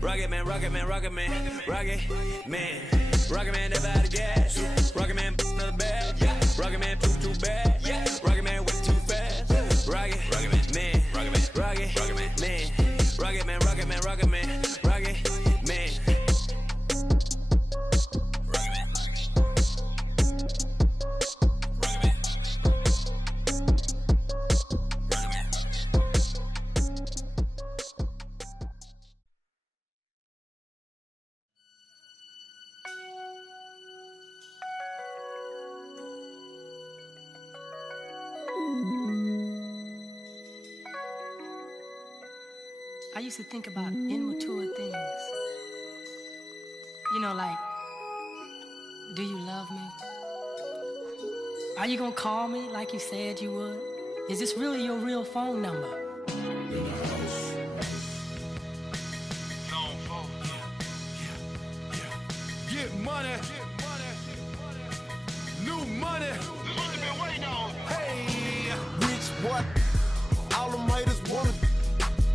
Rocket man, rocket man, rocket man, rocket man. Rocket man, never out of gas. Rocket man, another bag. Rocket man, too bad. Rocket man, way too fast. Rocket man, rocket man, rocket man, rocket man, rocket man, rocket man, rocket man. I used to think about immature things. You know, like, do you love me? Are you gonna call me like you said you would? Is this really your real phone number? In the house. Get money. New money. This is what you've been waiting on. Hey. Rich what? All them haters wanna.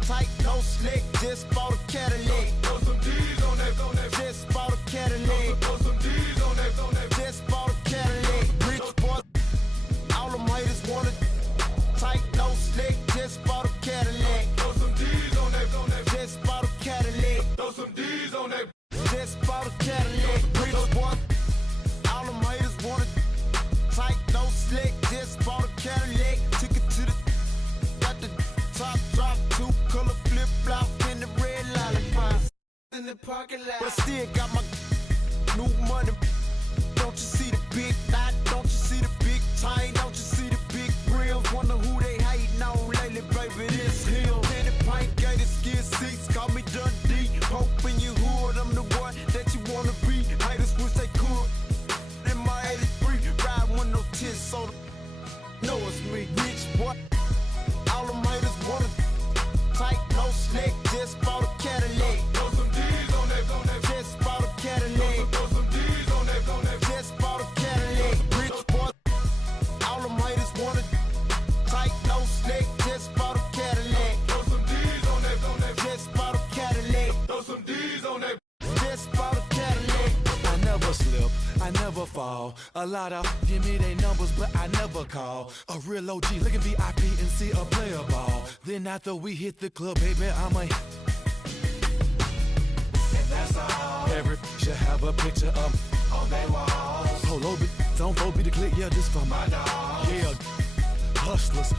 Tight, no slick, just bought a Cadillac. Throw some D's on that, just bought a Cadillac. Throw some D's on that, just bought a Cadillac. Rich boy, all them haters want it. Tight, no slick, just bought a Cadillac. Throw some D's on that, just bought a Cadillac. Throw some D's on that, just bought a Cadillac. Rich boy, all them haters want it. Tight, no slick, just bought a Cadillac. Took it to the, got the top drop, two-color flip-flop in the red lollipop in the parking lot. But I still got my new money. Don't you see the big knot? Don't you see the big chain? Don't you see the big rims? Wonder who they hating on lately, baby, this him. Penny Pint, gated skin seats, call me Dundee. Hope in your hood, I'm the one that you wanna be. Haters wish they could. In my 83, ride with no tits, so the know it's me. Rich what? All them haters wanna. Tight, no slick, just bought a Cadillac. Throw some D's on that, just bought a Cadillac. Throw some D's on that, just bought a Cadillac. Rich boy, all them haters want it. Tight, no slick, just bought a Cadillac. Throw some D's on that, just bought a Cadillac. Throw some D's on that, just bought a Cadillac. I never slip, I never fall. A lot of give me they numbers, but I never call. A real OG, look at VIP and see a player ball. Then after we hit the club, baby, I'm a. And that's all. Every should have a picture of on their walls. Polo, don't go be the click, yeah, this for my dog. Yeah, hustlers,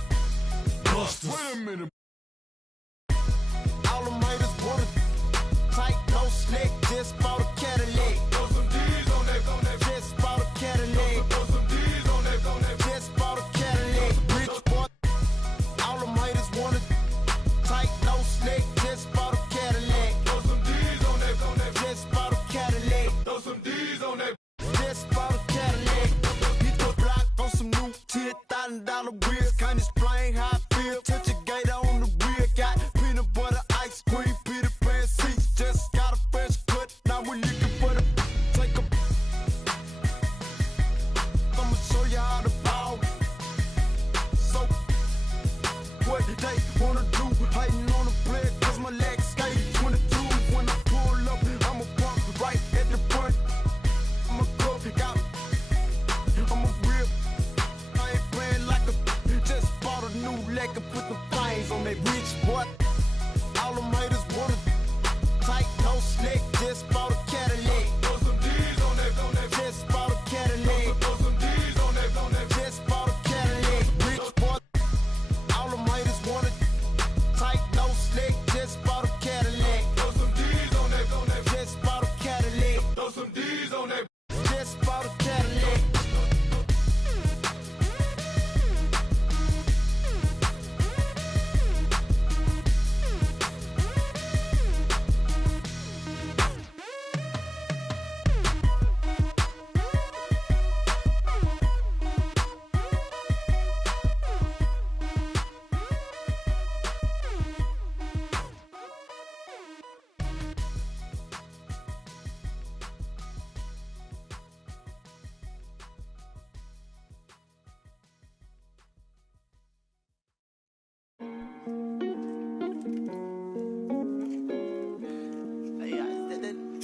busters. Wait a minute. All them haters want it. Tight, no slick, just bought a Cadillac. Throw some D's on that, just bought a Cadillac. Throw some D's on that, just bought a Cadillac. Rich boy, all them haters want it. Tight, no slick, just bought a Cadillac. Throw some D's on that, just bought a Cadillac. Throw some D's on that, just bought a Cadillac. Hit the block on some new $10,000 wheels. Can't explain how I feel. Touch a gate on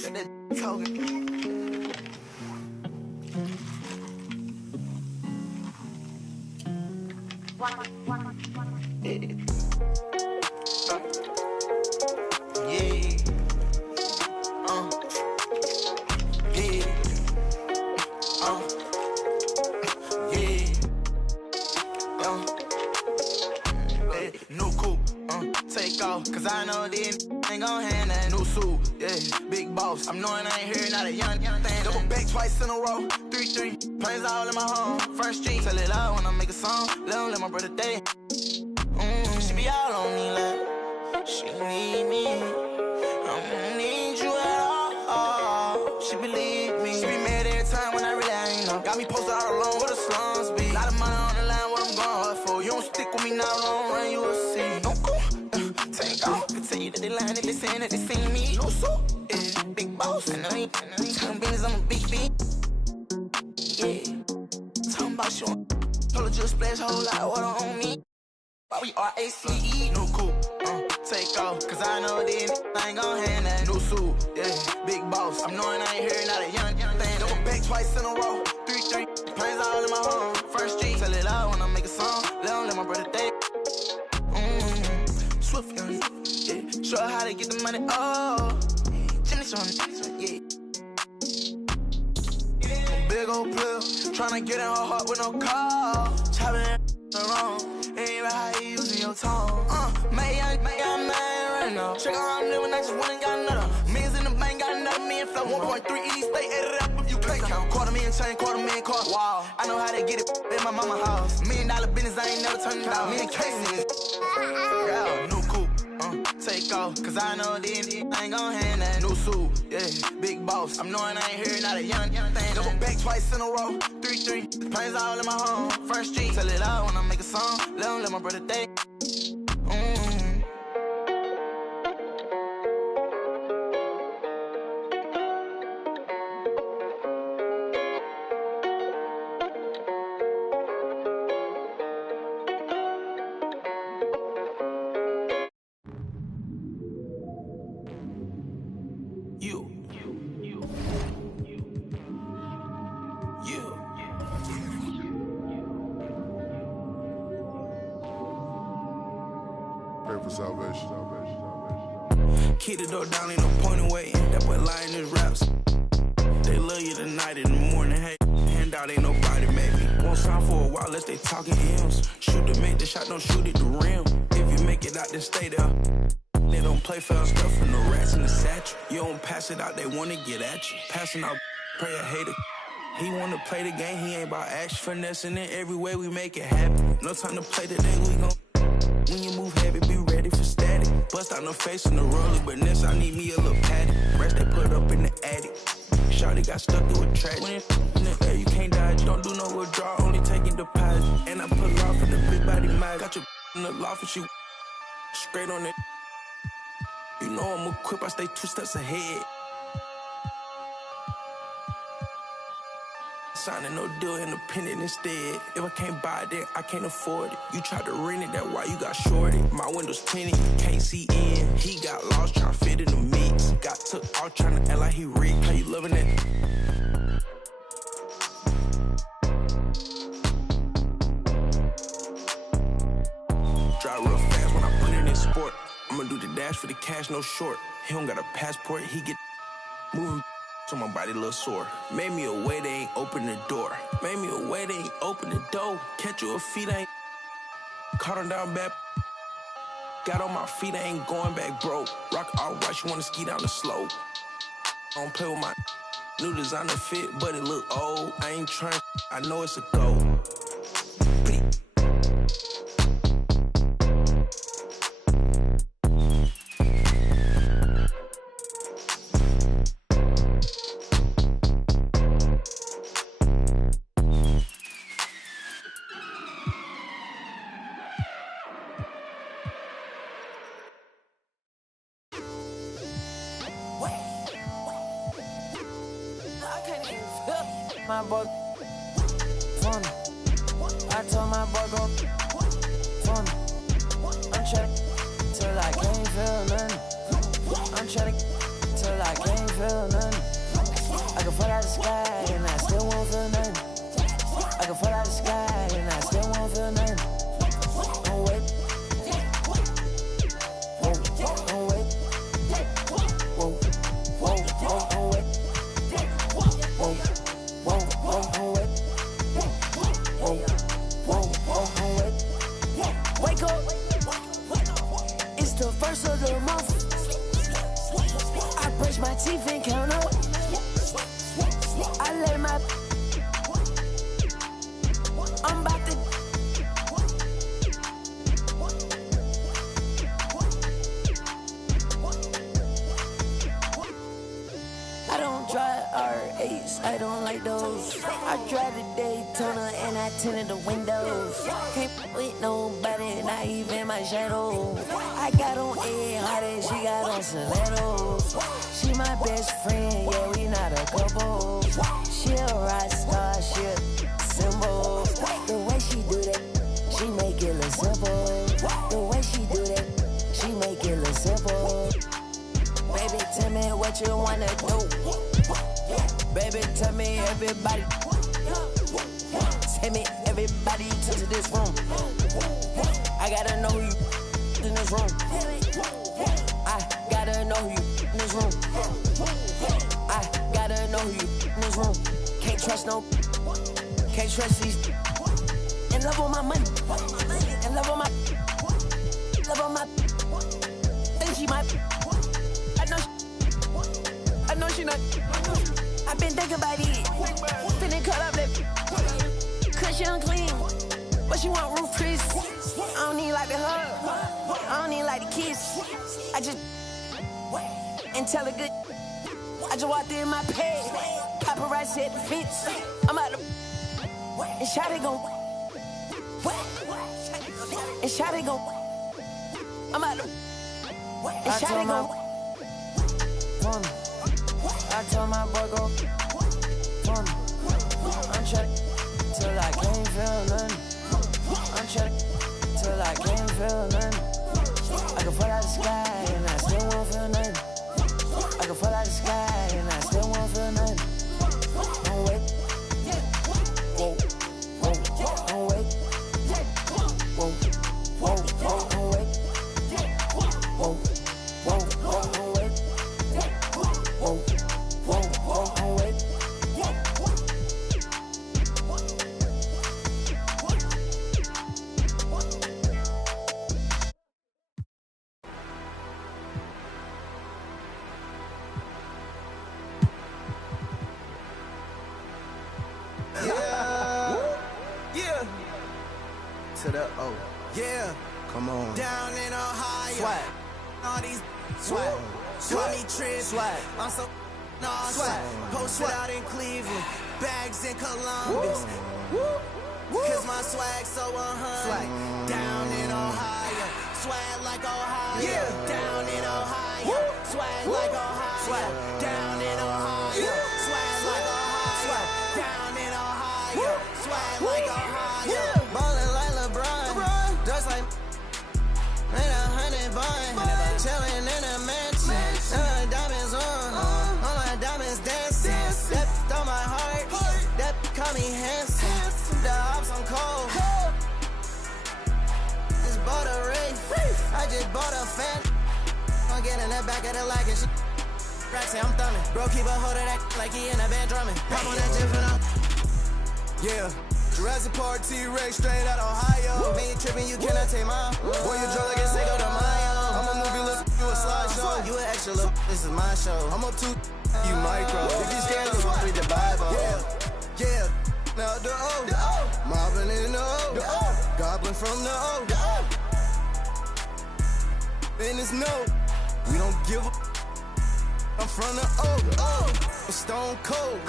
got that talking. New coupe, take off, cause I know this ain't gon' hand that new suit, yeah, big boss. I'm knowing I ain't hearing not a young thing. Double back twice in a row, 3-3, planes all in my home. First street, tell it loud when I make a song. Let my brother day. She be all on me like she need me. I don't need you at all. She believe me. She be mad every time when I really ain't know. Got me posted all alone where the slums be. Lot of money on the line, what I'm going hard for. You don't stick with me now, long run, you will see. Don't go, take off. Can tell you that they lying, that they saying that they seen me. No suit, yeah, big boss. I know you talking business, I'm a big B. Yeah, talking about you. Told her just splash whole lot of water on me. Why we RACE, new coupe, take off, cause I know this I ain't gon' hand that new suit, yeah, big boss. I'm knowing I ain't hearing not a young thing. Double back twice in a row, 3-3, planes all in my home. First street, tell it loud when I make a song. Let my brother day. Swift young, yeah, show her how to get the money, oh. Jimmy Sean, yeah. Big old player, tryna get in her heart with no call. Chopping wrong. Ain't right how you using your tone. Man right now. Check out I'm living, I just went and got another. Millions in the bank, got another million flow. 1.3 ED stay, add it up if you can't count. $250,000 chain, $250,000 car. Wow, I know how to get it in my mama house. $1 million business, I ain't never turned down. Me and Casey, yeah, new coupe, take off, cause I know this I ain't gon' hand that new suit, yeah, big boss. I'm knowing I ain't hearing not a young thing. Double back twice in a row, 3-3, planes all in my home. First street, tell it loud when I make a song. Let my brother day. Keep the door down, ain't no point in waiting. That boy lying his raps. They love you tonight in the morning. Hey, handout ain't nobody maybe. Won't sign for a while unless they talking M's. Shoot to make the shot, don't shoot at the rim. If you make it out, then stay there. They don't play fair stuff from the rats in the satchel. You don't pass it out, they wanna get at you. Passing out, pray a hater. He wanna play the game, he ain't about action. Finessing it every way we make it happen. No time to play today, we gon' when you move heavy, be ready for static. Bust out no face in the roller, but next I need me a little patty. Rest they put up in the attic. Shawty got stuck to a track. When it's in the air, you can't dodge. Don't do no withdrawal, only taking deposit. And I pull off in the big body mag. Got your in the loft and she straight on it. You know I'm equipped, I stay 2 steps ahead. Signing no deal, independent instead. If I can't buy it, then I can't afford it. You tried to rent it, that's why you got shorted. My windows tinted, you can't see in. He got lost trying to fit in the mix. Got took off trying to act like he rigged. How you loving it? Drive real fast when I put it in sport. I'ma do the dash for the cash, no short. He don't got a passport, he get moving. So my body a little sore. Made me a way, they ain't open the door. Made me a way, they ain't open the door. Catch you a feet, I ain't caught him down bad. Got on my feet, I ain't going back broke. Rock all right, you wanna ski down the slope. I don't play with my new designer fit, but it look old. I ain't trying, I know it's a go. My boy, funny. I told my boy go funny. I'm trying till I can't feel nothing. I'm trying till I can't feel feel nothing. I can fall out the sky and I still won't feel nothing. I can fall out the sky and I still won't feel nothing. Don't wait. Whoa, don't wait. Whoa, whoa, don't wait. Whoa, don't wait. Whoa, don't wait. Wake up. It's the first of the month. I brush my teeth and count up. I let my I'm about to I don't drive R8s, I don't like those. I drive the Daytona and I tinted the windows. Can't with nobody, not even my shadow. I got on Ed Hardy, she got on stilettos. She my best friend, yeah, we not a couple. She a rock star, she a symbol. The way she do that, she make it look simple. The way she do that, she make it look simple. Baby, tell me what you wanna do. Baby, tell me everybody. Tell me everybody to this room. I gotta know who you in this room. I gotta know who you in this room. I gotta know who you in this room. Can't trust no. Can't trust these. In love with my money. In love with my. Love with my. Think she might. I know she not. I've been thinking about it. Finna cut up that. Cause she unclean. But she want roof Chris. I don't need like the hug. I don't need like the kiss. I just. And tell her good. I just walked in my pad. Paparazzi at the fence. I'm out of. And Shawty gon'. And Shawty gon'. I'm out of. And Shawty gon'. I told my boy go for me. I'm trying till I can't feel nothing. I'm trying till I can't feel nothing. I can fall out the sky and I still won't feel nothing. I can fall out the sky and I still won't feel nothing. Don't wait. Whoa, whoa, don't wait. Whoa, whoa, don't wait. Whoa, whoa, don't wait. Whoa, whoa, don't wait. Yeah. To the O. Yeah. Come on. Down in Ohio. Swag. All these swag. Swag. Trips. Swag. I'm so swag. Posted out in Cleveland. Bags in Columbus. Cause my swag so 100. Swag. Down in Ohio. Swag like Ohio. Yeah. Down in Ohio. Swag like Ohio. Swag. Down in Ohio. Swag like Ohio. Down in Ohio. Swag like Ohio. Ballin' like LeBron. Just like ain't 100 bun. Chillin' in a mansion. Diamonds on. All my diamonds dancing. That on my heart. That call me handsome. The ops on cold. Just bought a race. I just bought a fan. I'm getting that back of the lag and shit. Raxy, I'm thumbing. Bro, keep a hold of that like he in a band drumming. Pop on that jiff and up. Yeah. Jurassic Park T-Rex straight out Ohio. Me tripping, you cannot take my. Boy, you drunk like a Cinco de Mayo. I'm a movie, look, you a slideshow. You an extra look, this is my show. I'm up to you micro. If you scared, look, read the Bible. Yeah. Now the O. Mobbing in the O. Goblin from the O. And it's no. We don't give a. I'm from the O. I'm stone cold.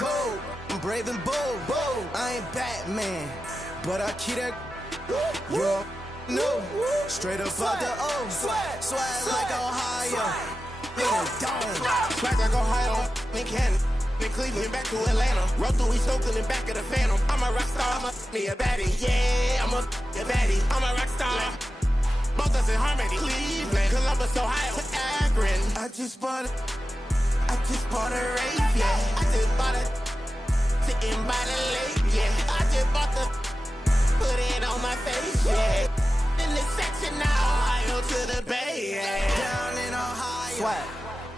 I'm brave and bold. I ain't Batman, but I keep that. You know, straight up out the O. Swag like Ohio. Swag like Ohio. In Canada, in Cleveland, back to Atlanta. Roll through East Oakland and back of the Phantom. I'm a rock star. I'm a baddie. Yeah, I'm a baddie. I'm a rock star. Both us in harmony. Cleveland, Columbus, Ohio, Akron. I just bought just bought a race, yeah. I just bought a sitting by the lake, yeah. I just bought the put it on my face, yeah. In the section now, Ohio to the Bay, yeah. Down in Ohio, swag.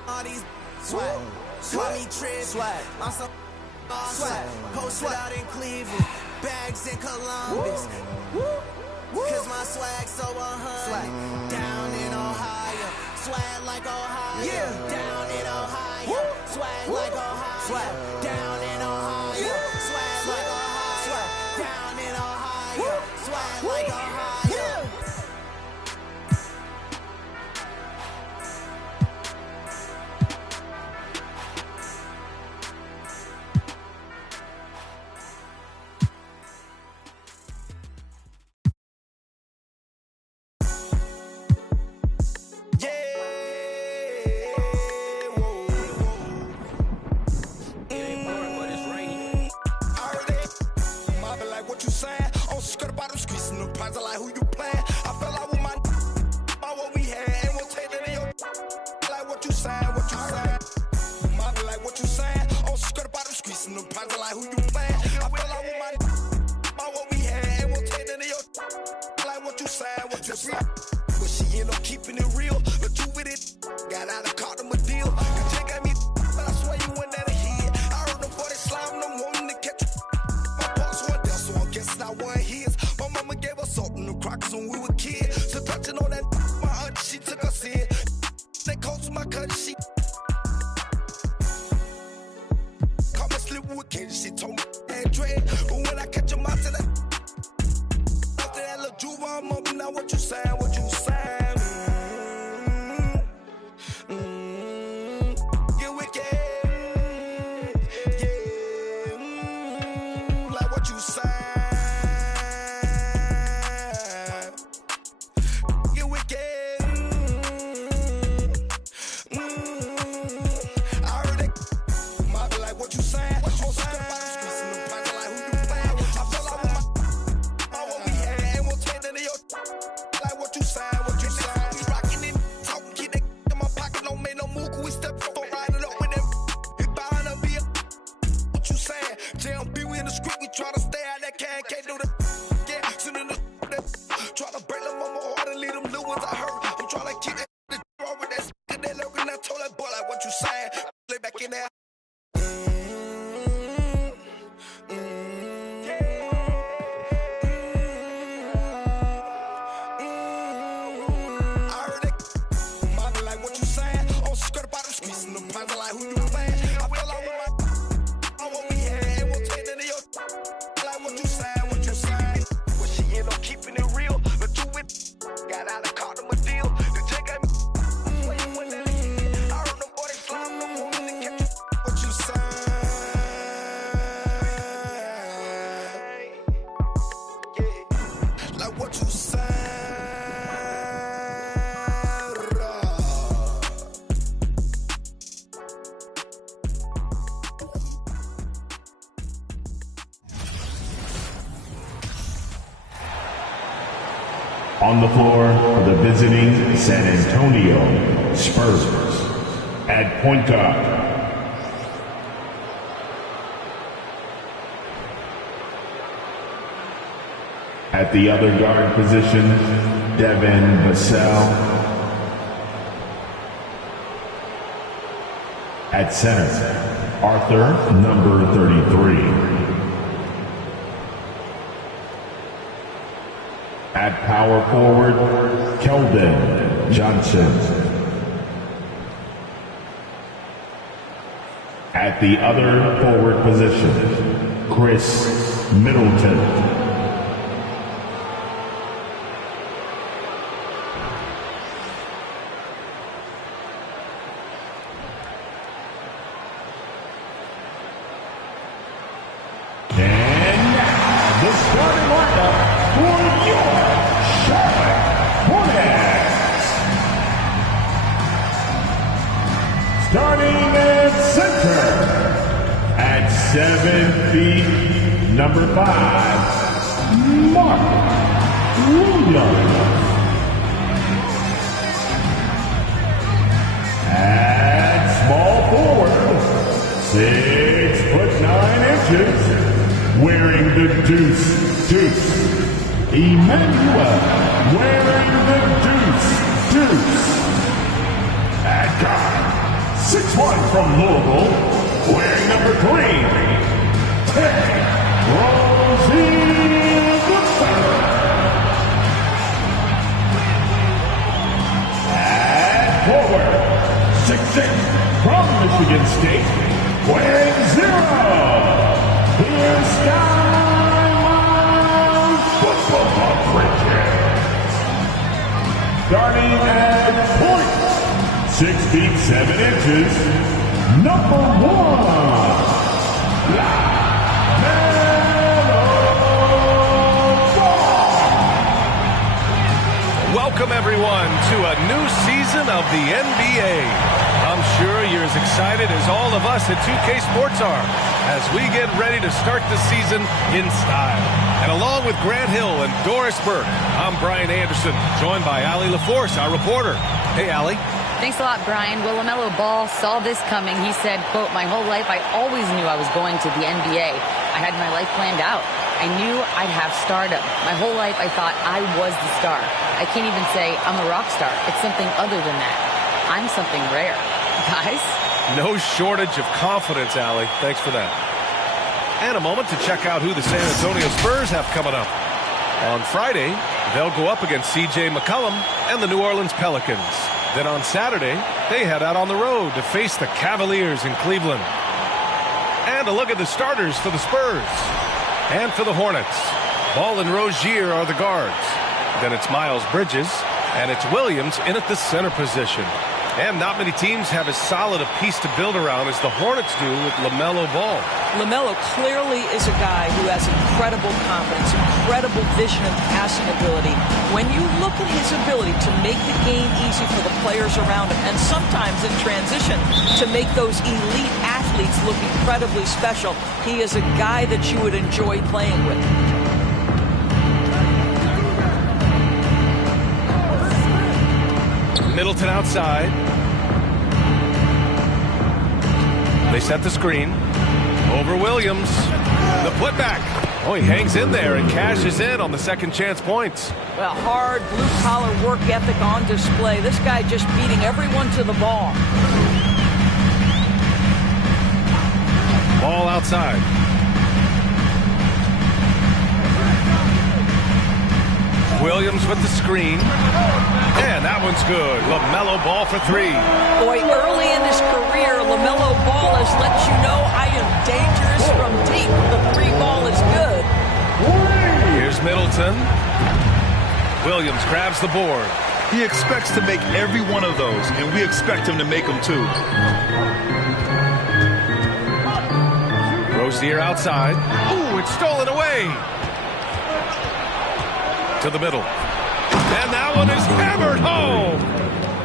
All these swag. Swag. Trip, swag. On some swag. Posted out in Cleveland, bags in Columbus. Cause my swag so 100. Down in Ohio, swag like Ohio. Yeah. Down in Ohio, swag like Ohio. Swag. Down in Ohio, swag like Ohio. Swag. Down in Ohio, swag like Ohio. Like who you playing? I fell out with my what we had, and we'll take it in your like what you saying, what you saying. Mommy like what you saying? Oh, skirt about them squeezing them pies like who you playing? I fell out with my what we had, and we'll take it in your like what you saying, what you saying. But she end up keeping it real, but you with it. Got out of caught him a deal. Cause you got me, but I swear you went at a hit. I heard them for they slime, them wanting to catch my boss one there, so I guess I won his. My mama gave us salt in the crackers when we were kids. So touching on that, my aunt, she took us in. They coached my cousin, she caught me slipping with Kenji. She told me that dread. But when I catch him out to that, after that little juve, I'm up. Now what you saying? What you saying? Get wicked. Yeah. Like what you saying? On the floor for the visiting San Antonio Spurs, at point guard, at the other guard position, Devin Vassell. At center, Arthur, number 33. At power forward, Keldon Johnson. At the other forward position, Chris Middleton. And now, the starting lineup for your Charlotte Hornets. Starting at center, at 7 feet, number 5, Mark Williams. At small forward, 6'9", wearing the deuce, Emmanuel, wearing the deuce. At guard, 6'1" from Louisville, wearing number 3, Ted Rozier. At forward, 6'6" from Michigan State, wearing 0, here's Sky Miles Football Bridges. Starting at point, 6 feet 7 inches, number 1, Welcome, everyone, to a new season of the NBA. I'm sure you're as excited as all of us at 2K Sports are as we get ready to start the season in style. And along with Grant Hill and Doris Burke, I'm Brian Anderson, joined by Allie LaForce, our reporter. Hey, Allie. Thanks a lot, Brian. Well, LaMelo Ball saw this coming. He said, quote, "My whole life I always knew I was going to the NBA. I had my life planned out. I knew I'd have stardom. My whole life I thought I was the star. I can't even say I'm a rock star. It's something other than that. I'm something rare." Guys? No shortage of confidence, Allie. Thanks for that. And a moment to check out who the San Antonio Spurs have coming up. On Friday, they'll go up against C.J. McCollum and the New Orleans Pelicans. Then on Saturday, they head out on the road to face the Cavaliers in Cleveland. And a look at the starters for the Spurs. And for the Hornets, Ball and Rozier are the guards. Then it's Miles Bridges, and it's Williams in at the center position. And not many teams have as solid a piece to build around as the Hornets do with LaMelo Ball. LaMelo clearly is a guy who has incredible confidence, incredible vision and passing ability. When you look at his ability to make the game easy for the players around him, and sometimes in transition to make those elite athletes look incredibly special, he is a guy that you would enjoy playing with. Middleton outside. They set the screen. Over Williams. The putback. Oh, he hangs in there and cashes in on the second chance points. Well, hard blue-collar work ethic on display. This guy just beating everyone to the ball. Ball outside. Williams with the screen. And that one's good. LaMelo Ball for 3. Boy, early in his career, LaMelo Ball has let you know I am dangerous from deep. The 3 ball is good. Here's Middleton. Williams grabs the board. He expects to make every one of those, and we expect him to make them too. Rozier outside. Ooh, it's stolen away. To the middle. And that one is hammered home.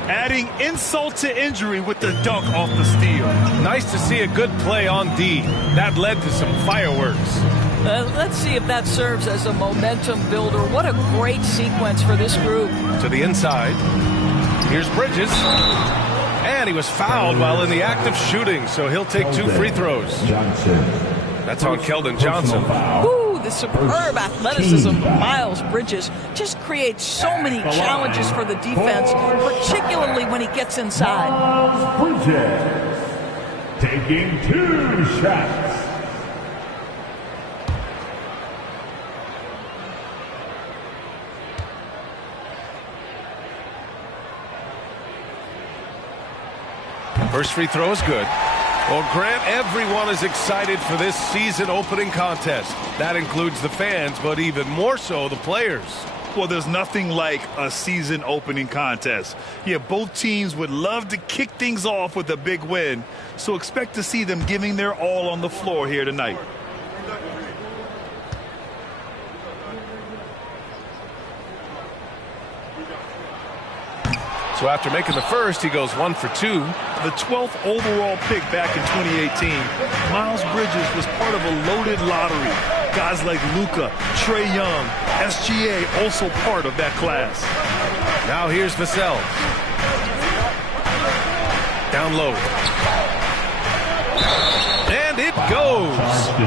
Adding insult to injury with the dunk off the steal. Nice to see a good play on D. That led to some fireworks. Let's see if that serves as a momentum builder. What a great sequence for this group. To the inside. Here's Bridges. And he was fouled while in the act of shooting, so he'll take 2 free throws. That's on Keldon Johnson. Ooh, the superb athleticism of Miles Bridges just creates so many challenges for the defense, particularly when he gets inside. Miles Bridges taking 2 shots. First free throw is good. Well, Grant, everyone is excited for this season opening contest. That includes the fans, but even more so the players. Well, there's nothing like a season opening contest. Yeah, both teams would love to kick things off with a big win, so expect to see them giving their all on the floor here tonight. So after making the first, he goes 1 for 2. The 12th overall pick back in 2018, Miles Bridges was part of a loaded lottery. Guys like Luka, Trae Young, SGA also part of that class. Now here's Vassell. Down low.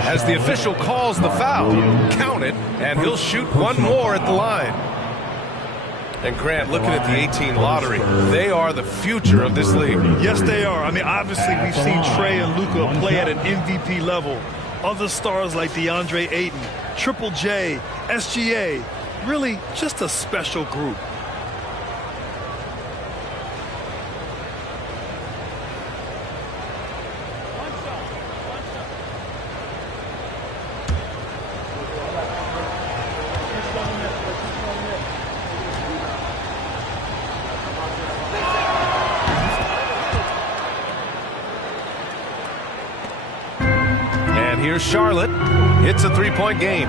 as the official calls the foul. Count it, and he'll shoot one more at the line. And Grant, looking at the 18 lottery, they are the future of this league. Yes, they are. I mean, obviously, we've seen Trae and Luka play at an MVP level. Other stars like DeAndre Ayton, Triple J, SGA, really just a special group. Here's Charlotte. It's a three-point game.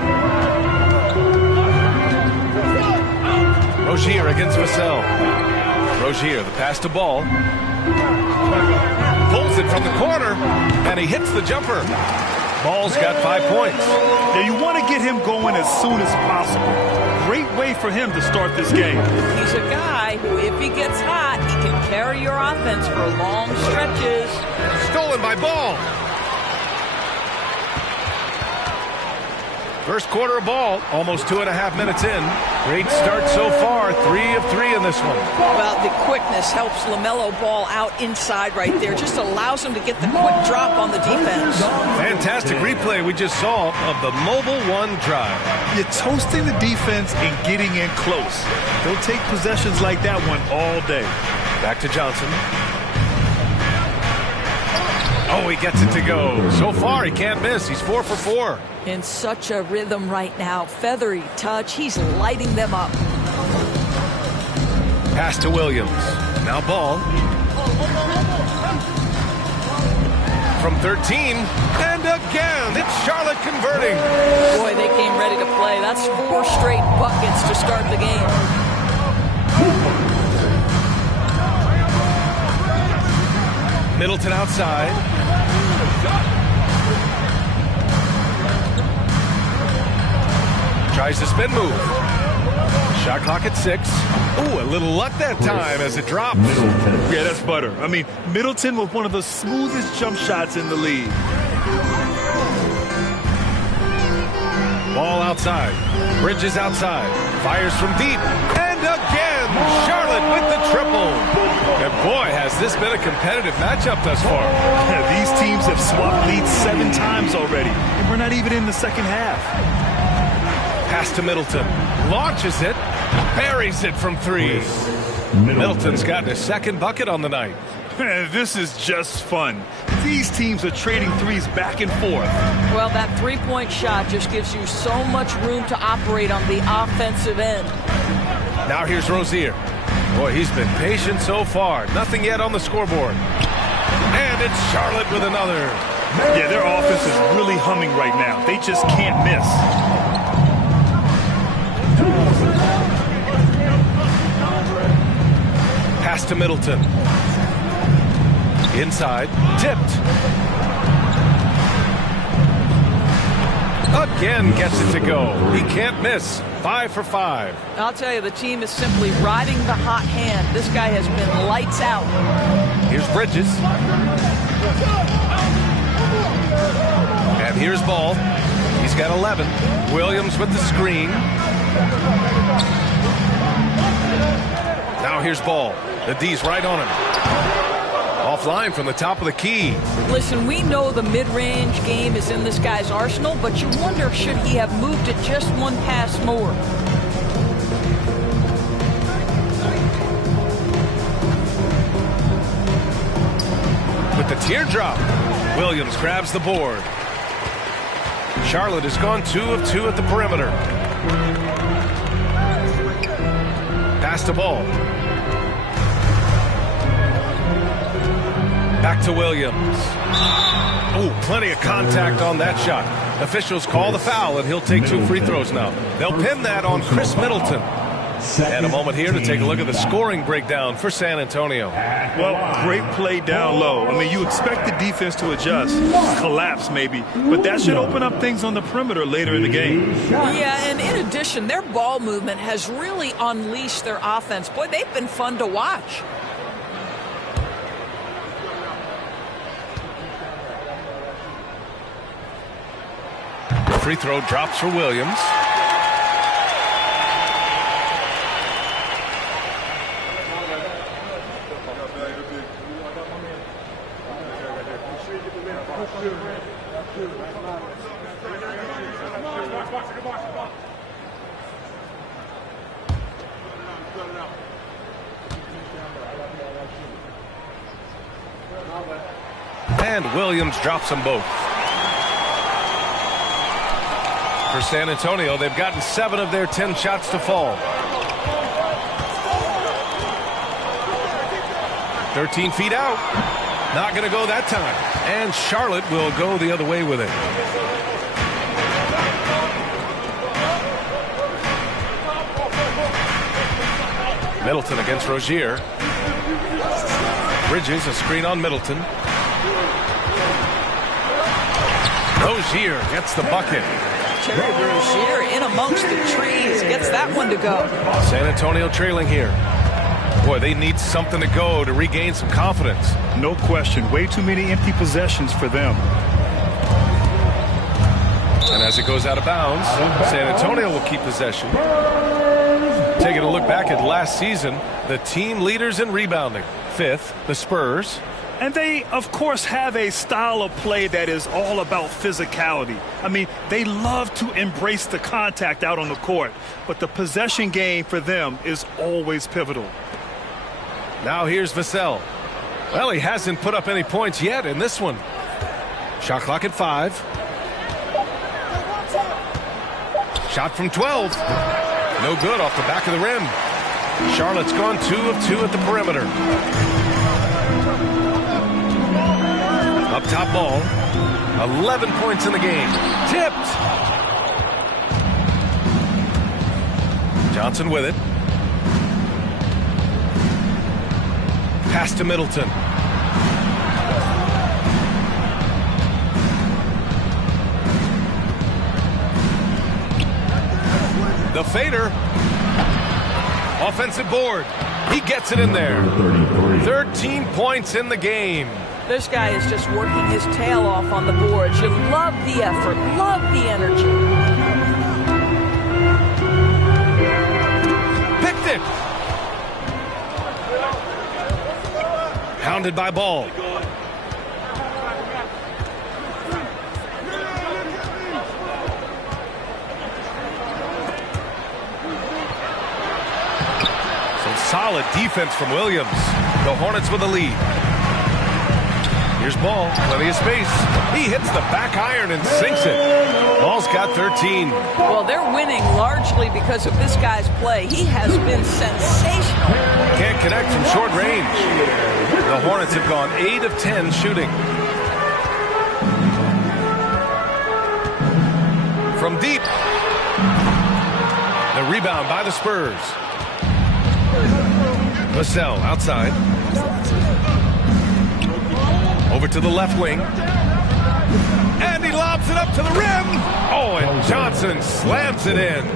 Rozier against Vassell. Rozier, the pass to Ball. Pulls it from the corner, and he hits the jumper. Ball's got 5 points. Now, you want to get him going as soon as possible. Great way for him to start this game. He's a guy who, if he gets hot, he can carry your offense for long stretches. Stolen by Ball. First quarter of ball, almost 2.5 minutes in. Great start so far, 3 of 3 in this one. Well, the quickness helps LaMelo Ball out inside right there. Just allows him to get the quick drop on the defense. Fantastic replay we just saw of the Mobile One drive. You're toasting the defense and getting in close. They'll take possessions like that one all day. Back to Johnson. Oh, he gets it to go. So far, he can't miss. He's 4 for 4. In such a rhythm right now. Feathery touch. He's lighting them up. Pass to Williams. Now Ball. From 13. And again, it's Charlotte converting. Boy, they came ready to play. That's 4 straight buckets to start the game. Middleton outside. Tries the spin move. Shot clock at 6. Ooh, a little luck that time as it drops. Yeah, that's butter. I mean, Middleton with one of the smoothest jump shots in the league. Ball outside. Bridges outside. Fires from deep. And again, Charlotte with the triple. And boy, has this been a competitive matchup thus far. Yeah, these teams have swapped leads 7 times already. And we're not even in the second half. Pass to Middleton. Launches it. Buries it from 3. Middleton's gotten his second bucket on the night. This is just fun. These teams are trading threes back and forth. Well, that three-point shot just gives you so much room to operate on the offensive end. Now here's Rozier. Boy, he's been patient so far. Nothing yet on the scoreboard. And it's Charlotte with another. Yeah, their offense is really humming right now. They just can't miss. Pass to Middleton. Inside. Tipped. Again gets it to go. He can't miss. 5 for 5. I'll tell you, the team is simply riding the hot hand. This guy has been lights out. Here's Bridges. And here's Ball. He's got 11. Williams with the screen. Now here's Ball. The D's right on him. Offline from the top of the key. Listen, we know the mid-range game is in this guy's arsenal, but you wonder, should he have moved it just one pass more? With the teardrop, Williams grabs the board. Charlotte has gone 2 of 2 at the perimeter. Pass to Ball. Back to Williams. Oh, plenty of contact on that shot. Officials call the foul, and he'll take 2 free throws now. They'll pin that on Chris Middleton. And a moment here to take a look at the scoring breakdown for San Antonio. Well, great play down low. I mean, you expect the defense to adjust, collapse maybe, but that should open up things on the perimeter later in the game. Yeah, and in addition, their ball movement has really unleashed their offense. Boy, they've been fun to watch. Free throw drops for Williams. And Williams drops them both. For San Antonio, they've gotten 7 of their 10 shots to fall. 13 feet out. Not going to go that time. And Charlotte will go the other way with it. Middleton against Rozier. Bridges, a screen on Middleton. Rozier gets the bucket. Terry Rozier in amongst the trees gets that one to go. San Antonio trailing here. Boy, they need something to go to regain some confidence. No question. Way too many empty possessions for them. And as it goes out of bounds, San Antonio will keep possession. Taking a look back at last season, the team leaders in rebounding. 5th, the Spurs. And they, of course, have a style of play that is all about physicality. I mean, they love to embrace the contact out on the court, but the possession game for them is always pivotal. Now here's Vassell. Well, he hasn't put up any points yet in this one. Shot clock at 5. Shot from 12. No good off the back of the rim. Charlotte's gone 2 of 2 at the perimeter. Up top ball. 11 points in the game. Tipped. Johnson with it. Pass to Middleton. The fader. Offensive board. He gets it in there. 13 points in the game. This guy is just working his tail off on the boards. You love the effort, love the energy. Picked it. Hounded by Ball. Some solid defense from Williams. The Hornets with the lead. Here's Ball, plenty of space. He hits the back iron and sinks it. Ball's got 13. Well, they're winning largely because of this guy's play. He has been sensational. Can't connect from short range. The Hornets have gone 8 of 10 shooting. From deep. The rebound by the Spurs. Vassell outside. Over to the left wing. And he lobs it up to the rim. Oh, and Johnson slams it in.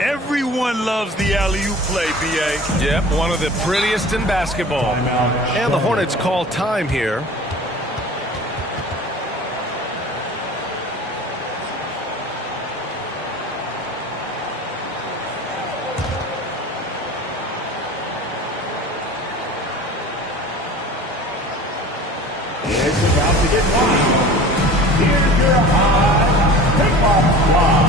Everyone loves the alley-oop play, B.A. Yep, one of the prettiest in basketball. And the Hornets call time here. It's about to get wild. Here's your high tip-off squad.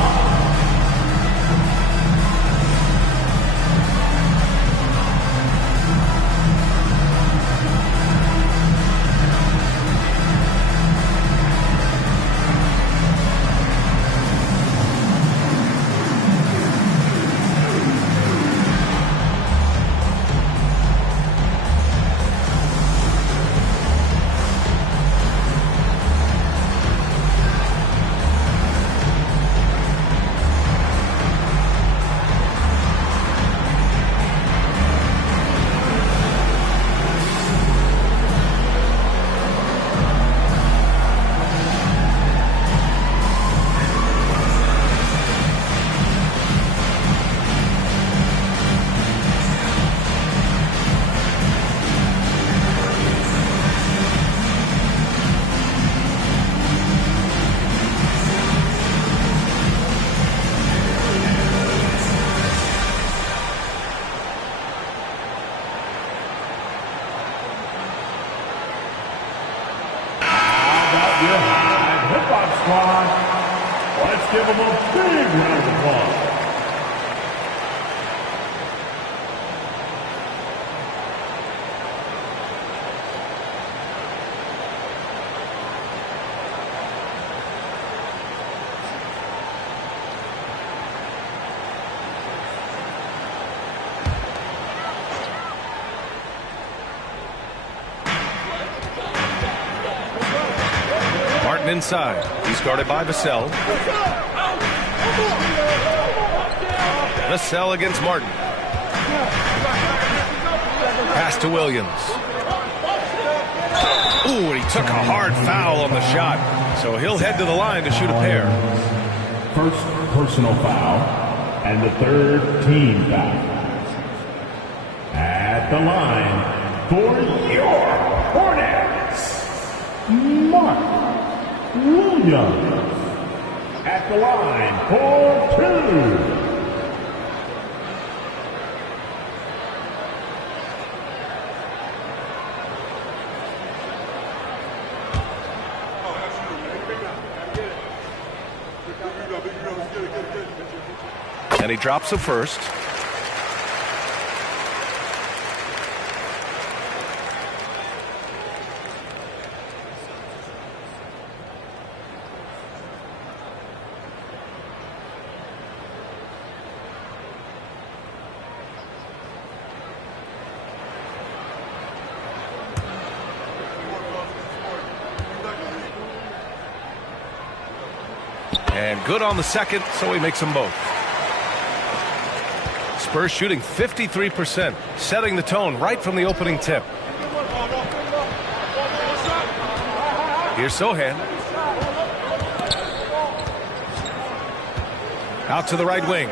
Your High Hip Hop Squad. Let's give them a big round of applause. Inside. He's guarded by Vassell. Vassell against Martin. Pass to Williams. Ooh, and he took a hard foul on the shot. So he'll head to the line to shoot a pair. First personal foul and the third team foul. At the line for your Hornets, Mark Williams. At the line for 2. And he drops the first. And good on the second, so he makes them both. Spurs shooting 53%, setting the tone right from the opening tip. Here's Sohan. Out to the right wing.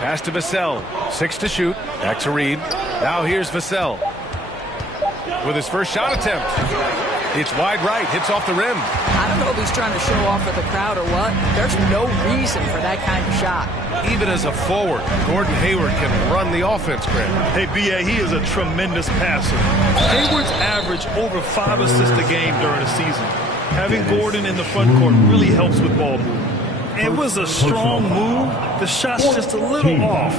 Pass to Vassell. 6 to shoot. Back to Reed. Now here's Vassell with his first shot attempt. It's wide right, hits off the rim. I don't know if he's trying to show off for the crowd or what. There's no reason for that kind of shot. Even as a forward, Gordon Hayward can run the offense, Grant. Hey, B.A., he is a tremendous passer. Hayward's averaged over 5 assists a game during the season. Having Gordon in the front court really helps with ball movement. It was a strong move. The shot's just a little off.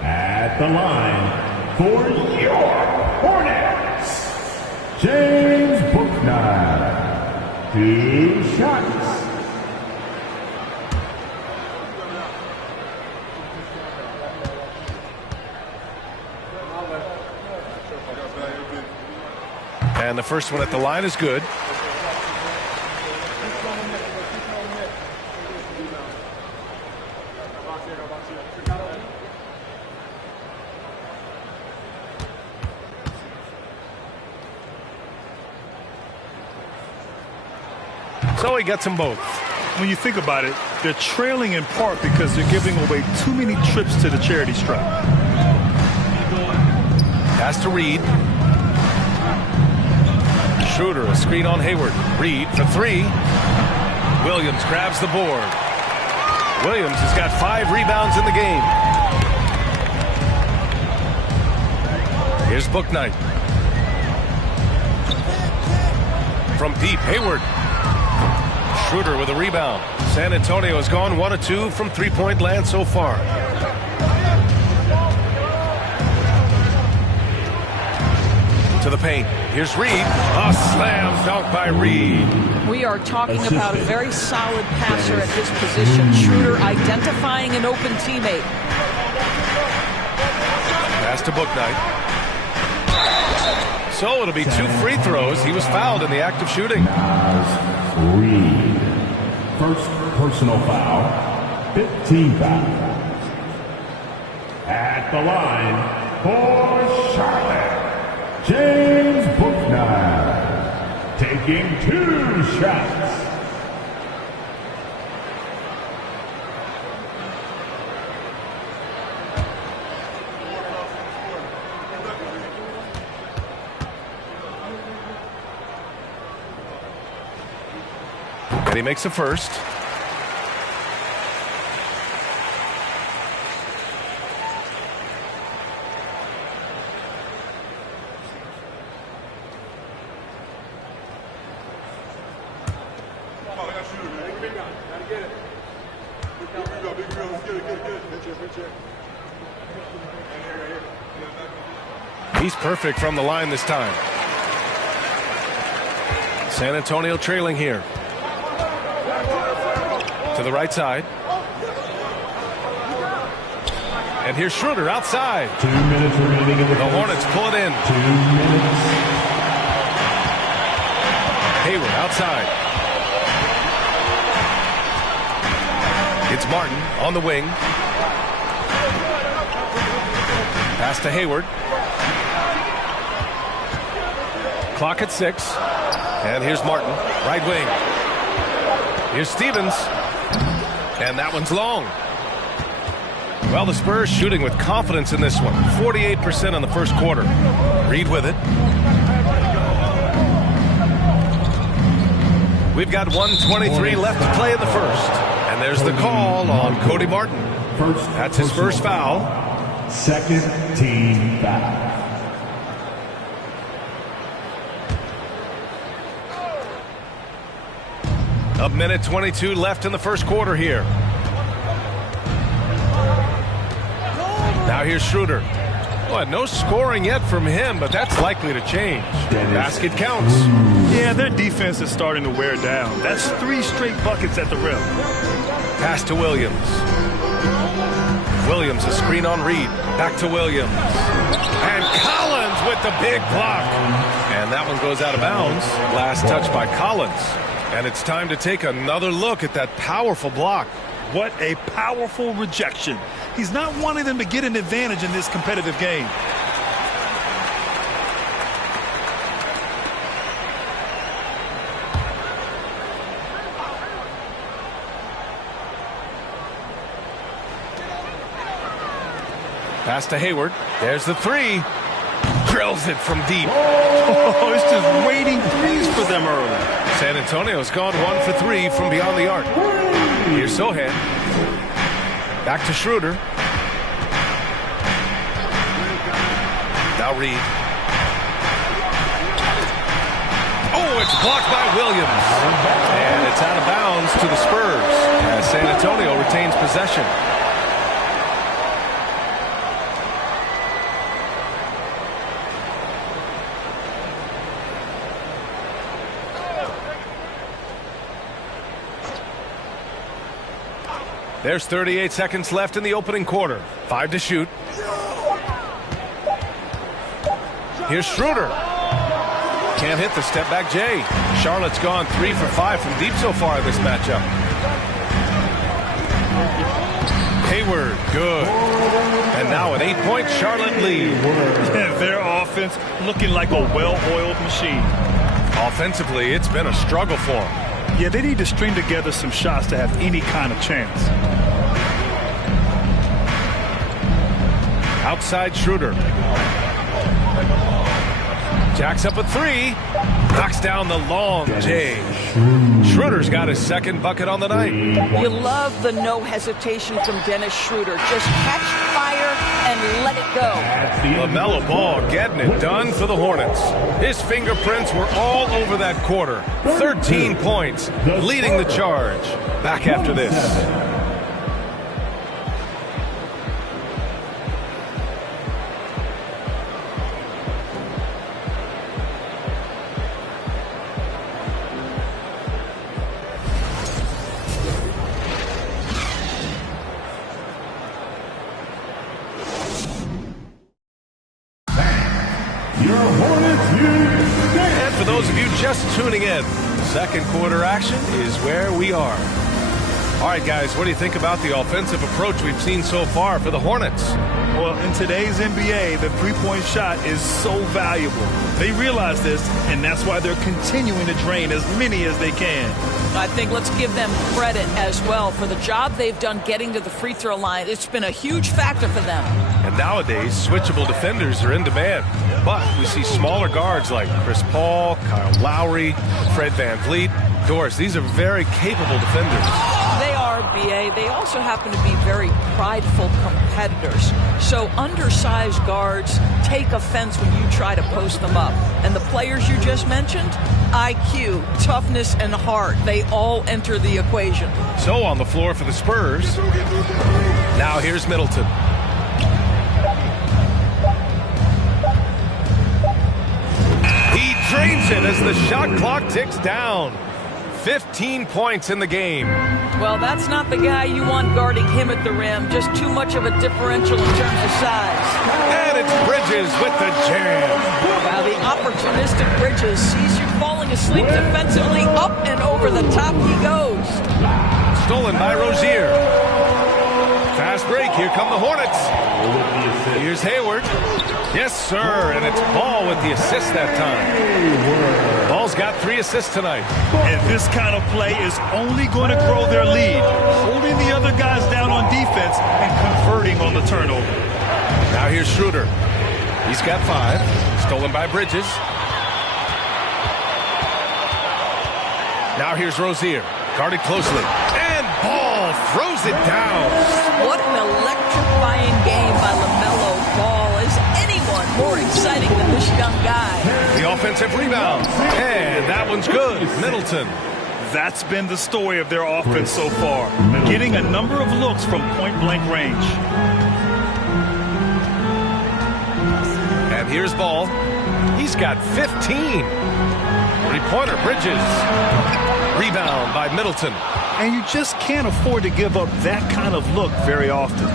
At the line for your Hornets, James Bouknight. 2 shots. And the first one at the line is good. So he gets them both. When you think about it, they're trailing in part because they're giving away too many trips to the charity stripe. Pass to Reed. Schroeder, a screen on Hayward. Reed for 3. Williams grabs the board. Williams has got 5 rebounds in the game. Here's Bouknight. From deep, Hayward. Schroeder with a rebound. San Antonio has gone 1 of 2 from three-point land so far. To the paint. Here's Reed. A slam dunk by Reed. We are talking about a very solid passer at his position. Schroeder identifying an open teammate. Pass to Bouknight. So it'll be 2 free throws. He was fouled in the act of shooting. Reed. First personal foul. 15 foul. At the line for Charlotte, James Bouknight. Taking 2 shots. And he makes a first. He's perfect from the line this time. San Antonio trailing here. To the right side. And here's Schroeder outside. 2 minutes remaining in the Hornets pull it in. 2 minutes. Hayward outside. It's Martin on the wing. Pass to Hayward. Clock at 6. And here's Martin, right wing. Here's Stevens. And that one's long. Well, the Spurs shooting with confidence in this one. 48% in the first quarter. Reed with it. We've got 1:23 left to play in the first. And there's the call on Cody Martin. That's his first foul. Second team foul. A minute 22 left in the first quarter here. Now here's Schroeder. Well, no scoring yet from him, but that's likely to change. Basket counts. Yeah, their defense is starting to wear down. That's 3 straight buckets at the rim. Pass to Williams. Williams, a screen on Reed. Back to Williams. And Collins with the big block. And that one goes out of bounds. Last touch by Collins. And it's time to take another look at that powerful block. What a powerful rejection. He's not wanting them to get an advantage in this competitive game. Pass to Hayward. There's the 3. Drills it from deep. Oh, it's just waiting threes for them early. San Antonio's gone 1 for 3 from beyond the arc. Here's Sohan. Back to Schroeder. Now Reed. Oh, it's blocked by Williams. And it's out of bounds to the Spurs as San Antonio retains possession. There's 38 seconds left in the opening quarter. 5 to shoot. Here's Schroeder. Can't hit the step back J. Charlotte's gone 3 for 5 from deep so far in this matchup. Hayward, good. And now an 8-point Charlotte lead. Their offense looking like a well-oiled machine. Offensively, it's been a struggle for them. Yeah, they need to string together some shots to have any kind of chance. Outside Schroeder. Jacks up a 3. Knocks down the long J. Schroeder's got his second bucket on the night. You love the no hesitation from Dennis Schroeder. Just catch fire and let it go. LaMelo Ball getting it done for the Hornets. His fingerprints were all over that quarter. 13 points, leading the charge. Back after this. And for those of you just tuning in, second quarter action is where we are. All right, guys, what do you think about the offensive approach we've seen so far for the Hornets? Well, in today's NBA, the three-point shot is so valuable. They realize this, and that's why they're continuing to drain as many as they can. I think let's give them credit as well for the job they've done getting to the free throw line. It's been a huge factor for them. And nowadays, switchable defenders are in demand. But we see smaller guards like Chris Paul, Kyle Lowry, Fred VanVleet, Doris. These are very capable defenders. They are B.A., they also happen to be very prideful competitors. So undersized guards take offense when you try to post them up. And the players you just mentioned, IQ, toughness, and heart, they all enter the equation. So on the floor for the Spurs. Now here's Middleton. He drains it as the shot clock ticks down. 15 points in the game. Well, that's not the guy you want guarding him at the rim. Just too much of a differential in terms of size. And it's Bridges with the jam. Wow, the opportunistic Bridges sees you falling asleep defensively. Up and over the top he goes. Stolen by Rozier. Fast break. Here come the Hornets. Here's Hayward. Yes, sir. And it's Ball with the assist that time. Ball's got 3 assists tonight. And this kind of play is only going to grow their lead, holding the other guys down on defense and converting on the turnover. Now here's Schroeder. He's got 5. Stolen by Bridges. Now here's Rozier. Guarded closely. And Ball throws it down. What an electrifying game by LaMelo Ball. Is anyone more exciting than this young guy? The offensive rebound. And that one's good. Middleton. That's been the story of their offense so far, getting a number of looks from point-blank range. And here's Ball. He's got 15. Three-pointer, Bridges. Rebound by Middleton. And you just can't afford to give up that kind of look very often.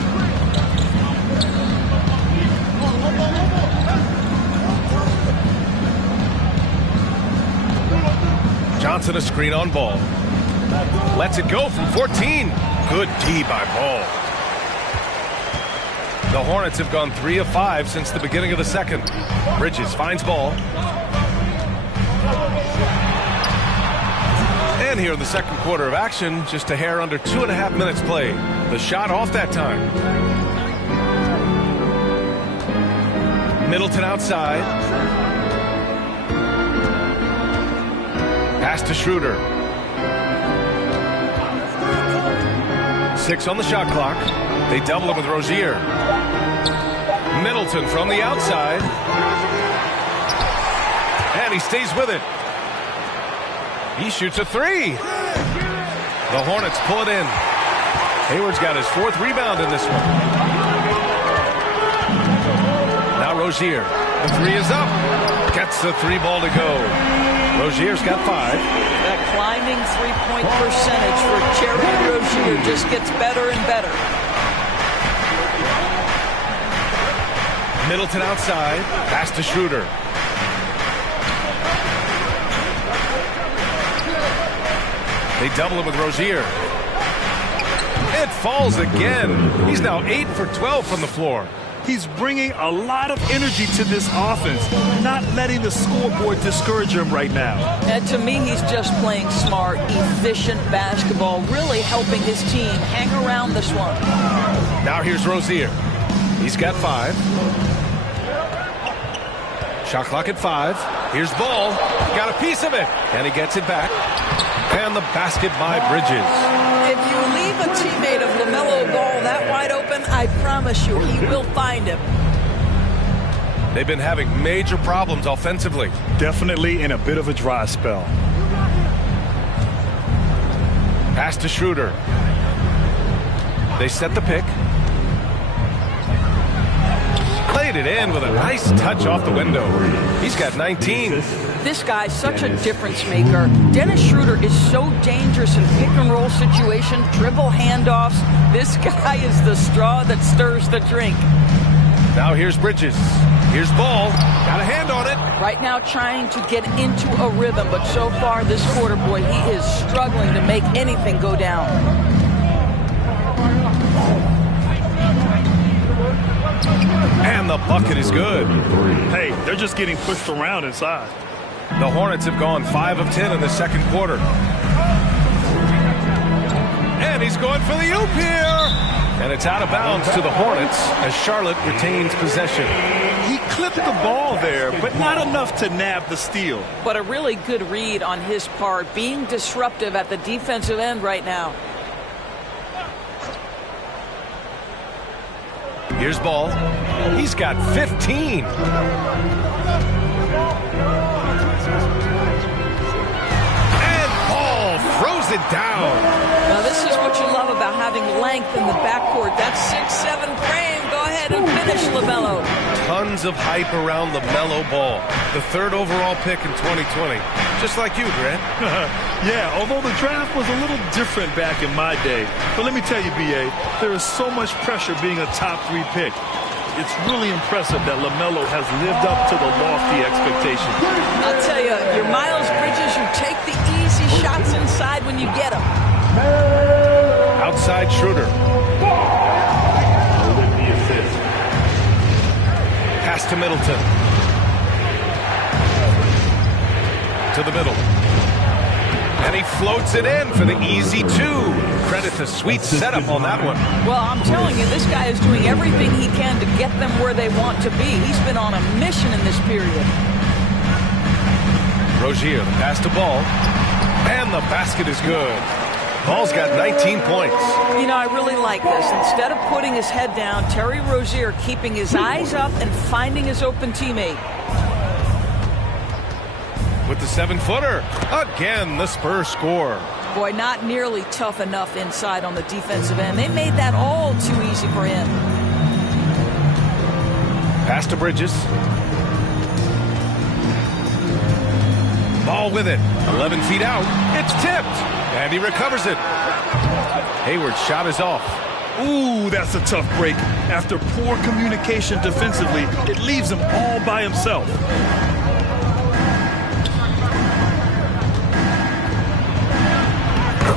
Johnson a screen on Ball. Lets it go from 14. Good D by Ball. The Hornets have gone 3 of 5 since the beginning of the second. Bridges finds Ball. And here in the second quarter of action, just a hair under 2.5 minutes played. The shot off that time. Middleton outside. Pass to Schroeder. 6 on the shot clock. They double it with Rozier. Middleton from the outside. And he stays with it. He shoots a 3. The Hornets pull it in. Hayward's got his 4th rebound in this one. Now Rozier. The 3 is up. Gets the 3 ball to go. Rozier's got 5. That climbing three-point percentage for Terry Rozier just gets better and better. Middleton outside. Pass to Schroeder. They double it with Rozier. It falls again. He's now 8 for 12 from the floor. He's bringing a lot of energy to this offense, not letting the scoreboard discourage him right now. And to me, he's just playing smart, efficient basketball, really helping his team hang around this one. Now here's Rozier. He's got 5. Shot clock at 5. Here's Ball. Got a piece of it. And he gets it back. And the basket by Bridges. If you leave a teammate of LaMelo Ball that wide open, I promise you he will find him. They've been having major problems offensively. Definitely in a bit of a dry spell. Pass to Schroeder. They set the pick. Played it in with a nice touch off the window. He's got 19. This guy's such a difference maker. Dennis Schroeder is so dangerous in pick-and-roll situations, dribble handoffs. This guy is the straw that stirs the drink. Now here's Bridges. Here's Ball. Got a hand on it. Right now trying to get into a rhythm, but so far this quarter, boy, he is struggling to make anything go down. And the bucket is good. Hey, they're just getting pushed around inside. The Hornets have gone 5 of 10 in the second quarter. And he's going for the oop here. And it's out of bounds to the Hornets as Charlotte retains possession. He clipped the ball there, but not enough to nab the steal. But a really good read on his part, being disruptive at the defensive end right now. Here's Ball. He's got 15. And Ball throws it down. Now this is what you love about having length in the backcourt. That 6'7" frame. Go ahead and finish, LaMelo. Tons of hype around LaMelo Ball, the 3rd overall pick in 2020. Just like you, Grant. Yeah, although the draft was a little different back in my day. But let me tell you, B.A., there is so much pressure being a top 3 pick. It's really impressive that LaMelo has lived up to the lofty expectations. I'll tell you, your Miles Bridges, you take the easy shots inside when you get them. Outside Schroeder. Pass to Middleton. To the middle. And he floats it in for the easy 2. Credit to sweet setup on that one. Well, I'm telling you, this guy is doing everything he can to get them where they want to be. He's been on a mission in this period. Rozier, the pass to Ball. And the basket is good. Ball's got 19 points. You know, I really like this. Instead of putting his head down, Terry Rozier keeping his eyes up and finding his open teammate. With the 7-footer. Again, the Spurs score. Boy, not nearly tough enough inside on the defensive end. They made that all too easy for him. Pass to Bridges. Ball with it. 11 feet out. It's tipped. And he recovers it. Hayward's shot is off. Ooh, that's a tough break. After poor communication defensively, it leaves him all by himself.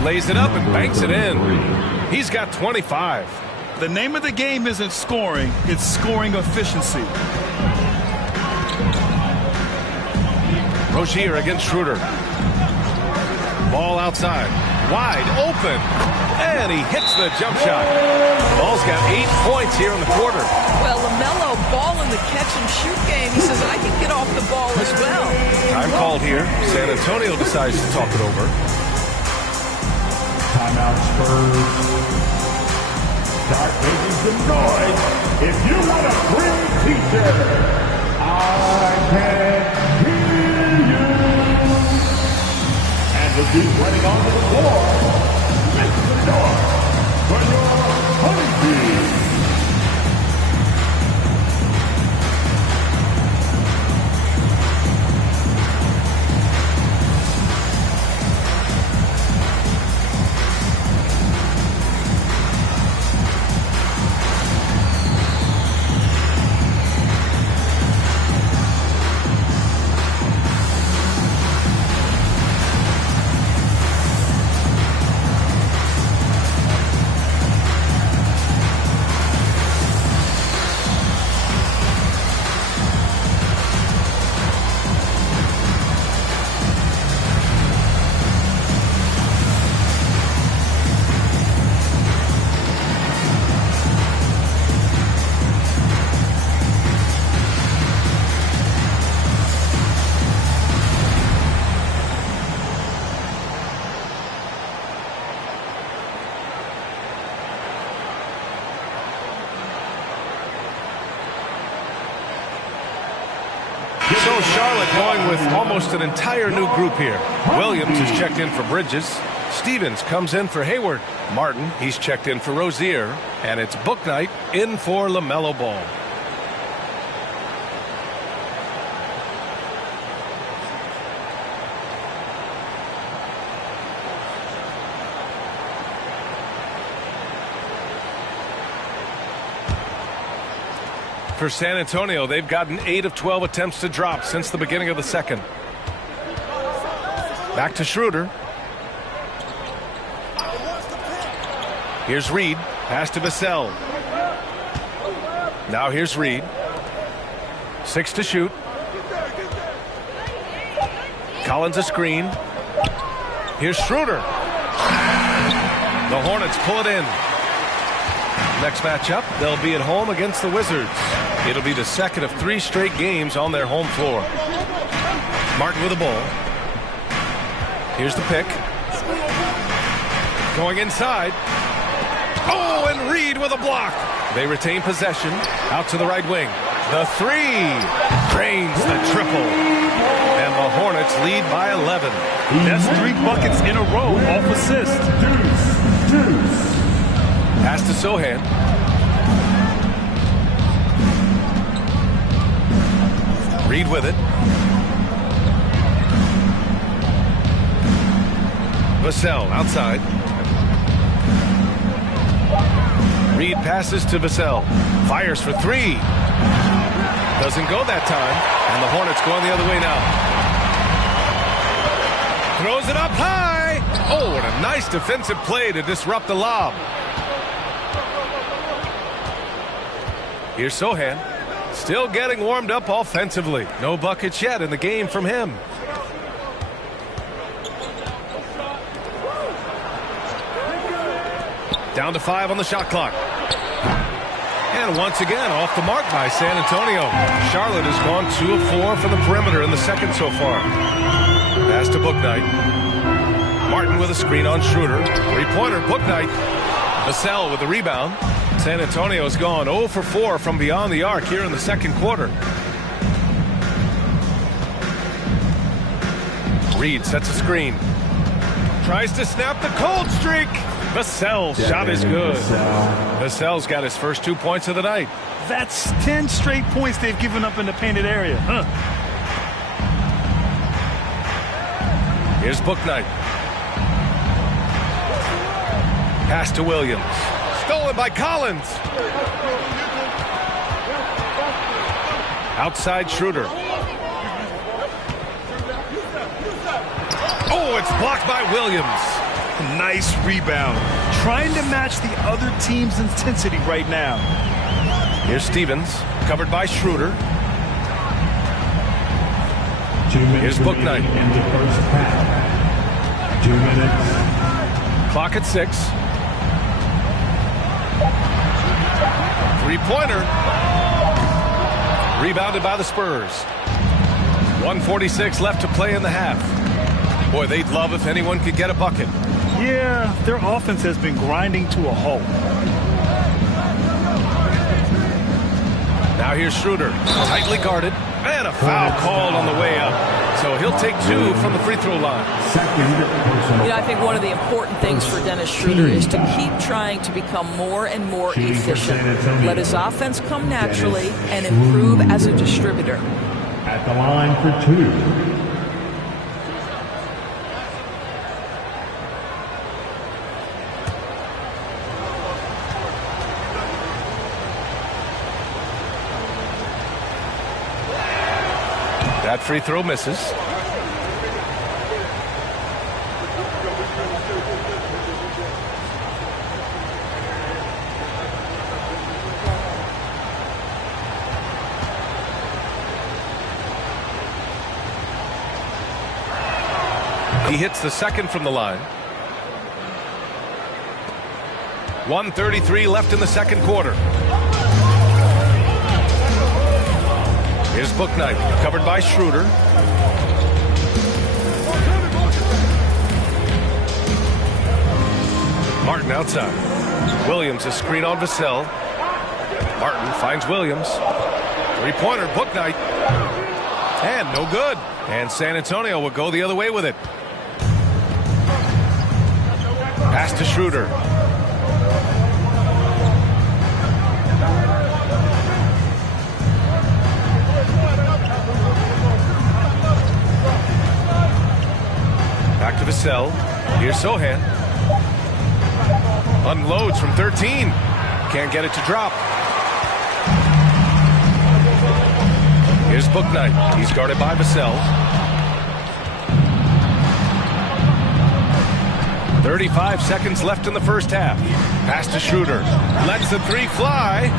Lays it up and banks it in. He's got 25. The name of the game isn't scoring, it's scoring efficiency. Rozier against Schroeder. Ball outside. Wide open. And he hits the jump shot. Ball's got 8 points here in the quarter. Well, LaMelo Ball in the catch-and-shoot game. He says, I can get off the ball as well. Time called here. San Antonio decides to talk it over. Timeout Spurs. Start making some noise if you want a free t-shirt. I can hear you. And with you running onto the floor, make some noise for your honeybees. So Charlotte going with almost an entire new group here. Williams is checked in for Bridges. Stevens comes in for Hayward. Martin, he's checked in for Rozier. And it's Book Night in for LaMelo Ball. For San Antonio, they've gotten 8 of 12 attempts to drop since the beginning of the second. Back to Schroeder. Here's Reed. Pass to Vassell. Now here's Reed. 6 to shoot. Collins a screen. Here's Schroeder. The Hornets pull it in. Next matchup, they'll be at home against the Wizards. It'll be the second of 3 straight games on their home floor. Martin with the ball. Here's the pick. Going inside. Oh, and Reed with a block. They retain possession. Out to the right wing. The three. Drains the triple. And the Hornets lead by 11. That's 3 buckets in a row off assist. Pass to Sohan. Reed with it. Vassell outside. Reed passes to Vassell. Fires for 3. Doesn't go that time. And the Hornets going the other way now. Throws it up high. Oh, and a nice defensive play to disrupt the lob. Here's Sohan. Still getting warmed up offensively. No buckets yet in the game from him. Down to 5 on the shot clock. And once again, off the mark by San Antonio. Charlotte has gone 2 of 4 from the perimeter in the second so far. Pass to Bouknight. Martin with a screen on Schroeder. 3-pointer, Bouknight. Vassell with the rebound. San Antonio's gone 0 for 4 from beyond the arc here in the second quarter. Reed sets a screen. Tries to snap the cold streak. Vassell's shot is good. Vassell's got his first 2 points of the night. That's 10 straight points they've given up in the painted area. Here's Bouknight. Pass to Williams. Stolen by Collins. Outside Schroeder. Oh, it's blocked by Williams. Nice rebound. Trying to match the other team's intensity right now. Here's Stevens, covered by Schroeder. 2 minutes Here's Bouknight. in the first half. 2 minutes. Clock at 6. 3-pointer. Rebounded by the Spurs. 1:46 left to play in the half. Boy, they'd love if anyone could get a bucket. Yeah, their offense has been grinding to a halt. Now here's Schroeder, tightly guarded, and a foul called on the way up. So he'll take 2 from the free throw line. I think one of the important things for Dennis Schroeder is to keep trying to become more and more efficient. Let his offense come naturally and improve as a distributor. At the line for 2. That free throw misses. He hits the second from the line. 1:33 left in the second quarter. Here's Bouknight, covered by Schroeder. Martin outside. Williams, a screen on Vassell. Martin finds Williams. 3-pointer, Bouknight. And no good. And San Antonio will go the other way with it. Pass to Schroeder. Back to Vassell. Here's Sohan. Unloads from 13. Can't get it to drop. Here's Bouknight. He's guarded by Vassell. 35 seconds left in the first half. Pass to Schroeder. Lets the 3 fly.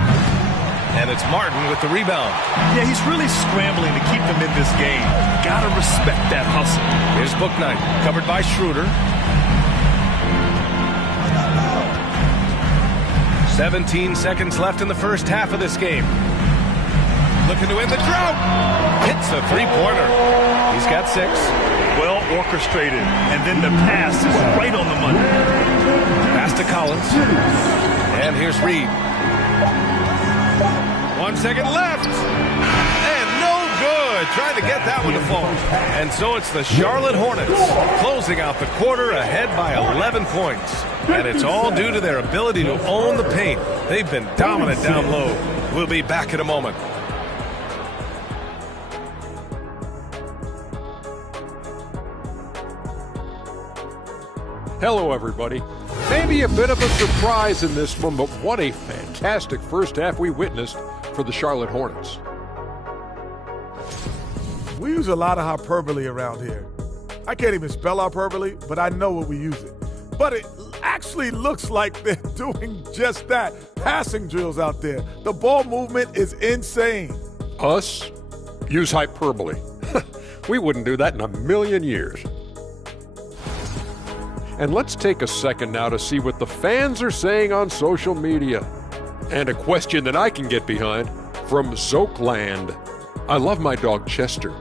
And it's Martin with the rebound. Yeah, he's really scrambling to keep them in this game. Gotta respect that hustle. Here's Bouknight, covered by Schroeder. 17 seconds left in the first half of this game. Looking to end the drought. Hits a 3-pointer. He's got 6. Well orchestrated. And then the pass is right on the money. Pass to Collins. And here's Reed. 1 second left. And no good. Trying to get that one to fall. And so it's the Charlotte Hornets closing out the quarter ahead by 11 points. And it's all due to their ability to own the paint. They've been dominant down low. We'll be back in a moment. Hello, everybody. Maybe a bit of a surprise in this one, but what a fantastic first half we witnessed for the Charlotte Hornets. We use a lot of hyperbole around here. I can't even spell hyperbole, but I know what we use it. But it actually looks like they're doing just that. Passing drills out there. The ball movement is insane. Us? Use hyperbole. We wouldn't do that in a million years. And let's take a second now to see what the fans are saying on social media. And a question that I can get behind from Zokeland. I love my dog Chester.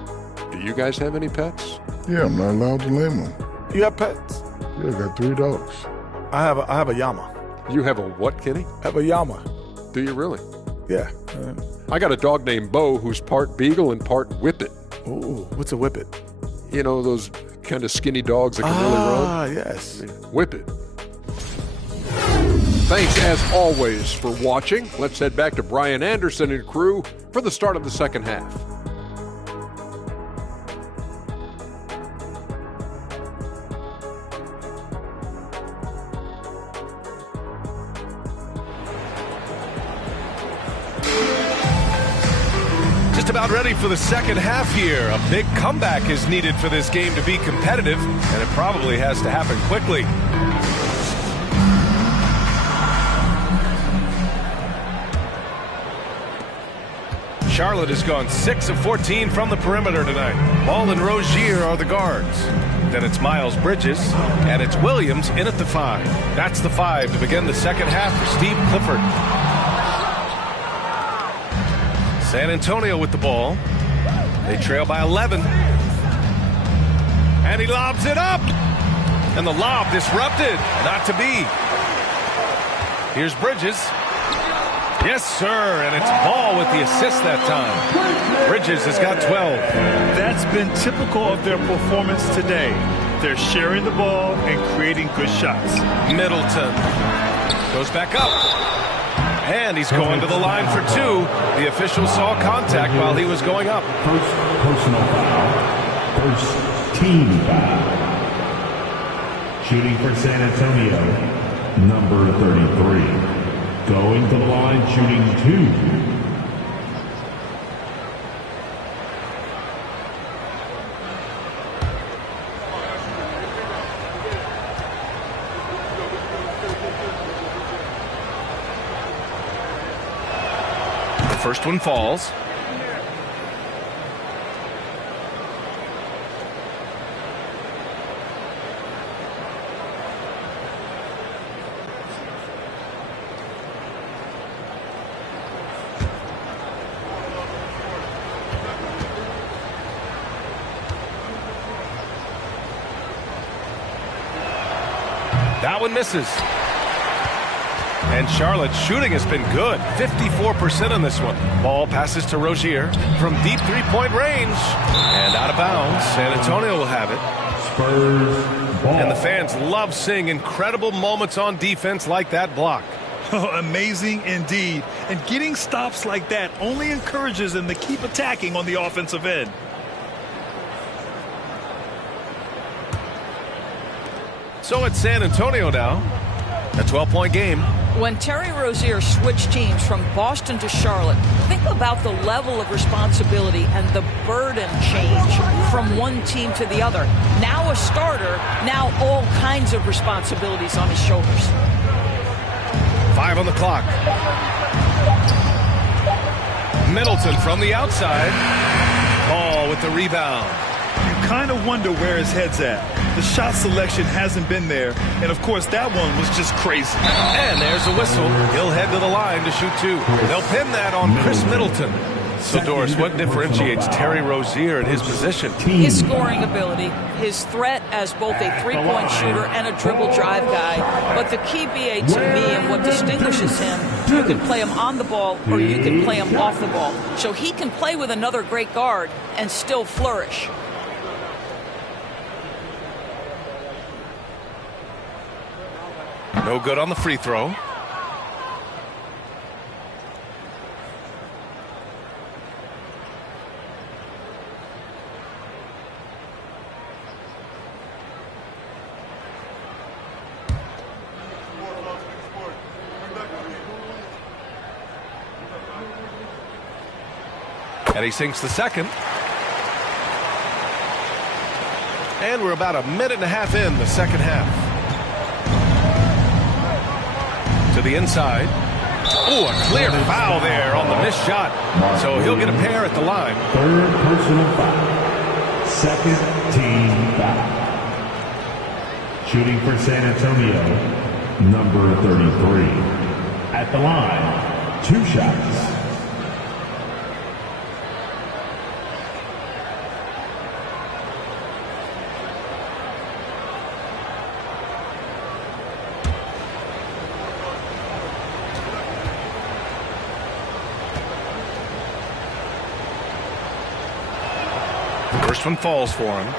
Do you guys have any pets? Yeah, I'm not allowed to name them. You have pets? Yeah, I got 3 dogs. I have a llama. You have a what, Kenny? I have a llama. Do you really? Yeah. I got a dog named Bo who's part beagle and part whippet. Ooh, what's a whippet? You know, those kind of skinny dogs that can really run? Ah, yes. Whippet. Thanks, as always, for watching. Let's head back to Brian Anderson and crew for the start of the second half. Just about ready for the second half here. A big comeback is needed for this game to be competitive, and it probably has to happen quickly. Charlotte has gone 6 of 14 from the perimeter tonight. Ball and Rozier are the guards. Then it's Miles Bridges, and it's Williams in at the 5. That's the 5 to begin the second half for Steve Clifford. San Antonio with the ball. They trail by 11. And he lobs it up. And the lob disrupted. Not to be. Here's Bridges. Yes, sir. And it's Ball with the assist that time. Bridges has got 12. That's been typical of their performance today. They're sharing the ball and creating good shots. Middleton goes back up. And he's going to the line for 2. The official saw contact while he was going up. First personal foul. First team foul. Shooting for San Antonio, number 33. Going to the line, shooting 2. First one falls. That one misses. And Charlotte's shooting has been good. 54% on this one. Ball passes to Rozier from deep three-point range. And out of bounds. San Antonio will have it. Spurs ball. And the fans love seeing incredible moments on defense like that block. Amazing indeed. And getting stops like that only encourages them to keep attacking on the offensive end. So it's San Antonio now. A 12-point game. When Terry Rozier switched teams from Boston to Charlotte, think about the level of responsibility and the burden change from one team to the other. Now a starter, now all kinds of responsibilities on his shoulders. 5 on the clock. Middleton from the outside. Ball with the rebound. You kind of wonder where his head's at. The shot selection hasn't been there, and of course that one was just crazy. And there's a whistle. He'll head to the line to shoot 2. They'll pin that on Chris Middleton. So, Doris, what differentiates Terry Rozier and his position? His scoring ability, his threat as both a three-point shooter and a dribble drive guy. But the key, BA, to me, and what distinguishes him, you can play him on the ball or you can play him off the ball. So he can play with another great guard and still flourish. No good on the free throw. And he sinks the second. And we're about a minute and a half in the second half. To the inside. Oh, a clear foul there on the missed shot. So he'll get a pair at the line. Third personal foul. Second team foul. Shooting for San Antonio, number 33. At the line, 2 shots. First one falls for him.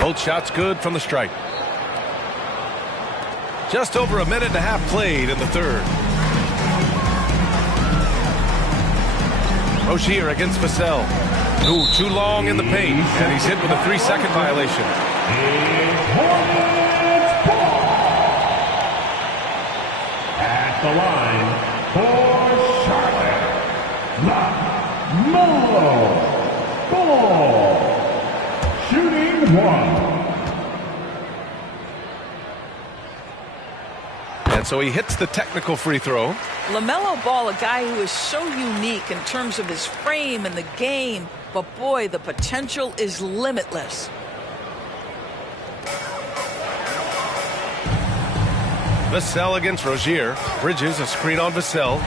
Both shots good from the stripe. Just over a minute and a half played in the third. Rozier against Vassell. Ooh, too long in the paint, and he's hit with a 3-second violation. At the line for Charlotte, LaMelo Ball. Shooting 1. And so he hits the technical free throw. LaMelo Ball, a guy who is so unique in terms of his frame and the game, but boy, the potential is limitless. Vassell against Rozier. Bridges a screen on Vassell.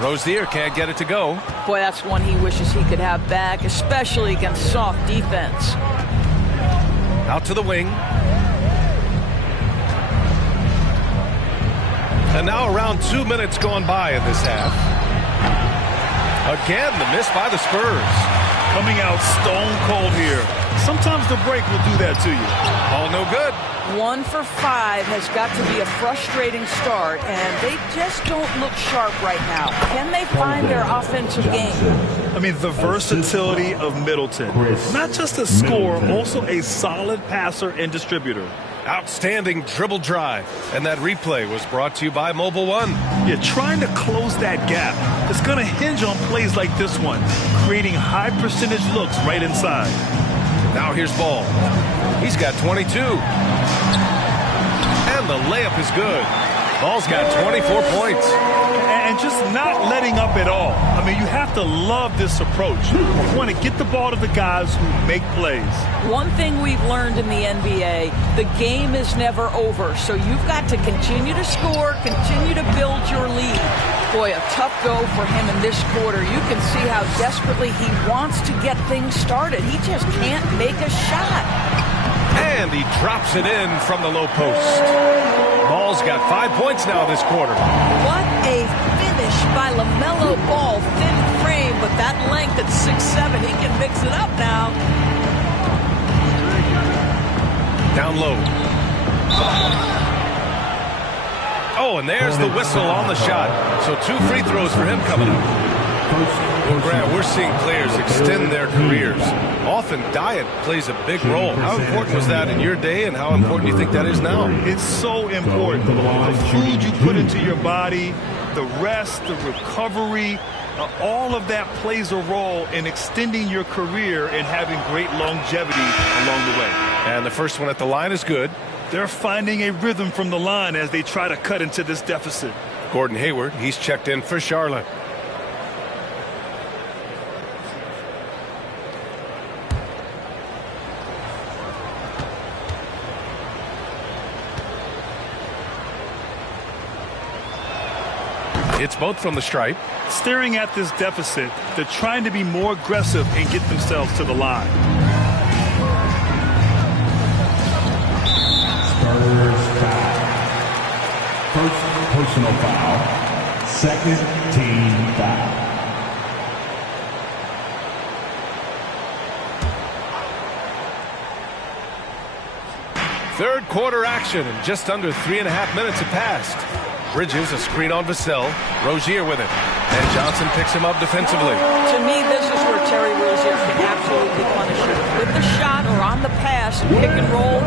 Rozier can't get it to go. Boy, that's one he wishes he could have back, especially against soft defense. Out to the wing. And now around 2 minutes gone by in this half. Again, the miss by the Spurs. Coming out stone cold here. Sometimes the break will do that to you. All no good. 1 for 5 has got to be a frustrating start, and they just don't look sharp right now. Can they find their offensive game? I mean, the versatility of Middleton. Not just a scorer, also a solid passer and distributor. Outstanding dribble drive. And that replay was brought to you by Mobile One. Yeah, trying to close that gap. It's going to hinge on plays like this one, creating high percentage looks right inside. Now here's Ball. He's got 22. And the layup is good. Ball's got 24 points. And just not letting up at all. I mean, you have to love this approach. You want to get the ball to the guys who make plays. One thing we've learned in the NBA, the game is never over. So you've got to continue to score, continue to build your lead. Boy, a tough go for him in this quarter. You can see how desperately he wants to get things started. He just can't make a shot. And he drops it in from the low post. Ball's got 5 points now this quarter. What a finish by LaMelo Ball. Thin frame, but that length at 6'7", he can mix it up now. Down low. Oh, and there's the whistle on the shot. So 2 free throws for him coming up. Well, Grant, we're seeing players extend their careers. Often diet plays a big role. How important was that in your day, and how important do you think that is now? It's so important. The food you put into your body, the rest, the recovery, all of that plays a role in extending your career and having great longevity along the way. And the first one at the line is good. They're finding a rhythm from the line as they try to cut into this deficit. Gordon Hayward, he's checked in for Charlotte. It's both from the stripe. Staring at this deficit, they're trying to be more aggressive and get themselves to the line. Spurs foul. First personal foul. Second team foul. Third quarter action, and just under 3.5 minutes have passed. Bridges, a screen on Vassell. Rozier with it. And Johnson picks him up defensively. To me, this is where Terry Rozier can absolutely punish you. With the shot or on the pass, pick and roll,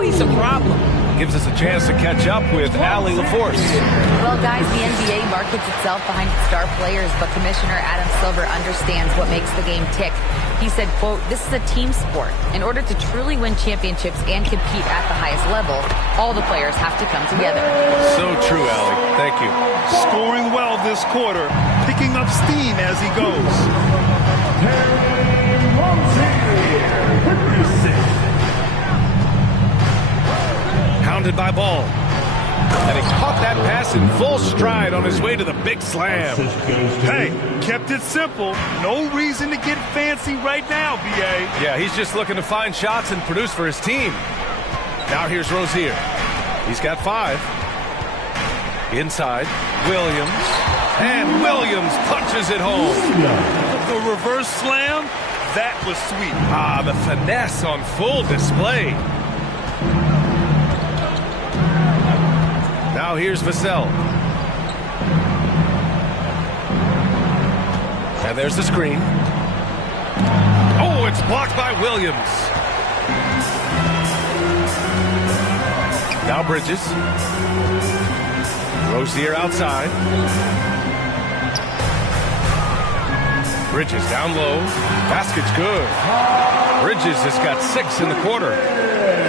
he's a problem. Gives us a chance to catch up with Allie LaForce. Well, guys, the NBA markets itself behind its star players, but Commissioner Adam Silver understands what makes the game tick. He said, quote, "This is a team sport. In order to truly win championships and compete at the highest level, all the players have to come together." So true, Allie. Thank you. Scoring well this quarter, picking up steam as he goes. Hounded by Ball. And he caught that pass in full stride on his way to the big slam. Hey, kept it simple. No reason to get fancy right now, B.A. Yeah, he's just looking to find shots and produce for his team. Now here's Rozier. He's got 5. Inside, Williams. And Williams punches it home. The reverse slam, that was sweet. Ah, the finesse on full display. Now here's Vassell. And there's the screen. Oh, it's blocked by Williams. Now Bridges. Rozier outside. Bridges down low. Basket's good. Bridges has got 6 in the quarter.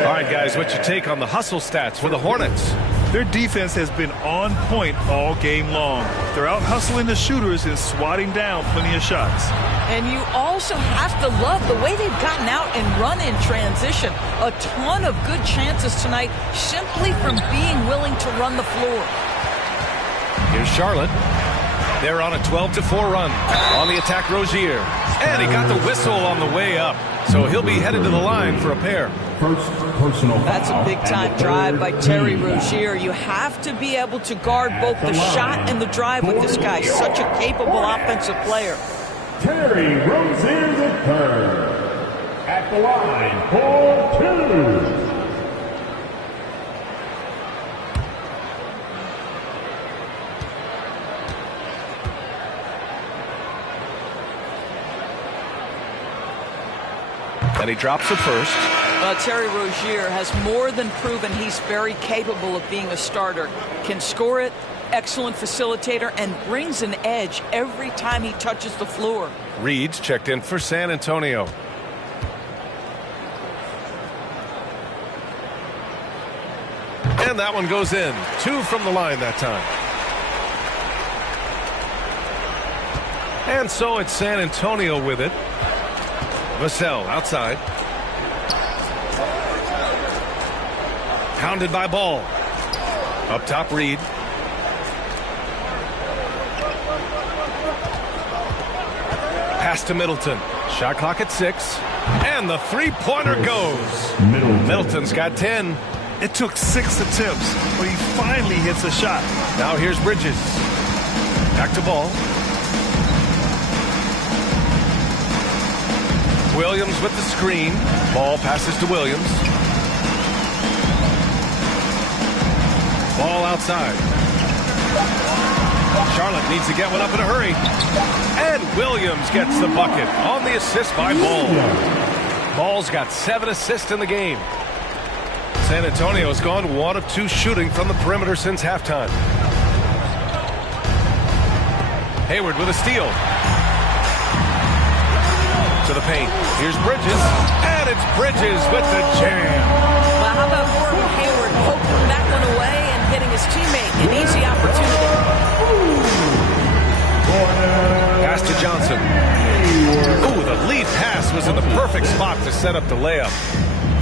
All right, guys, what's your take on the hustle stats for the Hornets? Their defense has been on point all game long. They're out hustling the shooters and swatting down plenty of shots. And you also have to love the way they've gotten out and run in transition. A ton of good chances tonight simply from being willing to run the floor. Here's Charlotte. They're on a 12-4 run. On the attack, Rozier. And he got the whistle on the way up. So he'll be headed to the line for a pair. First personal foul. That's a big-time drive by Terry Rozier. You have to be able to guard both the shot and the drive with this guy. Such a capable offensive player. Terry Rozier III at the line for 2. And he drops it first. Terry Rozier has more than proven he's very capable of being a starter. Can score it, excellent facilitator, and brings an edge every time he touches the floor. Reed's checked in for San Antonio. And that one goes in. 2 from the line that time. And so it's San Antonio with it. Vassell outside. Hounded by Ball. Up top, Reed. Pass to Middleton. Shot clock at 6. And the three-pointer goes. Middleton's got 10. It took 6 attempts, but he finally hits a shot. Now here's Bridges. Back to Ball. Williams with the screen. Ball passes to Williams. Ball outside. Charlotte needs to get one up in a hurry. And Williams gets the bucket on the assist by Ball. Ball's got 7 assists in the game. San Antonio's gone 1 of 2 shooting from the perimeter since halftime. Hayward with a steal. To the paint. Here's Bridges. And it's Bridges with the jam. how about Gordon Hayward poking that one away and getting his teammate an easy opportunity? Pass to Johnson. Ooh, the lead pass was in the perfect spot to set up the layup.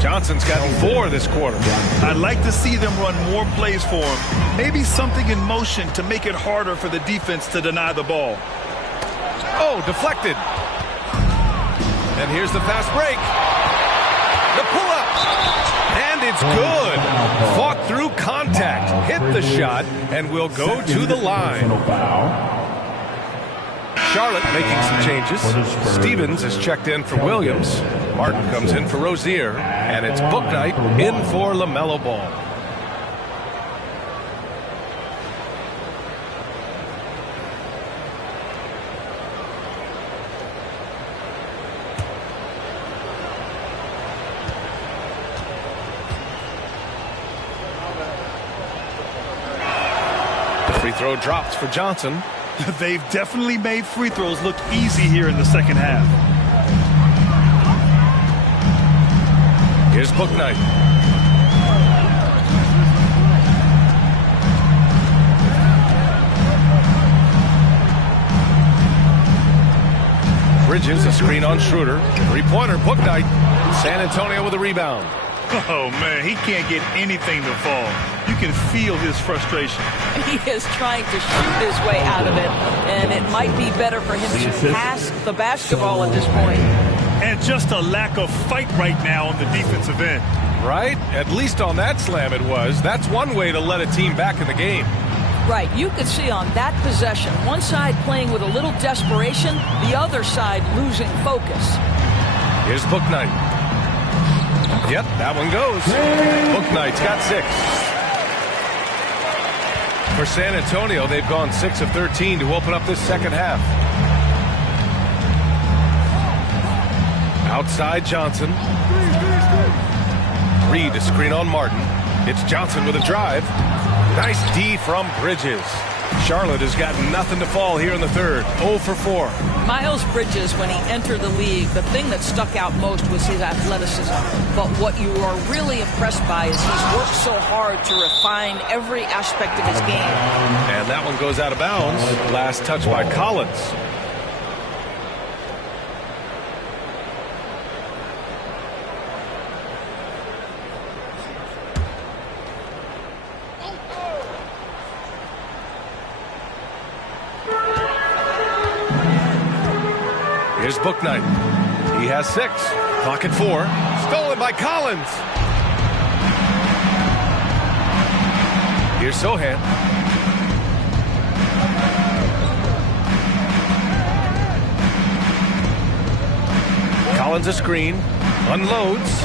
Johnson's gotten 4 this quarter. I'd like to see them run more plays for him. Maybe something in motion to make it harder for the defense to deny the ball. Oh, deflected. And here's the fast break. The pull-up. And it's good. Fought through contact. Hit the shot and will go to the line. Charlotte making some changes. Stevens is checked in for Williams. Martin comes in for Rozier. And it's Bouknight in for LaMelo Ball. The free throw drops for Johnson. They've definitely made free throws look easy here in the second half. Here's Bouknight. Bridges, a screen on Schroeder. Three-pointer, Bouknight. San Antonio with a rebound. Oh, man, he can't get anything to fall. You can feel his frustration. He is trying to shoot his way out of it, and it might be better for him to pass the basketball at this point. And just a lack of fight right now on the defensive end. Right? At least on that slam it was. That's one way to let a team back in the game. Right. You could see on that possession, one side playing with a little desperation, the other side losing focus. Here's Bouknight. Yep, that one goes. Bouknight's got 6. For San Antonio, they've gone 6 of 13 to open up this second half. Outside Johnson. Reed to screen on Martin. It's Johnson with a drive. Nice D from Bridges. Charlotte has got nothing to fall here in the third. 0 for 4. Miles Bridges, when he entered the league, the thing that stuck out most was his athleticism. But what you are really impressed by is he's worked so hard to refine every aspect of his game. And that one goes out of bounds. Last touch by Collins. Here's Bouknight. He has 6. Clock at 4. Stolen by Collins. Here's Sohan. Collins a screen. Unloads.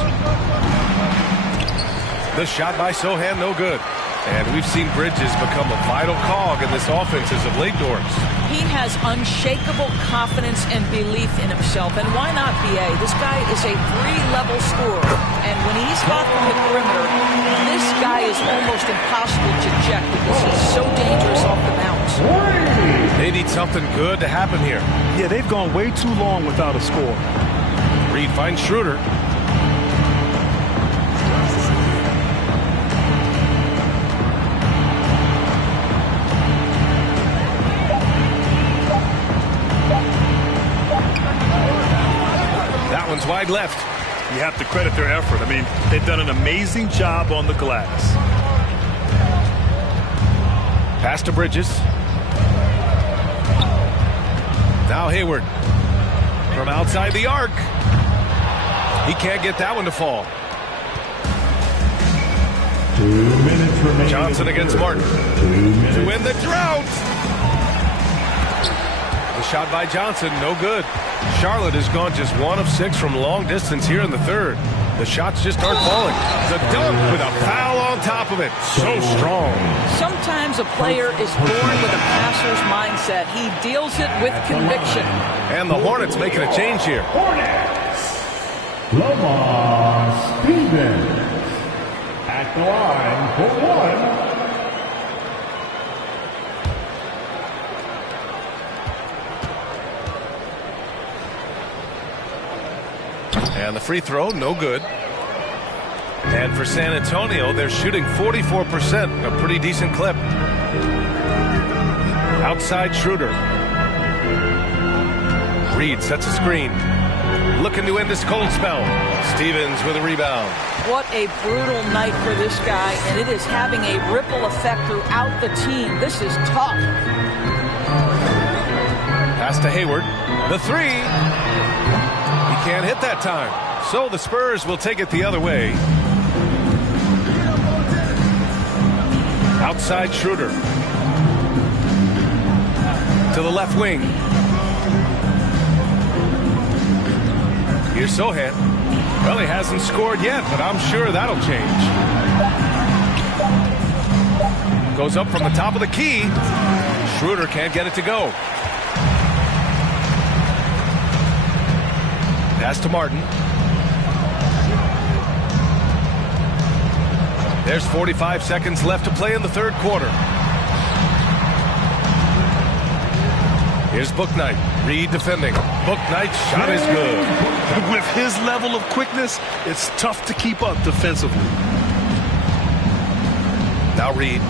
The shot by Sohan, no good. And we've seen Bridges become a vital cog in this offense as of late, Doris. He has unshakable confidence and belief in himself. And why not, B.A.? This guy is a 3-level scorer. And when he's hot from the perimeter, this guy is almost impossible to check because he's so dangerous off the bounce. They need something good to happen here. Yeah, they've gone way too long without a score. Reed finds Schroeder. That one's wide left. You have to credit their effort. I mean, they've done an amazing job on the glass. Pass to Bridges. Now Hayward. From outside the arc. He can't get that one to fall. 2 minutes remaining. Johnson against Martin. 2 minutes. To win the drought. The shot by Johnson, no good. Charlotte has gone just 1 of 6 from long distance here in the third. The shots just aren't falling. The dunk with a foul on top of it. So strong. Sometimes a player is born with a passer's mindset. He deals it with conviction. And the Hornets making a change here. Hornets. Lamar Stevens at the line for 1. And the free throw, no good. And for San Antonio, they're shooting 44%, a pretty decent clip. Outside Schroeder. Reed sets a screen. Looking to end this cold spell. Stevens with a rebound. What a brutal night for this guy, and it is having a ripple effect throughout the team. This is tough. Pass to Hayward. The three. He can't hit that time. So the Spurs will take it the other way. Outside Schroeder. To the left wing. Here's Sohan. Well, he hasn't scored yet, but I'm sure that'll change. Goes up from the top of the key. Schroeder can't get it to go. Pass to Martin. There's 45 seconds left to play in the third quarter. Here's Bouknight. Reed defending. Bouknight's shot is good. With his level of quickness, it's tough to keep up defensively. Now Reed.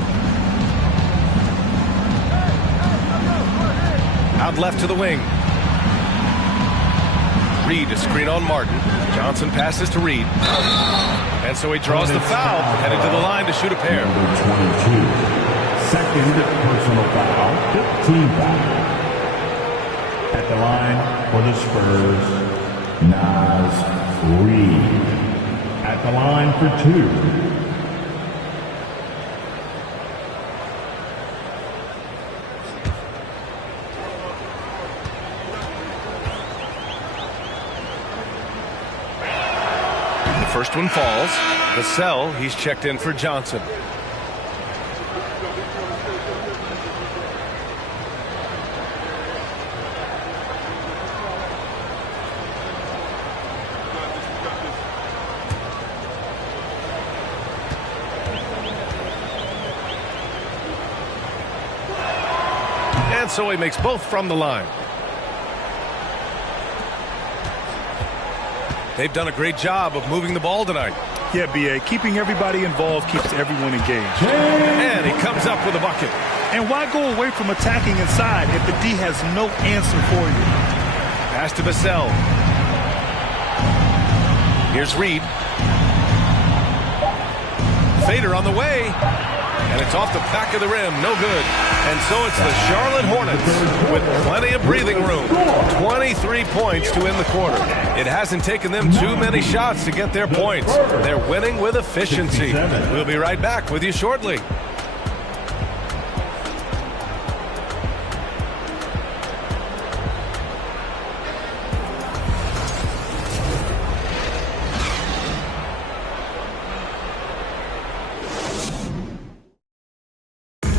Out left to the wing. Reed to screen on Martin. Johnson passes to Reed. And so he draws the foul, headed to the line to shoot a pair. Number 22. Second personal foul. 15 foul. At the line for the Spurs, Naz Reid. At the line for two. The first one falls. Vassell, he's checked in for Johnson. So he makes both from the line. They've done a great job of moving the ball tonight. Yeah, B.A. Keeping everybody involved keeps everyone engaged. And he comes up with a bucket. And why go away from attacking inside if the D has no answer for you? Pass to Vassell. Here's Reed. Fader on the way. And it's off the back of the rim. No good. And so it's the Charlotte Hornets with plenty of breathing room. 23 points to end the quarter. It hasn't taken them too many shots to get their points. They're winning with efficiency. We'll be right back with you shortly.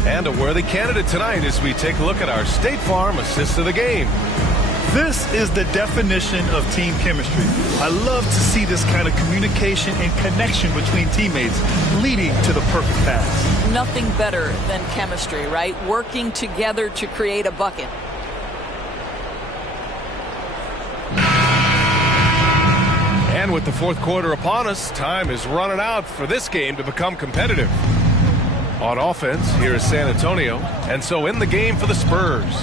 And a worthy candidate tonight as we take a look at our State Farm assist of the game. This is the definition of team chemistry. I love to see this kind of communication and connection between teammates leading to the perfect pass. Nothing better than chemistry, right? Working together to create a bucket. And with the fourth quarter upon us, time is running out for this game to become competitive. On offense, here is San Antonio. And so in the game for the Spurs.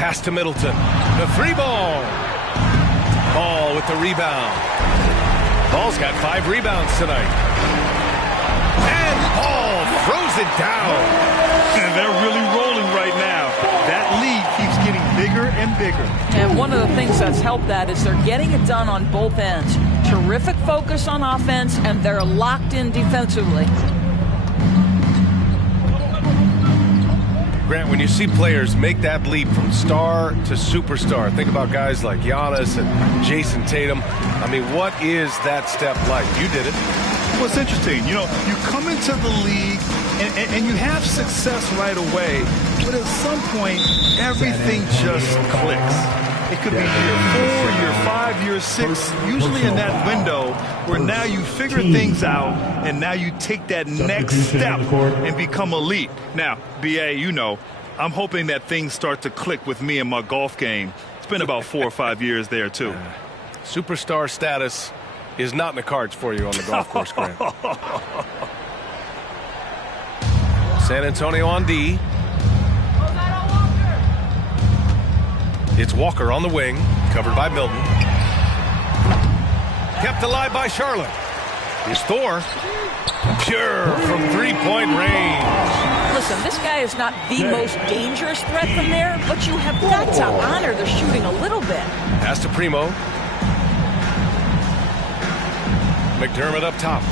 Pass to Middleton. The three ball. Ball with the rebound. Ball's got 5 rebounds tonight. And Ball throws it down. And they're really rolling right now. That lead keeps getting bigger and bigger. And one of the things that's helped that is they're getting it done on both ends. Terrific focus on offense, and they're locked in defensively. Grant, when you see players make that leap from star to superstar, think about guys like Giannis and Jason Tatum. I mean, what is that step like? You did it. Well, it's interesting. You know, you come into the league and you have success right away, but at some point, everything just clicks. It could be year 4, year 5, year 6, usually in that window where now you figure things out and now you take that next step and become elite. Now, B.A., you know, I'm hoping that things start to click with me in my golf game. It's been about 4 or 5 years there, too. Superstar status is not in the cards for you on the golf course, Grant. San Antonio on D. It's Walker on the wing, covered by Milton. Kept alive by Charlotte. Here's Thor. Pure from three-point range. Listen, this guy is not the most dangerous threat from there, but you have got to honor the shooting a little bit. Pass to Primo. McDermott up top.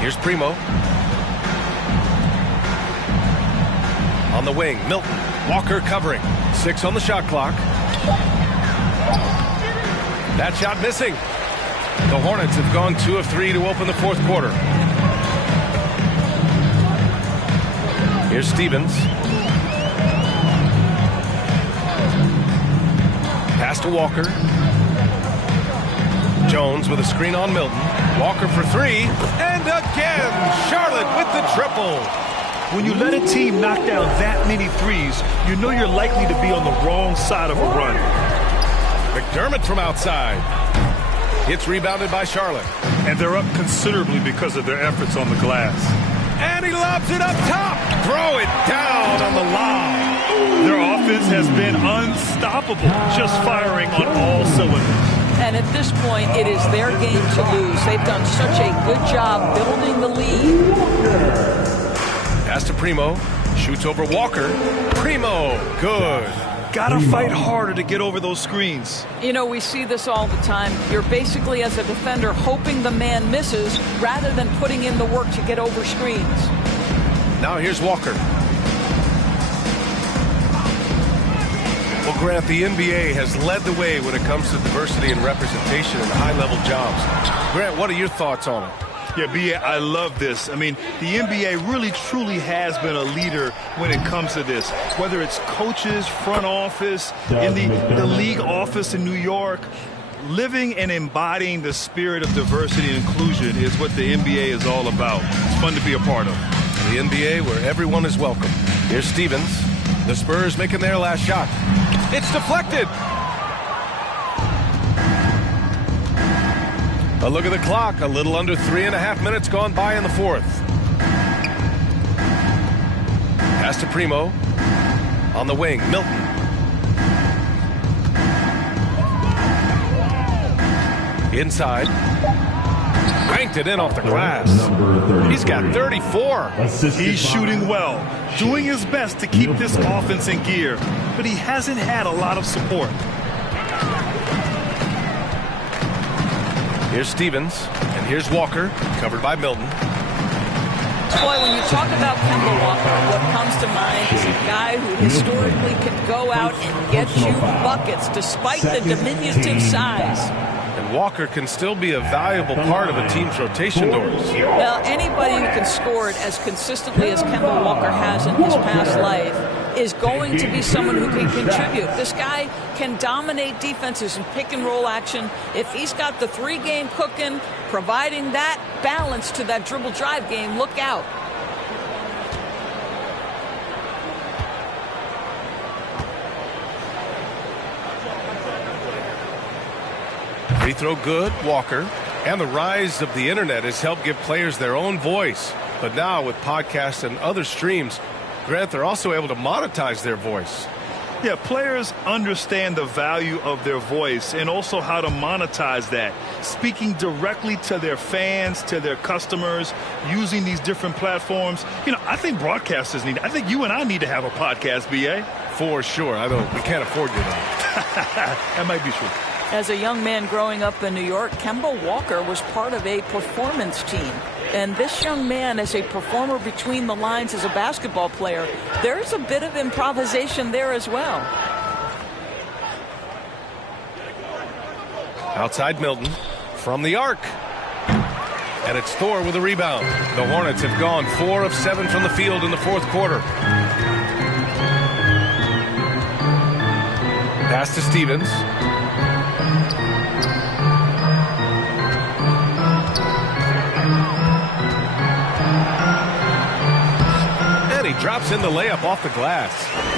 Here's Primo. On the wing, Milton. Walker covering. 6 on the shot clock. That shot missing. The Hornets have gone 2 of 3 to open the fourth quarter. Here's Stevens. Pass to Walker. Jones with a screen on Milton. Walker for 3. And again, Charlotte with the triple. When you let a team knock down that many threes, you know you're likely to be on the wrong side of a run. McDermott from outside. It's rebounded by Charlotte. And they're up considerably because of their efforts on the glass. And he lobs it up top. Throw it down on the lob. Their offense has been unstoppable, just firing on all cylinders. And at this point, it is their game to lose. They've done such a good job building the lead. Pass to Primo. Shoots over Walker. Primo. Good. Gotta fight harder to get over those screens. You know, we see this all the time. You're basically, as a defender, hoping the man misses rather than putting in the work to get over screens. Now here's Walker. Well, Grant, the NBA has led the way when it comes to diversity and representation in high-level jobs. Grant, what are your thoughts on it? Yeah, B.A., I love this. I mean, the NBA really, truly has been a leader when it comes to this. Whether it's coaches, front office, in the league office in New York, living and embodying the spirit of diversity and inclusion is what the NBA is all about. It's fun to be a part of. The NBA where everyone is welcome. Here's Stevens. The Spurs making their last shot. It's deflected. A look at the clock. A little under 3.5 minutes gone by in the fourth. Pass to Primo. On the wing, Milton. Inside. Banked it in off the glass. He's got 34. He's shooting well, doing his best to keep this offense in gear, but he hasn't had a lot of support. Here's Stevens, and here's Walker, covered by Milton. Boy, when you talk about Kemba Walker, what comes to mind is a guy who historically can go out and get you buckets despite the diminutive size. And Walker can still be a valuable part of a team's rotation doors. Well, anybody who can score it as consistently as Kemba Walker has in his past life is going to be someone who can contribute. This guy can dominate defenses in pick and roll action. If he's got the 3-game cooking, providing that balance to that dribble drive game, look out. Free throw good, Walker. And the rise of the internet has helped give players their own voice. But now with podcasts and other streams, Grant, they're also able to monetize their voice. Yeah, players understand the value of their voice and also how to monetize that. Speaking directly to their fans, to their customers, using these different platforms. You know, I think broadcasters I think you and I need to have a podcast, B.A. For sure. We can't afford you now. That might be true. As a young man growing up in New York, Kemba Walker was part of a performance team. And this young man, as a performer between the lines as a basketball player, there's a bit of improvisation there as well. Outside Milton from the arc. And it's Thor with a rebound. The Hornets have gone 4 of 7 from the field in the fourth quarter. Pass to Stevens. Drops in the layup off the glass.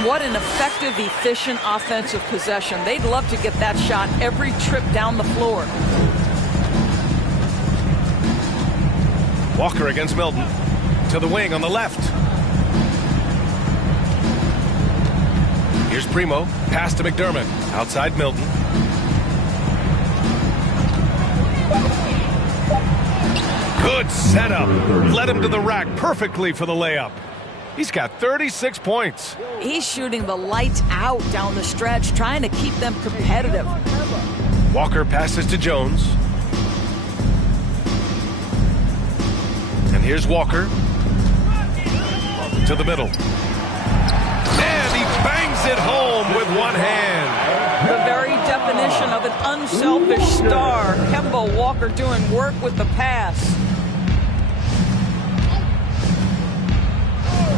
What an effective, efficient offensive possession. They'd love to get that shot every trip down the floor. Walker against Milton. To the wing on the left. Here's Primo. Pass to McDermott. Outside Milton. Good setup. Led him to the rack perfectly for the layup. He's got 36 points. He's shooting the lights out down the stretch, trying to keep them competitive. Walker passes to Jones. And here's Walker. To the middle. And he bangs it home with one hand. The very definition of an unselfish star. Kemba Walker doing work with the pass.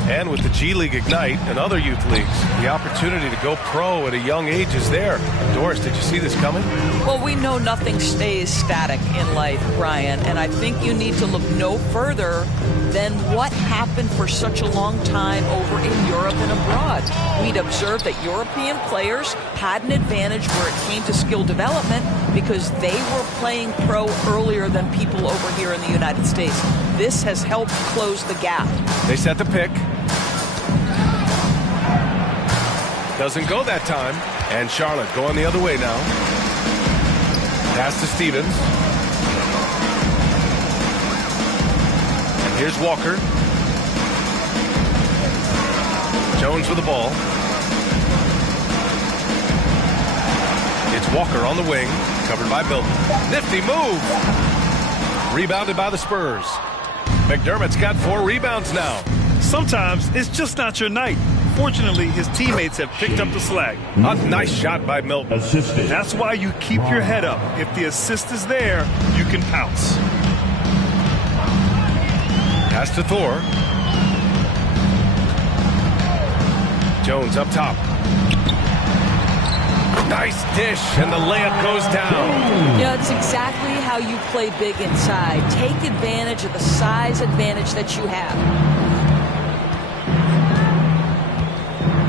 And with the G League Ignite and other youth leagues, the opportunity to go pro at a young age is there. Doris, did you see this coming? Well, we know nothing stays static in life, Brian, and I think you need to look no further than what happened for such a long time over in Europe and abroad. We'd observed that European players had an advantage where it came to skill development because they were playing pro earlier than people over here in the United States. This has helped close the gap. They set the pick. Doesn't go that time. And Charlotte going the other way now. Pass to Stevens. And here's Walker. Jones with the ball. It's Walker on the wing. Covered by Milton. Nifty move. Rebounded by the Spurs. McDermott's got 4 rebounds now. Sometimes it's just not your night. Fortunately, his teammates have picked up the slack. A nice shot by Milton. Assisted. That's why you keep your head up. If the assist is there, you can pounce. Pass to Thor. Jones up top. Nice dish, and the layup goes down. Yeah, it's exactly how you play big inside. Take advantage of the size advantage that you have.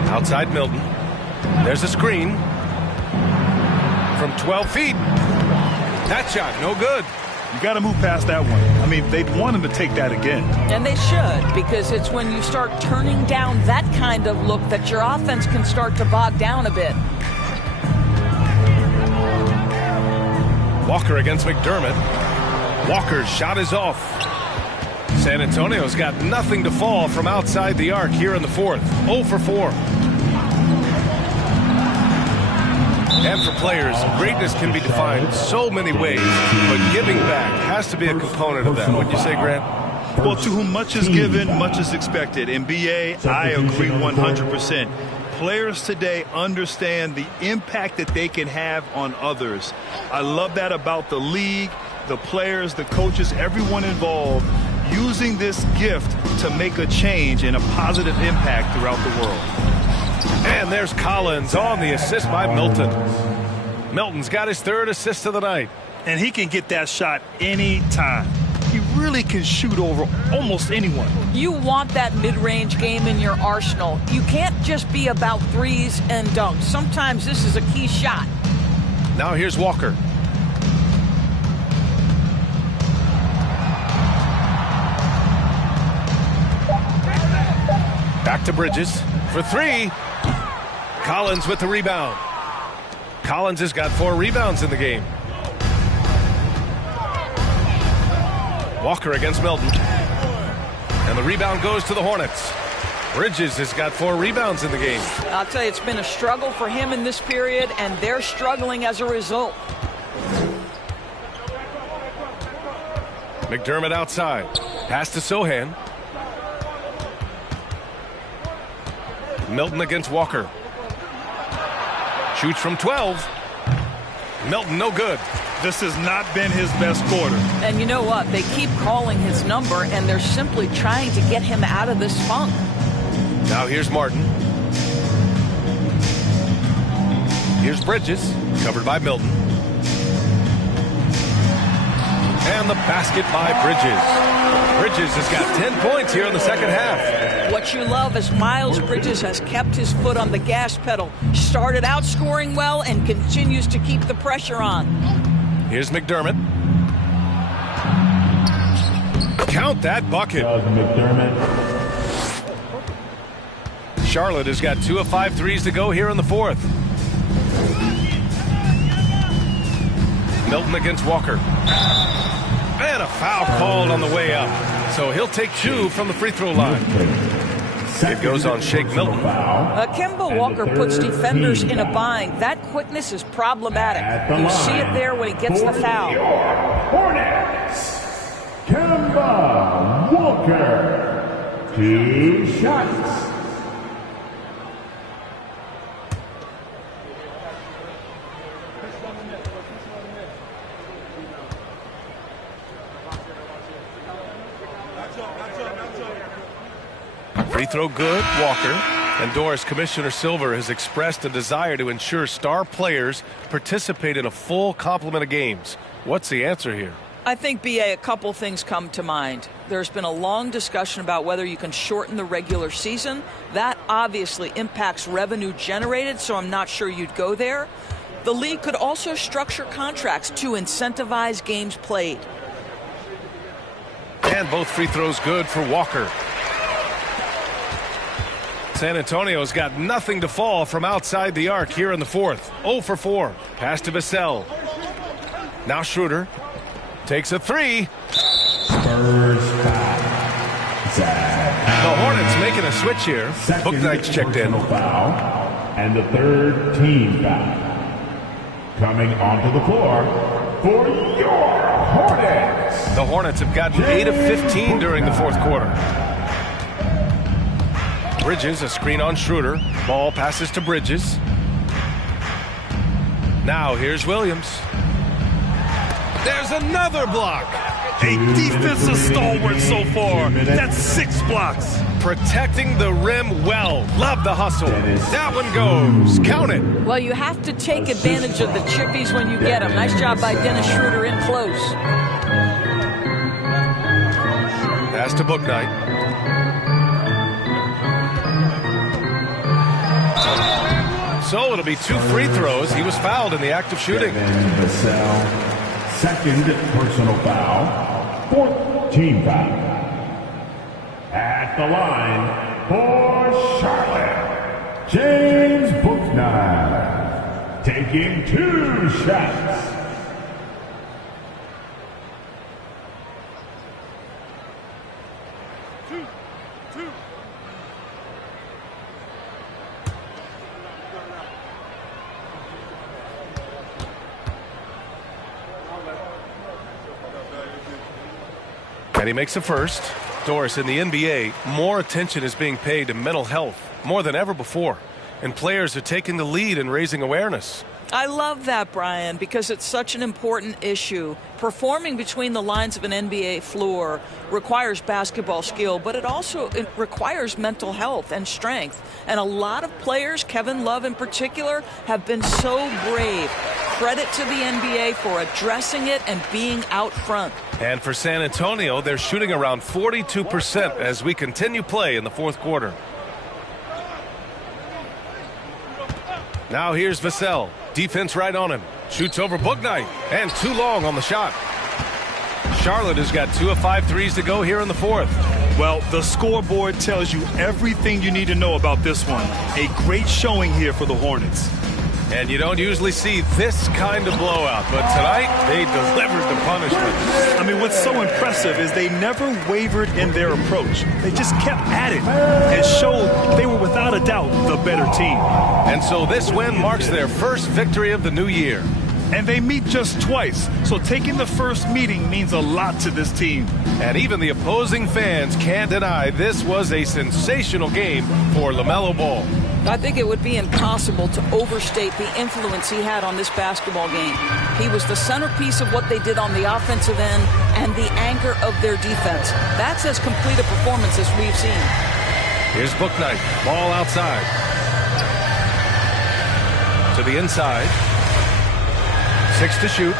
Outside Milton. There's a screen. From 12 feet. That shot, no good. You got to move past that one. I mean, they'd want him to take that again. And they should, because it's when you start turning down that kind of look that your offense can start to bog down a bit. Walker against McDermott. Walker's shot is off. San Antonio's got nothing to fall from outside the arc here in the fourth. 0 for 4. And for players, greatness can be defined so many ways, but giving back has to be a component of that. Wouldn't you say, Grant? Well, to whom much is given, much is expected. In BA, I agree 100%. Players today understand the impact that they can have on others. I love that about the league, the players, the coaches, everyone involved, using this gift to make a change and a positive impact throughout the world. And there's Collins on the assist by Milton. Milton's got his 3rd assist of the night. And he can get that shot anytime. He really can shoot over almost anyone. You want that mid-range game in your arsenal. You can't just be about threes and dunks. Sometimes this is a key shot. Now here's Walker. Back to Bridges for 3. Collins with the rebound. Collins has got 4 rebounds in the game. Walker against Milton. And the rebound goes to the Hornets. Bridges has got 4 rebounds in the game. I'll tell you, it's been a struggle for him in this period, and they're struggling as a result. McDermott outside. Pass to Sohan. Milton against Walker. Shoots from 12. Milton, no good. This has not been his best quarter. And you know what? They keep calling his number, and they're simply trying to get him out of this funk. Now here's Martin. Here's Bridges, covered by Milton. And the basket by Bridges. Bridges has got 10 points here in the second half. What you love is Miles Bridges has kept his foot on the gas pedal. Started out scoring well and continues to keep the pressure on. Here's McDermott. Count that bucket. Charlotte has got 2 of 5 threes to go here in the fourth. Milton against Walker. And a foul called on the way up. So he'll take 2 from the free throw line. It goes on Shake Milton. Kemba Walker puts defenders in a bind. That quickness is problematic. You see it there when he gets the foul. Hornets, Kemba Walker, 2 shots. Free throw good, Walker. And Doris, Commissioner Silver has expressed a desire to ensure star players participate in a full complement of games. What's the answer here? I think, B.A., a couple things come to mind. There's been a long discussion about whether you can shorten the regular season. That obviously impacts revenue generated, so I'm not sure you'd go there. The league could also structure contracts to incentivize games played. And both free throws good for Walker. San Antonio's got nothing to fall from outside the arc here in the fourth. 0 for 4. Pass to Vassell. Now Schroeder takes a 3. Spurs foul. The Hornets making a switch here. Bouknight's checked in. Foul, and the third team foul. Coming onto the floor for your Hornets. The Hornets have gotten 8 of 15 during the fourth quarter. Bridges, a screen on Schroeder. Ball passes to Bridges. Now here's Williams. There's another block. A defensive stalwart so far. That's 6 blocks. Protecting the rim well. Love the hustle. That one goes. Count it. Well, you have to take advantage of the chippies when you get them. Nice job by Dennis Schroeder in close. Pass to Bouknight. So it'll be 2 free throws. He was fouled in the act of shooting. Vassell, second personal foul, 4th team foul. At the line for Charlotte, James Bouknight, taking 2 shots. And he makes a first. Doris, in the NBA, more attention is being paid to mental health, more than ever before. And players are taking the lead in raising awareness. I love that, Brian, because it's such an important issue. Performing between the lines of an NBA floor requires basketball skill, but it requires mental health and strength. And a lot of players, Kevin Love in particular, have been so brave. Credit to the NBA for addressing it and being out front. And for San Antonio, they're shooting around 42% as we continue play in the fourth quarter. Now here's Vassell. Defense right on him. Shoots over Bouknight. And too long on the shot. Charlotte has got 2 of 5 threes to go here in the fourth. Well, the scoreboard tells you everything you need to know about this one. A great showing here for the Hornets. And you don't usually see this kind of blowout, but tonight they delivered the punishment. I mean, what's so impressive is they never wavered in their approach. They just kept at it and showed they were without a doubt the better team. And so this win marks their first victory of the new year. And they meet just twice, so taking the first meeting means a lot to this team. And even the opposing fans can't deny this was a sensational game for LaMelo Ball. I think it would be impossible to overstate the influence he had on this basketball game. He was the centerpiece of what they did on the offensive end and the anchor of their defense. That's as complete a performance as we've seen. Here's Bouknight. Ball outside. To the inside. 6 to shoot.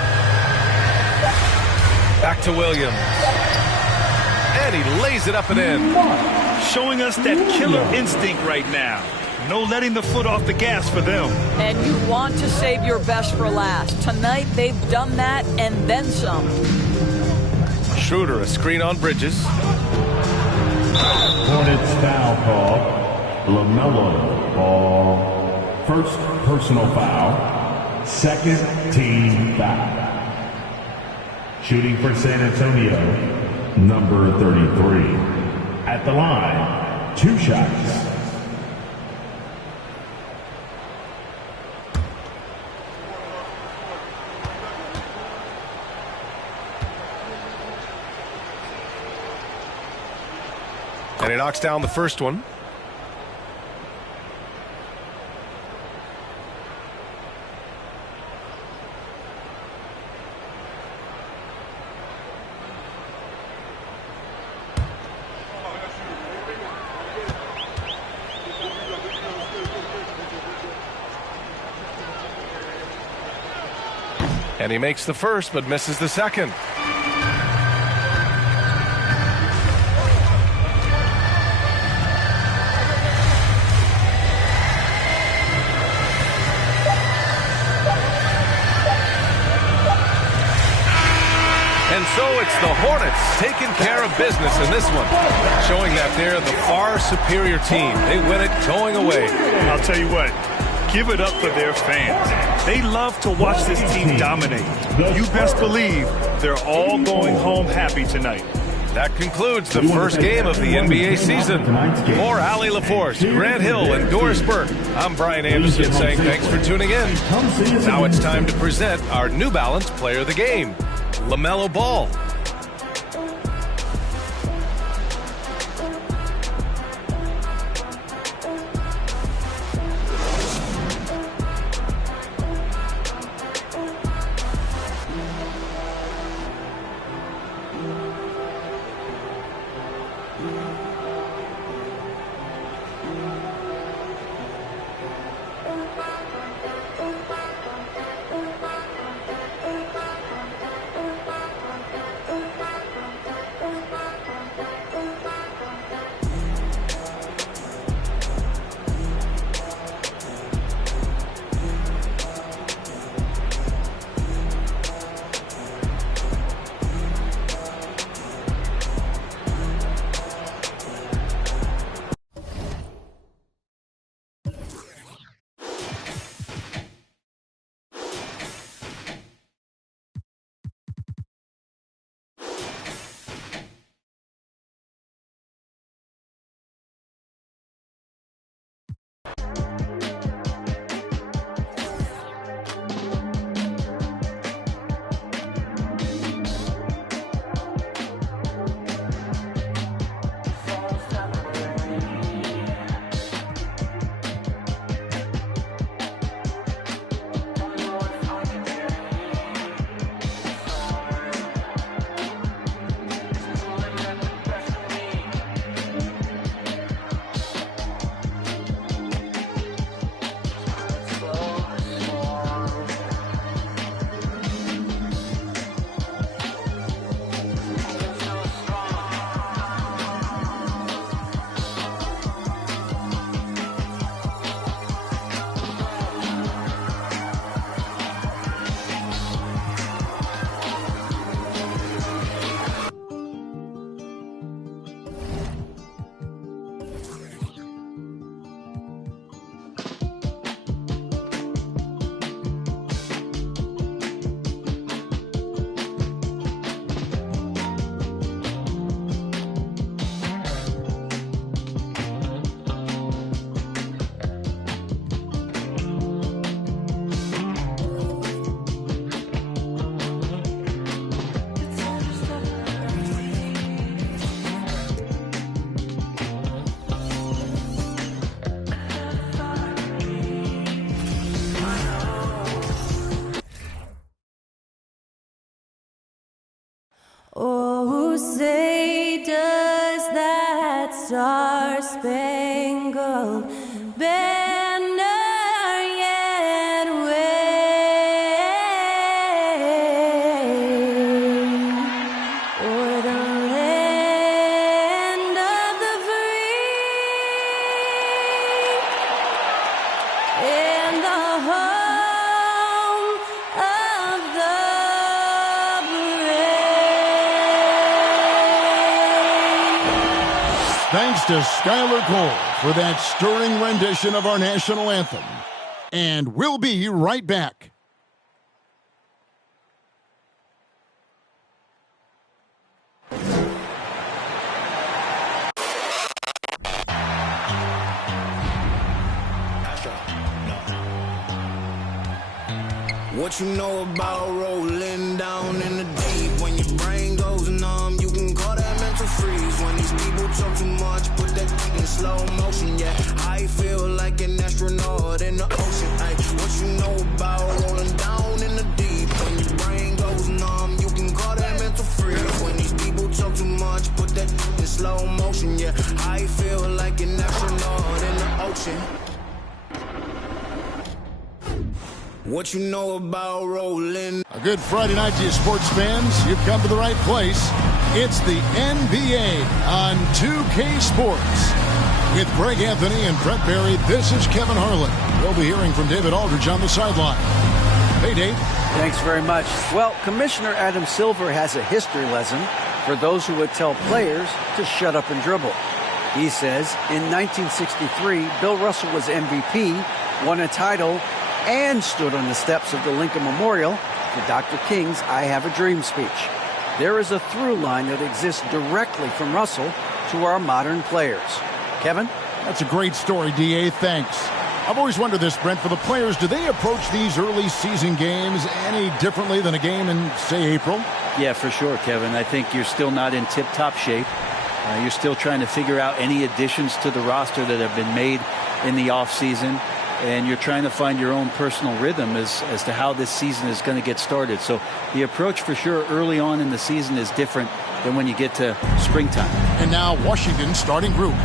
Back to Williams. And he lays it up and in. Showing us that killer instinct right now. No letting the foot off the gas for them. And you want to save your best for last. Tonight, they've done that and then some. Schroeder, a screen on Bridges. Hornets foul call. LaMelo Ball. First personal foul. Second team foul. Shooting for San Antonio, number 33. At the line, 2 shots. And he knocks down the first one. And he makes the first, but misses the second. And so it's the Hornets taking care of business in this one, showing that they're the far superior team. They win it going away. I'll tell you what, give it up for their fans. They love to watch this team dominate. You best believe they're all going home happy tonight. That concludes the first game of the NBA season. For Allie LaForce, Grant Hill, and Doris Burke, I'm Brian Anderson saying thanks for tuning in. Now it's time to present our New Balance Player of the Game, LaMelo Ball. Oh, say does that star-spangled banner yet wave? to Skylar Cole for that stirring rendition of our national anthem. And we'll be right back. What you know about rolling down in the deep? When your brain goes numb, you can call that mental freeze. When these people talk too much, put that in slow motion. Yeah, I feel like an astronaut in the ocean. Ay, what you know about rolling down in the deep? When your brain goes numb, you can call that mental freeze. When these people talk too much, put that in slow motion. Yeah, I feel like an astronaut in the ocean. What you know about rolling? A good Friday night to you sports fans. You've come to the right place. It's the NBA on 2K Sports. With Greg Anthony and Brett Barry, this is Kevin Harlan. We'll be hearing from David Aldridge on the sideline. Hey, Dave. Thanks very much. Well, Commissioner Adam Silver has a history lesson for those who would tell players to shut up and dribble. He says in 1963, Bill Russell was MVP, won a title, and stood on the steps of the Lincoln Memorial for Dr. King's I Have a Dream speech. There is a through line that exists directly from Russell to our modern players. Kevin? That's a great story, D.A. Thanks. I've always wondered this, Brent, for the players, do they approach these early season games any differently than a game in, say, April? Yeah, for sure, Kevin. I think you're still not in tip-top shape. You're still trying to figure out any additions to the roster that have been made in the offseason. And you're trying to find your own personal rhythm as to how this season is going to get started. So the approach for sure early on in the season is different than when you get to springtime. And now Washington's starting group.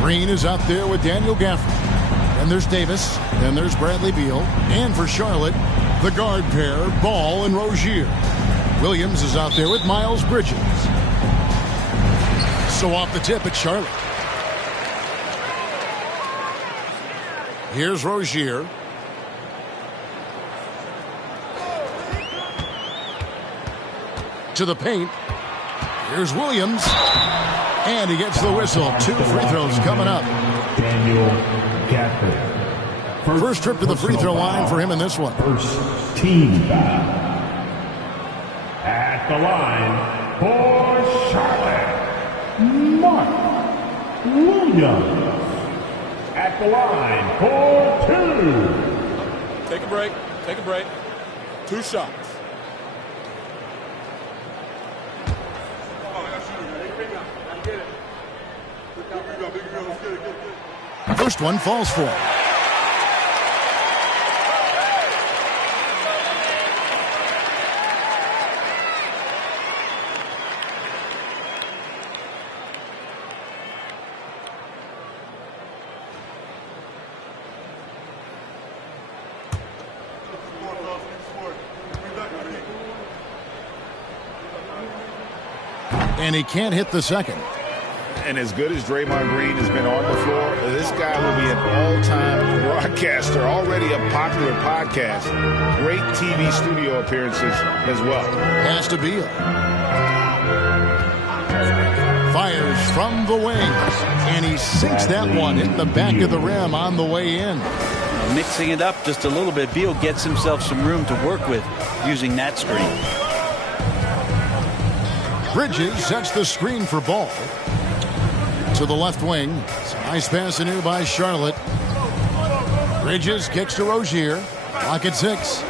Green is out there with Daniel Gafford. Then there's Davis. Then there's Bradley Beal. And for Charlotte, the guard pair, Ball and Rozier. Williams is out there with Miles Bridges. So off the tip at Charlotte. Here's Rozier. To the paint. Here's Williams. And he gets the whistle. 2 free throws coming up. Daniel Gafford. First trip to the free throw line for him in this one. First team foul. At the line for Charlotte, Mark Williams. At the line for 2. Take a break. Take a break. 2 shots. First one falls for him. And he can't hit the second. And as good as Draymond Green has been on the floor, this guy will be an all-time broadcaster, already a popular podcast. Great TV studio appearances as well. Has to be. Fires from the wings, and he sinks that one in the back of the rim on the way in. Mixing it up just a little bit, Beal gets himself some room to work with using that screen. Bridges sets the screen for Ball. To the left wing. It's a nice pass in here by Charlotte. Bridges kicks to Rozier. Clock at 6.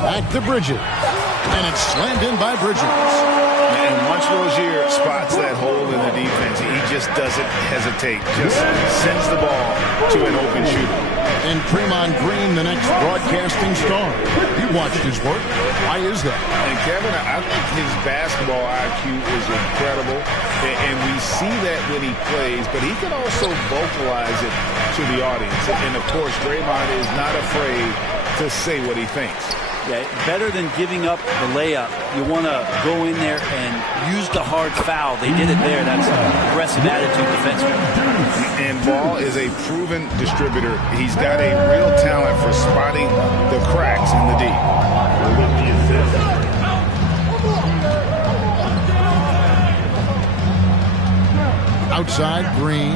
Back to Bridges. And it's slammed in by Bridges. And once Rozier spots that hole in the defense, he just doesn't hesitate. Just sends the ball to an open shooter. And Draymond Green, the next broadcasting star. You watched his work. Why is that? And Kevin, I think his basketball IQ is incredible. And we see that when he plays, but he can also vocalize it to the audience. And of course, Draymond is not afraid to say what he thinks. Yeah, better than giving up the layup, you want to go in there and use the hard foul. They did it there. That's an aggressive attitude defensively. And Ball is a proven distributor. He's got a real talent for spotting the cracks in the D. Outside, Green.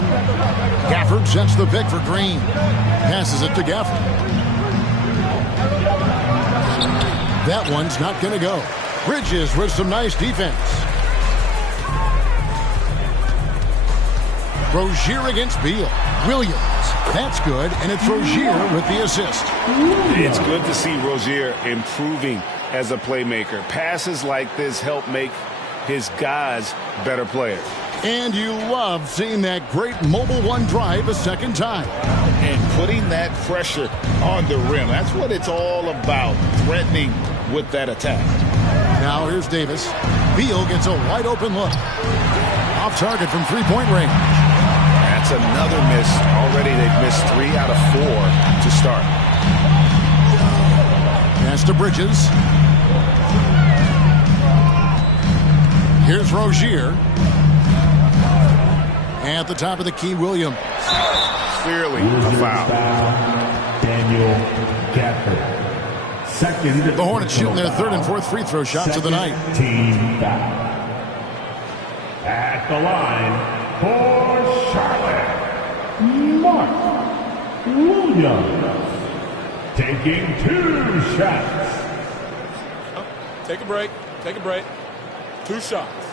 Gafford sets the pick for Green. Passes it to Gafford. That one's not going to go. Bridges with some nice defense. Rozier against Beal. Williams. That's good, and it's Rozier with the assist. It's good to see Rozier improving as a playmaker. Passes like this help make his guys better players. And you love seeing that great mobile one drive a second time. And putting that pressure on the rim. That's what it's all about, threatening with that attack. Now here's Davis. Beal gets a wide open look. Off target from three-point range. That's another miss. Already they've missed 3 out of 4 to start. Pass to Bridges. Here's Rozier. At the top of the key, Williams. Clearly a foul. Daniel Gafford. Second. The Hornets shooting their third and fourth free throw shots of the night. Team foul. At the line for Charlotte, Mark Williams. Taking 2 shots. Take a break. Take a break. 2 shots.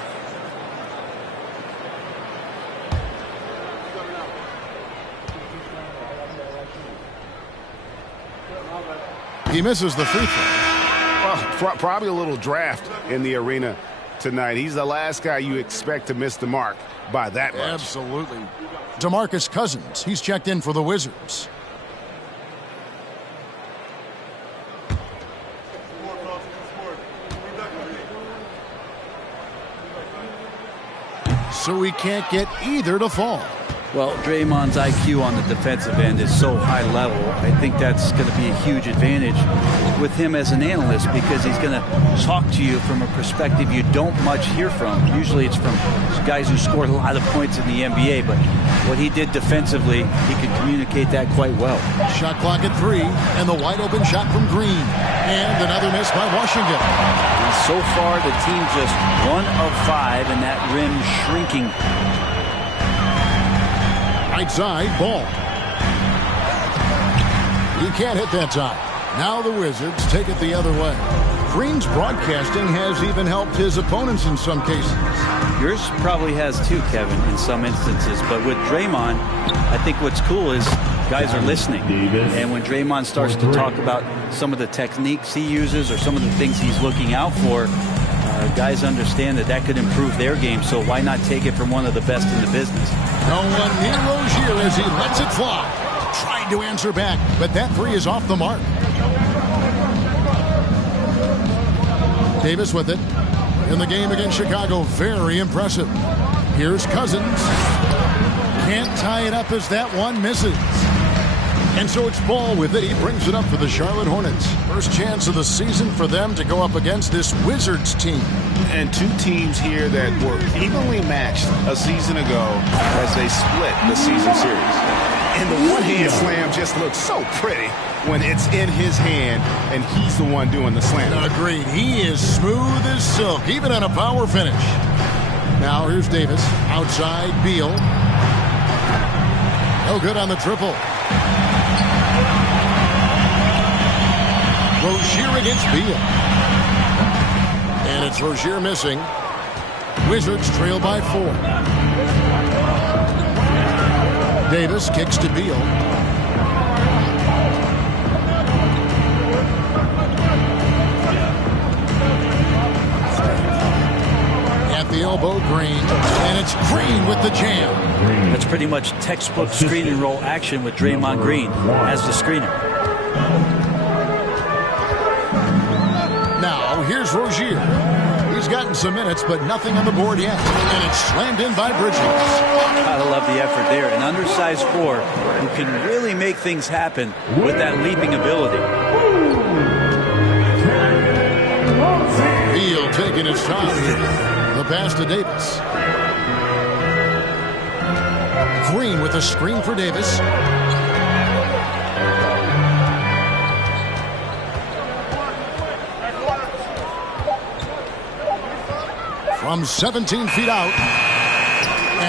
He misses the free throw. Well, probably a little draft in the arena tonight. He's the last guy you expect to miss the mark by that much. Absolutely. DeMarcus Cousins, he's checked in for the Wizards. So he can't get either to fall. Well, Draymond's IQ on the defensive end is so high level. I think that's going to be a huge advantage with him as an analyst because he's going to talk to you from a perspective you don't much hear from. Usually it's from guys who scored a lot of points in the NBA, but what he did defensively, he can communicate that quite well. Shot clock at 3, and the wide open shot from Green. And another miss by Washington. And so far, the team just 1 of 5, and that rim shrinking. Right side, Ball. He can't hit that time. Now the Wizards take it the other way. Green's broadcasting has even helped his opponents in some cases. Yours probably has too, Kevin, in some instances. But with Draymond, I think what's cool is guys are listening. And when Draymond starts to talk about some of the techniques he uses or some of the things he's looking out for, guys understand that that could improve their game. So why not take it from one of the best in the business? No one near Rozier as he lets it fly. Trying to answer back, but that 3 is off the mark. Davis with it. In the game against Chicago, very impressive. Here's Cousins. Can't tie it up as that one misses. And so it's Ball with it. He brings it up for the Charlotte Hornets. First chance of the season for them to go up against this Wizards team. And 2 teams here that were evenly matched a season ago as they split the season series. And the one-hand slam just looks so pretty when it's in his hand and he's the one doing the slam. Agreed. He is smooth as silk, even on a power finish. Now here's Davis. Outside, Beal. No good on the triple. Rozier against Beal. And it's Rozier missing. Wizards trail by 4. Davis kicks to Beal. At the elbow, Green. And it's Green with the jam. That's pretty much textbook screen and roll action with Draymond Green as the screener. Now, here's Rozier. He's gotten some minutes, but nothing on the board yet. And it's slammed in by Bridges. Gotta love the effort there. An undersized 4 who can really make things happen with that leaping ability. Beal taking his time. The pass to Davis. Green with a screen for Davis. From 17 feet out.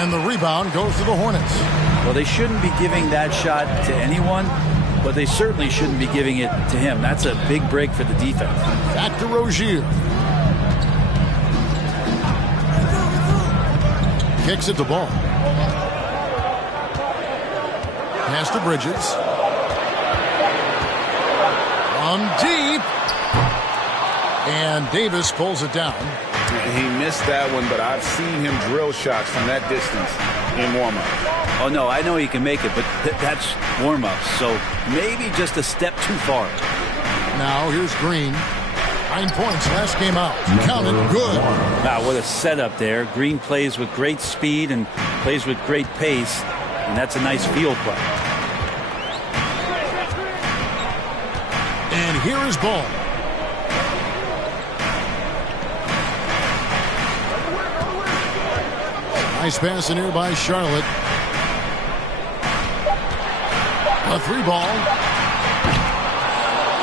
And the rebound goes to the Hornets. Well, they shouldn't be giving that shot to anyone, but they certainly shouldn't be giving it to him. That's a big break for the defense. Back to Rozier. Kicks at the ball. Pass to Bridges. From deep. And Davis pulls it down. He missed that one, but I've seen him drill shots from that distance in warm-up. Oh, no, I know he can make it, but that's warm-up. So maybe just a step too far. Now here's Green. 9 points last game out. Counted good. Wow, what a setup there. Green plays with great speed and plays with great pace, and that's a nice field play. And here is Ball. Nice pass in here by Charlotte. A 3-ball.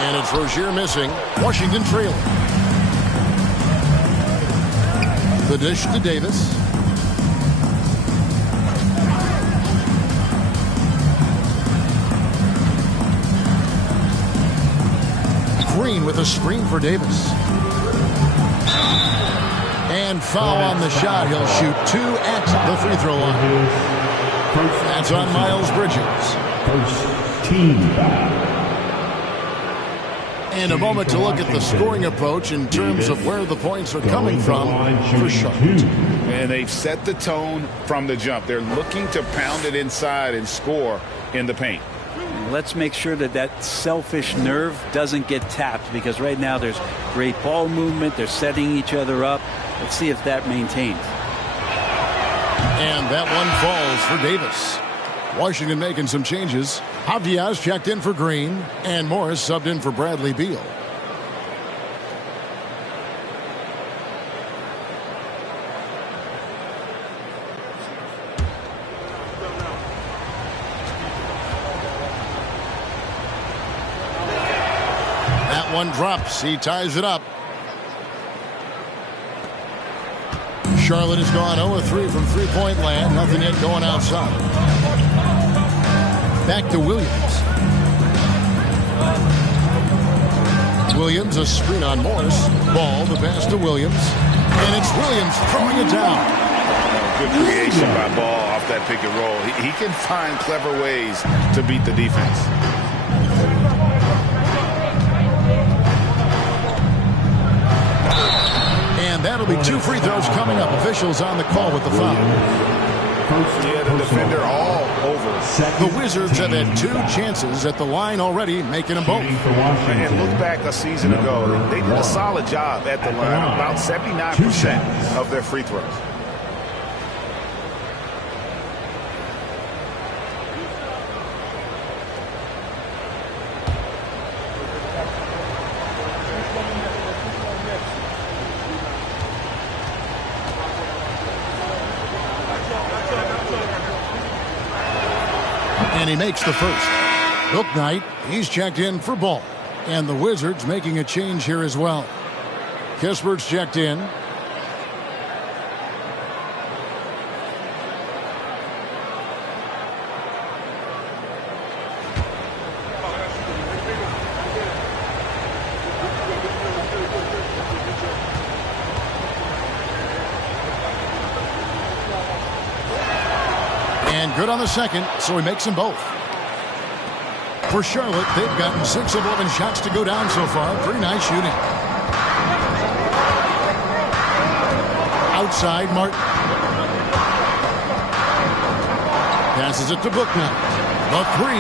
And it's Rozier missing. Washington trailing. The dish to Davis. Green with a screen for Davis. And foul on the shot. He'll shoot 2 at the free throw line. That's on Miles Bridges. First team foul. And a moment to look at the scoring approach in terms of where the points are coming from for Charlotte. And they've set the tone from the jump. They're looking to pound it inside and score in the paint. Let's make sure that that selfish nerve doesn't get tapped, because right now there's great ball movement. They're setting each other up. Let's see if that maintains. And that one falls for Davis. Washington making some changes. Diaz checked in for Green, and Morris subbed in for Bradley Beal. That one drops. He ties it up. Charlotte has gone 0-3 from three-point land. Nothing yet going outside. Back to Williams. Williams, a screen on Morris. Ball, the pass to Williams. And it's Williams throwing it down. Good creation by Ball off that pick and roll. He can find clever ways to beat the defense. And that'll be 2 free throws coming up. Officials on the call with the foul. Yeah, the defender all over. The Wizards have had 2 chances at the line already, making them both. And look back a season ago. They did a solid job at the line. About 79% of their free throws. And he makes the first. Bouknight, he's checked in for Ball. And the Wizards making a change here as well. Kispert's checked in. And good on the second, so he makes them both. For Charlotte, they've gotten 6 of 11 shots to go down so far. Pretty nice shooting. Outside, Martin. Passes it to Bouknight. The 3.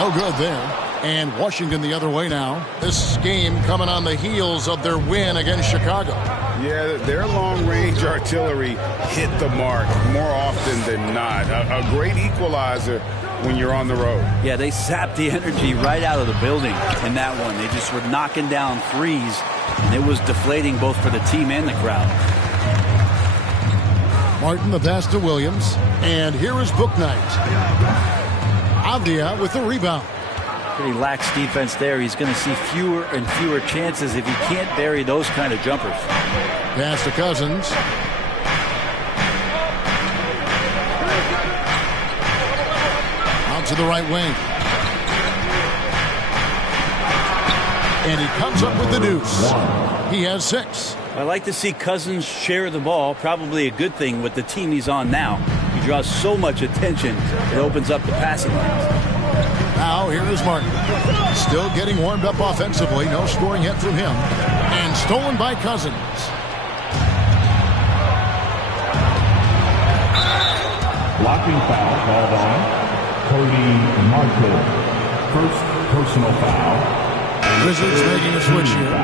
No good there. And Washington the other way now. This game coming on the heels of their win against Chicago. Yeah, their long-range artillery hit the mark more often than not. A great equalizer when you're on the road. Yeah, they sapped the energy right out of the building in that one. They just were knocking down threes, and it was deflating both for the team and the crowd. Martin, the pass to Williams. And here is Bouknight. Avdia with the rebound. Pretty lax defense there. He's going to see fewer and fewer chances if he can't bury those kind of jumpers. Pass to Cousins. to the right wing. And he comes up with the deuce. He has 6. I like to see Cousins share the ball, probably a good thing with the team he's on now. He draws so much attention, it opens up the passing lanes. Now here is Martin. Still getting warmed up offensively. No scoring yet from him. And stolen by Cousins. Blocking foul called on Cody Markle. First personal foul. Wizards making a switch here.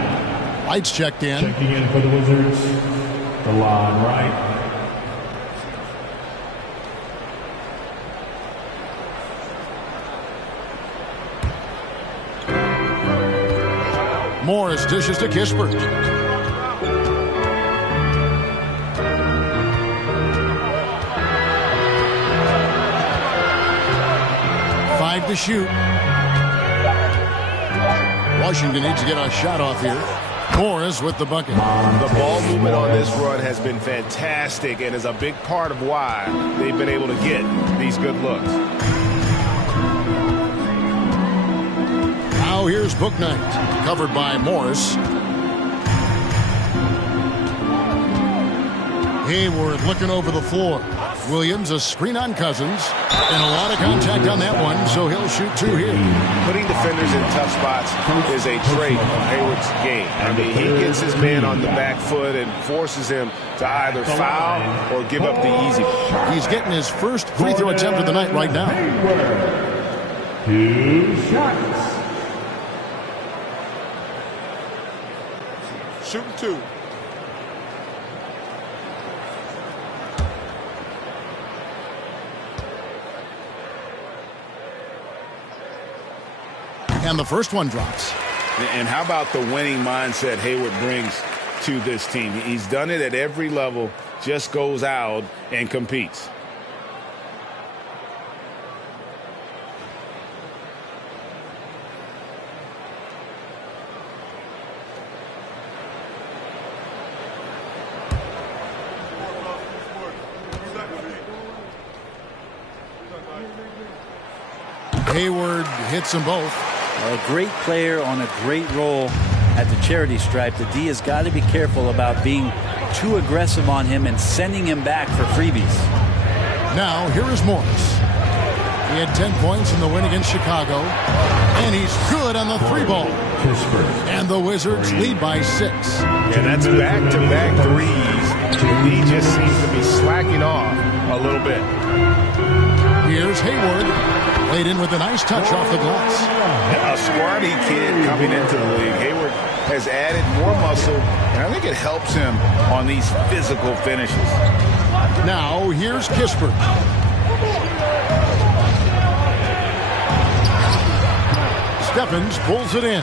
Lights checked in. Checking in for the Wizards. DeLon Wright. Morris dishes to Kispert. Five to shoot. Washington needs to get a shot off here. Morris with the bucket. The ball movement on this run has been fantastic and is a big part of why they've been able to get these good looks. Now here's Bouknight, covered by Morris. Hayward looking over the floor. Williams a screen on Cousins. And a lot of contact on that one, so he'll shoot 2 here. Putting defenders in tough spots is a trait of Hayward's game. I mean, he gets his man on the back foot and forces him to either foul or give up the easy. He's getting his first free throw attempt of the night right now. 2 shots. Shooting 2. And the first one drops. And how about the winning mindset Hayward brings to this team? He's done it at every level, just goes out and competes. Hayward hits them both. A great player on a great role at the charity stripe. The D has got to be careful about being too aggressive on him and sending him back for freebies. Now, here is Morris. He had 10 points in the win against Chicago. And he's good on the 3-ball. And the Wizards lead by 6. And that's back-to-back threes. He just seems to be slacking off a little bit. Here's Hayward. Laid in with a nice touch off the glass. A squatty kid coming into the league. Hayward has added more muscle, and I think it helps him on these physical finishes. Now, here's Kispert. Stephens pulls it in.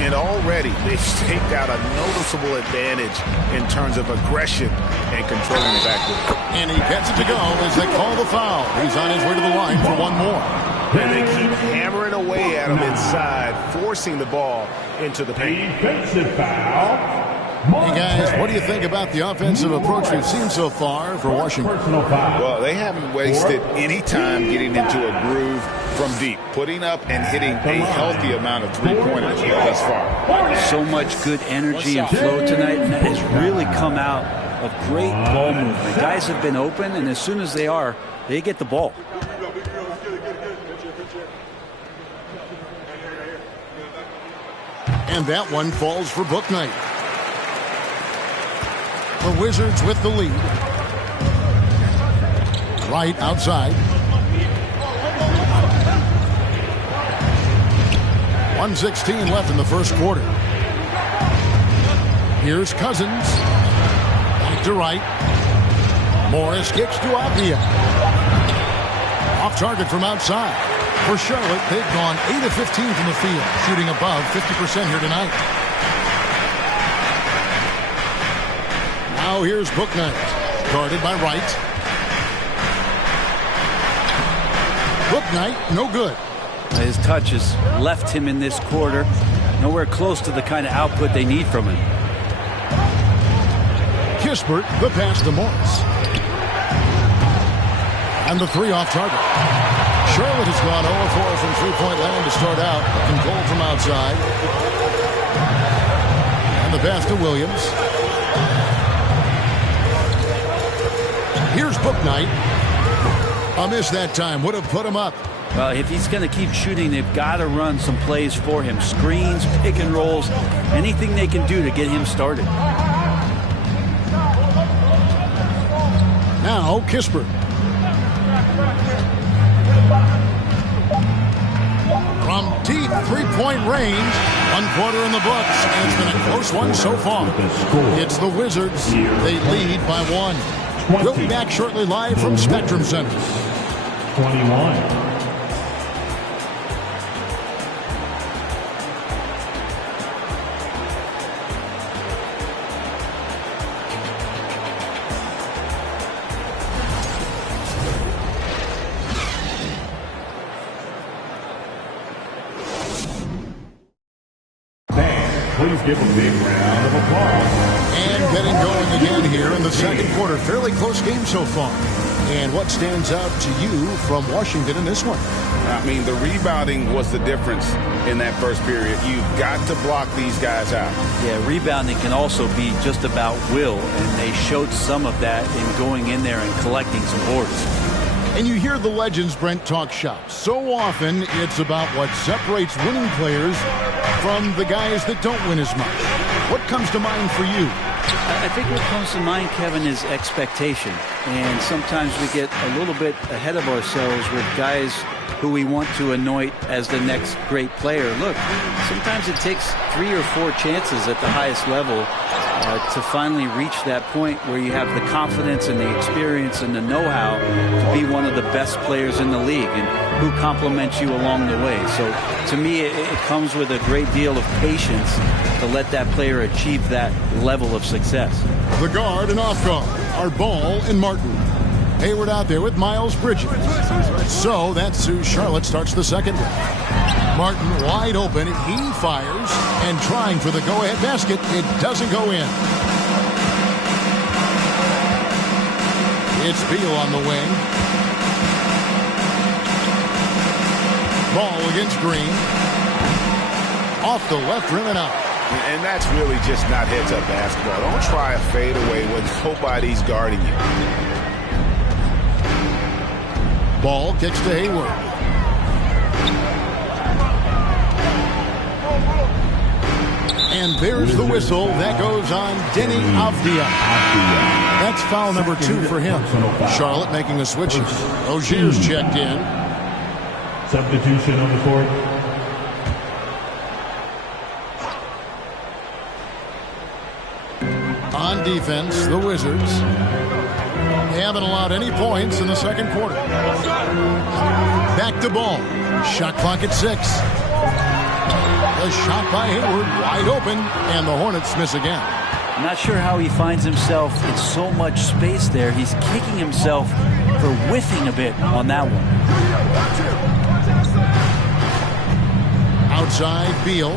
And already they've staked out a noticeable advantage in terms of aggression and controlling the backcourt. And he gets it to go as they call the foul. He's on his way to the line for one more. And they keep hammering away at him inside, forcing the ball into the paint. Defensive foul. Hey guys, what do you think about the offensive approach we've seen so far for Washington? Well, they haven't wasted any time getting into a groove from deep, putting up and hitting a healthy amount of three-pointers thus far. So much good energy and flow tonight, and that has really come out of great ball movement. Guys have been open, and as soon as they are, they get the ball. And that one falls for Bouknight. The Wizards with the lead. Right outside. 1:16 left in the first quarter. Here's Cousins. Back to right. Morris kicks to Avdia. Off target from outside. For Charlotte, they've gone 8 of 15 from the field, shooting above 50% here tonight. Now here's Bouknight, guarded by Wright. Bouknight, no good. His touch has left him in this quarter. Nowhere close to the kind of output they need from him. Kispert, the pass to Morris. And the 3 off target. Charlotte has gone 0-4 from three-point land to start out. Looking cold from outside. And the pass to Williams. Here's Bouknight. A miss that time. Would have put him up. Well, if he's going to keep shooting, they've got to run some plays for him. Screens, pick and rolls, anything they can do to get him started. Now, Kispert. From deep three-point range, 1 quarter in the books, and it's been a close one so far. It's the Wizards. They lead by 1. We'll be back shortly live from Spectrum Center. 21. Please give a big round of applause. And getting going again here in the second quarter. Fairly close game so far. And what stands out to you from Washington in this one? I mean, the rebounding was the difference in that first period. You've got to block these guys out. Yeah, rebounding can also be just about will, and they showed some of that in going in there and collecting some boards. And you hear the legends, Brent, talk shop. So often, it's about what separates winning players from the guys that don't win as much. What comes to mind for you? I think what comes to mind, Kevin, is expectation. And sometimes we get a little bit ahead of ourselves with guys who we want to anoint as the next great player. Look, sometimes it takes 3 or 4 chances at the highest level to finally reach that point where you have the confidence and the experience and the know-how to be one of the best players in the league, and who compliments you along the way. So to me, it comes with a great deal of patience to let that player achieve that level of success. The guard and off guard are Ball and Martin. Hayward out there with Miles Bridges. So that's who Charlotte starts the second with. Martin wide open. He fires and trying for the go-ahead basket. It doesn't go in. It's Beal on the wing. Ball against Green. Off the left rim and out. And that's really just not heads-up basketball. Don't try a fadeaway when nobody's guarding you. Ball kicks to Hayward. And there's the whistle. That goes on Deni Avdija. That's foul number 2 for him. Charlotte making a switch. Rozier's checked in. Substitution on the court. On defense, the Wizards. They haven't allowed any points in the second quarter. Back to Ball. Shot clock at 6. The shot by Hayward, wide open, and the Hornets miss again. I'm not sure how he finds himself in so much space there. He's kicking himself for whiffing a bit on that one. Outside, Beal.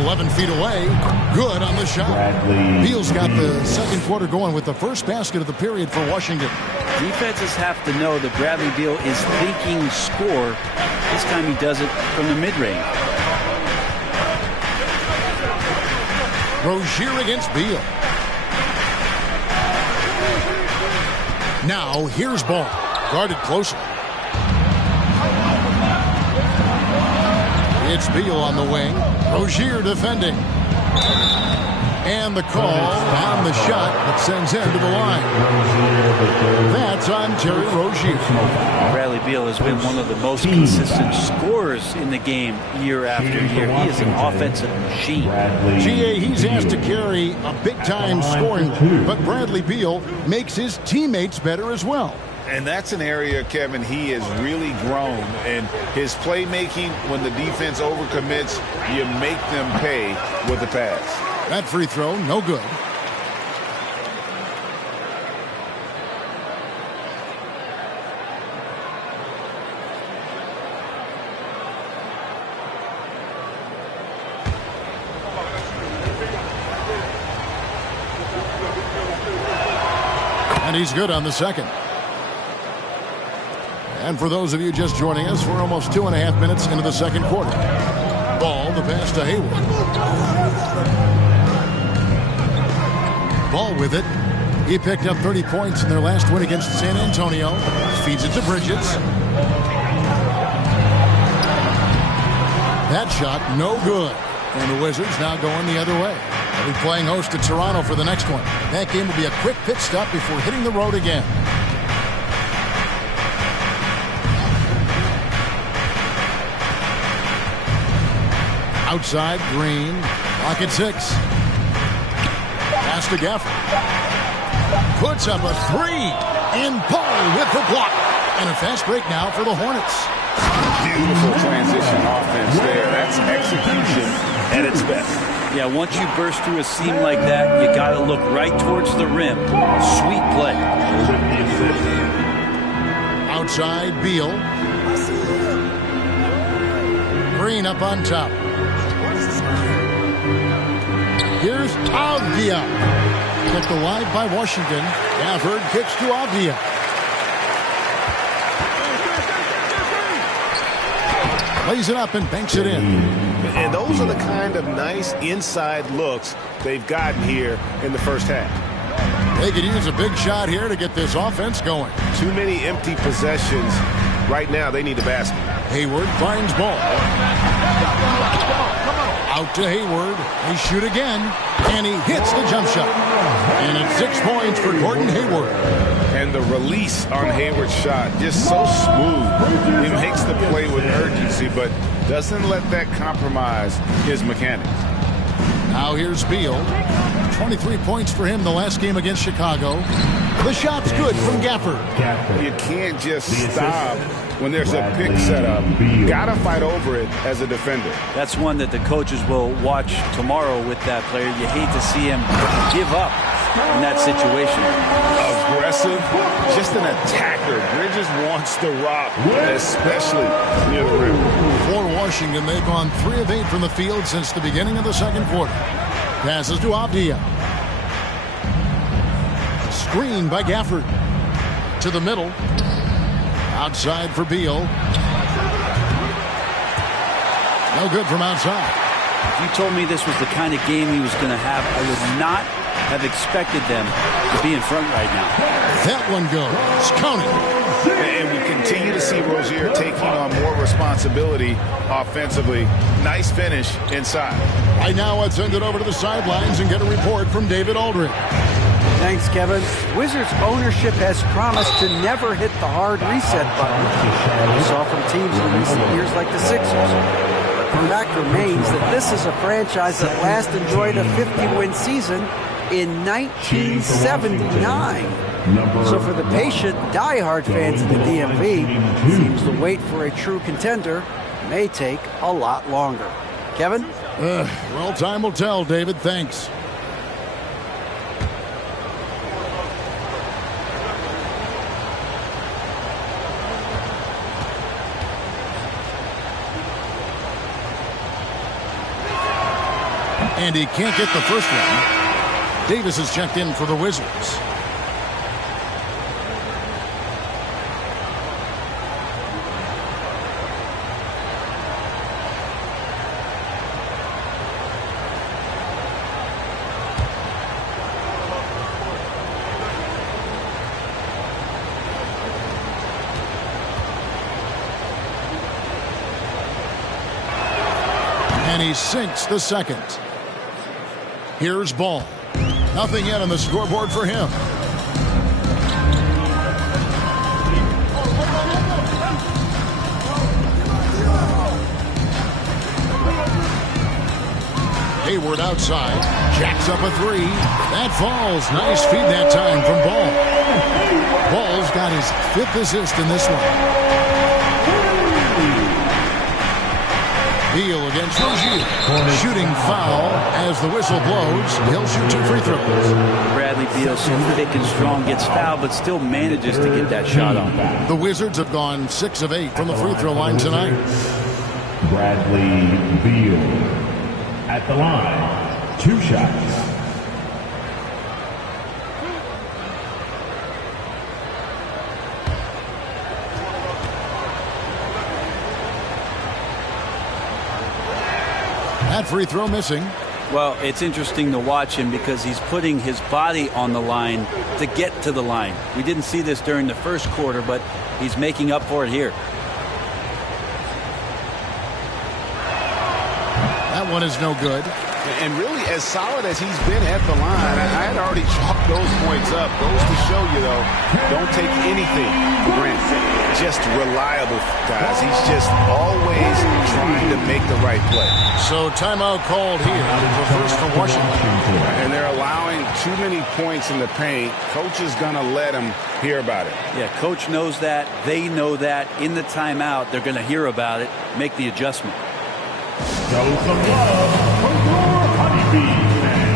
11 feet away. Good on the shot. Beal's got the second quarter going with the first basket of the period for Washington. Defenses have to know that Bradley Beal is thinking score. This time he does it from the mid-range. Rozier against Beal. Now here's Ball. Guarded closer. It's Beal on the wing. Rozier defending. And the call on the shot that sends him to the line. That's on Terry Rozier. Bradley Beal has been one of the most consistent scorers in the game year after year. He is an offensive machine. GA, he's asked to carry a big-time scoring, but Bradley Beal makes his teammates better as well. And that's an area, Kevin, he has really grown. And his playmaking, when the defense overcommits, you make them pay with the pass. That free throw, no good. And he's good on the second. And for those of you just joining us, we're almost 2.5 minutes into the second quarter. Ball, the pass to Hayward. Ball with it. He picked up 30 points in their last win against San Antonio. Feeds it to Bridges. That shot, no good. And the Wizards now going the other way. They'll be playing host to Toronto for the next one. That game will be a quick pit stop before hitting the road again. Outside, Green. Clock at 6. Pass to Gafford. Puts up a 3. And Paul with the block. And a fast break now for the Hornets. Beautiful transition offense there. That's execution at its best. Yeah, once you burst through a seam like that, you got to look right towards the rim. Sweet play. Outside, Beal. Green up on top. Here's Avdia. Kept alive by Washington. Gafford kicks to Avdia. Lays it up and banks it in. And those are the kind of nice inside looks they've gotten here in the first half. They could use a big shot here to get this offense going. Too many empty possessions. Right now, they need the basket. Hayward finds ball. Out to Hayward. They shoot again. And he hits the jump shot. And it's 6 points for Gordon Hayward. And the release on Hayward's shot, just so smooth. He makes the play with urgency, but doesn't let that compromise his mechanics. Now here's Beal. 23 points for him the last game against Chicago. The shot's good from Gafford. You can't just stop when there's a pick set up. Gotta fight over it as a defender. That's one that the coaches will watch tomorrow with that player. You hate to see him give up in that situation. Aggressive, just an attacker. Bridges wants the rock, especially near the rim. For Washington, they've gone 3 of 8 from the field since the beginning of the second quarter. Passes to Avdia. Screen by Gafford. To the middle. Outside for Beal. No good from outside. If you told me this was the kind of game he was going to have, I would not have expected them to be in front right now. That one goes. Count it. And we continue to see Rozier taking on more responsibility offensively. Nice finish inside. Right now, let's send it over to the sidelines and get a report from David Aldridge. Thanks, Kevin. Wizards ownership has promised to never hit the hard reset button. We saw from teams in recent years like the Sixers. But the fact remains that this is a franchise that last enjoyed a 50-win season in 1979. So for the patient, diehard fans in the DMV, it seems the wait for a true contender may take a lot longer. Kevin? Well, time will tell, David. Thanks. And he can't get the first one. Davis has checked in for the Wizards. And he sinks the second. Here's Ball. Nothing yet on the scoreboard for him. Hayward outside. Jacks up a 3. That falls. Nice feed that time from Ball. Ball's got his 5th assist in this one. Beal against Rozier. Shooting foul as the whistle blows. He'll shoot 2 free throws. Bradley Beal, so thick and strong, gets fouled, but still manages to get that shot off. The Wizards have gone 6 of 8 from the free throw line tonight. Bradley Beal at the line. 2 shots. That free throw missing. Well, it's interesting to watch him because he's putting his body on the line to get to the line. We didn't see this during the first quarter, but he's making up for it here. That one is no good. And really, as solid as he's been at the line, I had already chalked those points up. Goes to show you, though, don't take anything for granted. Just reliable, guys. He's just always trying to make the right play. So timeout called here. Reverse for Washington. And they're allowing too many points in the paint. Coach is going to let them hear about it. Yeah, coach knows that. They know that. In the timeout, they're going to hear about it, make the adjustment. Show some love for your Honeybees fans.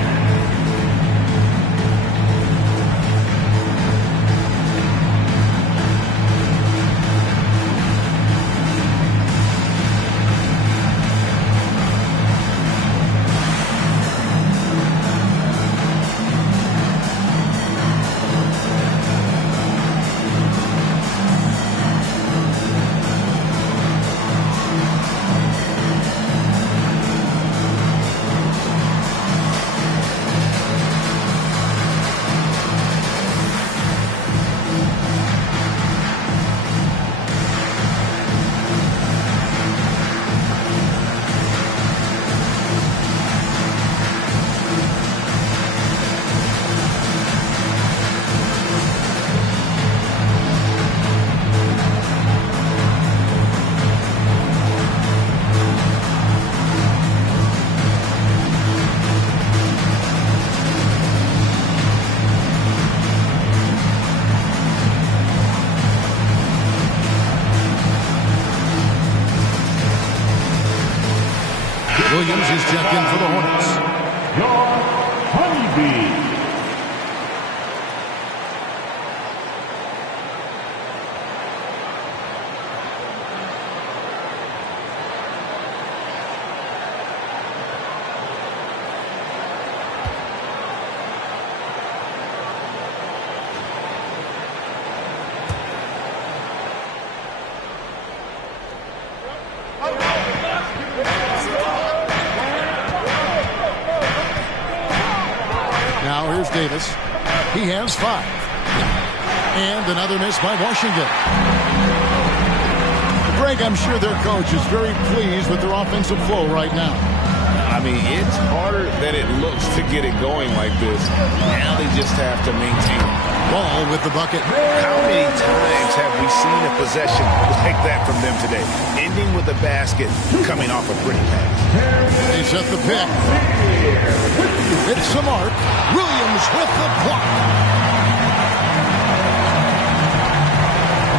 Williams is checked in for the Hornets. Your Honeybees. Now here's Davis. He has 5. And another miss by Washington. Greg, I'm sure their coach is very pleased with their offensive flow right now. I mean, it's harder than it looks to get it going like this. Now they just have to maintain it. Ball with the bucket. How many times have we seen a possession like that from them today? Ending with a basket, coming off a pretty pass. They set the pick. It's the mark. Williams with the block.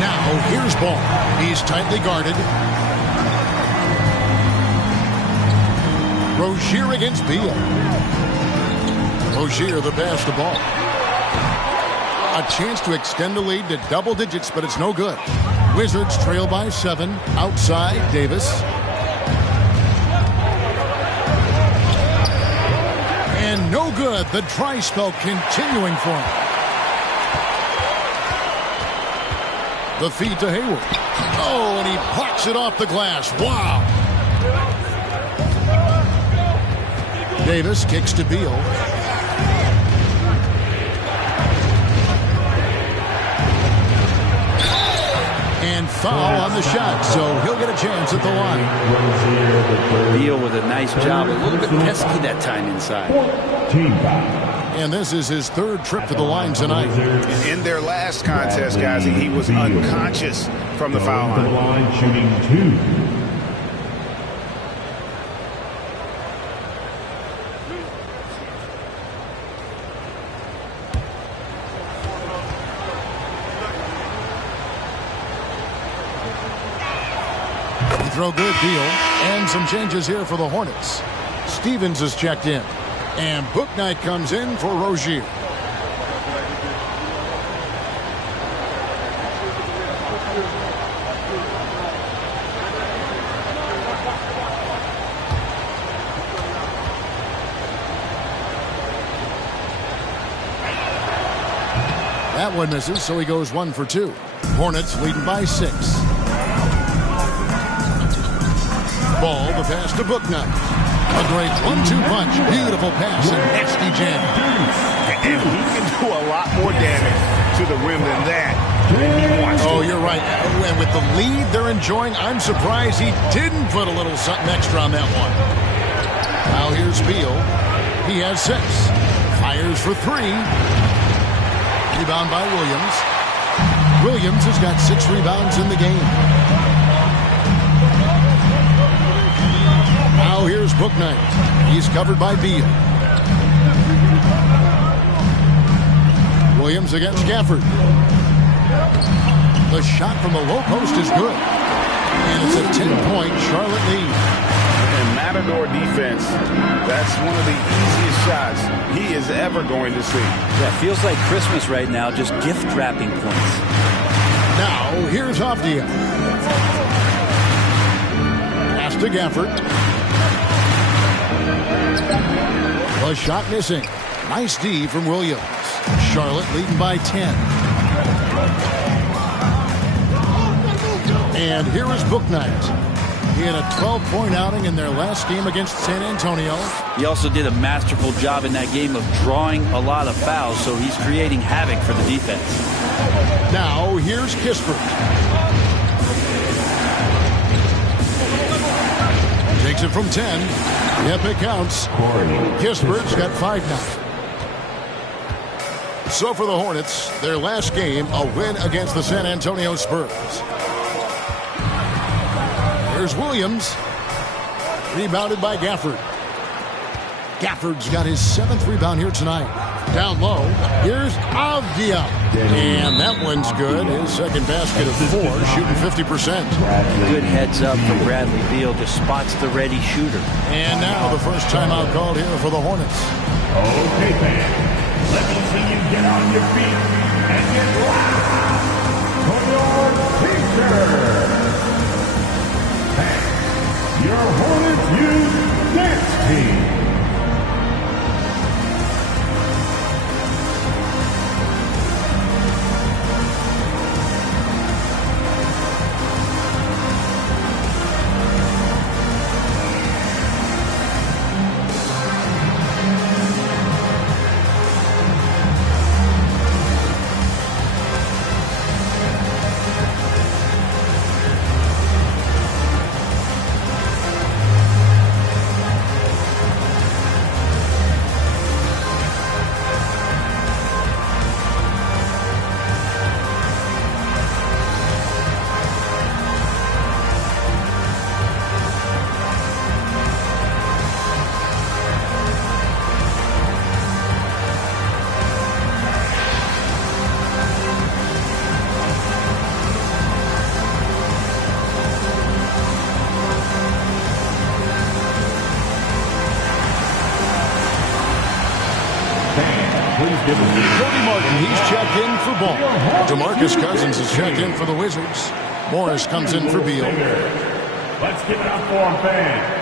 Now here's Ball. He's tightly guarded. Rozier against Beal. Rozier the pass to Ball. A chance to extend the lead to double digits, but it's no good. Wizards trail by 7. Outside, Davis. And no good. The dry spell continuing for him. The feed to Hayward. Oh, and he pops it off the glass. Wow. Davis kicks to Beal. And foul on the shot, so he'll get a chance at the line. Beal with a nice job. A little bit pesky that time inside. And this is his 3rd trip to the line tonight. In their last contest, guys, he was unconscious from the foul line. Shooting 2. Throw good deal. And some changes here for the Hornets. Stevens is checked in. And Bouknight comes in for Rozier. That one misses, so he goes 1 for 2. Hornets leading by 6. Ball, the pass to Bouknight. A great 1-2 punch. Beautiful pass and nasty jam. And he can do a lot more damage to the rim than that. Oh, you're right. And with the lead they're enjoying, I'm surprised he didn't put a little something extra on that one. Now here's Beal. He has 6. Fires for 3. Rebound by Williams. Williams has got 6 rebounds in the game. Now here's Bouknight. He's covered by Beal. Williams against Gafford. The shot from the low post is good. And it's a 10-point Charlotte lead. And Matador defense, that's one of the easiest shots he is ever going to see. Yeah, feels like Christmas right now, just gift wrapping points. Now, here's Avdia. Pass to Gafford. The shot missing. Nice D from Williams. Charlotte leading by 10. And here is Bouknight. He had a 12-point outing in their last game against San Antonio. He also did a masterful job in that game of drawing a lot of fouls, so he's creating havoc for the defense. Now, here's Kispert. Takes it from 10. Yep, it counts. Kispert's got 5 now. So for the Hornets, their last game, a win against the San Antonio Spurs. Here's Williams. Rebounded by Gafford. Gafford's got his 7th rebound here tonight. Down low, here's Avdia. And that one's good. His second basket of 4, shooting 50%. Good heads up from Bradley Beal. Just spots the ready shooter. And now the first timeout called here for the Hornets. Okay, fans. Let me see you get on your feet and get loud for your Pacers. Your Hornets Youth Dance Team. Cody Martin, he's checked in for ball. DeMarcus Cousins is checked in for the Wizards. Morris comes in for Beal. Let's give it up for him, fans.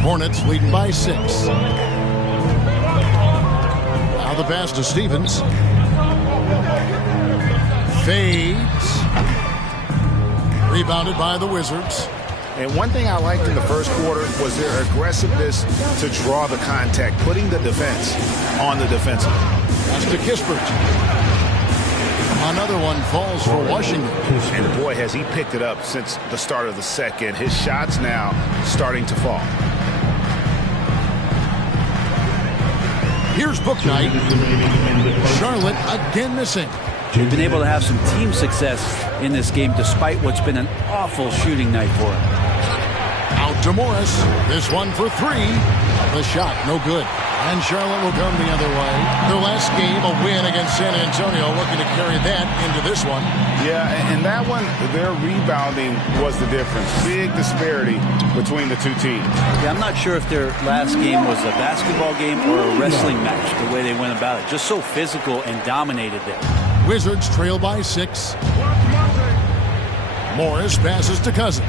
Hornets leading by 6. Now the pass to Stevens. Fades. Rebounded by the Wizards. And one thing I liked in the first quarter was their aggressiveness to draw the contact, putting the defense on the defensive. That's to Kispert. Another one falls for Washington. And boy, has he picked it up since the start of the second. His shots now starting to fall. Here's Bouknight. Charlotte again missing. They've been able to have some team success in this game despite what's been an awful shooting night for him. Out to Morris. This one for 3. The shot, no good. And Charlotte will come the other way. Their last game, a win against San Antonio, looking to carry that into this one. Yeah, and that one, their rebounding was the difference. Big disparity between the two teams. Yeah, I'm not sure if their last game was a basketball game or a wrestling match, the way they went about it. Just so physical and dominated there. Wizards trail by 6. Morris passes to Cousins.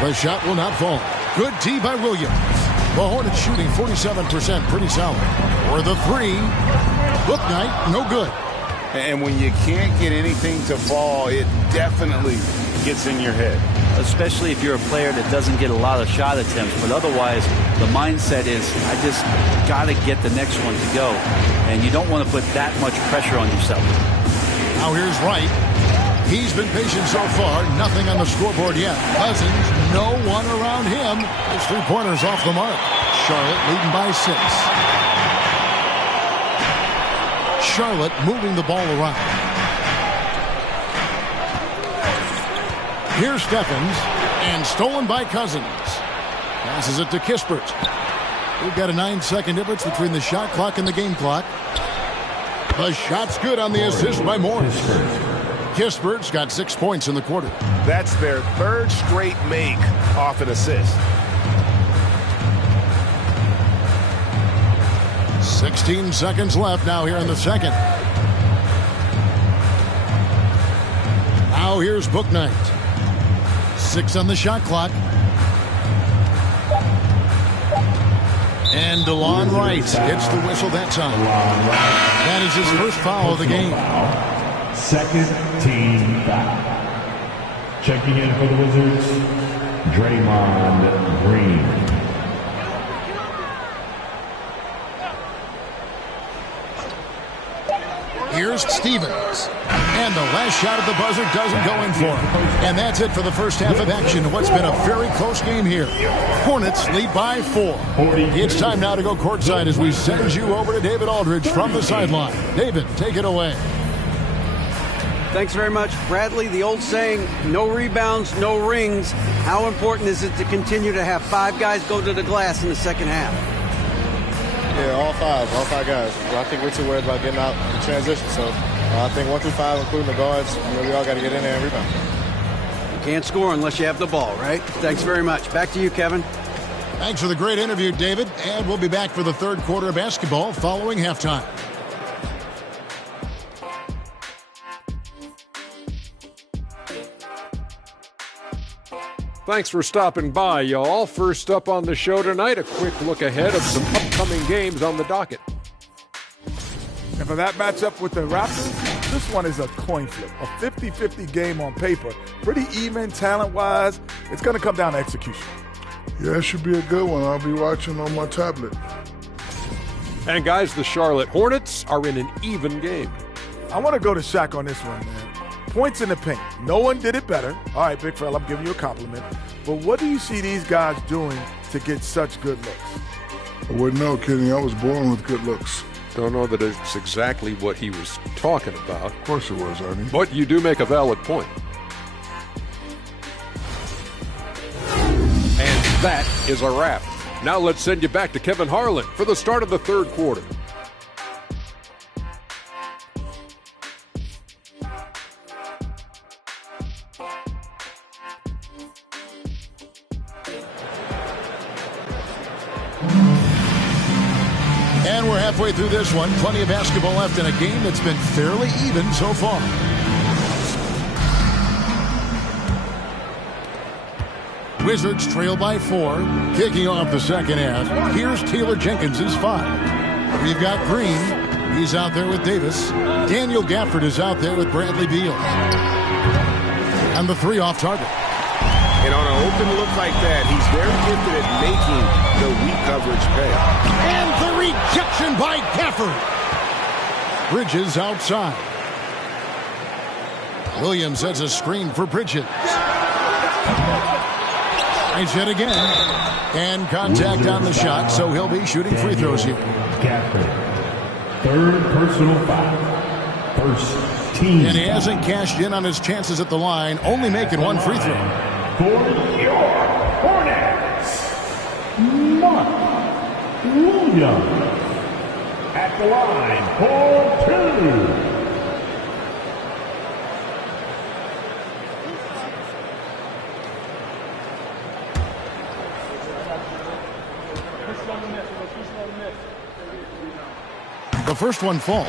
The shot will not fall. Good D by Williams. The Hornets shooting 47%, pretty solid. For the three, Bouknight, no good. And when you can't get anything to fall, it definitely gets in your head. Especially if you're a player that doesn't get a lot of shot attempts. But otherwise, the mindset is, I just got to get the next one to go. And you don't want to put that much pressure on yourself. Now here's Wright. He's been patient so far. Nothing on the scoreboard yet. Cousins, no one around him. His three-pointers off the mark. Charlotte leading by 6. Charlotte moving the ball around. Here's Stephens, and stolen by Cousins. Passes it to Kispert. We've got a 9-second difference between the shot clock and the game clock. The shot's good on the assist by Morris. Kispert's got 6 points in the quarter. That's their third straight make off an assist. 16 seconds left now here in the second. Now here's Bouknight. 6 on the shot clock. And DeLon Wright gets the whistle that time. That is his first foul of the game. Second team foul. Checking in for the Wizards, Draymond Green. Here's Stevens. And the last shot at the buzzer doesn't go in for him. And that's it for the first half of action. What's been a very close game here. Hornets lead by 4. It's time now to go courtside as we send you over to David Aldridge from the sideline. David, take it away. Thanks very much, Bradley. The old saying, no rebounds, no rings. How important is it to continue to have 5 guys go to the glass in the second half? Yeah, all five guys. I think we're too worried about getting out in transition. So I think 1 through 5, including the guards, we all got to get in there and rebound. You can't score unless you have the ball, right? Thanks very much. Back to you, Kevin. Thanks for the great interview, David. And we'll be back for the third quarter of basketball following halftime. Thanks for stopping by, y'all. First up on the show tonight, a quick look ahead of some upcoming games on the docket. And for that matchup with the Raptors, this one is a coin flip. A 50-50 game on paper. Pretty even talent-wise. It's going to come down to execution. Yeah, it should be a good one. I'll be watching on my tablet. And guys, the Charlotte Hornets are in an even game. I want to go to Shaq on this one, man. Points in the paint. No one did it better. All right, big fella, I'm giving you a compliment. But what do you see these guys doing to get such good looks? I wouldn't know, Kenny. I was born with good looks. Don't know that it's exactly what he was talking about. Of course it was, Ernie. But you do make a valid point. And that is a wrap. Now let's send you back to Kevin Harlan for the start of the third quarter. And we're halfway through this one. Plenty of basketball left in a game that's been fairly even so far. Wizards trail by 4. Kicking off the second half. Here's Taylor Jenkins' 5. We've got Green. He's out there with Davis. Daniel Gafford is out there with Bradley Beal. And the 3 off target. And on an open look like that, he's very gifted at making the weak coverage pay. And the rejection by Gafford. Bridges outside. Williams has a screen for Bridges. Nice hit again. And contact on the shot, so he'll be shooting free throws here. Gafford. Third personal foul. First team. And he hasn't cashed in on his chances at the line, only making 1 free throw. For your Hornets, Mark Williams at the line for 2. The first one falls.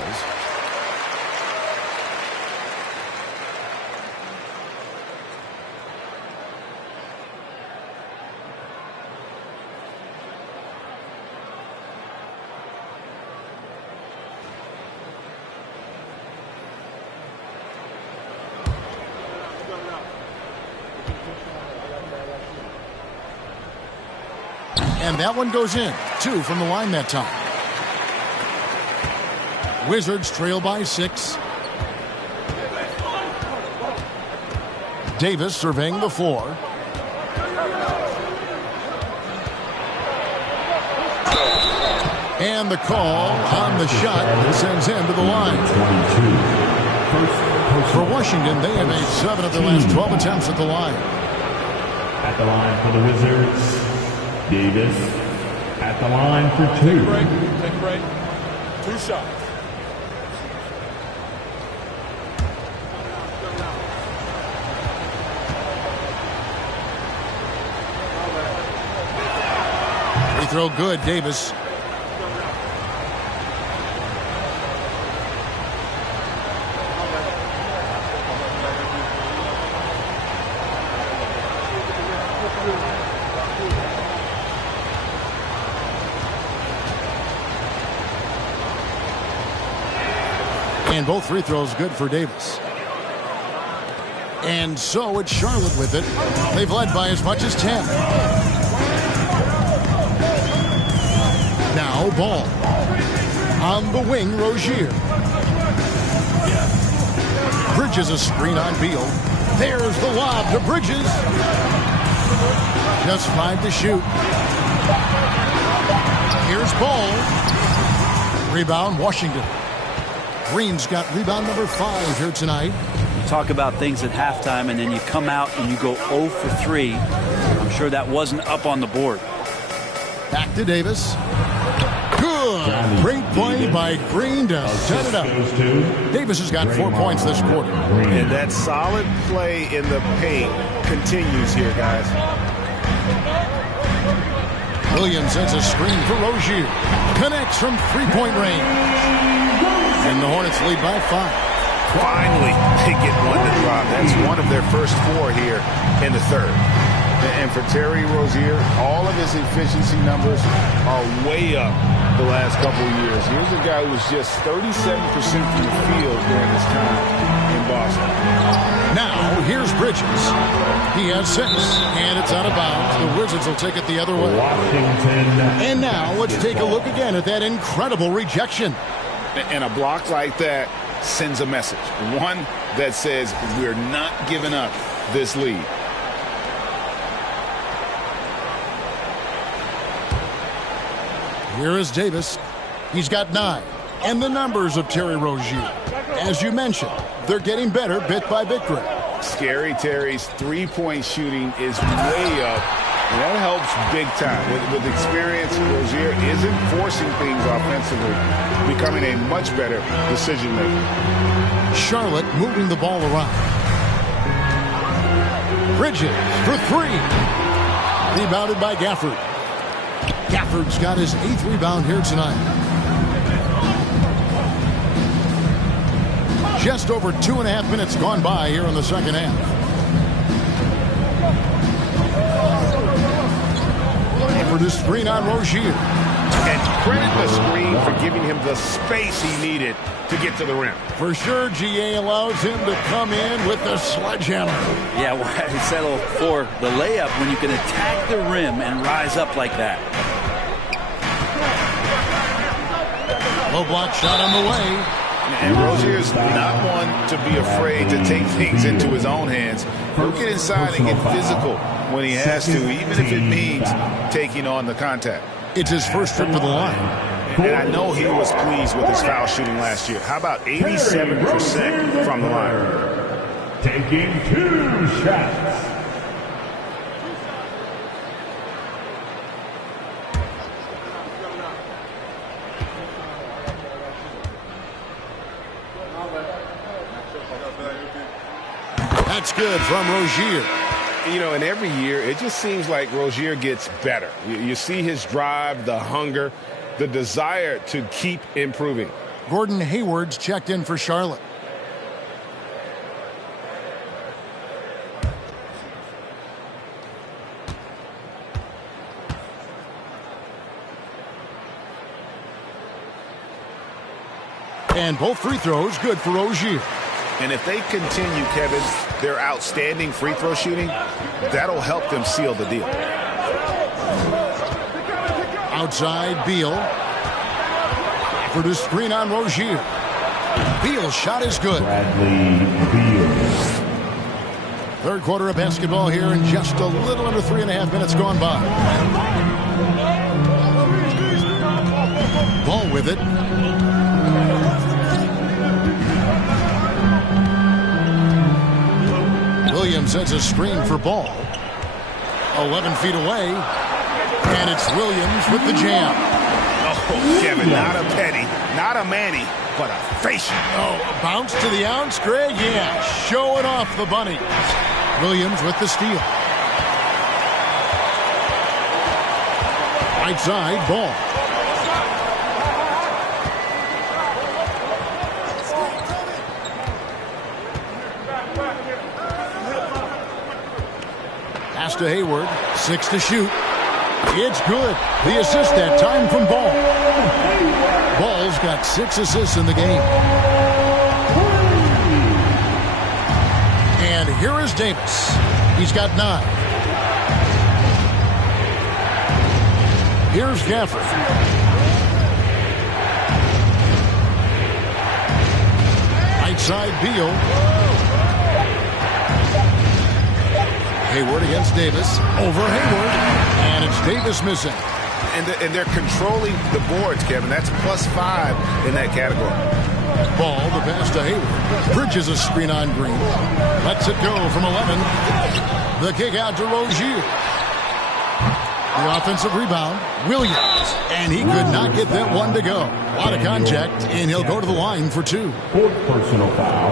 And that one goes in. 2 from the line that time. Wizards trail by 6. Davis surveying the floor. And the call on the shot sends him to the line. For Washington, they have made 7 of their last 12 attempts at the line. At the line for the Wizards, Davis. At the line for 2. Take a break. 2 shots. Free throw good, Davis. And both free throws good for Davis. And so it's Charlotte with it. They've led by as much as 10. Now Ball. On the wing, Rozier. Bridges a screen on Beal. There's the lob to Bridges. Just 5 to shoot. Here's Ball. Rebound, Washington. Green's got rebound number 5 here tonight. You talk about things at halftime, and then you come out and you go 0 for 3. I'm sure that wasn't up on the board. Back to Davis. Good. Great play by Green to set it up. Davis has got 4 points this quarter. And that solid play in the paint continues here, guys. Williams sends a screen for Rozier. Connects from 3-point range. And the Hornets lead by 5. Finally, they get one to drop. That's one of their first 4 here in the third. And for Terry Rozier, all of his efficiency numbers are way up the last couple of years. Here's a guy who was just 37% from the field during his time in Boston. Now, here's Bridges. He has 6, and it's out of bounds. The Wizards will take it the other way. Washington. And now, let's take a look again at that incredible rejection. And a block like that sends a message. One that says we're not giving up this lead. Here is Davis. He's got 9. And the numbers of Terry Rozier. As you mentioned, they're getting better bit by bit, Greg. Scary Terry's 3-point shooting is way up. And that helps big time. With experience, Rozier isn't forcing things offensively, becoming a much better decision maker. Charlotte moving the ball around. Bridges for 3. Rebounded by Gafford. Gafford's got his 8th rebound here tonight. Just over 2.5 minutes gone by here in the second half. For the screen on Rozier. And credit the screen for giving him the space he needed to get to the rim. For sure, GA allows him to come in with the sledgehammer. Yeah, why settle for the layup when you can attack the rim and rise up like that? Low block shot on the way. And Rozier's not one to be afraid to take things into his own hands. He'll get inside and get physical when he has to, even if it means taking on the contact. It's his first trip to the line. And I know he was pleased with his foul shooting last year. How about 87% from the line? Taking 2 shots. That's good from Rozier. You know, and every year, it just seems like Rozier gets better. You see his drive, the hunger, the desire to keep improving. Gordon Hayward's checked in for Charlotte. And both free throws good for Rozier. And if they continue, Kevin, their outstanding free throw shooting, that'll help them seal the deal. Outside, Beal. For the screen on Rozier. Beal's shot is good. Bradley Beal. Third quarter of basketball here, and just a little under 3.5 minutes gone by. Ball with it. Williams sets a screen for Ball. 11 feet away. And it's Williams with the jam. Oh, Kevin, not a Petty, not a Manny, but a facial. Oh, a bounce to the ounce, Greg? Yeah, showing off the bunny. Williams with the steal. Right side, Ball. Pass to Hayward. 6 to shoot. It's good. The assist that time from Ball. Ball's got 6 assists in the game. And here is Davis. He's got 9. Here's Gafford. Right side, Beal. Hayward against Davis. Over Hayward. And it's Davis missing. And they're controlling the boards, Kevin. That's +5 in that category. Ball, the pass to Hayward. Bridges a screen on Green. Lets it go from 11. The kick out to Rozier. The offensive rebound, Williams. And he could not get that one to go. A lot of contact, and he'll go to the line for 2. Fourth personal foul.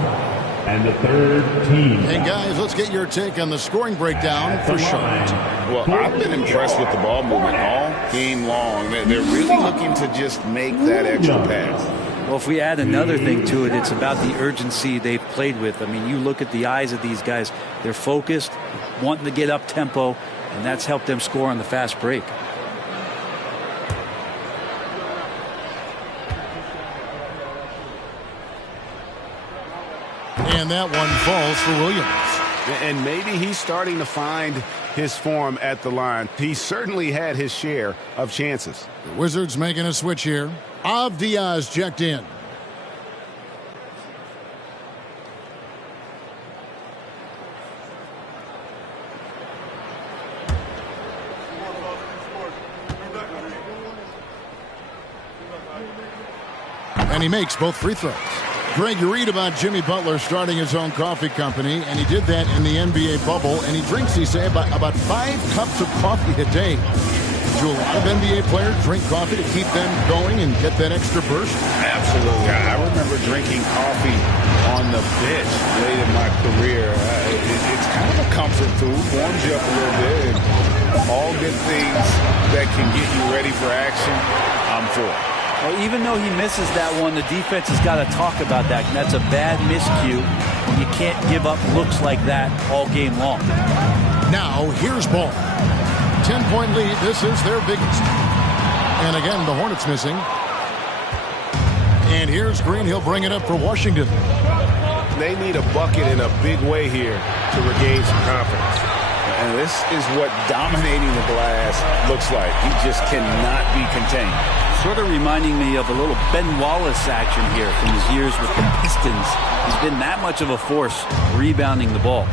And the third team. And guys, let's get your take on the scoring breakdown for Charlotte. Well, I've been impressed with the ball movement all game long. They're really looking to just make that extra pass. Well, if we add another thing to it, it's about the urgency they've played with. I mean, you look at the eyes of these guys. They're focused, wanting to get up tempo, and that's helped them score on the fast break. And that one falls for Williams. And maybe he's starting to find his form at the line. He certainly had his share of chances. The Wizards making a switch here. Avdia's checked in. And he makes both free throws. Greg, you read about Jimmy Butler starting his own coffee company, and he did that in the NBA bubble, and he drinks, he say, about 5 cups of coffee a day. Do a lot of NBA players drink coffee to keep them going and get that extra burst? Absolutely. I remember drinking coffee on the bench late in my career. It's kind of a comfort food, warms you up a little bit, and all good things that can get you ready for action, I'm for. Well, even though he misses that one, the defense has got to talk about that. And that's a bad miscue. And you can't give up looks like that all game long. Now, here's Ball. 10-point lead. This is their biggest. And again, the Hornets missing. And here's Green. He'll bring it up for Washington. They need a bucket in a big way here to regain some confidence. And this is what dominating the glass looks like. He just cannot be contained. Sort of reminding me of a little Ben Wallace action here from his years with the Pistons. He's been that much of a force rebounding the ball.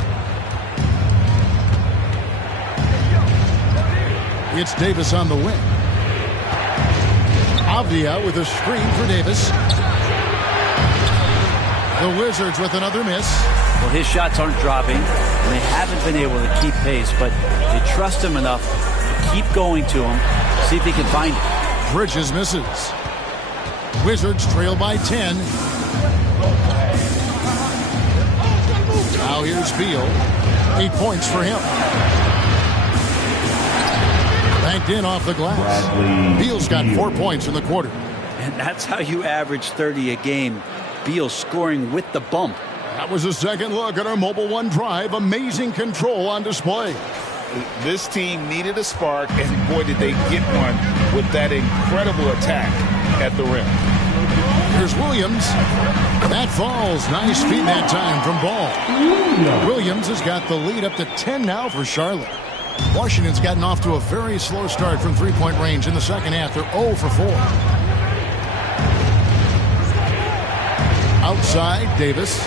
It's Davis on the wing. Avdia with a screen for Davis. The Wizards with another miss. Well, his shots aren't dropping, and they haven't been able to keep pace, but they trust him enough to keep going to him, see if he can find it. Bridges misses. Wizards trail by 10. Now here's Beal. 8 points for him. Banked in off the glass. Beal's got 4 points in the quarter. And that's how you average 30 a game. Beal scoring with the bump. That was a second look at our Mobile One drive. Amazing control on display. This team needed a spark, and boy, did they get one with that incredible attack at the rim. Here's Williams. That falls. Nice feed that time from Ball. Williams has got the lead up to 10 now for Charlotte. Washington's gotten off to a very slow start from three-point range in the second half. They're 0 for 4. Outside, Davis.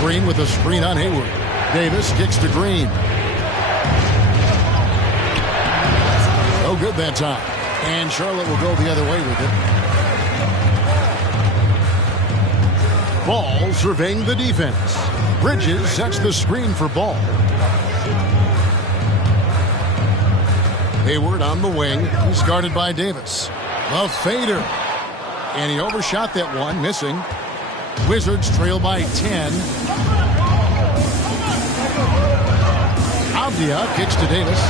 Green with a screen on Hayward. Davis kicks to Green. No good that time. And Charlotte will go the other way with it. Ball surveying the defense. Bridges sets the screen for Ball. Hayward on the wing. He's guarded by Davis. A fader. And he overshot that one, missing. Wizards trail by 10. Avdia kicks to Davis.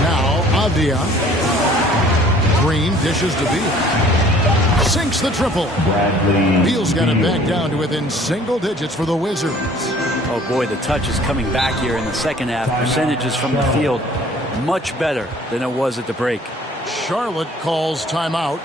Now Avdia. Green dishes to Beal. Sinks the triple. Beal's got it back down to within single digits for the Wizards. Oh boy, the touch is coming back here in the second half. Percentages from the field much better than it was at the break. Charlotte calls timeout.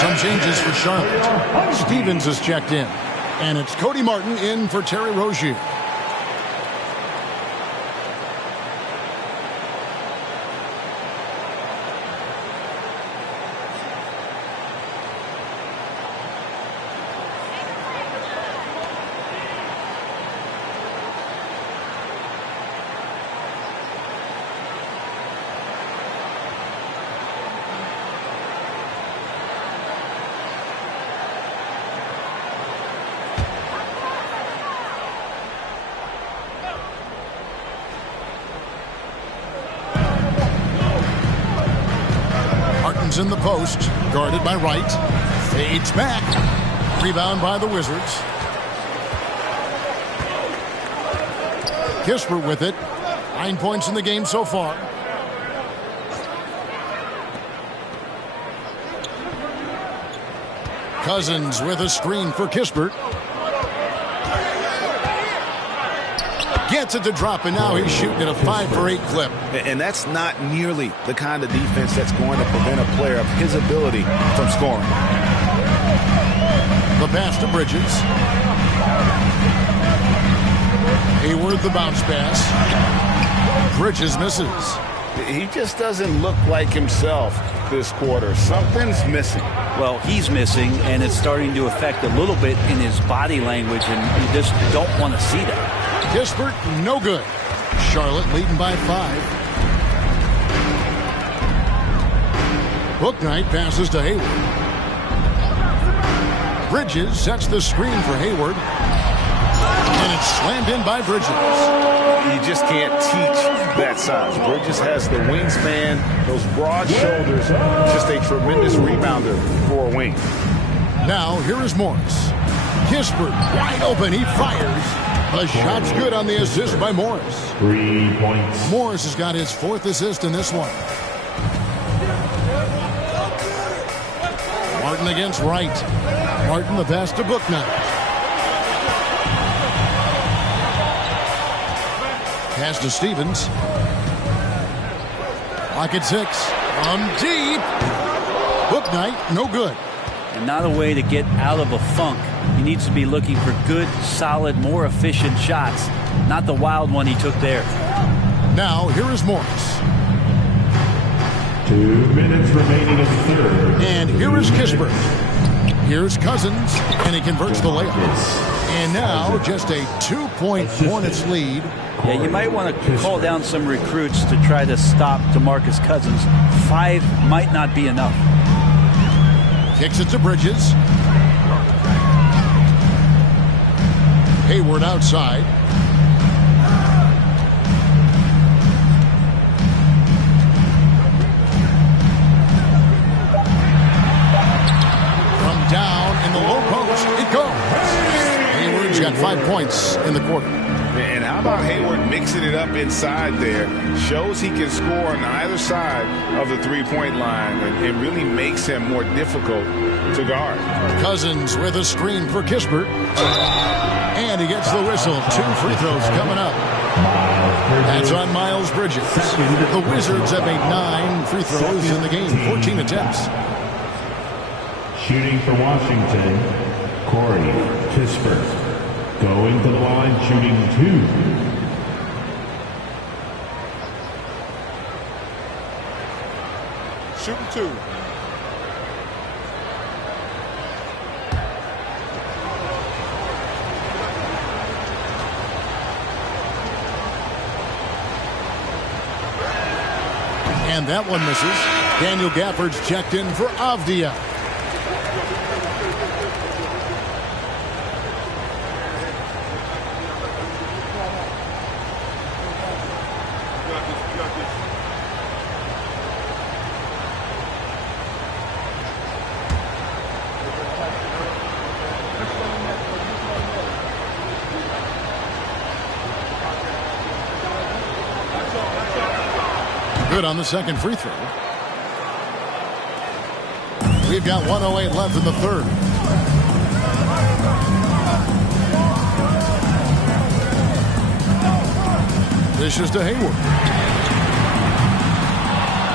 Some changes for Charlotte. Stevens is checked in. And it's Cody Martin in for Terry Rozier. In the post, guarded by Wright. Fades back. Rebound by the Wizards. Kispert with it. 9 points in the game so far. Cousins with a screen for Kispert. Gets it to drop, and now he's shooting at a 5 for 8 clip. And that's not nearly the kind of defense that's going to prevent a player of his ability from scoring. The pass to Bridges. Hayward the bounce pass. Bridges misses. He just doesn't look like himself this quarter. Something's missing. Well, he's missing, and it's starting to affect a little bit in his body language, and you just don't want to see that. Kispert, no good. Charlotte leading by 5. Bouknight passes to Hayward. Bridges sets the screen for Hayward. And it's slammed in by Bridges. You just can't teach that size. Bridges has the wingspan, those broad shoulders, just a tremendous rebounder for a wing. Now, here is Morris. Kispert, wide open, he fires. The shot's good on the assist by Morris. 3 points. Morris has got his 4th assist in this one. Martin against Wright. Martin the pass to Bouknight. Pass to Stevens. Pocket 6. From deep. Bouknight, no good. And not a way to get out of a funk. He needs to be looking for good, solid, more efficient shots. Not the wild one he took there. Now, here is Morris. 2 minutes remaining in the third. And here is Kispert. Here's Cousins, and he converts the layup. And now, just a 2-point Hornets lead. Yeah, you might want to call down some recruits to try to stop DeMarcus Cousins. 5 might not be enough. Kicks it to Bridges. Hayward outside. From down in the low post, it goes. Hayward's got 5 points in the quarter. And how about Hayward mixing it up inside there? Shows he can score on either side of the three-point line and really makes him more difficult to guard. Cousins with a screen for Kispert. And he gets the whistle. 2 free throws coming up. That's on Miles Bridges. The Wizards have made 9 free throws in the game, 14 attempts. Shooting for Washington, Corey Kispert. Going to the line, shooting 2. Shooting 2. And that one misses. Daniel Gafford's checked in for Avdia. Good on the second free throw. We've got 1:08 left in the third. This is to Hayward.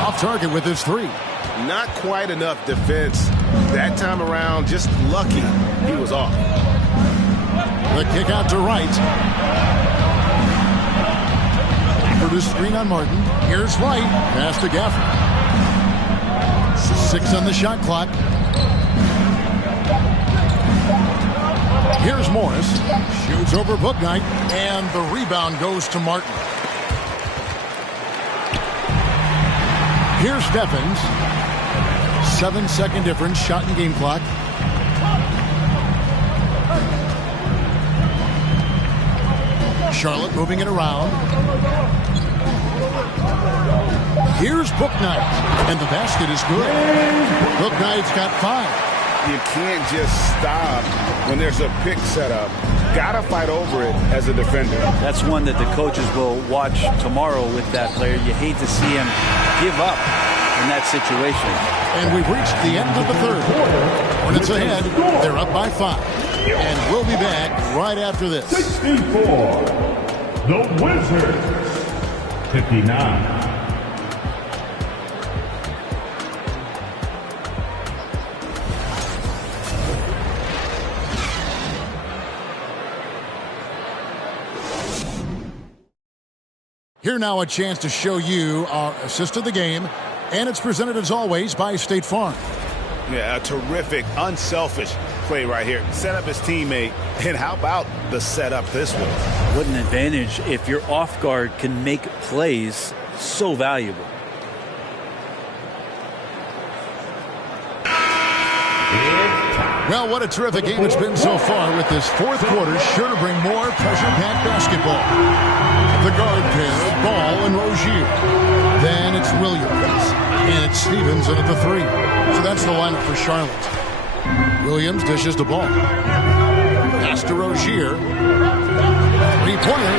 Off target with his 3. Not quite enough defense that time around. Just lucky he was off. The kick out to Wright. For the screen on Martin. Here's Wright. Pass to Gafford. 6 on the shot clock. Here's Morris. Shoots over Bouknight. And the rebound goes to Martin. Here's Steffens. 7-second difference. Shot and game clock. Charlotte moving it around. Here's Bouknight, and the basket is good. Bouknight's got 5. You can't just stop when there's a pick set up. Gotta fight over it as a defender. That's one that the coaches will watch tomorrow with that player. You hate to see him give up in that situation. And we've reached the end of the third. Hornets ahead. They're up by 5. And we'll be back right after this. 64. The Wizards. 59. Here now a chance to show you our assist of the game. And it's presented as always by State Farm. Yeah, a terrific, unselfish play right here. Set up his teammate. And how about the setup this way? What an advantage if your off guard can make plays so valuable. Well, what a terrific game it's been so far with this fourth quarter. Sure to bring more pressure-packed basketball. The guard pair, Ball and Rozier. Then it's Williams. And it's Stevens in at the 3. So that's the lineup for Charlotte. Williams dishes the ball. Pass to Rozier. Three-pointer.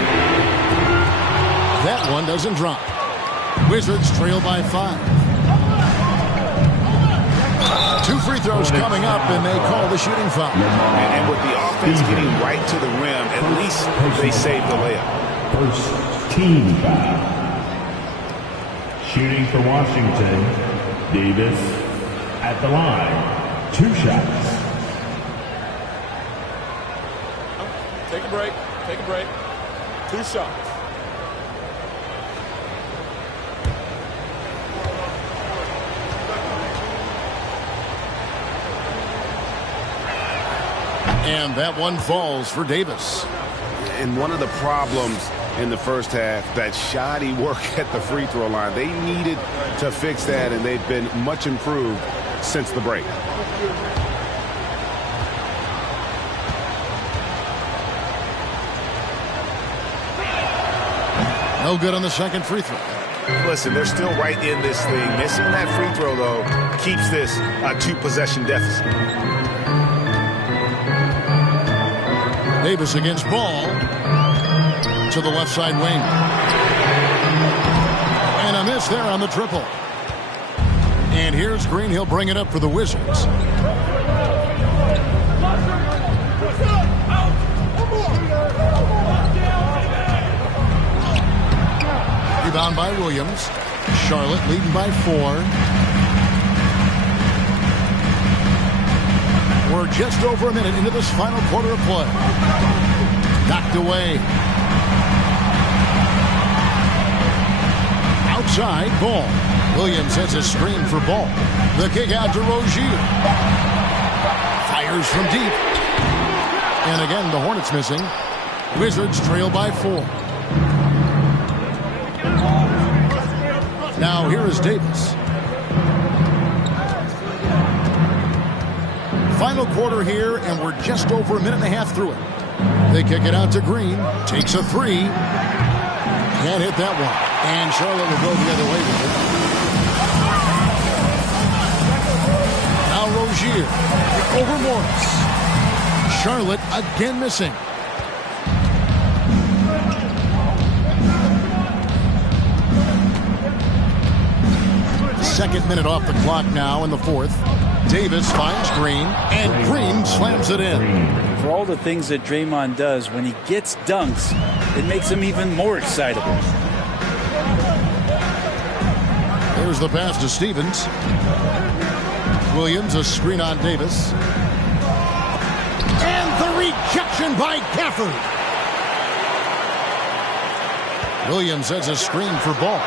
That one doesn't drop. Wizards trail by 5. 2 free throws coming up, and they call the shooting foul. And with the offense getting right to the rim, at least they saved the layup. First Team foul. Shooting for Washington, Davis at the line. 2 shots. Take a break. Take a break. 2 shots. And that one falls for Davis. And one of the problems in the first half, that shoddy work at the free throw line. They needed to fix that, and they've been much improved since the break. No good on the second free throw. Listen, they're still right in this thing. Missing that free throw, though, keeps this a 2-possession deficit. Davis against Ball to the left side wing. And a miss there on the triple. And here's Green. He'll bring it up for the Wizards. Rebound by Williams. Charlotte leading by 4. We're just over a minute into this final quarter of play. Knocked away. Outside, Ball. Williams has a screen for Ball. The kick out to Rozier. Fires from deep. And again, the Hornets missing. Wizards trail by 4. Now here is Davis. Final quarter here, and we're just over a minute and a half through it. They kick it out to Green. Takes a 3. Can't hit that one. And Charlotte will go the other way with it. Now Rozier over Morris. Charlotte again missing. Second minute off the clock now in the fourth. Davis finds Green, and Green slams it in. For all the things that Draymond does, when he gets dunks, it makes him even more excitable. There's the pass to Stevens. Williams, a screen on Davis. And the rejection by Gafford. Williams has a screen for Ball.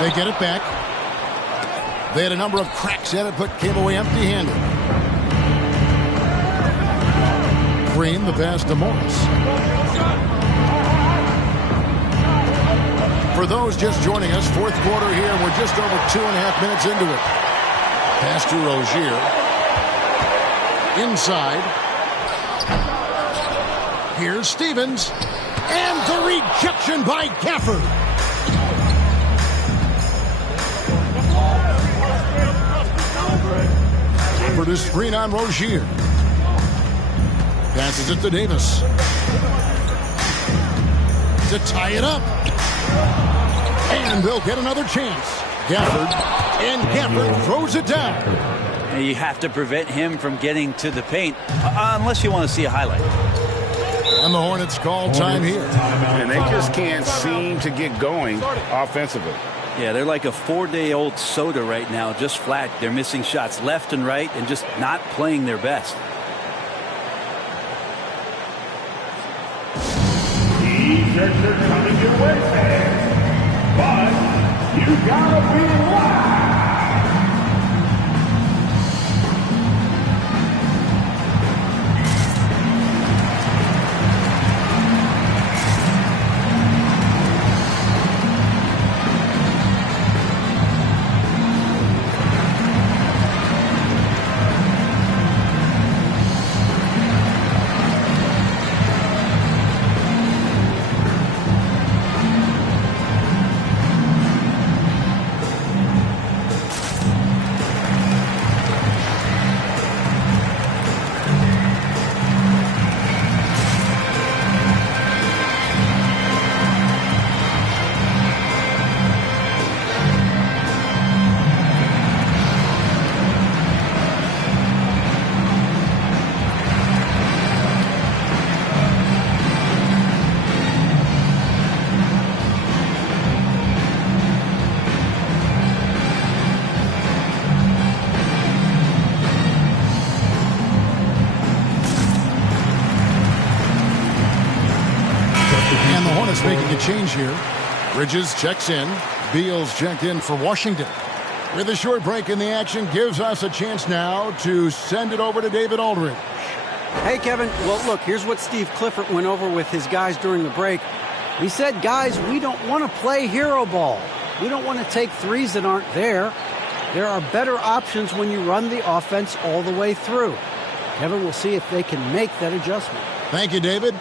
They get it back. They had a number of cracks at it, but came away empty-handed. Green, the pass to Morris. For those just joining us, fourth quarter here, we're just over 2.5 minutes into it. Pass to Rozier. Inside. Here's Stevens. And the rejection by Gafford. For the screen on Rozier. Passes it to Davis. To tie it up. And they'll get another chance. Gafford. And Gafford throws it down. And you have to prevent him from getting to the paint, unless you want to see a highlight. And the Hornets call time here. And they just can't seem to get going offensively. Yeah, they're like a 4-day-old soda right now, just flat. They're missing shots left and right and just not playing their best. T-shirts are coming your way, fans. But you gotta be live. Hornets making a change here. Bridges checks in. Beal's checked in for Washington. With a short break in the action, gives us a chance now to send it over to David Aldridge. Hey, Kevin. Well, look, here's what Steve Clifford went over with his guys during the break. He said, guys, we don't want to play hero ball. We don't want to take threes that aren't there. There are better options when you run the offense all the way through. Kevin, we'll see if they can make that adjustment. Thank you, David.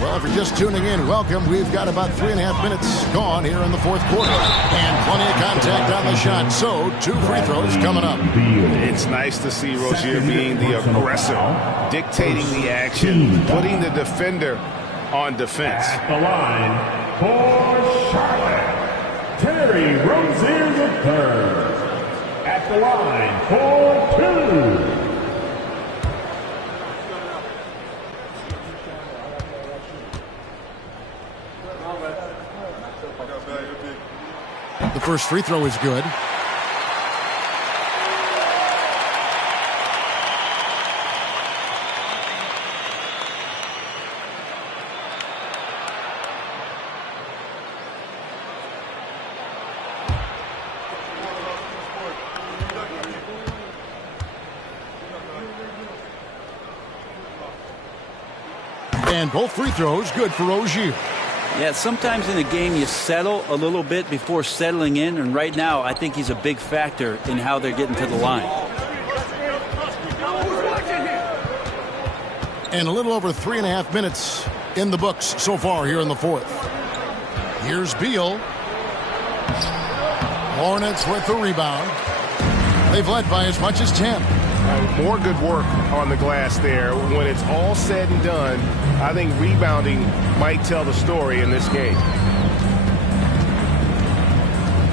Well, if you're just tuning in, welcome. We've got about 3.5 minutes gone here in the fourth quarter. And plenty of contact on the shot. So, 2 free throws coming up. It's nice to see Rozier being the aggressor, dictating the action, putting the defender on defense. At the line for Charlotte, Terry Rozier III. At the line for 2. The first free throw is good. And both free throws good for Rozier. Yeah, sometimes in a game you settle a little bit before settling in, and right now I think he's a big factor in how they're getting to the line. And a little over 3.5 minutes in the books so far here in the fourth. Here's Beal. Hornets with the rebound. They've led by as much as 10. More good work on the glass there. When it's all said and done, I think rebounding might tell the story in this game.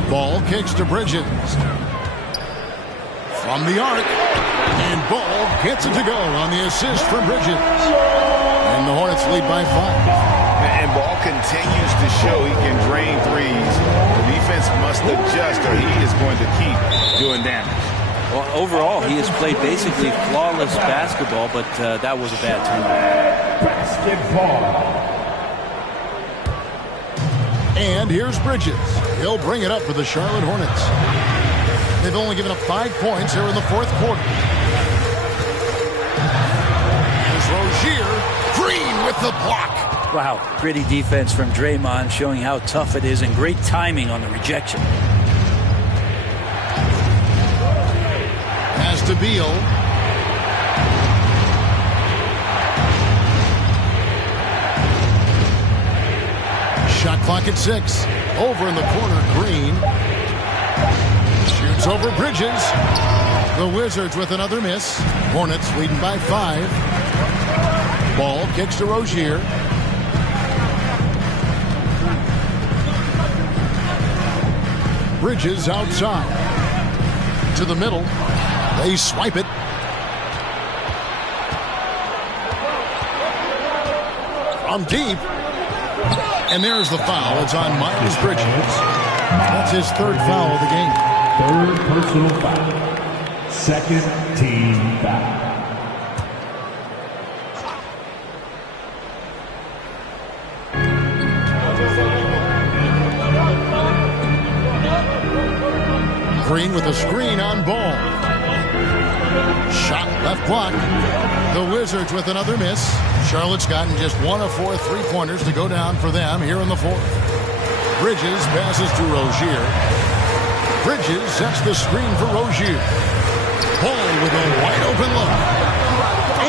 Ball kicks to Bridges. From the arc. And Ball gets it to go on the assist from Bridges. And the Hornets lead by 5. And Ball continues to show he can drain threes. The defense must adjust or he is going to keep doing damage. Well, overall, he has played basically flawless basketball, but that was a bad turnover. Basketball. And here's Bridges. He'll bring it up for the Charlotte Hornets. They've only given up 5 points here in the fourth quarter. Here's Rozier. Green with the block. Wow, gritty defense from Draymond, showing how tough it is, and great timing on the rejection. Pass to Beal. Shot clock at 6. Over in the corner, Green. Shoots over Bridges. The Wizards with another miss. Hornets leading by 5. Ball kicks to Rozier. Bridges outside. To the middle. They swipe it. From deep. And there's the foul. It's on Miles Bridges. That's his 3rd foul of the game. 3rd personal foul. 2nd team foul. Green with a screen on Ball. Shot left block. The Wizards with another miss. Charlotte's gotten just 1 of 4 3-pointers to go down for them here in the fourth. Bridges passes to Rozier. Bridges sets the screen for Rozier. Ball with a wide open look.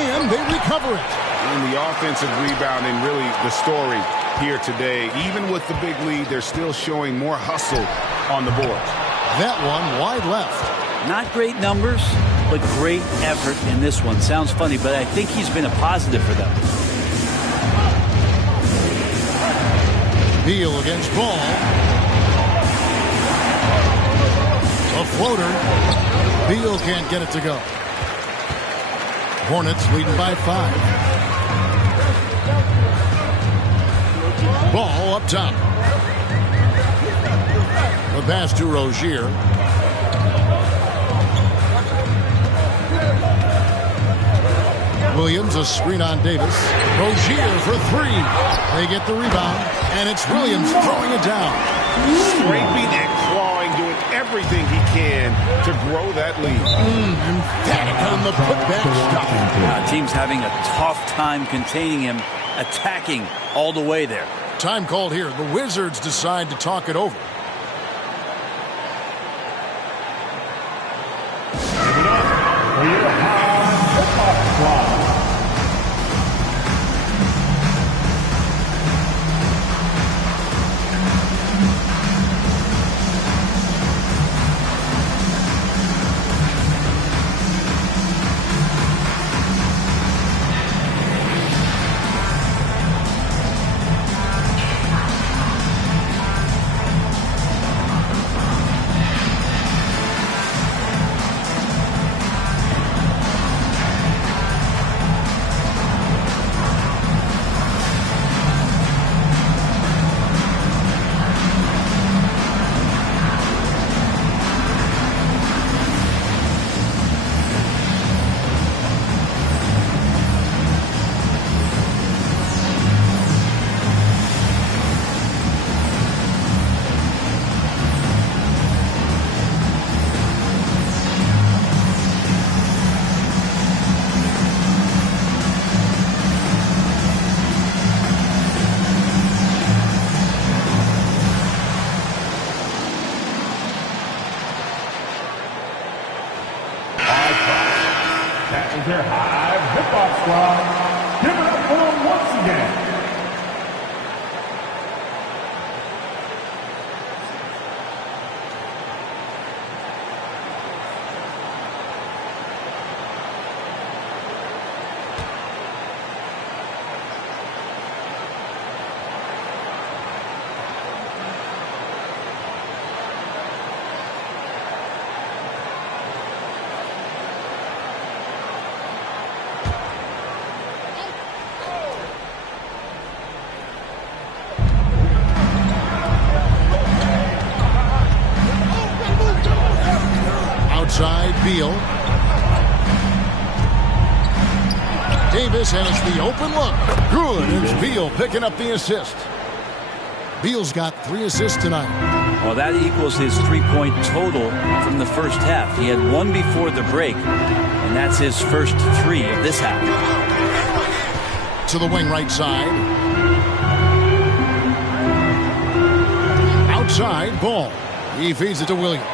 And they recover it. And the offensive rebounding, really the story here today. Even with the big lead, they're still showing more hustle on the board. That one wide left. Not great numbers, but great effort in this one. Sounds funny, but I think he's been a positive for them. Beal against Ball. A floater. Beal can't get it to go. Hornets leading by 5. Ball up top. The pass to Rozier. Williams, a screen on Davis. Rozier for three. They get the rebound, and it's Williams throwing it down. Scraping and clawing, doing everything he can to grow that lead. Emphatic on the putback stop. Team's having a tough time containing him, attacking all the way there. Time called here. The Wizards decide to talk it over. Their high hip-hop squad. Give it up for them once again. Beal. Davis has the open look. Good. It's Beal picking up the assist. Beal's got 3 assists tonight. Well, that equals his three-point total from the first half. He had one before the break, and that's his first 3 of this half. To the wing right side. Outside, Ball. He feeds it to Williams.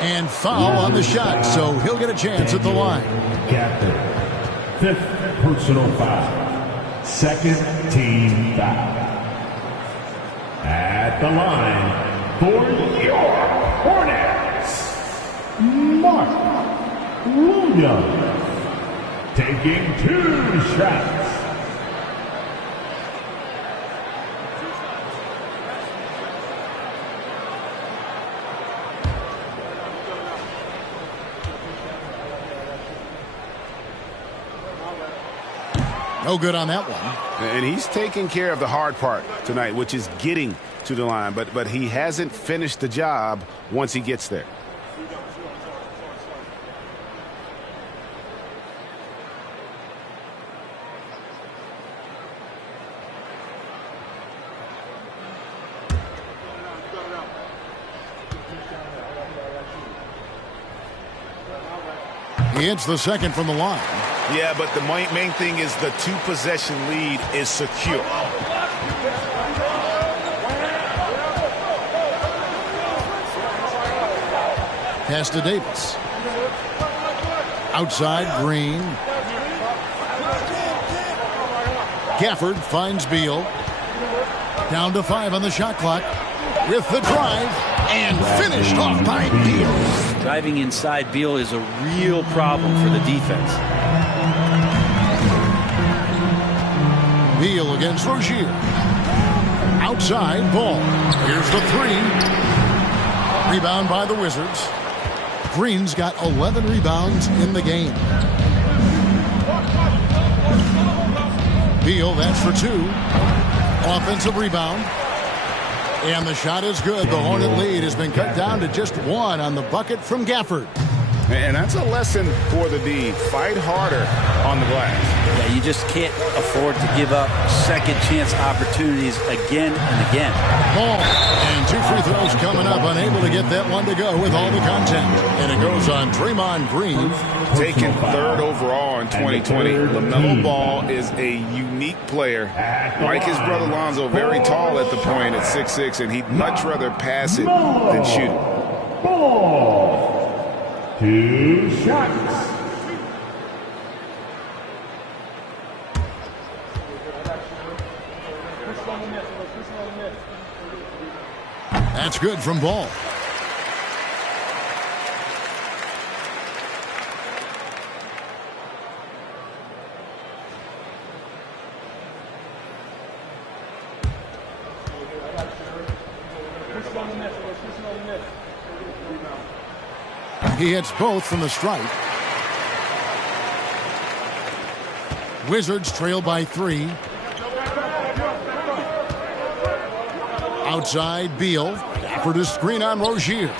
And foul on the shot, so he'll get a chance at the line. Captain, 5th personal foul. 2nd team foul. At the line for your Hornets, Mark Williams, taking 2 shots. No good on that one. And he's taking care of the hard part tonight, which is getting to the line. But he hasn't finished the job once he gets there. He hits the second from the line. Yeah, but the main thing is the 2-possession lead is secure. Pass to Davis. Outside, Green. Gafford finds Beal. Down to 5 on the shot clock. With the drive and finished off by Beal. Driving inside Beal is a real problem for the defense. Beal against Rozier. Outside, Ball. Here's the 3. Rebound by the Wizards. Green's got 11 rebounds in the game. Beal, that's for 2. Offensive rebound. And the shot is good. The Hornet lead has been cut down to just 1 on the bucket from Gafford. And that's a lesson for the D. Fight harder on the glass. Yeah, you just can't afford to give up second chance opportunities again and again. Ball. And 2 free throws coming up. Unable to get that one to go with all the content. And it goes on Draymond Green. Taken 3rd overall in 2020. LaMelo Ball is a unique player. Like his brother Lonzo, very tall at the point at 6'6", and he'd much rather pass it than shoot it. Ball. 2 shots. That's good from Ball. He hits both from the stripe. Wizards trail by 3. Outside, Beal. For the screen on Rozier.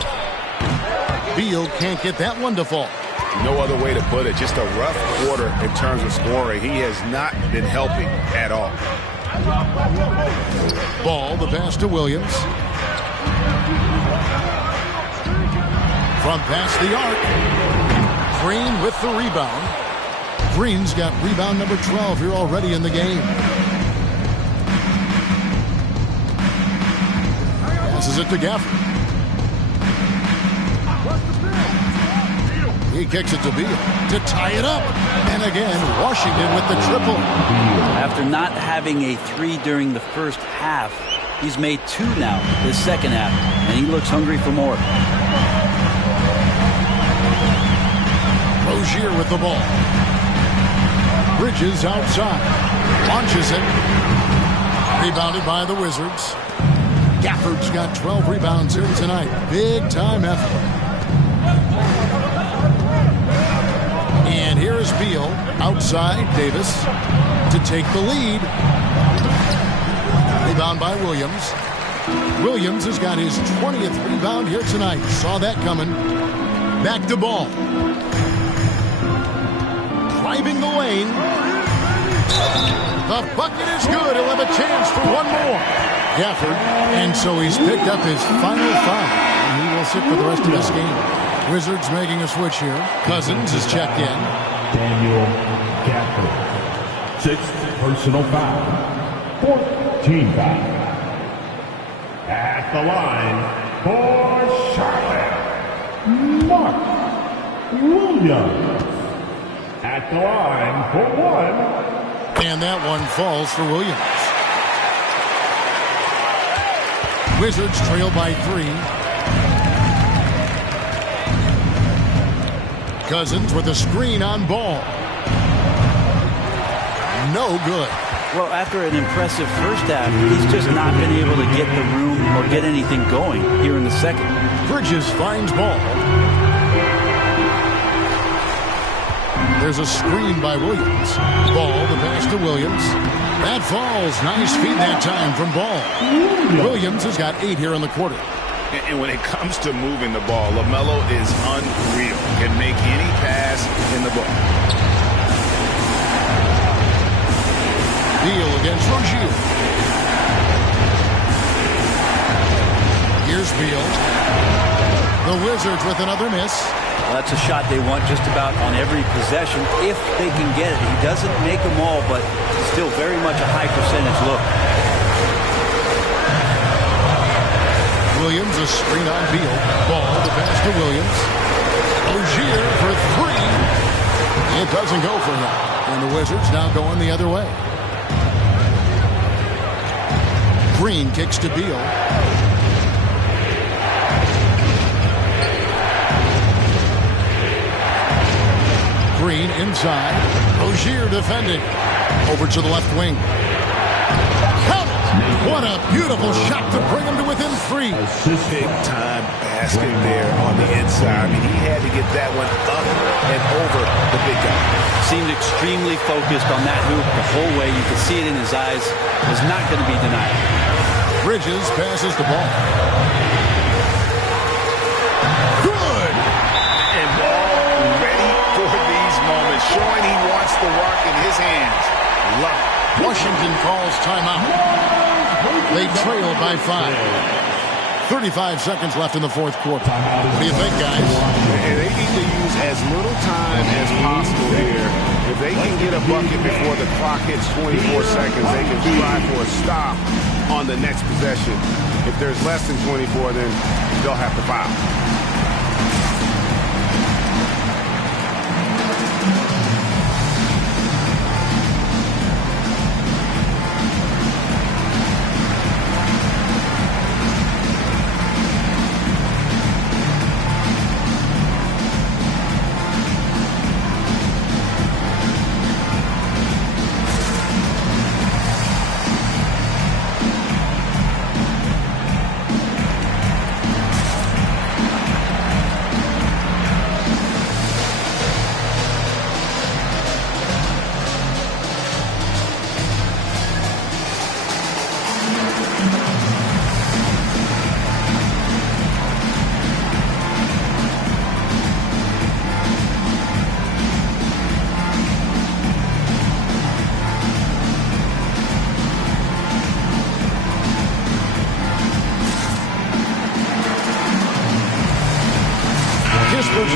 Beal can't get that one to fall. No other way to put it. Just a rough quarter in terms of scoring. He has not been helping at all. Ball, the pass to Williams. From past the arc. Green with the rebound. Green's got rebound number 12 here already in the game. Passes it to Gafford. He kicks it to Beal to tie it up. And again, Washington with the triple. After not having a 3 during the first half, he's made 2 now this second half, and he looks hungry for more. Rozier with the ball. Bridges outside. Launches it. Rebounded by the Wizards. Gafford's got 12 rebounds here tonight. Big time effort. And here is Beal outside Davis to take the lead. Rebound by Williams. Williams has got his 20th rebound here tonight. Saw that coming. Back to Ball. Driving the lane. The bucket is good. He'll have a chance for one more. Gafford, and so he's picked up his final foul, and he will sit for the rest of this game. Wizards making a switch here. Cousins is checked in. Daniel Gafford. 6th personal foul. 4th team foul. At the line for Charlotte, Mark Williams. At the line for 1. And that one falls for Williams. Wizards trail by 3. Cousins with a screen on Ball. No good. Well, after an impressive first half, he's just not been able to get the room or get anything going here in the second. Bridges finds Ball. There's a screen by Williams. Ball, the pass to Williams. That falls. Nice feed that time from Ball. Williams has got 8 here in the quarter. And when it comes to moving the ball, LaMelo is unreal. Can make any pass in the ball. Beal against Rozier. Here's Beal. The Wizards with another miss. Well, that's a shot they want just about on every possession if they can get it. He doesn't make them all, but still very much a high percentage look. Williams, a screen on Beal. Ball, the pass to Williams. Rozier for 3. It doesn't go for him. And the Wizards now going the other way. Green kicks to Beal. Green inside. Rozier defending. Over to the left wing. Count it! What a beautiful shot to bring him to within 3. Big time basket there on the inside. I mean, he had to get that one up and over the big guy. Seemed extremely focused on that hoop the whole way. You could see it in his eyes. Was not going to be denied. Bridges passes the ball. Good! And Ball showing he wants the rock in his hands. Love it. Washington calls timeout. They trail by 5. 35 seconds left in the fourth quarter. What do you think, guys? And they need to use as little time as possible here. If they can get a bucket before the clock hits 24 seconds, they can try for a stop on the next possession. If there's less than 24, then they'll have to foul.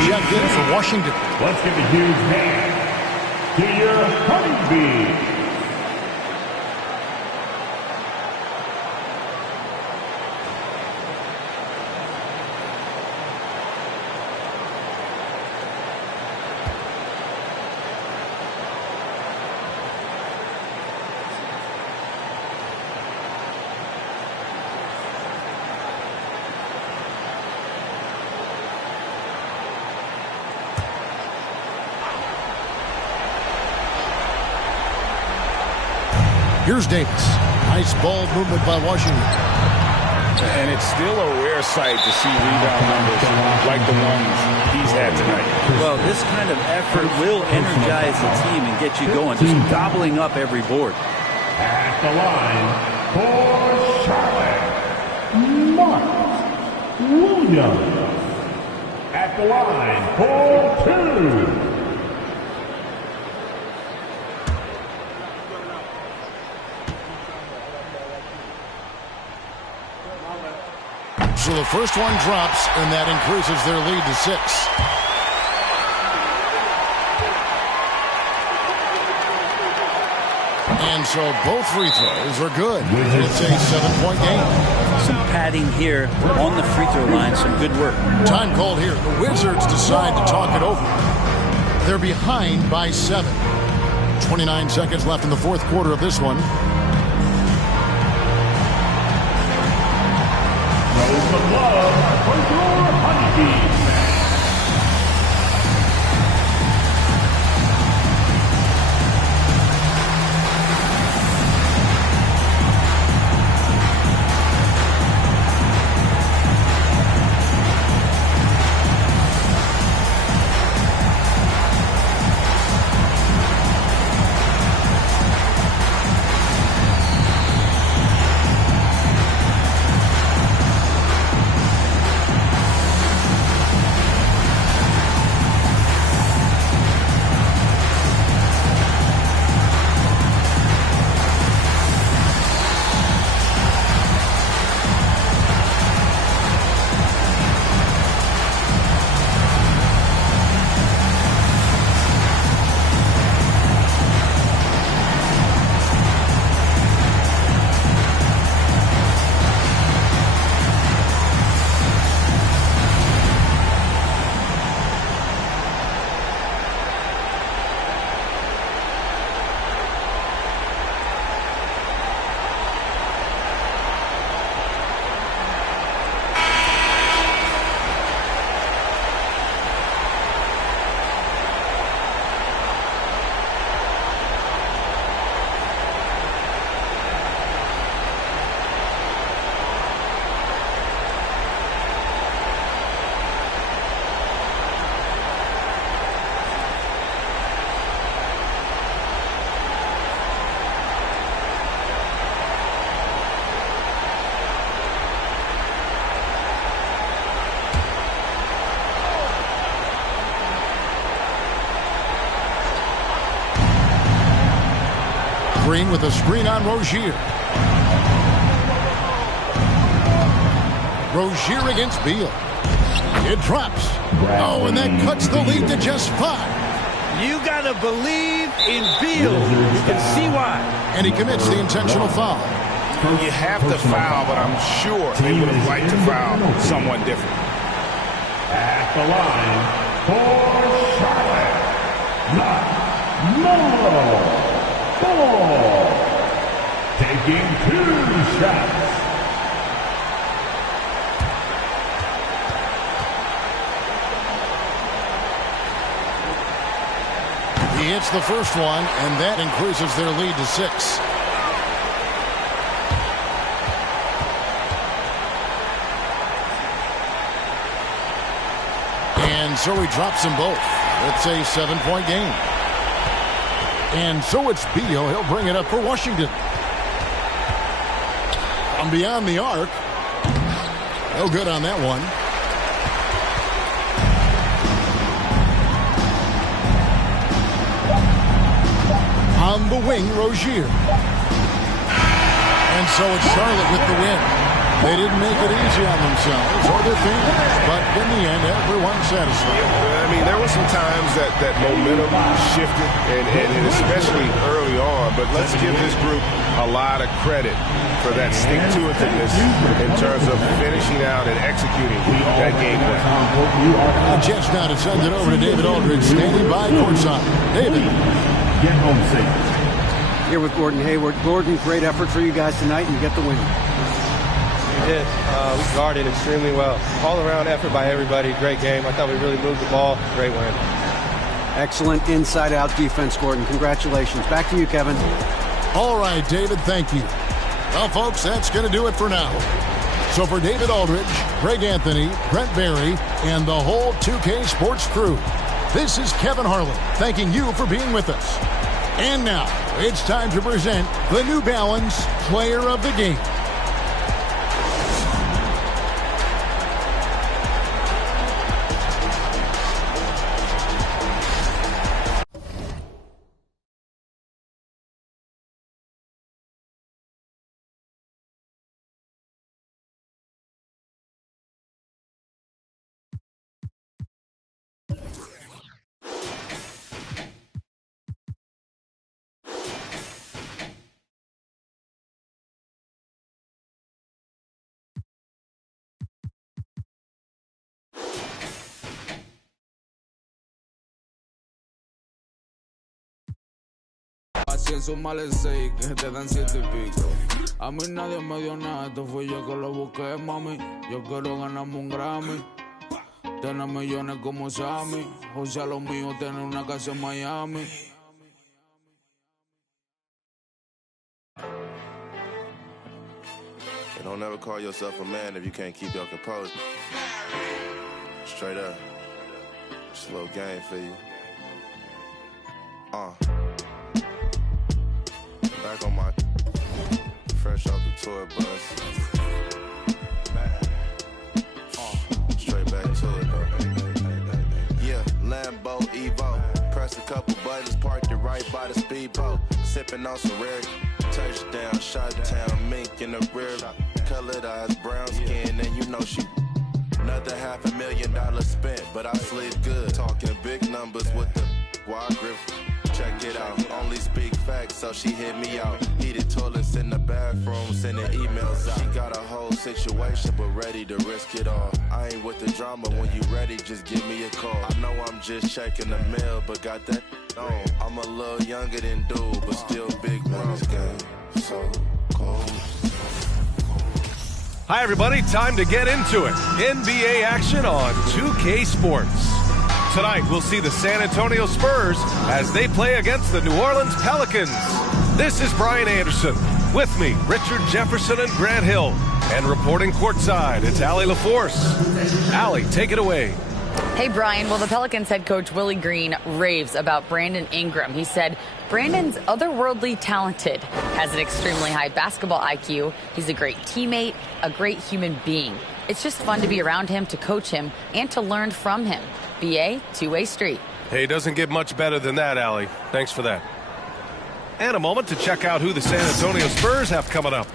Checked in for Washington. Let's give a huge hand to your Honeybees. Here's Davis. Nice ball movement by Washington. And it's still a rare sight to see rebound numbers like the ones he's had tonight. Well, this kind of effort will energize the team and get you going, just gobbling up every board. At the line for Charlotte, Mark Williams. At the line for 2. So the first one drops, and that increases their lead to 6. And so both free throws are good. It's a 7-point game. Some padding here on the free throw line. Some good work. Time called here. The Wizards decide to talk it over. They're behind by 7. 29 seconds left in the fourth quarter of this one. The glove for your Honeybees. Green with a screen on Rozier. Rozier against Beal. It drops. Oh, and that cuts the lead to just 5. You got to believe in Beal. You can see why. And he commits the intentional foul. You have to foul, but I'm sure they would have liked to foul someone different. At the line for Charlotte, LaMelo Ball, taking 2 shots. He hits the first one, and that increases their lead to 6. And so he drops them both. It's a 7-point game. And so it's Beal. He'll bring it up for Washington. From beyond the arc. No good on that one. On the wing, Rozier. And so it's Charlotte with the win. They didn't make it easy on themselves or their fans, but in the end, everyone's satisfied. I mean, there were some times that momentum shifted, and especially early on, but let's give this group a lot of credit for that stick-to-itiveness in terms of finishing out and executing that game plan. A chance now to send it over to David Aldridge, standing by courtside. David. Get home safe. Here with Gordon Hayward. Gordon, great effort for you guys tonight, and you get the win. We did. We guarded extremely well. All-around effort by everybody. Great game. I thought we really moved the ball. Great win. Excellent inside-out defense, Gordon. Congratulations. Back to you, Kevin. All right, David, thank you. Well, folks, that's going to do it for now. So for David Aldridge, Greg Anthony, Brent Barry, and the whole 2K Sports crew, this is Kevin Harlan thanking you for being with us. And now, it's time to present the New Balance Player of the Game. En su males 6, que te dan 7 y pico. A mí nadie me dio nada, esto fui yo que lo busqué, mami. Yo quiero ganarme un Grammy, tener millones como Sammy. O sea, lo mío, tener una casa en Miami. And don't ever call yourself a man if you can't keep your composure. Straight up. Just a little game for you. Back on my fresh off the tour bus. Straight back to it though. Yeah, Lambo Evo. Press a couple buttons, parked it right by the speedboat. Sipping on some rare touchdown, shot town, mink in the rear. Colored eyes, brown skin, and you know she. Another $500,000 spent, but I sleep good. Talking big numbers with the wide grip. Check it out, only speak facts, so she hit me out. Heated toilets in the bathroom, sending emails out. She got a whole situation, but ready to risk it all. I ain't with the drama, when you ready, just give me a call. I know I'm just checking the mail, but got that on. I'm a little younger than dude, but still big bros. Game so cold. Hi, everybody. Time to get into it. NBA action on 2K Sports. Tonight, we'll see the San Antonio Spurs as they play against the New Orleans Pelicans. This is Brian Anderson. With me, Richard Jefferson and Grant Hill. And reporting courtside, it's Allie LaForce. Allie, take it away. Hey, Brian. Well, the Pelicans head coach Willie Green raves about Brandon Ingram. He said, Brandon's otherworldly talented, has an extremely high basketball IQ. He's a great teammate, a great human being. It's just fun to be around him, to coach him, and to learn from him. BA, two-way street. Hey, doesn't get much better than that, Allie. Thanks for that. And a moment to check out who the San Antonio Spurs have coming up.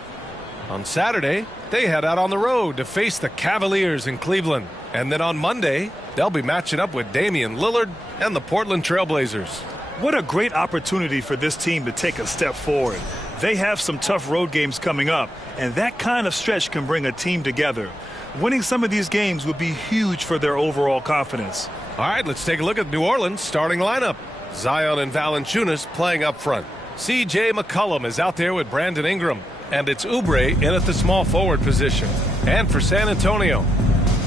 On Saturday, they head out on the road to face the Cavaliers in Cleveland. And then on Monday, they'll be matching up with Damian Lillard and the Portland Trailblazers. What a great opportunity for this team to take a step forward. They have some tough road games coming up, and that kind of stretch can bring a team together. Winning some of these games would be huge for their overall confidence. All right, let's take a look at New Orleans' starting lineup. Zion and Valanciunas playing up front. C.J. McCollum is out there with Brandon Ingram. And it's Oubre in at the small forward position. And for San Antonio,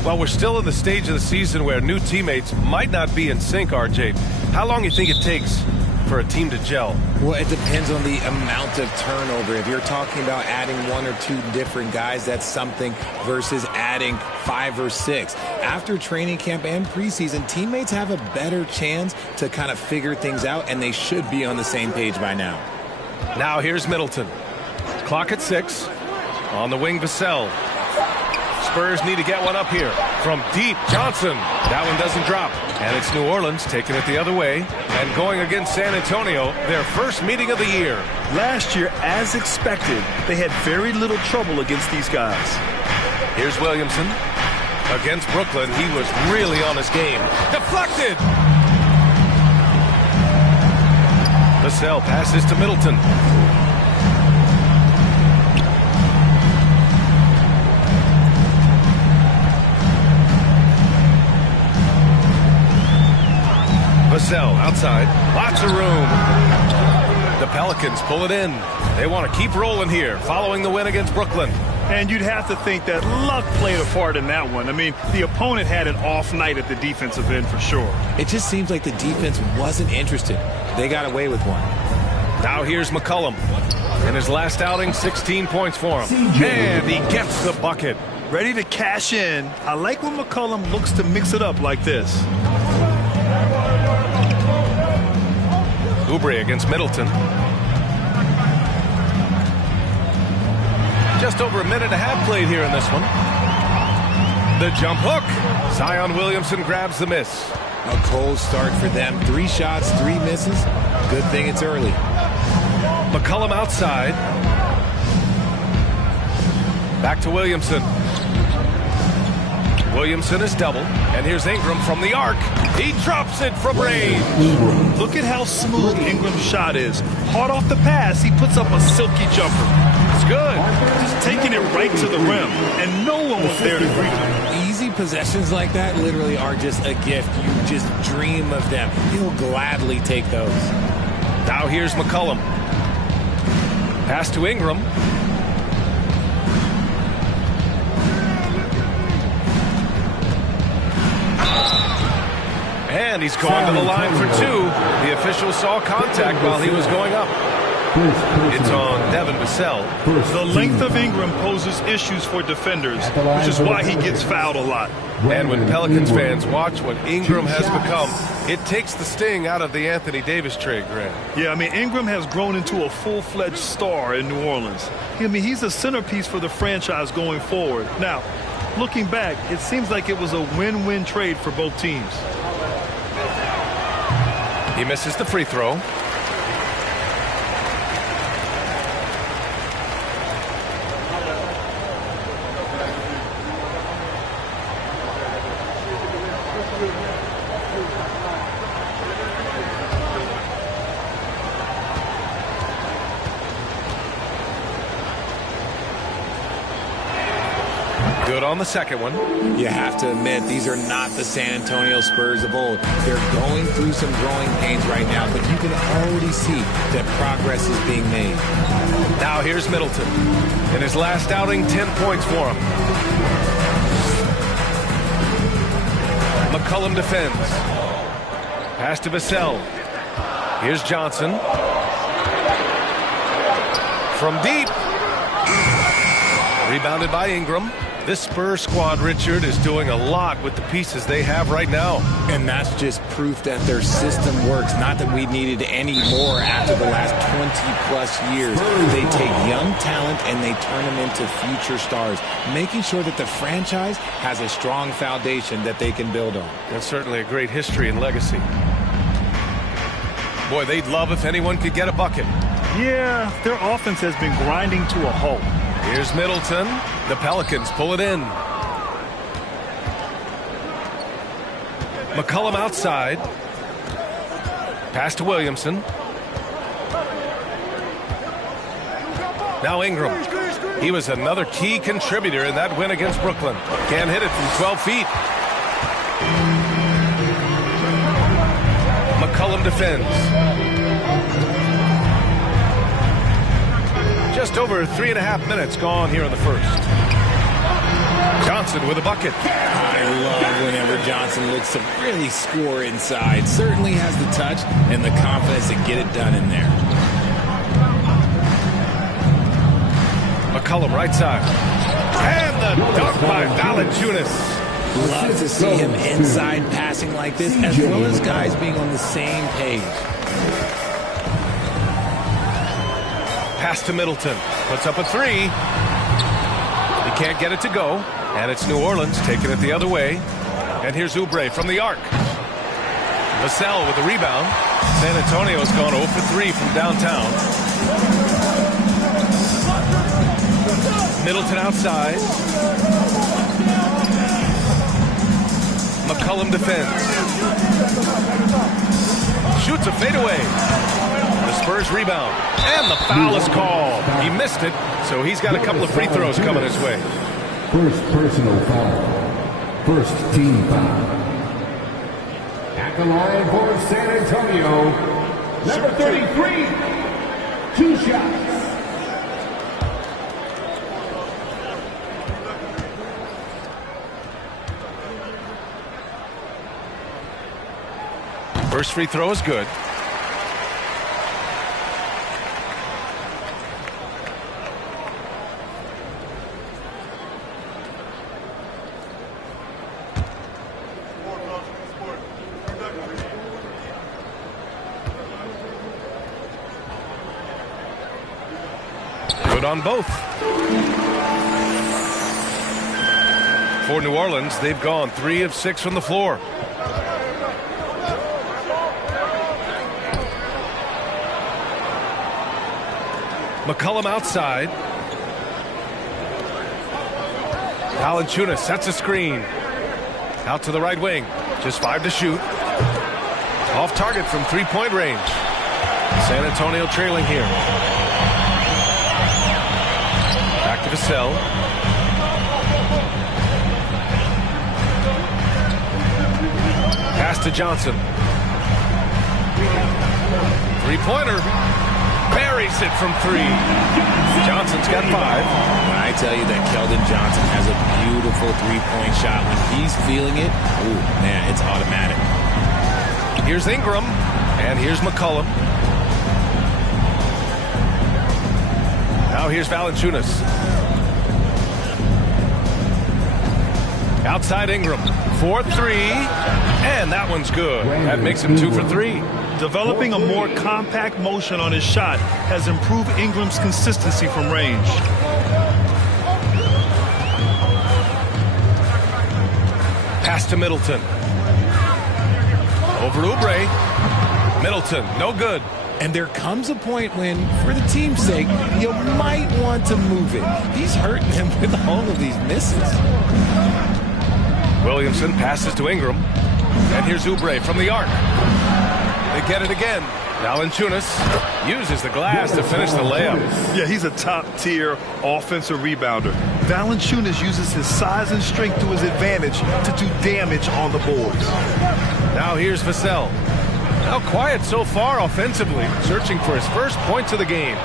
well, we're still in the stage of the season where new teammates might not be in sync, RJ. How long do you think it takes for a team to gel? Well, it depends on the amount of turnover. If you're talking about adding 1 or 2 different guys, that's something, versus adding 5 or 6. After training camp and preseason, teammates have a better chance to kind of figure things out, and they should be on the same page by now. Now here's Middleton. Clock at 6. On the wing, Vassell. Spurs need to get one up here. From deep, Johnson. That one doesn't drop. And it's New Orleans taking it the other way and going against San Antonio, their first meeting of the year. Last year, as expected, they had very little trouble against these guys. Here's Williamson. Against Brooklyn, he was really on his game. Deflected! Vassell passes to Middleton. Vassell outside. Lots of room. The Pelicans pull it in. They want to keep rolling here following the win against Brooklyn. And you'd have to think that luck played a part in that one. I mean, the opponent had an off night at the defensive end for sure. It just seems like the defense wasn't interested. They got away with one. Now here's McCollum. In his last outing, 16 points for him. And he gets the bucket. Ready to cash in. I like when McCollum looks to mix it up like this. Oubre against Middleton. Just over a minute and a half played here in this one. The jump hook. Zion Williamson grabs the miss. A cold start for them. 3 shots, 3 misses. Good thing it's early. McCollum outside. Back to Williamson. Williamson is double. And here's Ingram from the arc. He drops it from range. Look at how smooth Ingram's shot is. Hard off the pass, he puts up a silky jumper. It's good. Just taking it right to the rim, and no one was there to greet him. Easy possessions like that literally are just a gift. You just dream of them. He'll gladly take those. Now here's McCollum. Pass to Ingram. And he's going to the line for 2. The official saw contact while he was going up. It's on Devin Vassell. The length of Ingram poses issues for defenders, which is why he gets fouled a lot. And when Pelicans fans watch what Ingram has become, it takes the sting out of the Anthony Davis trade, Grant. Yeah, I mean, Ingram has grown into a full-fledged star in New Orleans. I mean, he's a centerpiece for the franchise going forward. Now, looking back, it seems like it was a win-win trade for both teams. He misses the free throw. Good on the second one. You have to admit, these are not the San Antonio Spurs of old. They're going through some growing pains right now, but you can already see that progress is being made. Now here's Middleton. In his last outing, 10 points for him. McCollum defends. Pass to Vassell. Here's Johnson. From deep. Rebounded by Ingram. This Spurs squad, Richard, is doing a lot with the pieces they have right now. And that's just proof that their system works. Not that we needed any more after the last 20-plus years. They take young talent and they turn them into future stars, making sure that the franchise has a strong foundation that they can build on. That's certainly a great history and legacy. Boy, they'd love if anyone could get a bucket. Yeah, their offense has been grinding to a halt. Here's Middleton. The Pelicans pull it in. McCollum outside. Pass to Williamson. Now Ingram. He was another key contributor in that win against Brooklyn. Can't hit it from 12 feet. McCollum defends. Just over 3.5 minutes gone here in the first. Johnson with a bucket. I love whenever Johnson looks to really score inside. Certainly has the touch and the confidence to get it done in there. McCollum right side. And the dunk by Valanciunas. Love to see him inside passing like this, as well as guys being on the same page. Pass to Middleton. Puts up a three. He can't get it to go. And it's New Orleans taking it the other way. And here's Oubre from the arc. Vassell with the rebound. San Antonio's gone 0 for 3 from downtown. Middleton outside. McCollum defends. Shoots a fadeaway. The Spurs rebound. And the foul is called. He missed it, so he's got a couple of free throws coming his way. First personal foul. First team foul. At the line for San Antonio, number 33, 2 shots. First free throw is good. Good on both. For New Orleans, they've gone 3 of 6 from the floor. McCollum outside. Valanciunas sets a screen. Out to the right wing. Just 5 to shoot. Off target from 3-point range. San Antonio trailing here. Back to Vassell. Pass to Johnson. 3-pointer. Buries it from 3. Johnson's got 5. When I tell you that Keldon Johnson has a beautiful 3-point shot, when he's feeling it, ooh, man, it's automatic. Here's Ingram, and here's McCollum. Now here's Valanciunas. Outside Ingram. 4-3, and that one's good. That makes him 2 for 3. Developing a more compact motion on his shot has improved Ingram's consistency from range. Pass to Middleton. Over to Oubre. Middleton, no good. And there comes a point when, for the team's sake, you might want to move it. He's hurting them with all of these misses. Williamson passes to Ingram. And here's Oubre from the arc. They get it again. Valanciunas uses the glass to finish the layup. Yeah, he's a top-tier offensive rebounder. Valanciunas uses his size and strength to his advantage to do damage on the boards. Now here's Vassell. Now quiet so far offensively, searching for his first points of the game.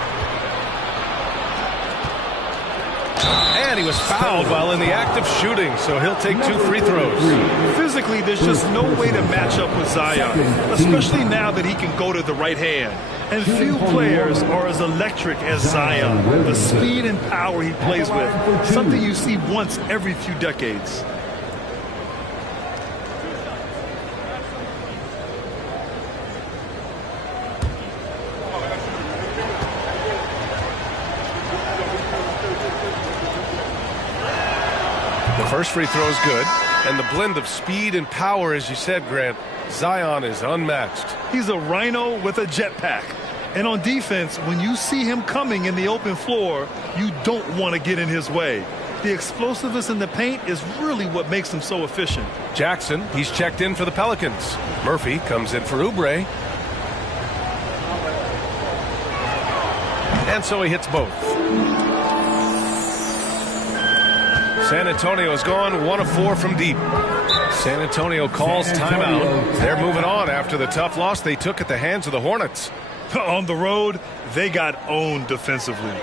And he was fouled while in the act of shooting, so he'll take 2 free throws. Physically, there's just no way to match up with Zion, especially now that he can go to the right hand. And few players are as electric as Zion. The speed and power he plays with, something you see once every few decades. First free throw is good, and the blend of speed and power, as you said, Grant, Zion is unmatched. He's a rhino with a jetpack. And on defense, when you see him coming in the open floor, you don't want to get in his way. The explosiveness in the paint is really what makes him so efficient. Jackson, he's checked in for the Pelicans. Murphy comes in for Oubre. And so he hits both. San Antonio's gone 1 of 4 from deep. San Antonio calls timeout. They're moving on after the tough loss they took at the hands of the Hornets. On the road, they got owned defensively.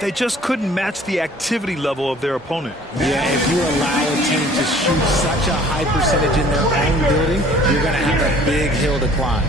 They just couldn't match the activity level of their opponent. Yeah, if you allow a team to shoot such a high percentage in their own building, you're going to have a big hill to climb.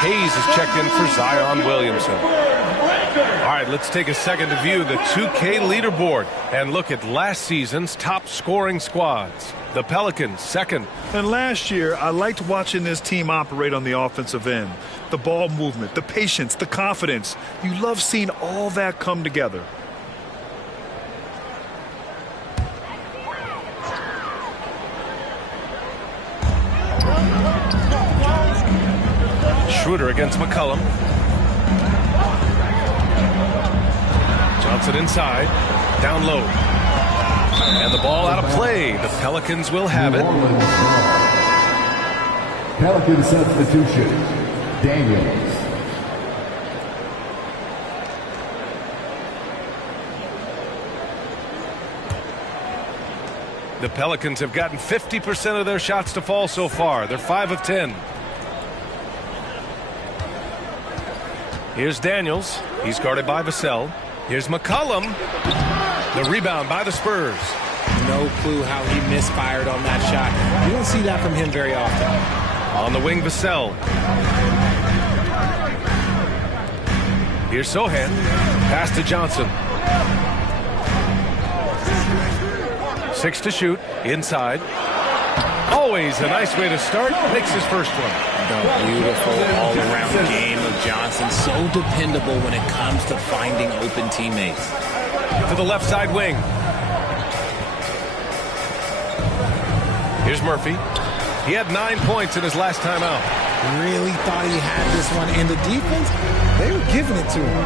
Hayes is checked in for Zion Williamson. All right, let's take a second to view the 2K leaderboard and look at last season's top scoring squads. The Pelicans, second. And last year, I liked watching this team operate on the offensive end. The ball movement, the patience, the confidence. You love seeing all that come together. Schroeder against McCollum. Johnson inside, down low. And the ball out of play. The Pelicans will have it. Pelican substitution, Daniels. The Pelicans have gotten 50% of their shots to fall so far. They're 5 of 10. Here's Daniels. He's guarded by Vassell. Here's McCollum. The rebound by the Spurs. No clue how he misfired on that shot. You don't see that from him very often. On the wing, Vassell. Here's Sohan. Pass to Johnson. 6 to shoot. Inside. Always a nice way to start. Makes his first one. Beautiful all-around game of Johnson. So dependable when it comes to finding open teammates. To the left side wing. Here's Murphy. He had 9 points in his last time out. Really thought he had this one. And the defense, they were giving it to him.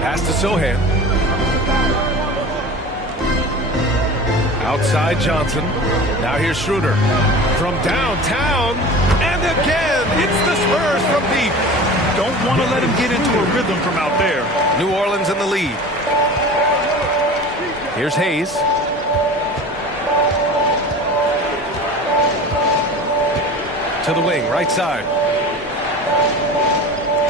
Pass to Sohan. Outside Johnson. Now here's Schroeder. From downtown. And again, it's the Spurs from deep. Don't want to let him get into a rhythm from out there. New Orleans in the lead. Here's Hayes. To the wing, right side.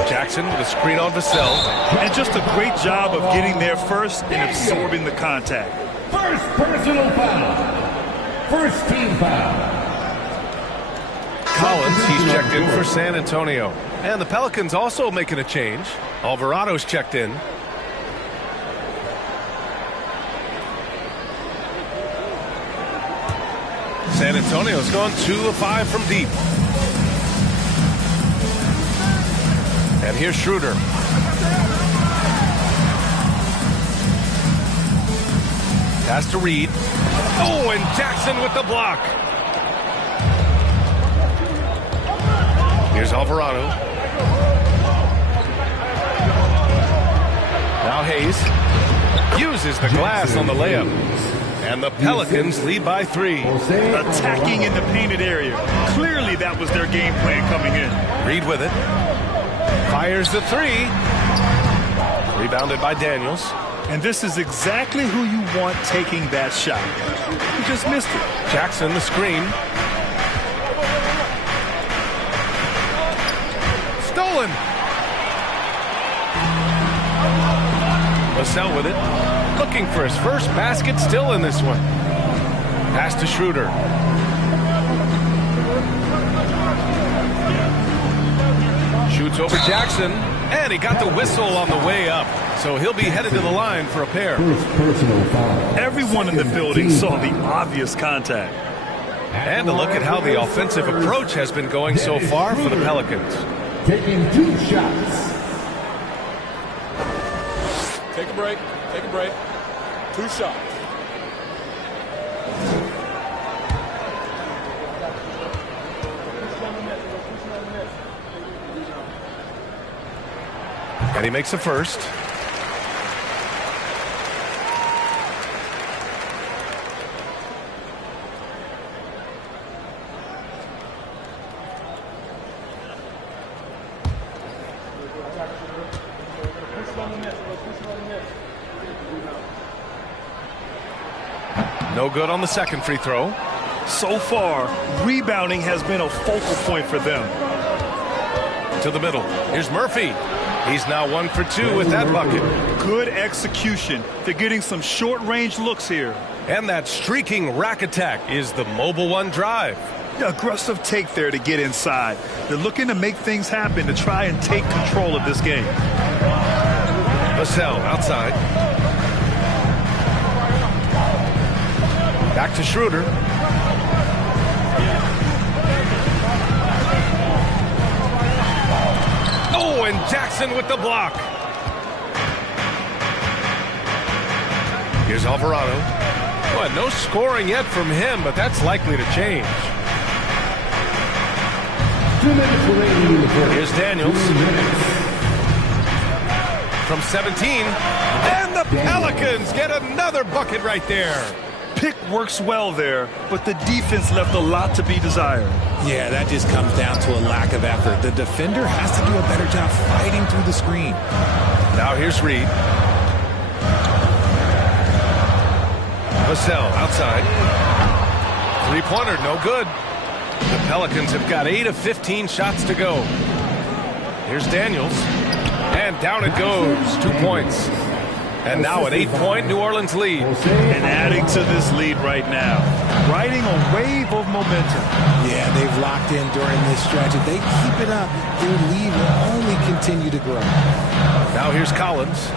Jackson with a screen on Vassell. And just a great job of getting there first and absorbing the contact. First personal foul. First team foul. Collins, he's checked in for San Antonio. And the Pelicans also making a change. Alvarado's checked in. San Antonio's gone 2 of 5 from deep. And here's Schroeder. Pass to Reed. Oh, and Jackson with the block. Here's Alvarado. Now Hayes. Uses the glass on the layup. And the Pelicans lead by 3. Attacking in the painted area. Clearly that was their game plan coming in. Reed with it. Fires the 3. Rebounded by Daniels. And this is exactly who you want taking that shot. He just missed it. Jackson the screen. Stolen. Vassell with it. Looking for his first basket still in this one. Pass to Schroeder. Shoots over Jackson. And he got the whistle on the way up. So he'll be headed to the line for a pair. Everyone in the building saw the obvious contact. And a look at how the offensive approach has been going so far for the Pelicans. Taking 2 shots. Take a break. Take a break. 2 shots. And he makes a first. No good on the second free throw. So far, rebounding has been a focal point for them. To the middle. Here's Murphy. He's now 1 for 2 with that bucket. Good execution. They're getting some short-range looks here. And that streaking rack attack is the Mobile One drive. Aggressive take there to get inside. They're looking to make things happen to try and take control of this game. Vassell outside. Back to Schroeder. Oh, and Jackson with the block. Here's Alvarado. Well, no scoring yet from him, but that's likely to change. 2 minutes remaining in the first. Here's Daniels. From 17. And the Pelicans get another bucket right there. Pick works well there, but the defense left a lot to be desired. Yeah, that just comes down to a lack of effort. The defender has to do a better job fighting through the screen. Now here's Reed. Vassell outside. Three-pointer, no good. The Pelicans have got 8 of 15 shots to go. Here's Daniels. And down it goes. 2 points. And now an 8-point New Orleans lead. And adding to this lead right now. Riding a wave of momentum. Yeah, they've locked in during this stretch. If they keep it up, their lead will only continue to grow. Now here's Collins.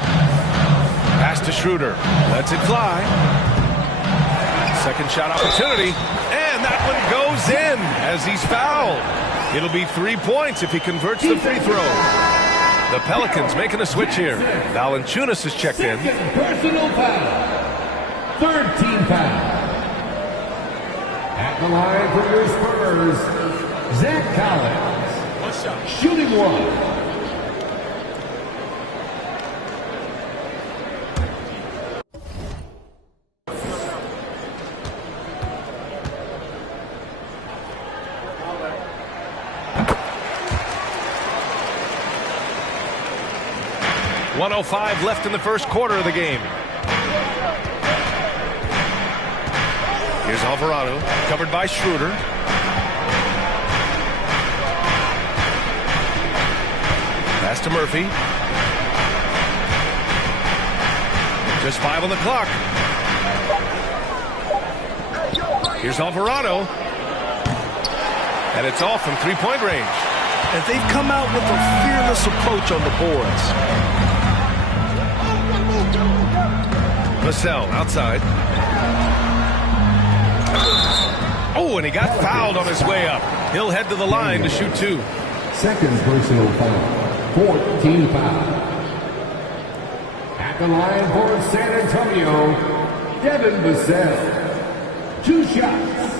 Pass to Schroeder. Lets it fly. Second shot opportunity. And that one goes in as he's fouled. It'll be 3 points if he converts the free throw. The Pelicans making a switch here. Valanciunas has checked in. Personal foul. 3rd team foul. At the line for your Spurs, Zach Collins. Shooting 1. .105 left in the first quarter of the game. Here's Alvarado, covered by Schroeder. Pass to Murphy. Just 5 on the clock. Here's Alvarado. And it's off from 3-point range. And they've come out with a fearless approach on the boards. Vassell outside. Oh, and he got fouled on his way up. He'll head to the line to shoot 2. Second personal foul. 4th team foul. At the line for San Antonio, Devin Vassell. 2 shots.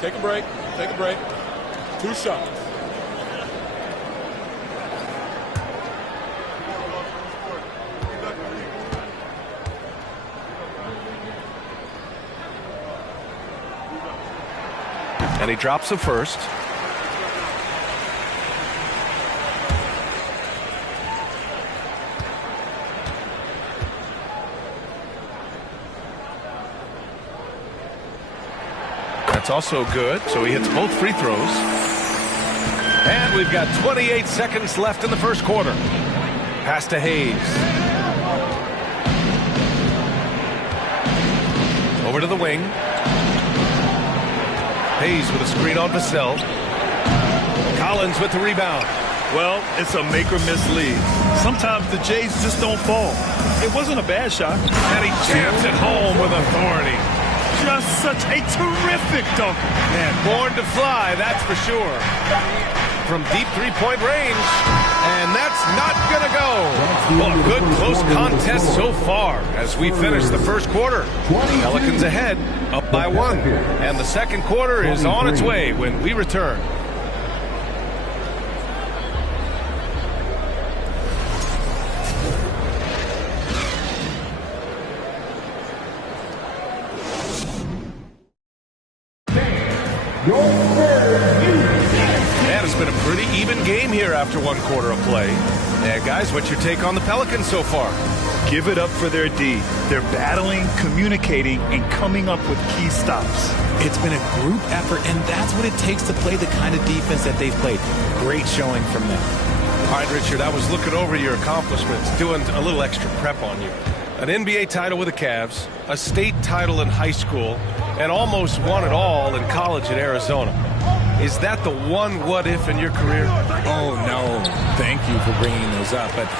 Take a break. Take a break. 2 shots. And he drops the first. That's also good, so he hits both free throws. And we've got 28 seconds left in the first quarter. Pass to Hayes. Over to the wing. Hayes with a screen on Vassell. Collins with the rebound. Well, it's a make or miss lead. Sometimes the Jays just don't fall. It wasn't a bad shot. And he jams it home with authority. Just such a terrific dunker. Man, born to fly, that's for sure. From deep three-point range, and that's not going to go. Well, a good close contest so far as we finish the first quarter. Pelicans ahead, up by 1. And the second quarter is on its way when we return. It's been a pretty even game here after 1 quarter of play. Yeah, guys, what's your take on the Pelicans so far? Give it up for their D. They're battling, communicating, and coming up with key stops. It's been a group effort, and that's what it takes to play the kind of defense that they've played. Great showing from them. All right, Richard, I was looking over your accomplishments, doing a little extra prep on you. An NBA title with the Cavs, a state title in high school, and almost won it all in college at Arizona. Is that the one what-if in your career? Oh, no. Thank you for bringing those up. But,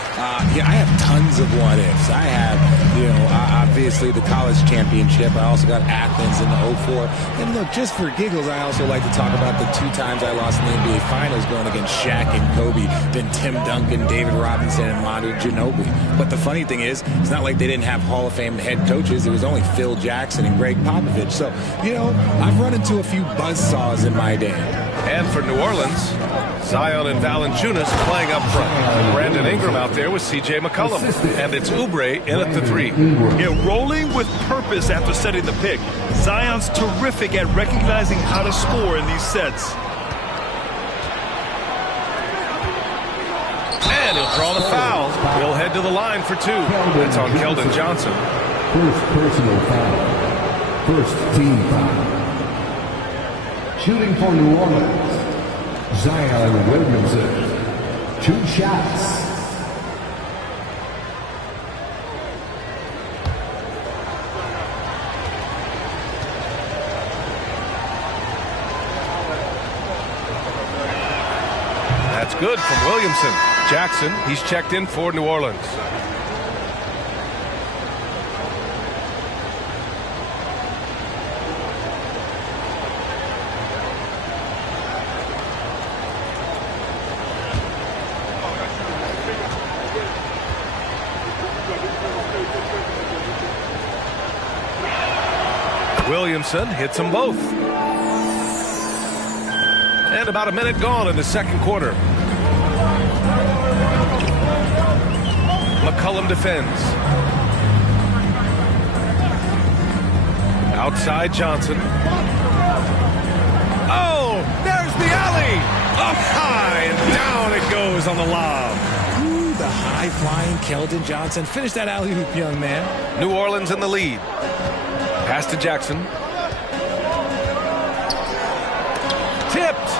yeah, I have tons of what-ifs. I have, obviously the college championship. I also got Athens in the 04. And, look, just for giggles, I also like to talk about the 2 times I lost in the NBA Finals going against Shaq and Kobe, then Tim Duncan, David Robinson, and Manu Ginobili. But the funny thing is, it's not like they didn't have Hall of Fame head coaches. It was only Phil Jackson and Greg Popovich. So, I've run into a few buzzsaws in my day. And for New Orleans, Zion and Valanciunas playing up front. Brandon Ingram out there with C.J. McCollum. And it's Oubre in at the 3. Yeah, rolling with purpose after setting the pick. Zion's terrific at recognizing how to score in these sets. And he'll draw the foul. He'll head to the line for 2. That's on Keldon Johnson. First personal foul. First team foul. Shooting for New Orleans, Zion Williamson. 2 shots. That's good from Williamson. Jackson, he's checked in for New Orleans. Williamson hits them both. And about a minute gone in the second quarter. McCollum defends. Outside Johnson. Oh, there's the alley. Up high and down it goes on the lob. Ooh, the high-flying Keldon Johnson. Finish that alley-oop, young man. New Orleans in the lead. Pass to Jackson. Tipped.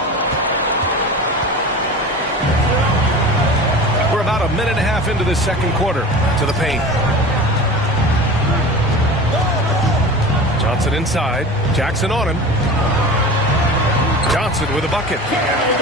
We're about a minute and a half into this second quarter. To the paint. Johnson inside. Jackson on him. Johnson with a bucket.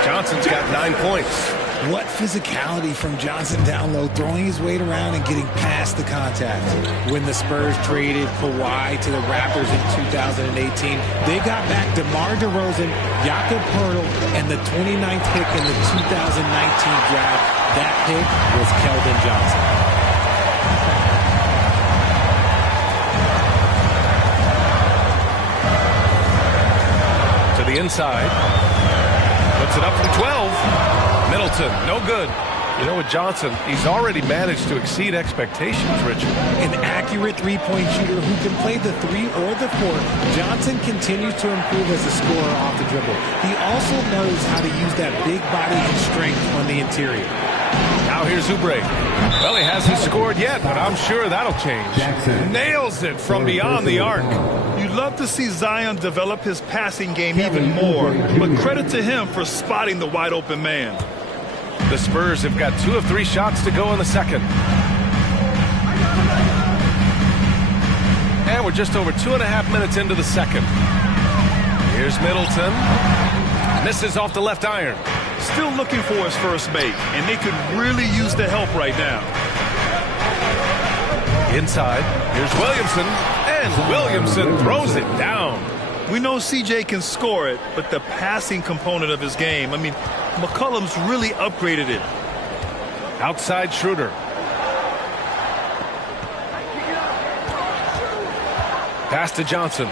Johnson's got 9 points. What physicality from Johnson down low, throwing his weight around and getting past the contact. When the Spurs traded Kawhi to the Raptors in 2018, they got back DeMar DeRozan, Jakob Poeltl, and the 29th pick in the 2019 draft. That pick was Keldon Johnson. To the inside. Puts it up from 12. Middleton, no good. You know, with Johnson, he's already managed to exceed expectations, Richard. An accurate three-point shooter who can play the 3 or the 4, Johnson continues to improve as a scorer off the dribble. He also knows how to use that big body and strength on the interior. Now here's Oubre. Well, he hasn't scored yet, but I'm sure that'll change. Nails it from beyond the arc. You'd love to see Zion develop his passing game even more, but credit to him for spotting the wide open man. The Spurs have got 2 of 3 shots to go in the second. And we're just over 2.5 minutes into the second. Here's Middleton. Misses off the left iron. Still looking for his first make, and they could really use the help right now. Inside, here's Williamson, and Williamson throws it down. We know CJ can score it, but the passing component of his game, I mean, McCollum's really upgraded it. Outside Schroeder. Pass to Johnson.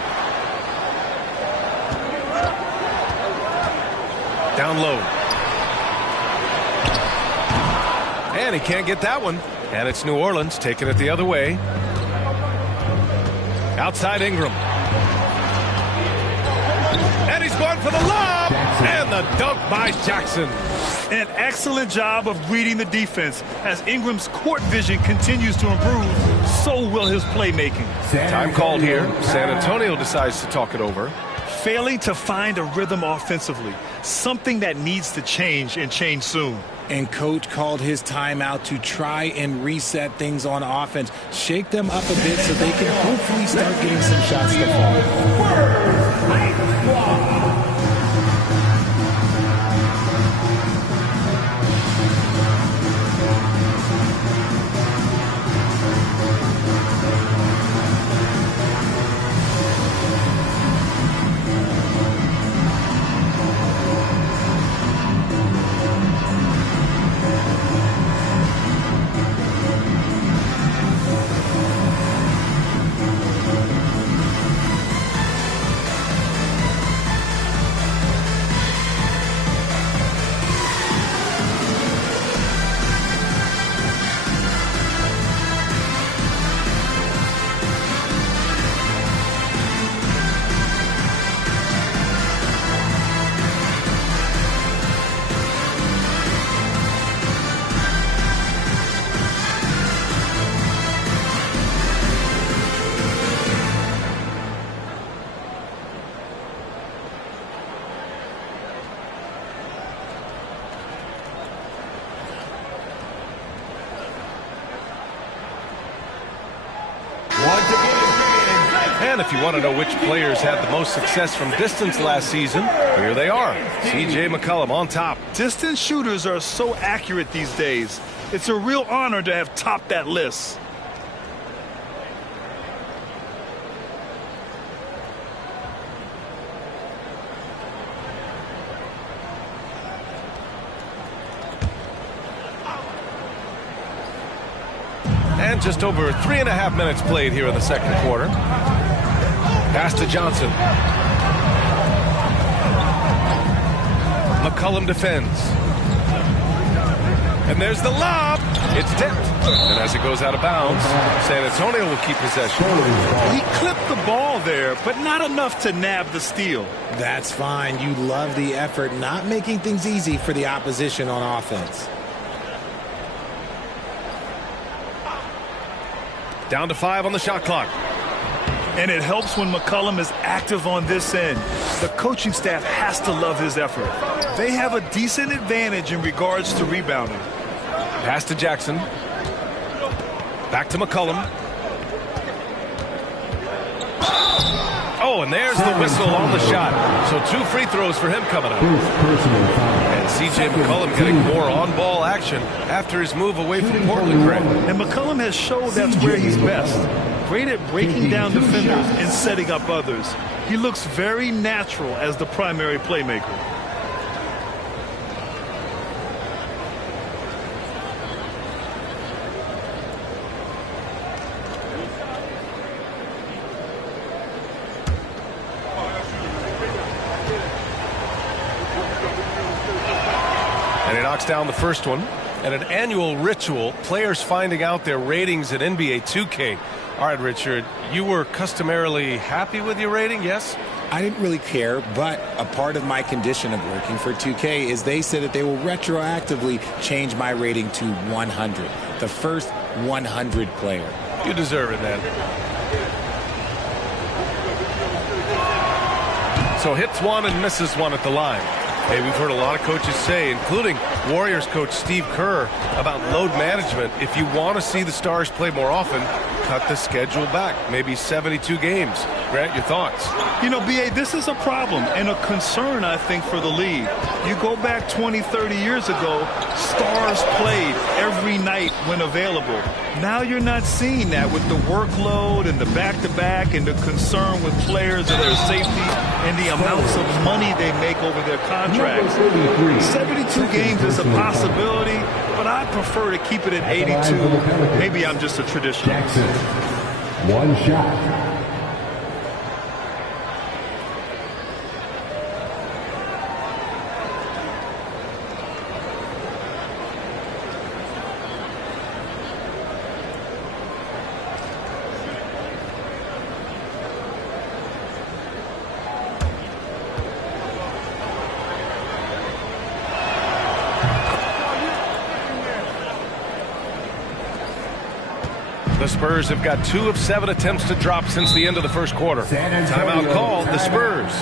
Down low. And he can't get that one. And it's New Orleans taking it the other way. Outside Ingram. And he's going for the lob. And the dunk by Jackson. An excellent job of reading the defense. As Ingram's court vision continues to improve, so will his playmaking. Time called here. San Antonio decides to talk it over. Failing to find a rhythm offensively. Something that needs to change, and change soon. And coach called his timeout to try and reset things on offense. Shake them up a bit so they can hopefully start getting some shots to fall. And if you want to know which players had the most success from distance last season, here they are. C.J. McCollum on top. Distance shooters are so accurate these days. It's a real honor to have topped that list. And just over 3.5 minutes played here in the second quarter. Pass to Johnson. McCollum defends. And there's the lob. It's tipped. And as it goes out of bounds, San Antonio will keep possession. He clipped the ball there, but not enough to nab the steal. That's fine. You love the effort, not making things easy for the opposition on offense. Down to 5 on the shot clock. And it helps when McCollum is active on this end. The coaching staff has to love his effort. They have a decent advantage in regards to rebounding. Pass to Jackson. Back to McCollum. Oh, and there's the whistle on the shot. So 2 free throws for him coming up. And C.J. McCollum getting more on-ball action after his move away from Portland, Craig. And McCollum has showed that's where he's best. Great at breaking down defenders and setting up others. He looks very natural as the primary playmaker. And he knocks down the first one. and an annual ritual, players finding out their ratings in NBA 2K. All right, Richard, you were customarily happy with your rating, yes? I didn't really care, but a part of my condition of working for 2K is they said that they will retroactively change my rating to 100, the first 100 player. You deserve it, man. So hits one and misses one at the line. Hey, we've heard a lot of coaches say, including Warriors coach Steve Kerr, about load management. If you want to see the Stars play more often, cut the schedule back, maybe 72 games. Grant, your thoughts? You know, B.A., this is a problem and a concern, I think, for the league. You go back 20, 30 years ago, Stars played every night when available. Now you're not seeing that with the workload and the back-to-back and the concern with players and their safety and the amounts of money they make over their contracts. 72 games is a possibility, but I prefer to keep it at 82. Maybe I'm just a traditionalist. Jackson, one shot. The Spurs have got 2 of 7 attempts to drop since the end of the first quarter. Timeout called, the Spurs.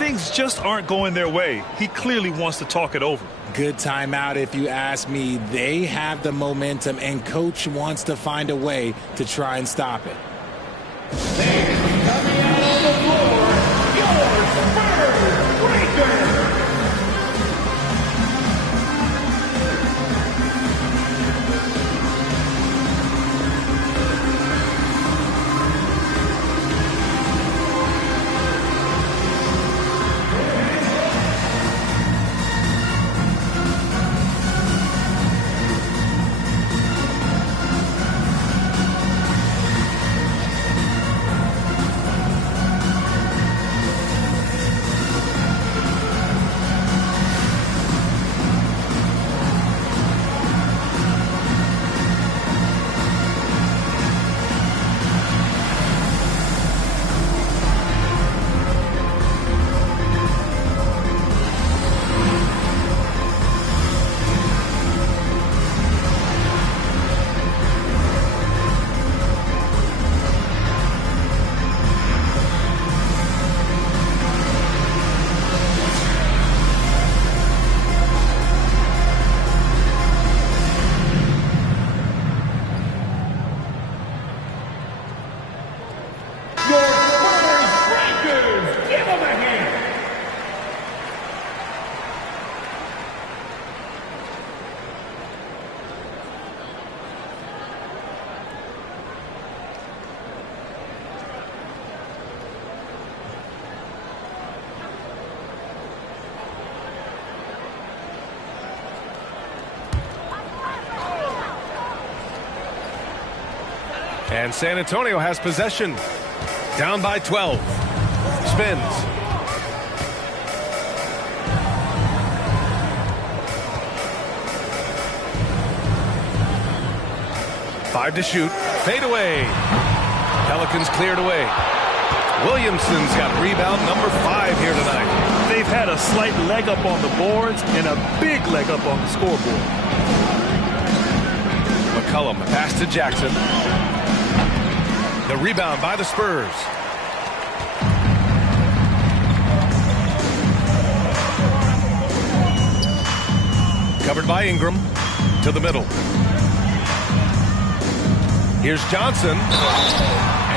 Things just aren't going their way. He clearly wants to talk it over. Good timeout if you ask me. They have the momentum, and coach wants to find a way to try and stop it. Coming out on the floor, your Spurs Breakers. And San Antonio has possession. Down by 12. Spins. Five to shoot. Fade away. Pelicans cleared away. Williamson's got rebound number 5 here tonight. They've had a slight leg up on the boards and a big leg up on the scoreboard. McCollum, pass to Jackson. The rebound by the Spurs. Covered by Ingram. To the middle. Here's Johnson.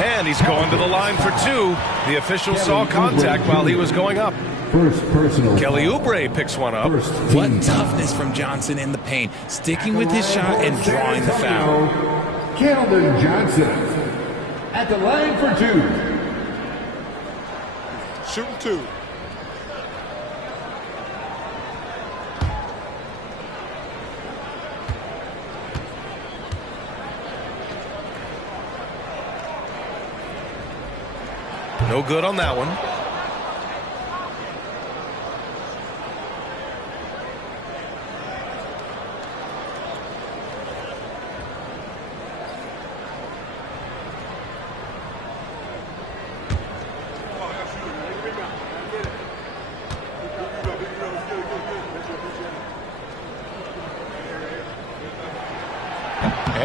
And he's going to the line for 2. The official saw contact while he was going up. First personal. Kelly Oubre picks one up. What toughness from Johnson in the paint, sticking with his shot and drawing the foul. Keldon Johnson at the line for 2. Shooting 2. No good on that one.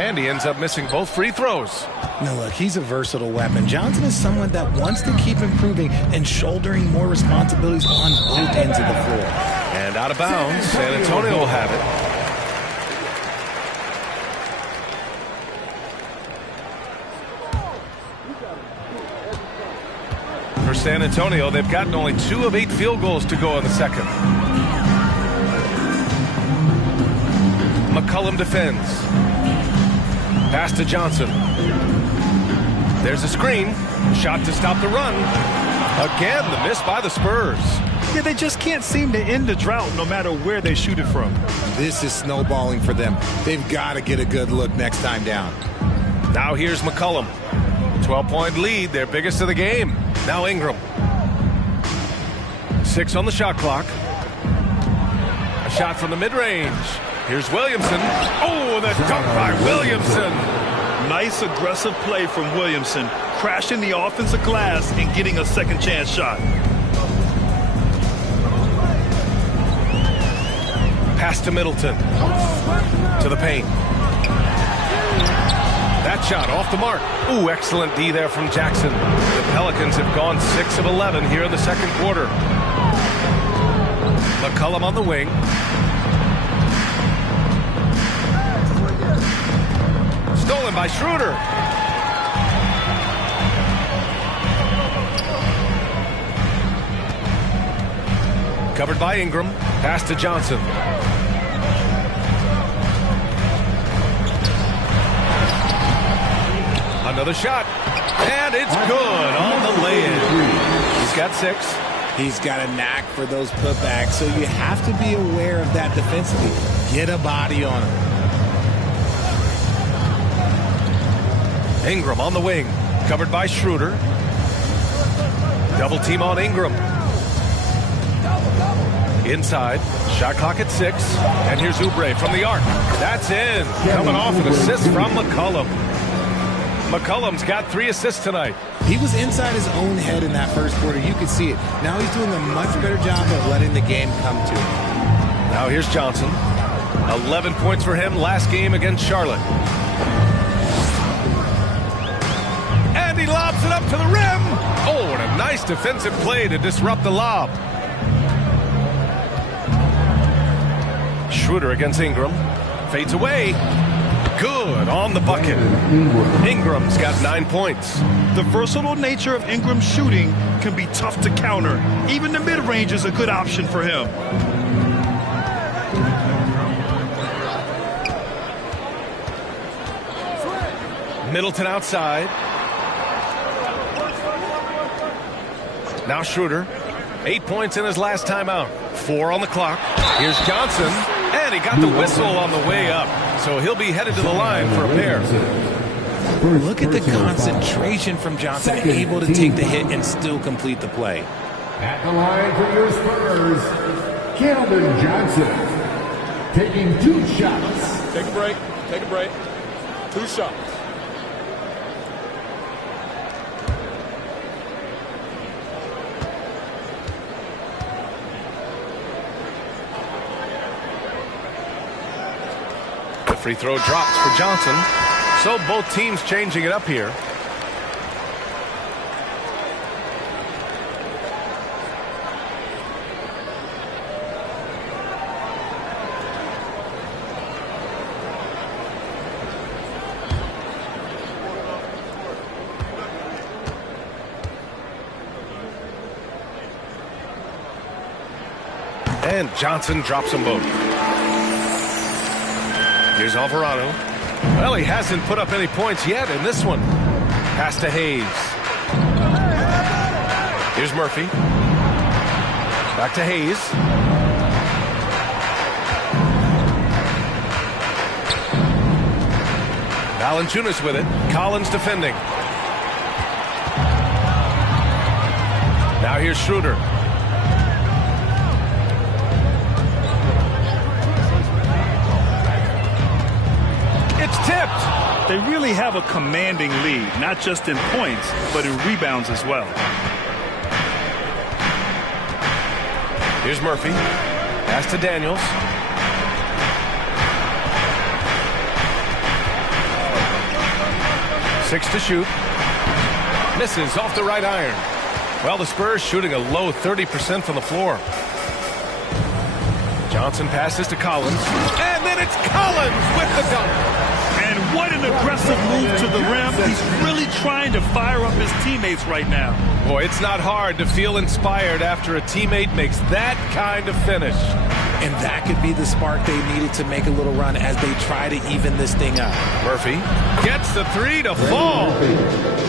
And he ends up missing both free throws. Now look, he's a versatile weapon. Johnson is someone that wants to keep improving and shouldering more responsibilities on both ends of the floor. And out of bounds, San Antonio will have it. For San Antonio, they've gotten only 2 of 8 field goals to go in the second. McCollum defends. Pass to Johnson. There's a screen. Shot to stop the run. Again, the miss by the Spurs. Yeah, they just can't seem to end the drought no matter where they shoot it from. This is snowballing for them. They've got to get a good look next time down. Now here's McCollum. 12-point lead, their biggest of the game. Now Ingram. 6 on the shot clock. A shot from the mid-range. Here's Williamson. Oh, the dunk by Williamson. Nice aggressive play from Williamson, crashing the offensive glass and getting a second chance shot. Pass to Middleton. To the paint. That shot off the mark. Ooh, excellent D there from Jackson. The Pelicans have gone 6 of 11 here in the second quarter. McCollum on the wing. Stolen by Schroeder. Covered by Ingram. Pass to Johnson. Another shot. And it's good on the lay-in. He's got 6. He's got a knack for those putbacks, so you have to be aware of that defensively. Get a body on him. Ingram on the wing. Covered by Schroeder. Double team on Ingram. Inside. Shot clock at 6. And here's Oubre from the arc. That's in. Coming off an assist from McCollum. McCollum's got 3 assists tonight. He was inside his own head in that first quarter. You could see it. Now he's doing a much better job of letting the game come to him. Now here's Johnson. 11 points for him last game against Charlotte. And he lobs it up to the rim. Oh, and a nice defensive play to disrupt the lob. Schroeder against Ingram. Fades away. Good on the bucket. Ingram's got 9 points. The versatile nature of Ingram's shooting can be tough to counter. Even the mid-range is a good option for him. Middleton outside. Now Schroeder. 8 points in his last timeout. 4 on the clock. Here's Johnson. And he got the whistle on the way up. So he'll be headed to the line for a pair. Look at the concentration from Johnson, able to take the hit and still complete the play. At the line for your Spurs, Keldon Johnson, taking 2 shots. Take a break. Take a break. 2 shots. The free throw drops for Johnson. So both teams changing it up here. And Johnson drops them both. Here's Alvarado. Well, he hasn't put up any points yet in this one. Pass to Hayes. Here's Murphy. Back to Hayes. Valanciunas with it. Collins defending. Now here's Schroeder. Tipped. They really have a commanding lead, not just in points, but in rebounds as well. Here's Murphy. Pass to Daniels. 6 to shoot. Misses off the right iron. Well, the Spurs shooting a low 30% from the floor. Johnson passes to Collins. And then it's Collins with the dunk. And what an aggressive move to the rim. He's really trying to fire up his teammates right now. Boy, it's not hard to feel inspired after a teammate makes that kind of finish. And that could be the spark they needed to make a little run as they try to even this thing up. Murphy gets the 3 to fall.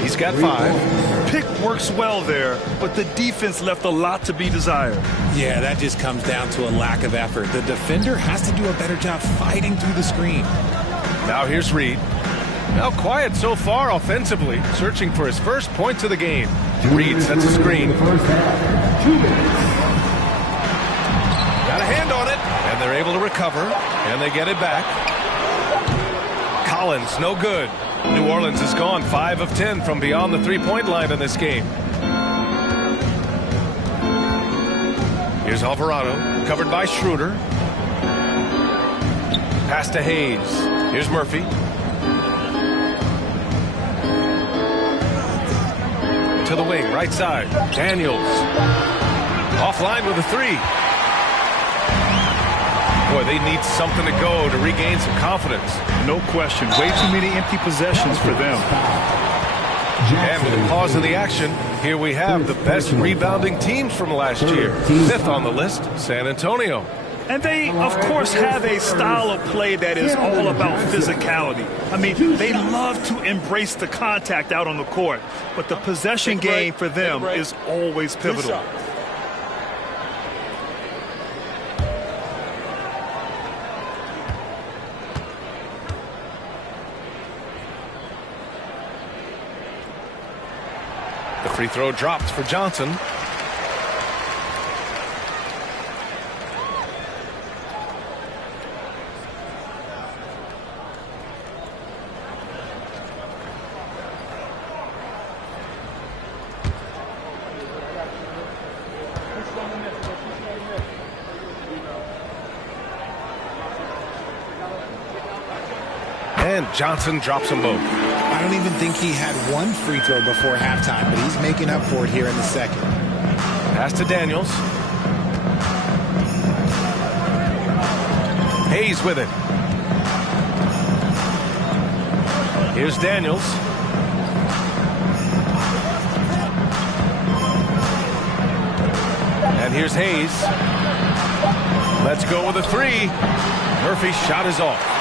He's got 5. Pick works well there, but the defense left a lot to be desired. Yeah, that just comes down to a lack of effort. The defender has to do a better job fighting through the screen. Now here's Reed. Now quiet so far offensively, searching for his first points of the game. Reed sets a screen. Got a hand on it, and they're able to recover, and they get it back. Collins, no good. New Orleans has gone 5 of 10 from beyond the three-point line in this game. Here's Alvarado, covered by Schroeder. Pass to Hayes. Here's Murphy. To the wing, right side. Daniels. Offline with a 3. Boy, they need something to go to regain some confidence. No question. Way too many empty possessions for them. And with a pause in the action, here we have the best rebounding teams from last year. 5th on the list, San Antonio. And they, of course, have a style of play that is all about physicality. I mean, they love to embrace the contact out on the court, but the possession game for them is always pivotal. The free throw dropped for Johnson. And Johnson drops them both. I don't even think he had one free throw before halftime, but he's making up for it here in the second. Pass to Daniels. Hayes with it. Here's Daniels. And here's Hayes. Let's go with a 3. Murphy's shot is off.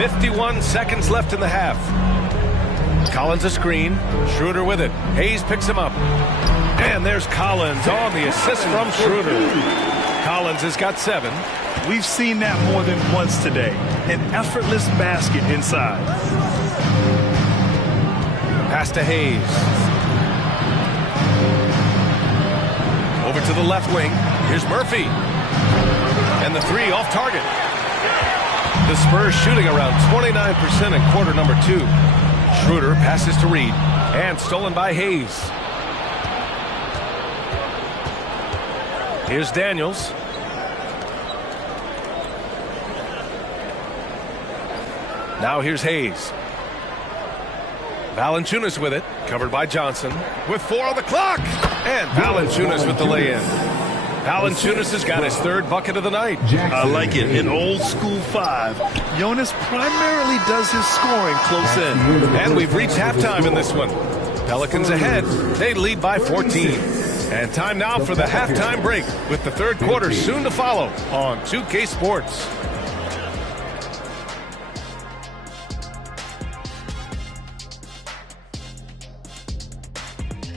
51 seconds left in the half. Collins a screen. Schroeder with it. Hayes picks him up. And there's Collins on the assist from Schroeder. Collins has got 7. We've seen that more than once today. An effortless basket inside. Pass to Hayes. Over to the left wing. Here's Murphy. And the 3 off target. The Spurs shooting around 29% in quarter number 2. Schroeder passes to Reed. And stolen by Hayes. Here's Daniels. Now here's Hayes. Valanciunas with it. Covered by Johnson. With 4 on the clock. And Valanciunas with the lay-in. Valanciunas has got his 3rd bucket of the night. I like it. In old school 5. Jonas primarily does his scoring close in. And we've reached halftime in this one. Pelicans ahead. They lead by 14. And time now for the halftime break with the 3rd quarter soon to follow on 2K Sports.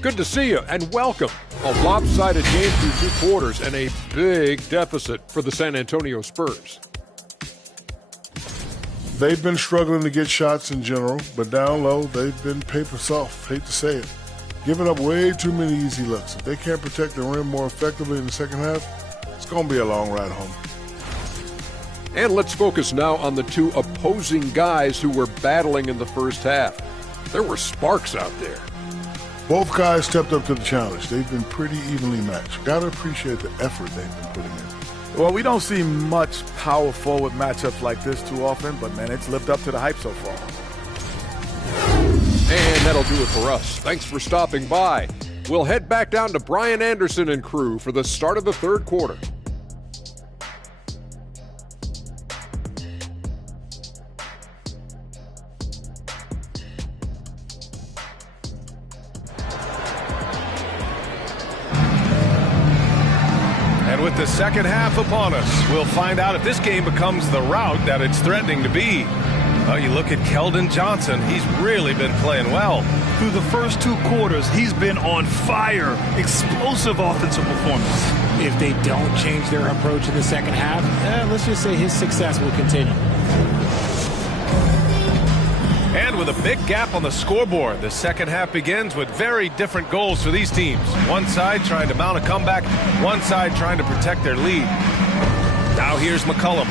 Good to see you and welcome. A lopsided game through 2 quarters and a big deficit for the San Antonio Spurs. They've been struggling to get shots in general, but down low, they've been paper soft. Hate to say it. Giving up way too many easy looks. If they can't protect the rim more effectively in the second half, it's going to be a long ride home. And let's focus now on the 2 opposing guys who were battling in the first half. There were sparks out there. Both guys stepped up to the challenge. They've been pretty evenly matched. Got to appreciate the effort they've been putting in. Well, we don't see much power forward matchups like this too often, but, man, it's lived up to the hype so far. And that'll do it for us. Thanks for stopping by. We'll head back down to Brian Anderson and crew for the start of the third quarter. With the second half upon us, we'll find out if this game becomes the rout that it's threatening to be. Well, you look at Keldon Johnson. He's really been playing well. Through the first 2 quarters, he's been on fire. Explosive offensive performance. If they don't change their approach in the second half, let's just say his success will continue. And with a big gap on the scoreboard, the second half begins with very different goals for these teams. One side trying to mount a comeback, one side trying to protect their lead. Now here's McCollum.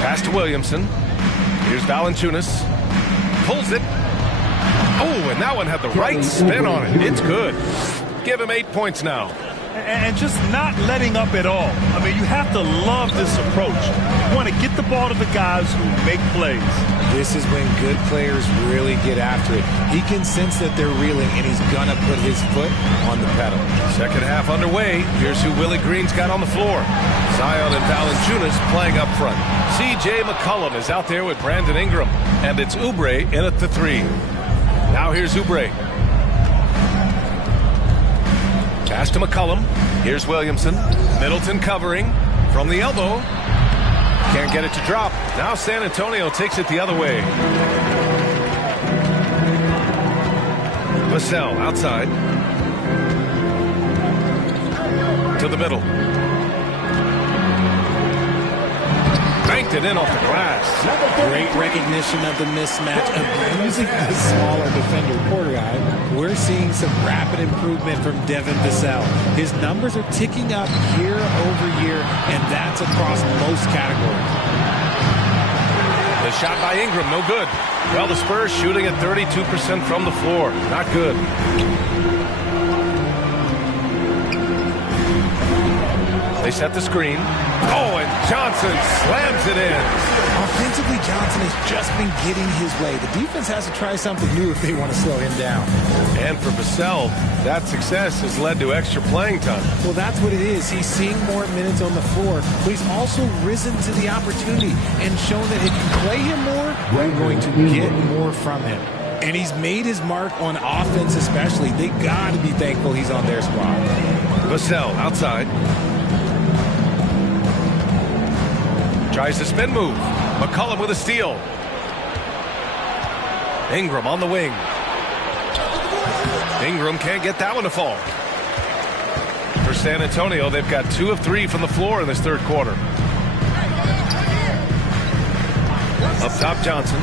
Pass to Williamson. Here's Valanciunas. Pulls it. Oh, and that one had the right spin on it. It's good. Give him 8 points now. And just not letting up at all. I mean, you have to love this approach. You want to get the ball to the guys who make plays. This is when good players really get after it. He can sense that they're reeling, and he's going to put his foot on the pedal. Second half underway. Here's who Willie Green's got on the floor. Zion and Valanciunas playing up front. C.J. McCollum is out there with Brandon Ingram. And it's Oubre in at the 3. Now here's Oubre. Pass to McCollum. Here's Williamson. Middleton covering from the elbow. Can't get it to drop. Now San Antonio takes it the other way. Vassell outside. To the middle. Banked it in off the glass. Great recognition of the mismatch, abusing the smaller defender Porter guy. We're seeing some rapid improvement from Devin Vassell. His numbers are ticking up year over year, and that's across most categories. The shot by Ingram, no good. Well, the Spurs shooting at 32% from the floor. Not good. They set the screen. Oh, and Johnson slams it in. Offensively, Johnson has just been getting his way. The defense has to try something new if they want to slow him down. And for Vassell, that success has led to extra playing time. Well, that's what it is. He's seeing more minutes on the floor, but he's also risen to the opportunity and shown that if you play him more, we're going to get more from him. And he's made his mark on offense especially. They got to be thankful he's on their squad. Vassell outside. Tries the spin move. McCollum with a steal. Ingram on the wing. Ingram can't get that one to fall. For San Antonio, they've got 2 of 3 from the floor in this third quarter. Up top, Johnson.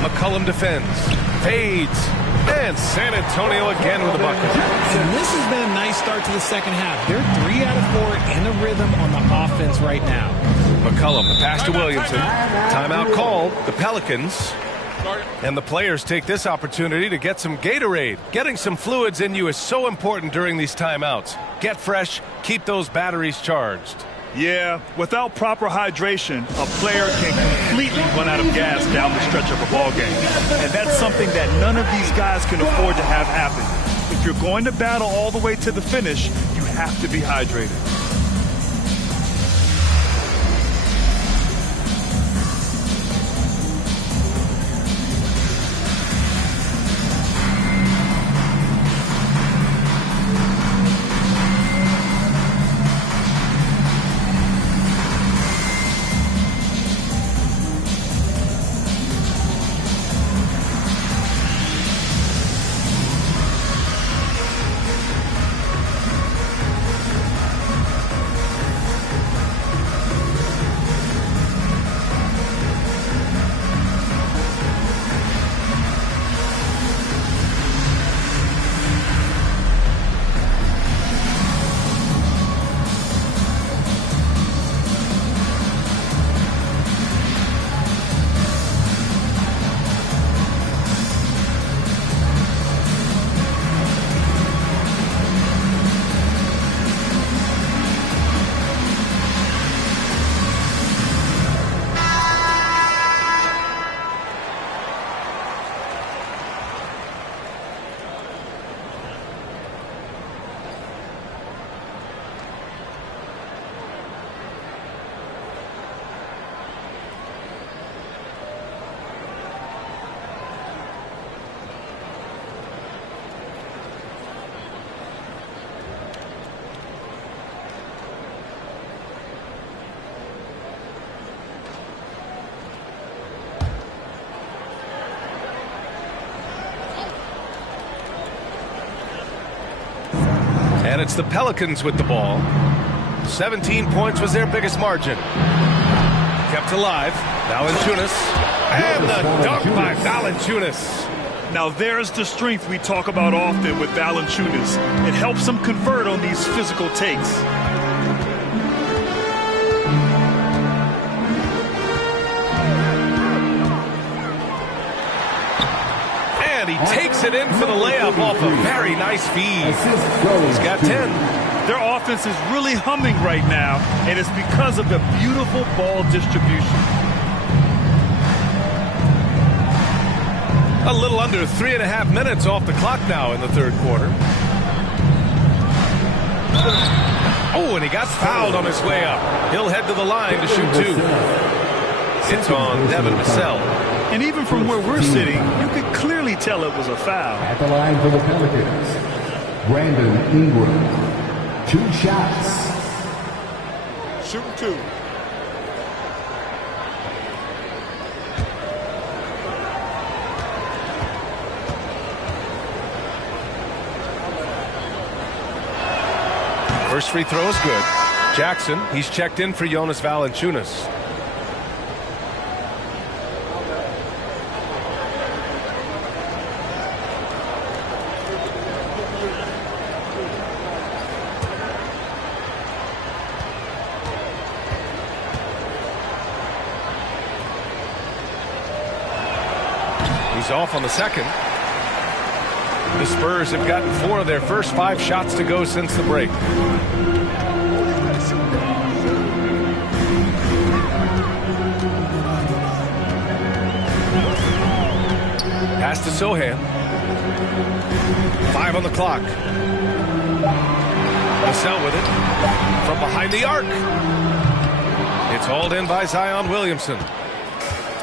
McCollum defends. Fades. And San Antonio again with a bucket. And this has been a nice start to the second half. They're 3 out of 4 in a rhythm on the offense right now. McCollum, the pass to Williamson. Timeout called. The Pelicans. And the players take this opportunity to get some Gatorade. Getting some fluids in you is so important during these timeouts. Get fresh. Keep those batteries charged. Yeah, without proper hydration, a player can completely run out of gas down the stretch of a ball game. And that's something that none of these guys can afford to have happen. If you're going to battle all the way to the finish, you have to be hydrated. And it's the Pelicans with the ball. 17 points was their biggest margin. Kept alive. Valanciunas. And the dunk by Valanciunas. Now there's the strength we talk about often with Valanciunas. It helps him convert on these physical takes. And he takes it in for the layup off a very nice feed. He's got 10. Their offense is really humming right now, and it's because of the beautiful ball distribution. A little under 3.5 minutes off the clock now in the third quarter. Oh, and he got fouled on his way up. He'll head to the line to shoot 2. It's on Devin Vassell. And even from where we're sitting, you could clearly tell it was a foul. At the line for the Pelicans, Brandon Ingram. 2 shots. Shooting 2. First free throw is good. Jackson, he's checked in for Jonas Valanciunas. He's off on the second. The Spurs have gotten 4 of their first 5 shots to go since the break. Pass to Sohan. 5 on the clock. Vassell with it. From behind the arc. It's hauled in by Zion Williamson.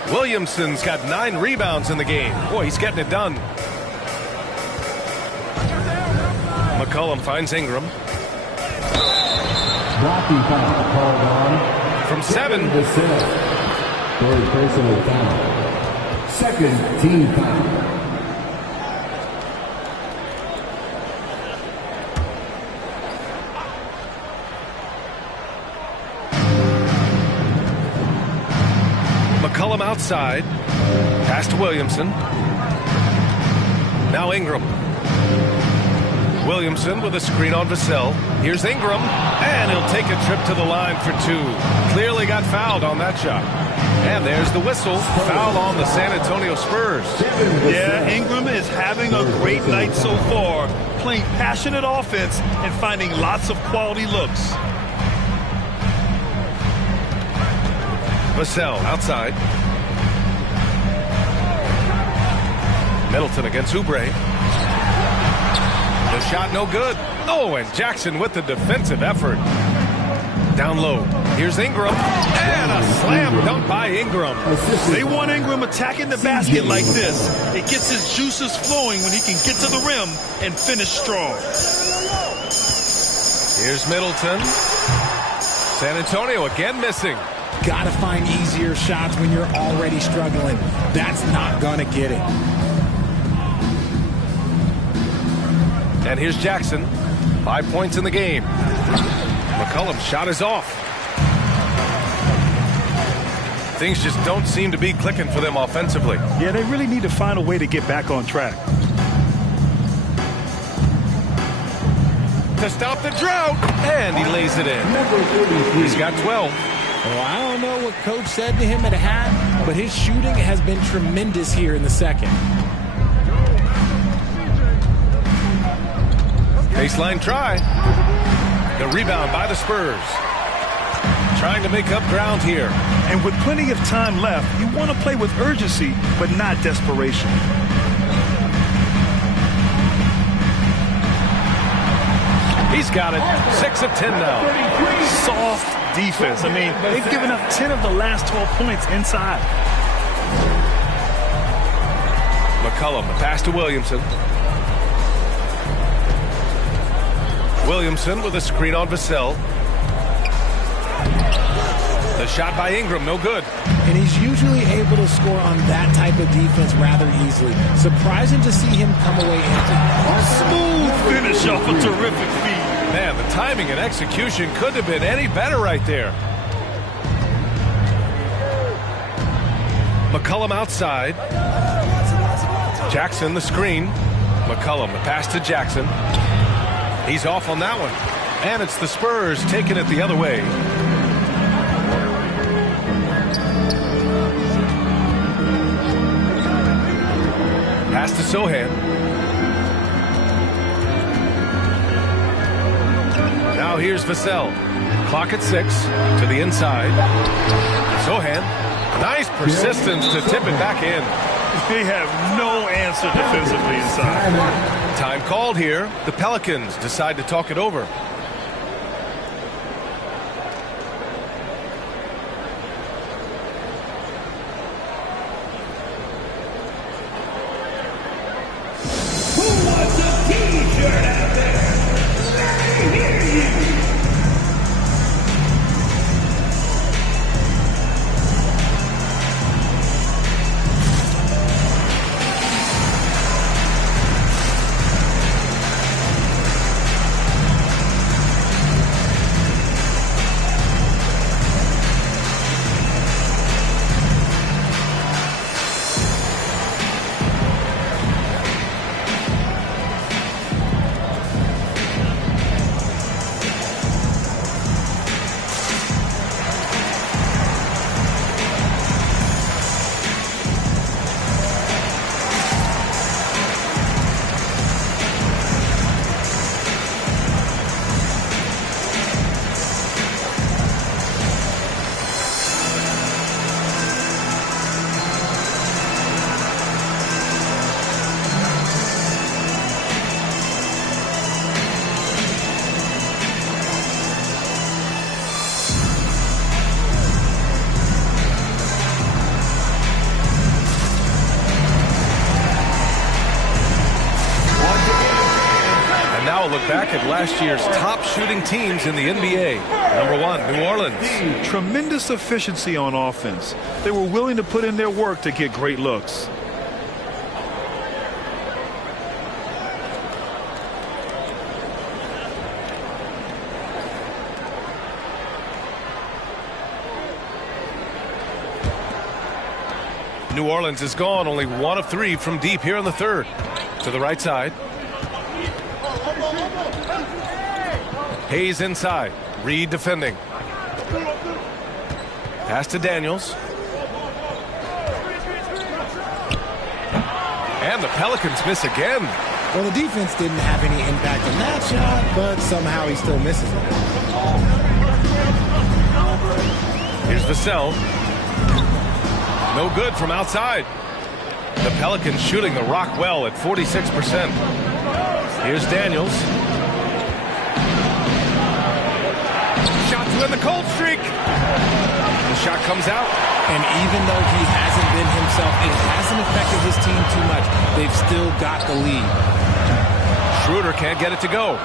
Williamson's got 9 rebounds in the game. Boy, he's getting it done. McCollum finds Ingram. Blocking foul called on. From 7. Third personal foul. Second team foul. McCollum outside. Pass to Williamson. Now Ingram. Williamson with a screen on Vassell. Here's Ingram, and he'll take a trip to the line for 2. Clearly got fouled on that shot. And there's the whistle. Foul on the San Antonio Spurs. Yeah, Ingram is having a great night so far, playing passionate offense and finding lots of quality looks. Vassell outside. Middleton against Oubre. The shot no good. Oh, and Jackson with the defensive effort. Down low. Here's Ingram. And a slam dunk by Ingram. They want Ingram attacking the basket like this. It gets his juices flowing when he can get to the rim and finish strong. Here's Middleton. San Antonio again missing. Got to find easier shots when you're already struggling. That's not going to get it. And here's Jackson. 5 points in the game. McCollum's shot is off. Things just don't seem to be clicking for them offensively. Yeah, they really need to find a way to get back on track. To stop the drought. And he lays it in. He's got 12. Well, I don't know what Coach said to him at half, but his shooting has been tremendous here in the second. Baseline try. The rebound by the Spurs. Trying to make up ground here. And with plenty of time left, you want to play with urgency, but not desperation. He's got it. 6 of 10 now. Soft defense. I mean, they've given up 10 of the last 12 points inside. McCollum, the pass to Williamson. Williamson with a screen on Vassell. The shot by Ingram, no good. And he's usually able to score on that type of defense rather easily. Surprising to see him come away empty. Smooth finish off a terrific feed. Man, the timing and execution couldn't have been any better right there. McCollum outside. Jackson the screen. McCollum, the pass to Jackson. He's off on that one. And it's the Spurs taking it the other way. Pass to Sohan. Now here's Vassell. Clock at 6 to the inside. Sohan. Nice persistence to tip it back in. They have no answer defensively inside. Time called here. The Pelicans decide to talk it over. Who wants a t-shirt out there? Let me hear you. Look back at last year's top shooting teams in the NBA. Number 1, New Orleans. Tremendous efficiency on offense. They were willing to put in their work to get great looks. New Orleans is gone, only 1 of 3 from deep here in the third. To the right side. Hayes inside. Reed defending. Pass to Daniels. And the Pelicans miss again. Well, the defense didn't have any impact on that shot, but somehow he still misses it. Here's Vassell. No good from outside. The Pelicans shooting the rock well at 46%. Here's Daniels. Shot to end the cold streak. The shot comes out. And even though he hasn't been himself, it hasn't affected his team too much. They've still got the lead. Schroeder can't get it to go.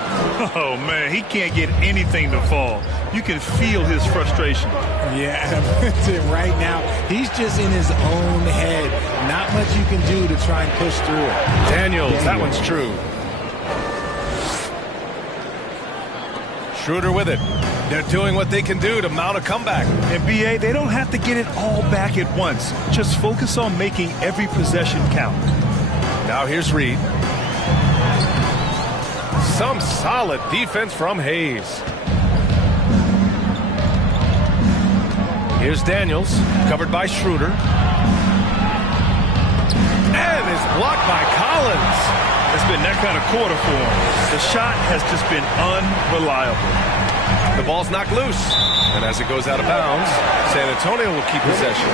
Oh, man, he can't get anything to fall. You can feel his frustration. Yeah, right now, he's just in his own head. Not much you can do to try and push through it. Daniels, that one's true. Schroeder with it. They're doing what they can do to mount a comeback. And BA, they don't have to get it all back at once. Just focus on making every possession count. Now here's Reed. Some solid defense from Hayes. Here's Daniels, covered by Schroeder. And is blocked by Collins. It's been that kind of quarter for him. The shot has just been unreliable. The ball's knocked loose. And as it goes out of bounds, San Antonio will keep possession.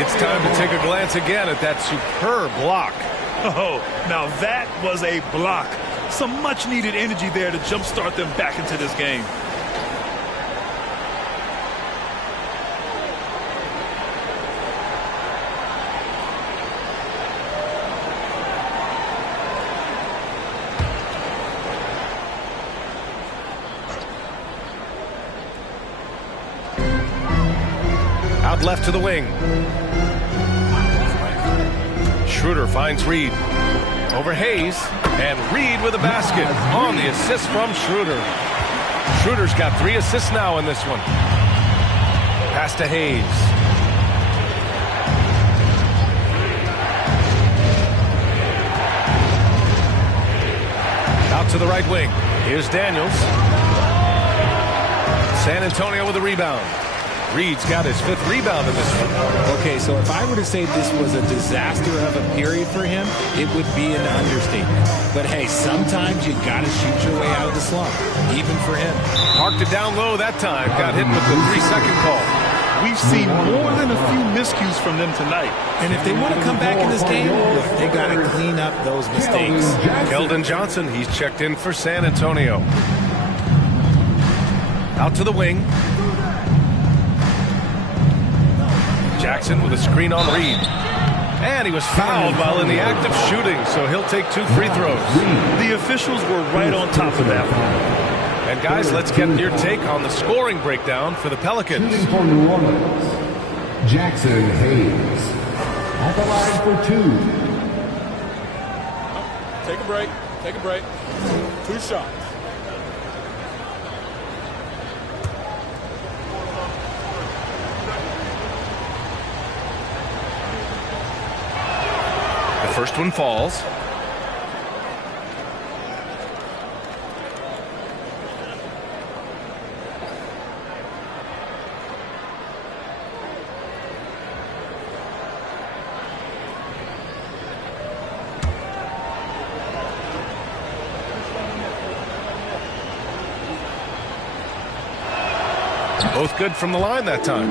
It's time to take a glance again at that superb block. Oh, now that was a block. Some much-needed energy there to jumpstart them back into this game. Out left to the wing. Schroeder finds Reed. Over Hayes, and Reed with a basket on the assist from Schroeder. Schroeder's got 3 assists now in this one. Pass to Hayes. Out to the right wing. Here's Daniels. San Antonio with a rebound. Reed's got his 5th rebound in this one. Okay, so if I were to say this was a disaster of a period for him, it would be an understatement. But hey, sometimes you got to shoot your way out of the slump, even for him. Parked it down low that time. Got hit with the 3-second call. We've seen more than a few miscues from them tonight. And if they want to come back in this game, they got to clean up those mistakes. Keldon Johnson, he's checked in for San Antonio. Out to the wing. Jackson with a screen on Reed. And he was fouled while in the act of shooting, so he'll take 2 free throws. The officials were right on top of that one. And guys, let's get your take on the scoring breakdown for the Pelicans. Shooting for New Orleans, Jackson Hayes. At the line for 2. Take a break. Take a break. 2 shots. The first one falls. Both good from the line that time.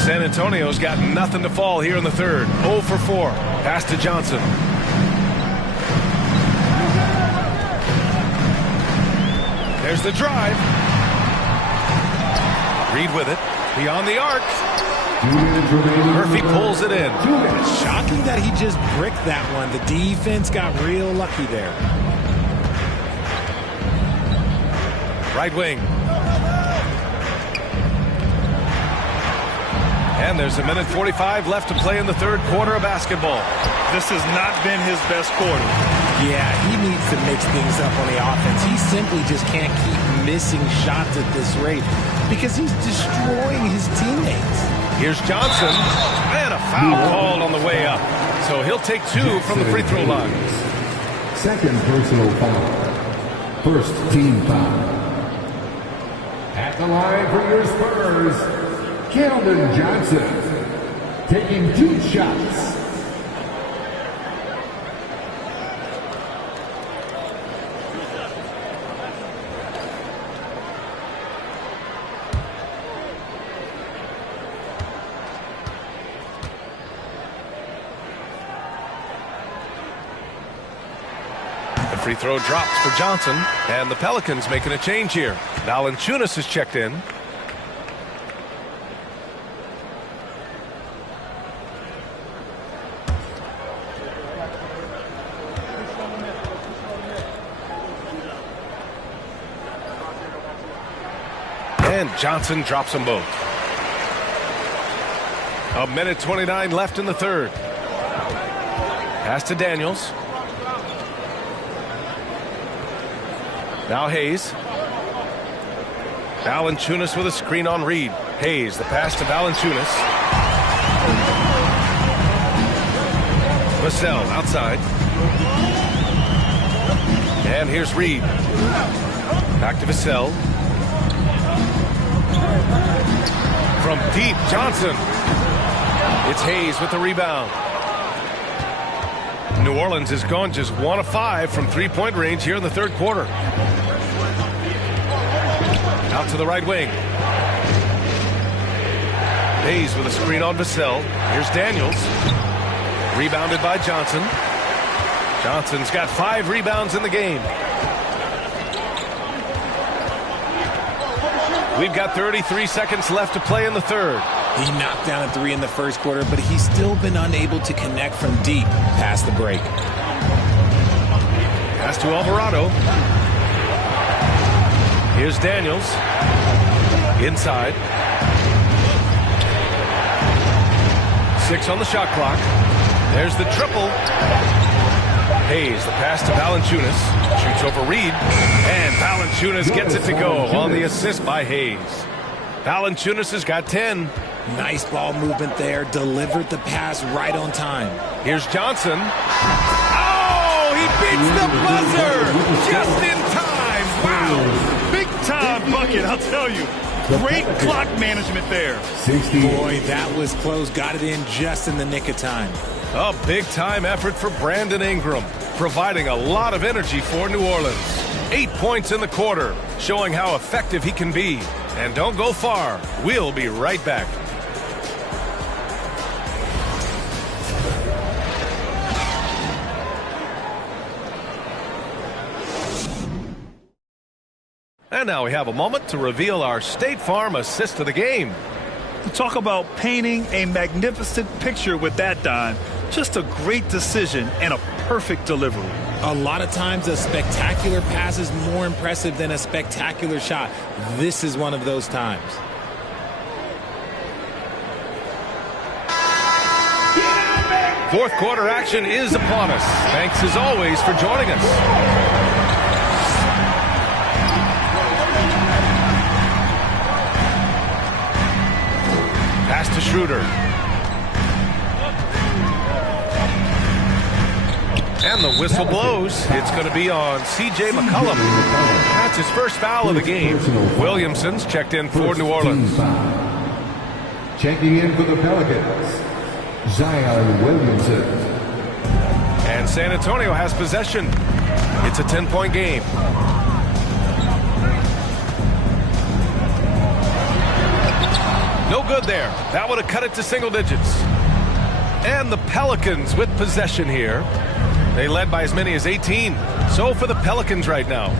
San Antonio's got nothing to fall here in the third. 0 for 4. Pass to Johnson. There's the drive. Reed with it. Beyond the arc. Murphy pulls it in. Shocking that he just bricked that one. The defense got real lucky there. Right wing. And there's 1:45 left to play in the third quarter of basketball. This has not been his best quarter. Yeah, he needs to mix things up on the offense. He simply just can't keep missing shots at this rate because he's destroying his teammates. Here's Johnson. And a foul called on the way up. So he'll take 2 from the free throw line. Second personal foul. First team foul. At the line for your Spurs, Keldon Johnson, taking 2 shots. The free throw drops for Johnson, and the Pelicans making a change here. Valanciunas is checked in. And Johnson drops them both. 1:29 left in the third. Pass to Daniels. Now Hayes. Valanciunas with a screen on Reed. Hayes, the pass to Valanciunas. Vassell outside. And here's Reed. Back to Vassell. From deep, Johnson. It's Hayes with the rebound. New Orleans has gone just 1 of 5 from three-point range here in the third quarter. Out to the right wing. Hayes with a screen on Vassell. Here's Daniels. Rebounded by Johnson. Johnson's got 5 rebounds in the game. We've got 33 seconds left to play in the third. He knocked down a 3 in the first quarter, but he's still been unable to connect from deep past the break. Pass to Alvarado. Here's Daniels. Inside. 6 on the shot clock. There's the triple. Hayes, the pass to Valanciunas. Shoots over Reed. And Valanciunas gets it to go on the assist by Hayes. Valanciunas has got 10. Nice ball movement there. Delivered the pass right on time. Here's Johnson. Oh, he beats the buzzer just in time. Wow. Big time bucket, I'll tell you. Great clock management there. Boy, that was close. Got it in just in the nick of time. A big-time effort for Brandon Ingram, providing a lot of energy for New Orleans. 8 points in the quarter, showing how effective he can be. And don't go far. We'll be right back. And now we have a moment to reveal our State Farm assist of the game. Talk about painting a magnificent picture with that, Don. Just a great decision and a perfect delivery. A lot of times a spectacular pass is more impressive than a spectacular shot. This is one of those times. Fourth quarter action is upon us. Thanks as always for joining us. Pass to Schroeder. And the whistle blows. It's going to be on C.J. McCollum. That's his first foul of the game. Williamson's checked in for New Orleans. Checking in for the Pelicans, Zion Williamson. And San Antonio has possession. It's a 10-point game. No good there. That would have cut it to single digits. And the Pelicans with possession here. They led by as many as 18. So for the Pelicans right now,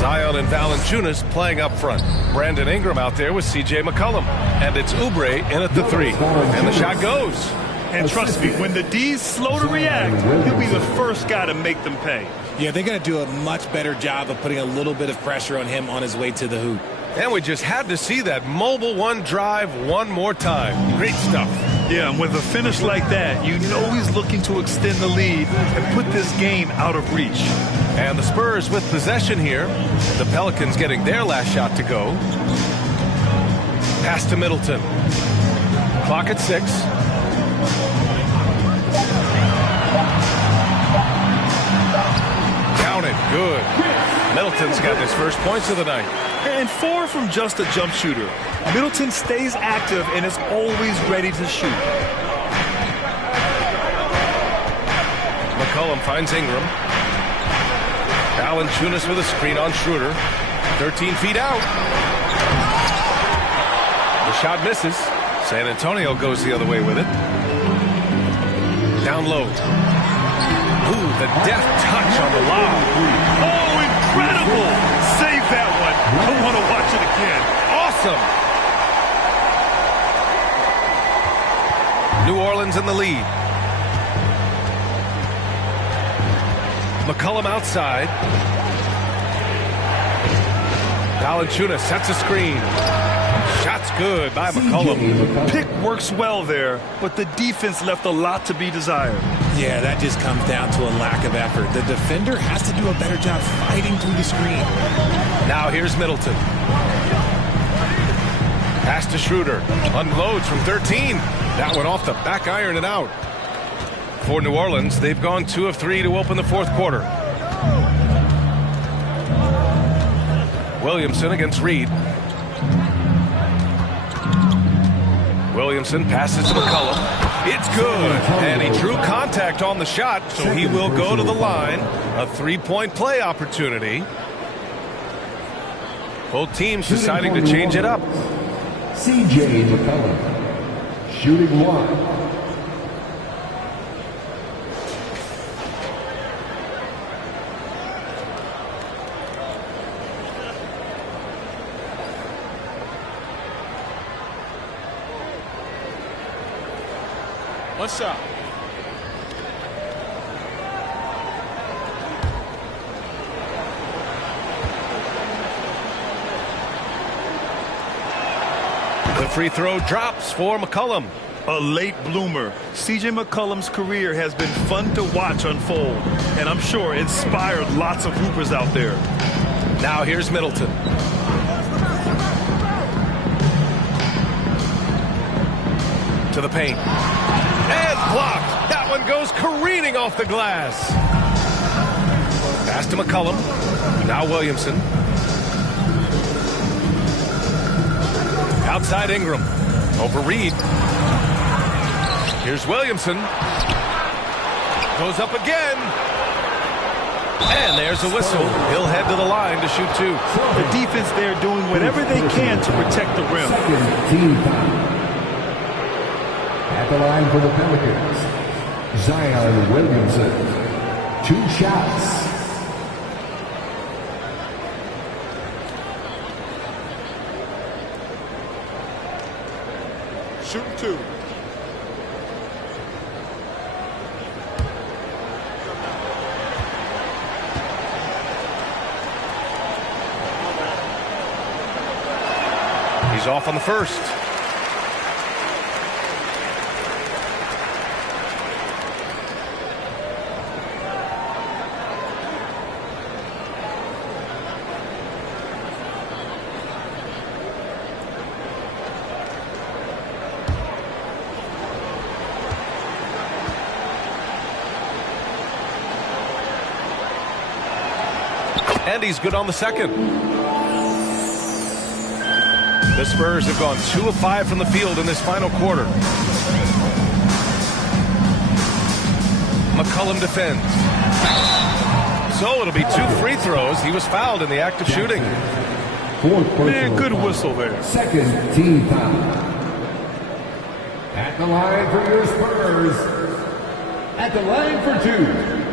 Zion and Valanciunas playing up front. Brandon Ingram out there with C.J. McCollum. And it's Oubre in at the 3. And the shot goes. And trust me, when the D's slow to react, he'll be the first guy to make them pay. Yeah, they're going to do a much better job of putting a little bit of pressure on him on his way to the hoop. And we just had to see that mobile one drive one more time. Great stuff. Yeah, and with a finish like that, you know he's looking to extend the lead and put this game out of reach. And the Spurs with possession here. The Pelicans getting their last shot to go. Pass to Middleton. Clock at 6. Count it. Good. Middleton's got his first points of the night. And far from just a jump shooter, Middleton stays active and is always ready to shoot. McCollum finds Ingram. Valanciunas with a screen on Schroeder. 13 feet out. The shot misses. San Antonio goes the other way with it. Down low. Ooh, the deft touch on the lob. Oh, incredible! Save that one. I want to watch it again. Awesome! New Orleans in the lead. McCollum outside. Valanciunas sets a screen. Shot's good by McCollum. Pick works well there, but the defense left a lot to be desired. Yeah, that just comes down to a lack of effort. The defender has to do a better job fighting through the screen. Now here's Middleton. Pass to Schroeder. Unloads from 13. That one off the back iron and out. For New Orleans, they've gone 2 of 3 to open the fourth quarter. Williamson against Reed. Williamson passes to McCollum. It's good. And he drew contact on the shot, so he will go to the line. A 3-point play opportunity. Both teams deciding to change it up. C.J. McCollum, shooting 1. One shot. The free throw drops for McCollum. A late bloomer. C.J. McCollum's career has been fun to watch unfold, and I'm sure inspired lots of hoopers out there. Now here's Middleton. To the paint. And blocked. That one goes careening off the glass. Pass to McCollum. Now Williamson. Outside Ingram. Over Reed. Here's Williamson. Goes up again. And there's a whistle. He'll head to the line to shoot two. The defense there doing whatever they can to protect the rim. Team foul. At the line for the Pelicans, Zion Williamson. 2 shots. Shooting 2. He's off on the first. And he's good on the second. The Spurs have gone 2 of 5 from the field in this final quarter. McCollum defends. So it'll be 2 free throws. He was fouled in the act of shooting. Man, good whistle there. Second team foul. At the line for your Spurs. At the line for 2.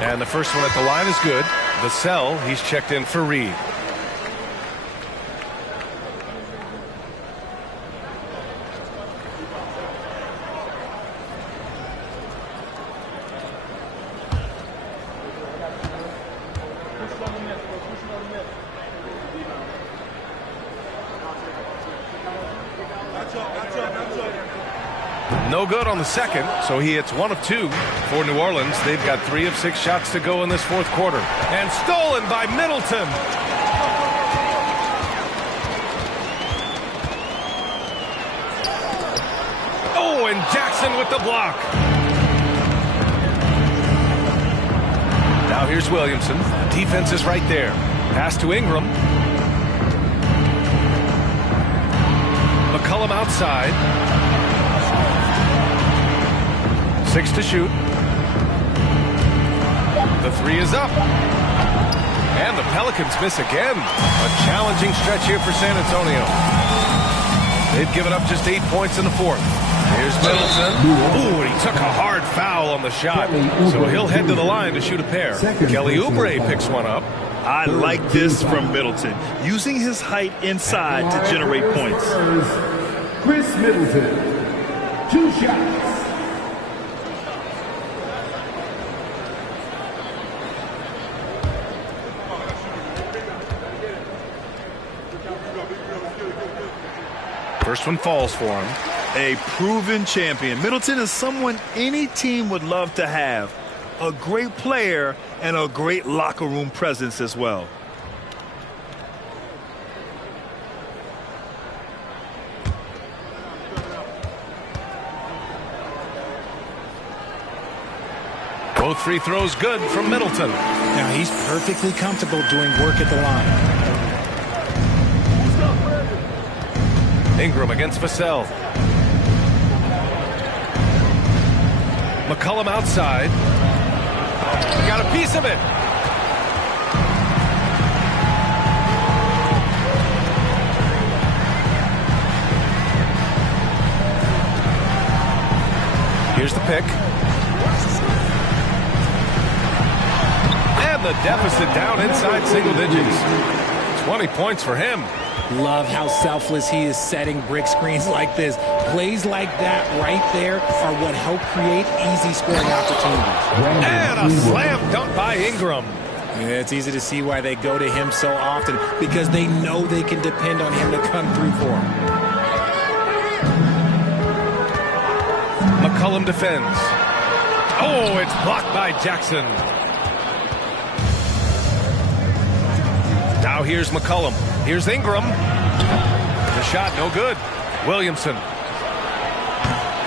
And the first one at the line is good. Vassell, he's checked in for Reed. No good on the second, so he hits 1 of 2 for New Orleans. They've got 3 of 6 shots to go in this fourth quarter. And stolen by Middleton. Oh, and Jackson with the block. Now here's Williamson. Defense is right there. Pass to Ingram. McCollum outside. 6 to shoot. The 3 is up. And the Pelicans miss again. A challenging stretch here for San Antonio. They've given up just 8 points in the fourth. Here's Middleton. Ooh, and he took a hard foul on the shot. So he'll head to the line to shoot a pair. Kelly Oubre picks one up. I like this from Middleton. Using his height inside to generate points. Chris Middleton. 2 shots. First one falls for him. A proven champion. Middleton is someone any team would love to have. A great player and a great locker room presence as well. Both free throws good from Middleton. Now he's perfectly comfortable doing work at the line. Ingram against Vassell. McCollum outside. Got a piece of it. Here's the pick. And the deficit down inside single digits. 20 points for him. Love how selfless he is setting brick screens like this. Plays like that right there are what help create easy scoring opportunities. And a slam dunk by Ingram. Yeah, it's easy to see why they go to him so often, because they know they can depend on him to come through for them. McCollum defends. Oh, it's blocked by Jackson. Now here's McCollum. Here's Ingram. The shot, no good. Williamson.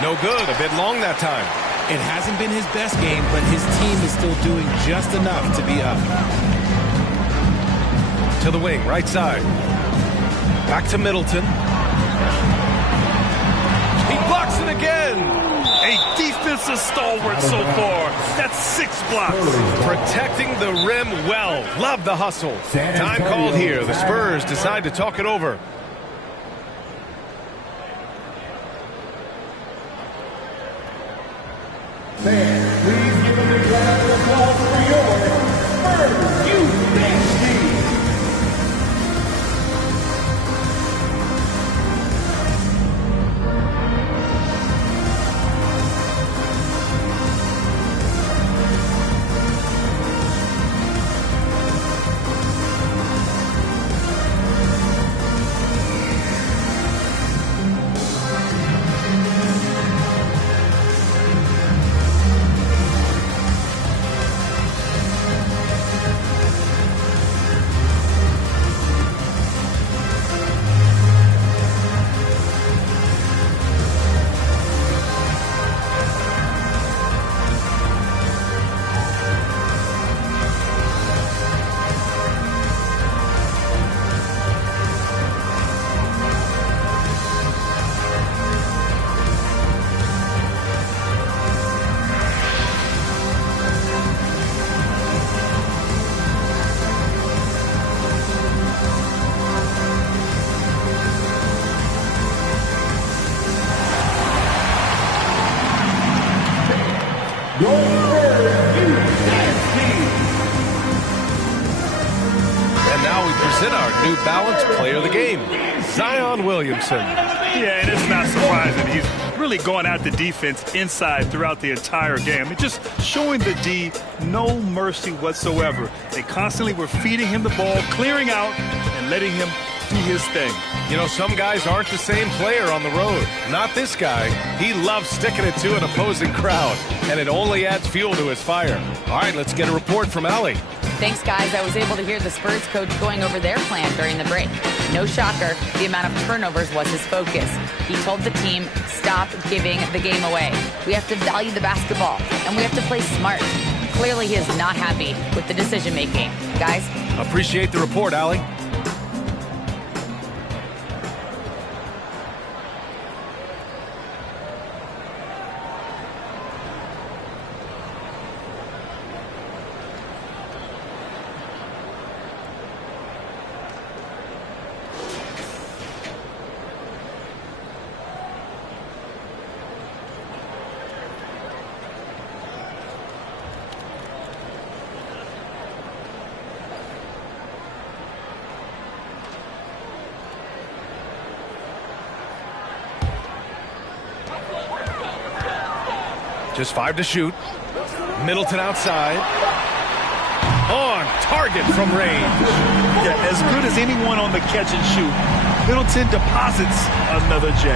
No good. A bit long that time. It hasn't been his best game, but his team is still doing just enough to be up. To the wing, right side. Back to Middleton. He blocks it again. A defensive stalwart so far. That's 6 blocks. Protecting the rim well. Love the hustle. Time called here. The Spurs decide to talk it over. Fans, please give a big round of applause for your Spurs Youth Bench team. And now we present our New Balance Player of the Game, Zion Williamson. Yeah, and it's not surprising. He's really going at the defense inside throughout the entire game. And just showing the D no mercy whatsoever. They constantly were feeding him the ball, clearing out, and letting him do his thing. You know, some guys aren't the same player on the road. Not this guy. He loves sticking it to an opposing crowd, and it only adds fuel to his fire. All right, let's get a report from Allie. Thanks, guys. I was able to hear the Spurs coach going over their plan during the break. No shocker, the amount of turnovers was his focus. He told the team, stop giving the game away. We have to value the basketball, and we have to play smart. Clearly, he is not happy with the decision-making. Guys? Appreciate the report, Allie. Just 5 to shoot. Middleton outside. On target from range. Yeah, as good as anyone on the catch and shoot. Middleton deposits another J.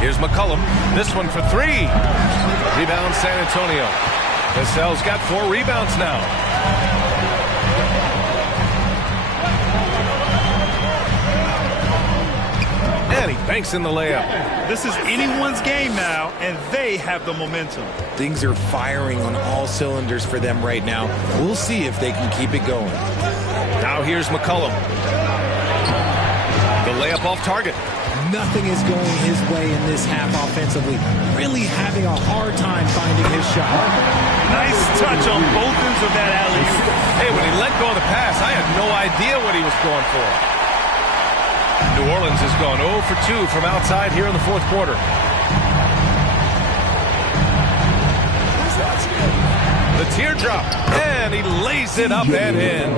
Here's McCollum. This one for 3. Rebound San Antonio. Vassell's got 4 rebounds now. And he banks in the layup. This is anyone's game now, and they have the momentum. Things are firing on all cylinders for them right now. We'll see if they can keep it going. Now here's McCollum. The layup off target. Nothing is going his way in this half offensively. Really having a hard time finding his shot. Nice touch on both ends of that alley-oop. Hey, when he let go of the pass, I had no idea what he was going for. New Orleans has gone 0 for 2 from outside here in the fourth quarter. The teardrop, and he lays it up and in.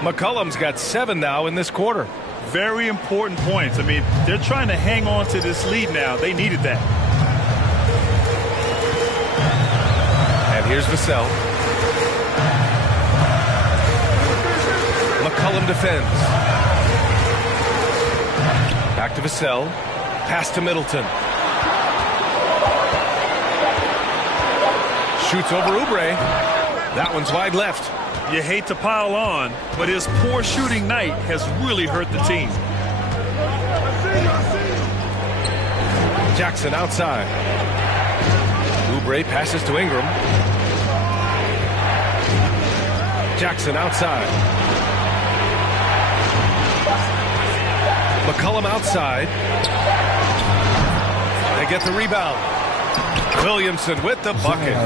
McCollum's got 7 now in this quarter. Very important points. I mean, they're trying to hang on to this lead now. They needed that. And here's Vassell. McCollum defends. Back to Vassell. Pass to Middleton. Shoots over Oubre. That one's wide left. You hate to pile on, but his poor shooting night has really hurt the team. Jackson outside. Oubre passes to Ingram. Jackson outside. McCollum outside. They get the rebound. Williamson with the bucket.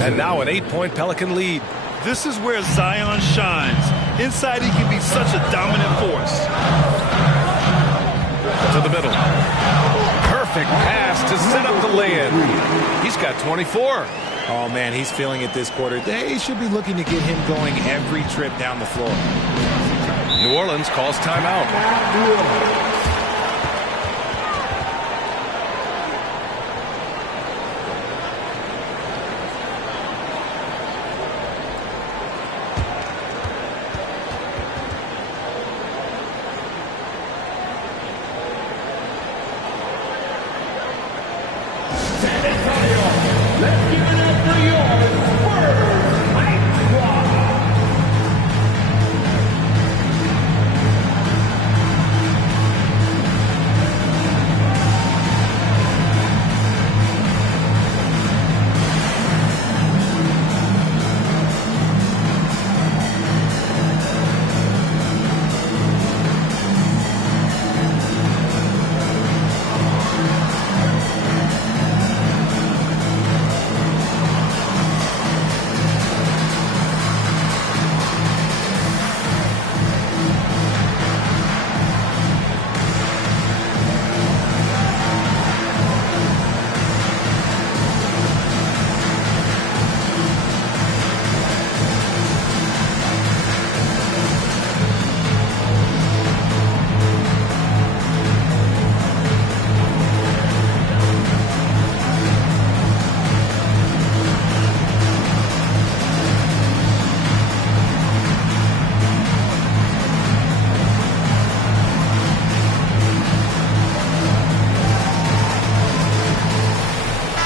And now an 8-point Pelican lead. This is where Zion shines. Inside, he can be such a dominant force. To the middle. Perfect pass to set up the lay-in. He's got 24. Oh, man, he's feeling it this quarter. They should be looking to get him going every trip down the floor. New Orleans calls timeout.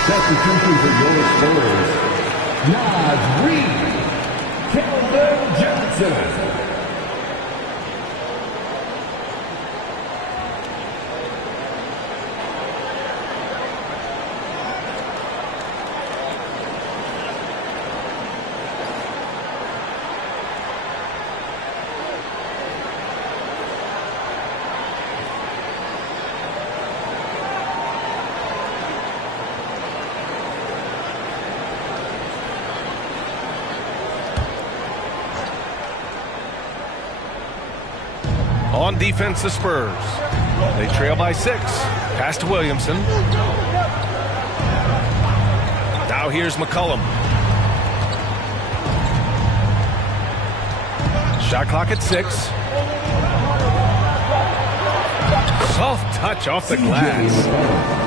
Substitution for your Spurs. Naz Reid. Keldon Johnson. On defense, the Spurs. They trail by 6. Pass to Williamson. Now here's McCollum. Shot clock at 6. Soft touch off the glass.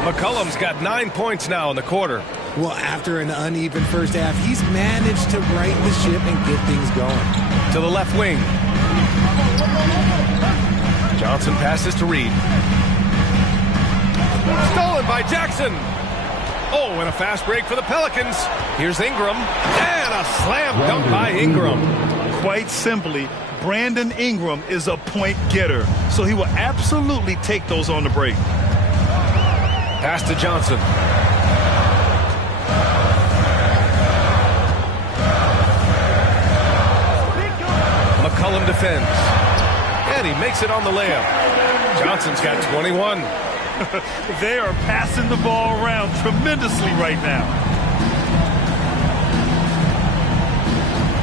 McCollum's got 9 points now in the quarter. Well, after an uneven first half, he's managed to right the ship and get things going. To the left wing. Johnson passes to Reed. Stolen by Jackson. Oh, and a fast break for the Pelicans. Here's Ingram. And a slam dunk by Ingram. Quite simply, Brandon Ingram is a point getter, so he will absolutely take those on the break. Pass to Johnson. McCollum defends. And he makes it on the layup. Johnson's got 21. They are passing the ball around tremendously right now.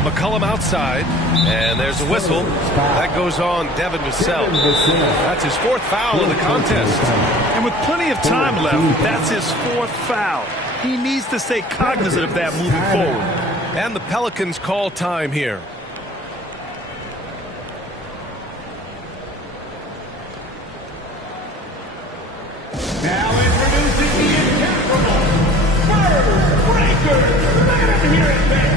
McCollum outside. And there's a whistle. That goes on Devin Vassell. That's his 4th foul of the contest. And with plenty of time left, that's his 4th foul. He needs to stay cognizant of that moving forward. And the Pelicans call time here. Now introducing the incomparable Spurs Breakers. Let him hear it, man.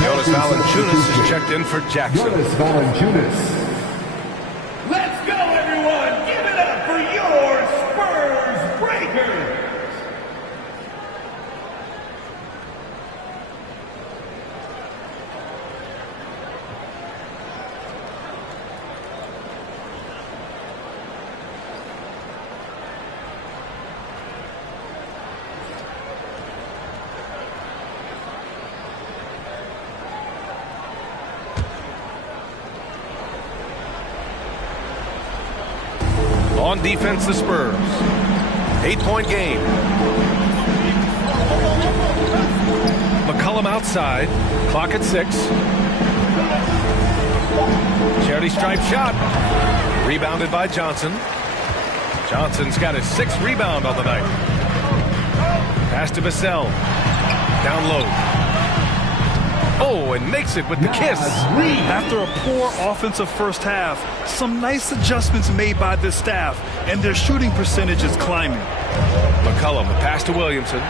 Jonas Valanciunas is checked in for Jackson. Jonas Valanciunas. Let's go, everyone. Give it up for your Spurs Breakers. On defense, the Spurs. 8-point game. McCollum outside. Clock at 6. Charity stripe shot. Rebounded by Johnson. Johnson's got his 6th rebound on the night. Pass to Vassell. Down low. Oh, and makes it with the kiss. After a poor offensive first half, some nice adjustments made by this staff, and their shooting percentage is climbing. McCollum, the pass to Williamson.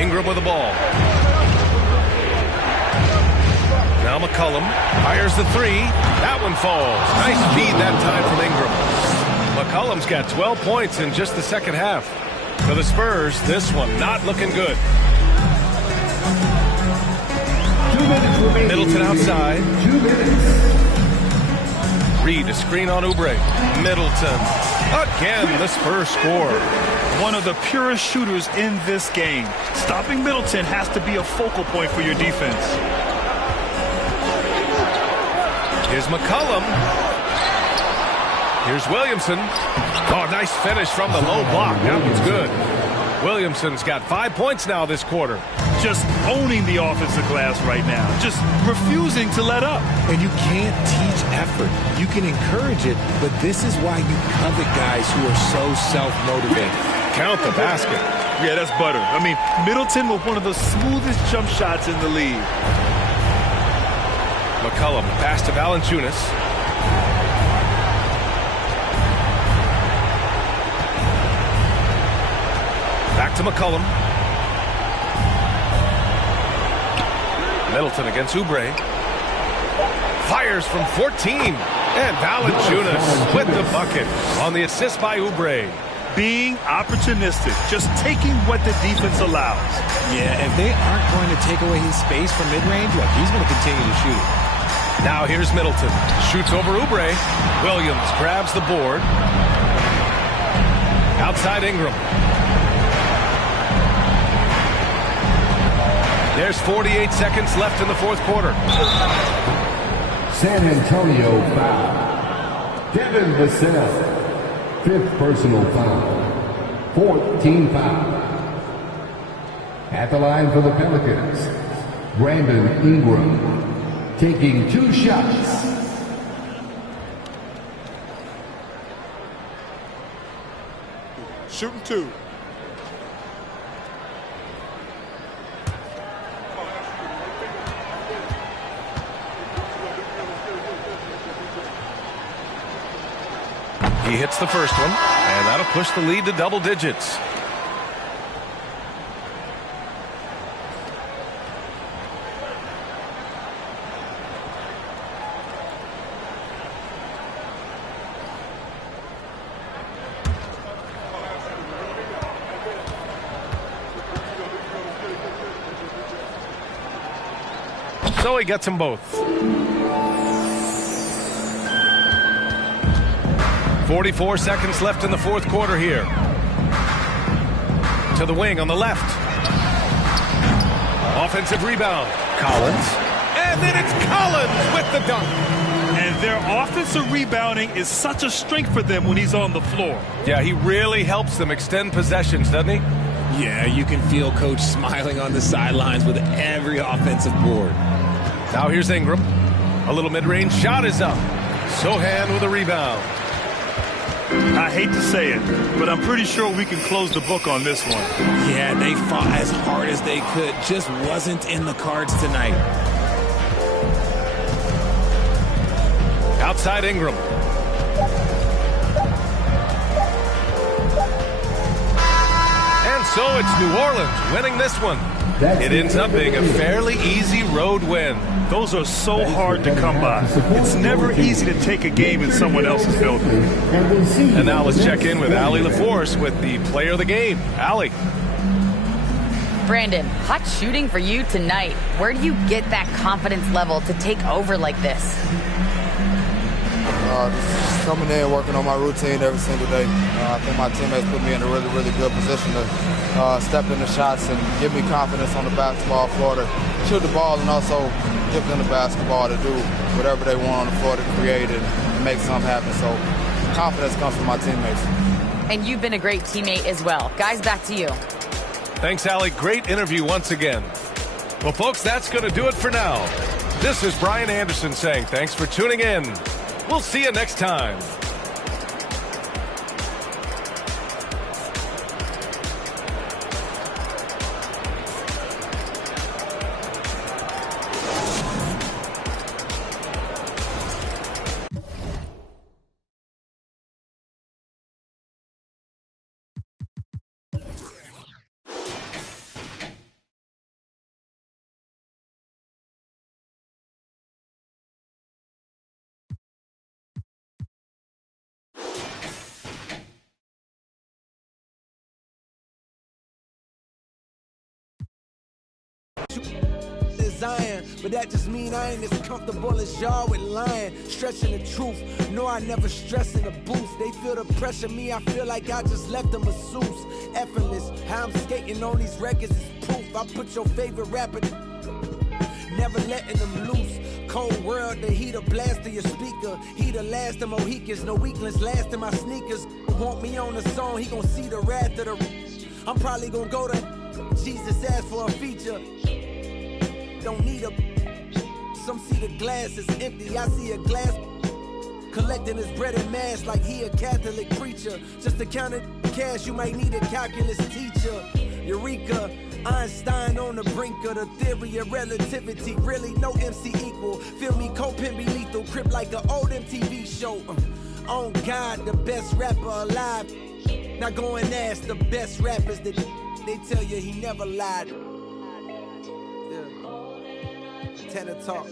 Ingram with the ball. Now McCollum fires the 3. That one falls. Nice feed that time from Ingram. McCollum's got 12 points in just the second half. For the Spurs, this one not looking good. Middleton outside. 2 minutes. Reed, a screen on Oubre. Middleton. Again, the Spurs score. One of the purest shooters in this game. Stopping Middleton has to be a focal point for your defense. Here's McCollum. Here's Williamson. Oh, nice finish from the low block. That one's good. Williamson's got 5 points now this quarter. Just owning the offensive glass right now. Just refusing to let up. And you can't teach effort. You can encourage it, but this is why you covet guys who are so self-motivated. Count the basket. Yeah, that's butter. I mean, Middleton with one of the smoothest jump shots in the league. McCollum, pass to Valanciunas. Back to McCollum. Middleton against Oubre. Fires from 14. And Valanciunas with the bucket on the assist by Oubre. Being opportunistic, just taking what the defense allows. Yeah, if they aren't going to take away his space from mid-range, look, he's going to continue to shoot it. Now here's Middleton. Shoots over Oubre. Williams grabs the board. Outside Ingram. There's 48 seconds left in the fourth quarter. San Antonio foul. Devin Vassell. 5th personal foul. 4th team foul. At the line for the Pelicans, Brandon Ingram taking 2 shots. Shooting 2. He hits the first one, and that'll push the lead to double digits. So he gets them both. 44 seconds left in the fourth quarter here. To the wing on the left. Offensive rebound. Collins. And then it's Collins with the dunk. And their offensive rebounding is such a strength for them when he's on the floor. Yeah, he really helps them extend possessions, doesn't he? Yeah, you can feel Coach smiling on the sidelines with every offensive board. Now here's Ingram. A little mid-range shot is up. Sohan with a rebound. I hate to say it, but I'm pretty sure we can close the book on this one. Yeah, they fought as hard as they could. Just wasn't in the cards tonight. Outside Ingram. And so it's New Orleans winning this one. It ends up being a fairly easy road win. Those are so hard to come by. It's never easy to take a game in someone else's building. And now let's check in with Allie LaForce with the player of the game. Allie. Brandon, hot shooting for you tonight. Where do you get that confidence level to take over like this? Just coming in, working on my routine every single day. I think my teammates put me in a really, really good position to step in the shots and give me confidence on the basketball floor to shoot the ball and also give them the basketball to do whatever they want on the floor to create and make something happen. So confidence comes from my teammates. And you've been a great teammate as well. Guys, back to you. Thanks, Allie. Great interview once again. Well, folks, that's going to do it for now. This is Brian Anderson saying thanks for tuning in. We'll see you next time. Zion, but that just mean I ain't as comfortable as y'all with lying, stretching the truth. No, I never stress in the booth. They feel the pressure, me, I feel like I just left a masseuse. Effortless, how I'm skating on these records is proof. I put your favorite rapper, never letting them loose. Cold world, the heat a blast to your speaker. He the last of Mohicans, no weakness, last in my sneakers. Want me on the song, he gon' see the wrath of the. I'm probably gon' go to Jesus asked for a feature. Don't need a. Some see the glass is empty. I see a glass collecting his bread and mass like he a Catholic preacher. Just to count it cash, you might need a calculus teacher. Eureka, Einstein on the brink of the theory of relativity. Really, no MC equal. Feel me, co-pimp be lethal. Crip like an old MTV show. On God, the best rapper alive. Now go and ask the best rappers that they tell you he never lied. Tenor talk.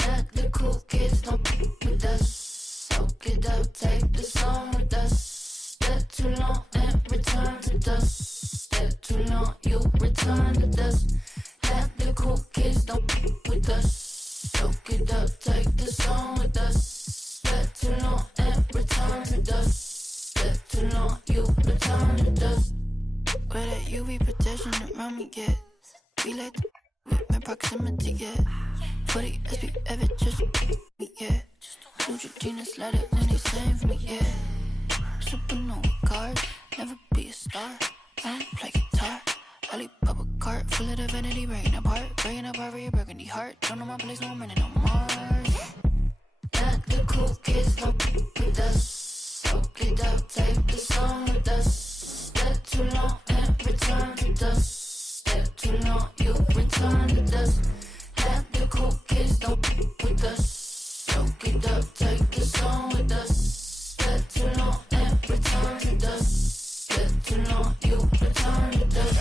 Let the cool kids don't be with us. Soak it up, take the song with us. Step too long and return to dust. Step too long, you return to dust. Let the cool kids don't be with us. Soak it up, take the song with us. Step too long and return to dust. Step too long, you return to dust. Where that UV protection around me get? We like the with my proximity, yeah. For the SB ever just me, yeah. Neutrogena let it when they save me, yeah. Supernova card, never be a star. I play guitar. Lollipop a cart full of divinity, breaking apart for your burgundy heart. Don't know my place, no minute, no more. Not the cool kids, don't with us. Soak it up, take the song with us. Step too long and return to dust. Step too long, you return to dust. Not the cool kids, don't with us. Soak it up, take the song with us. Step too long and return to dust. Step too long, you return to dust.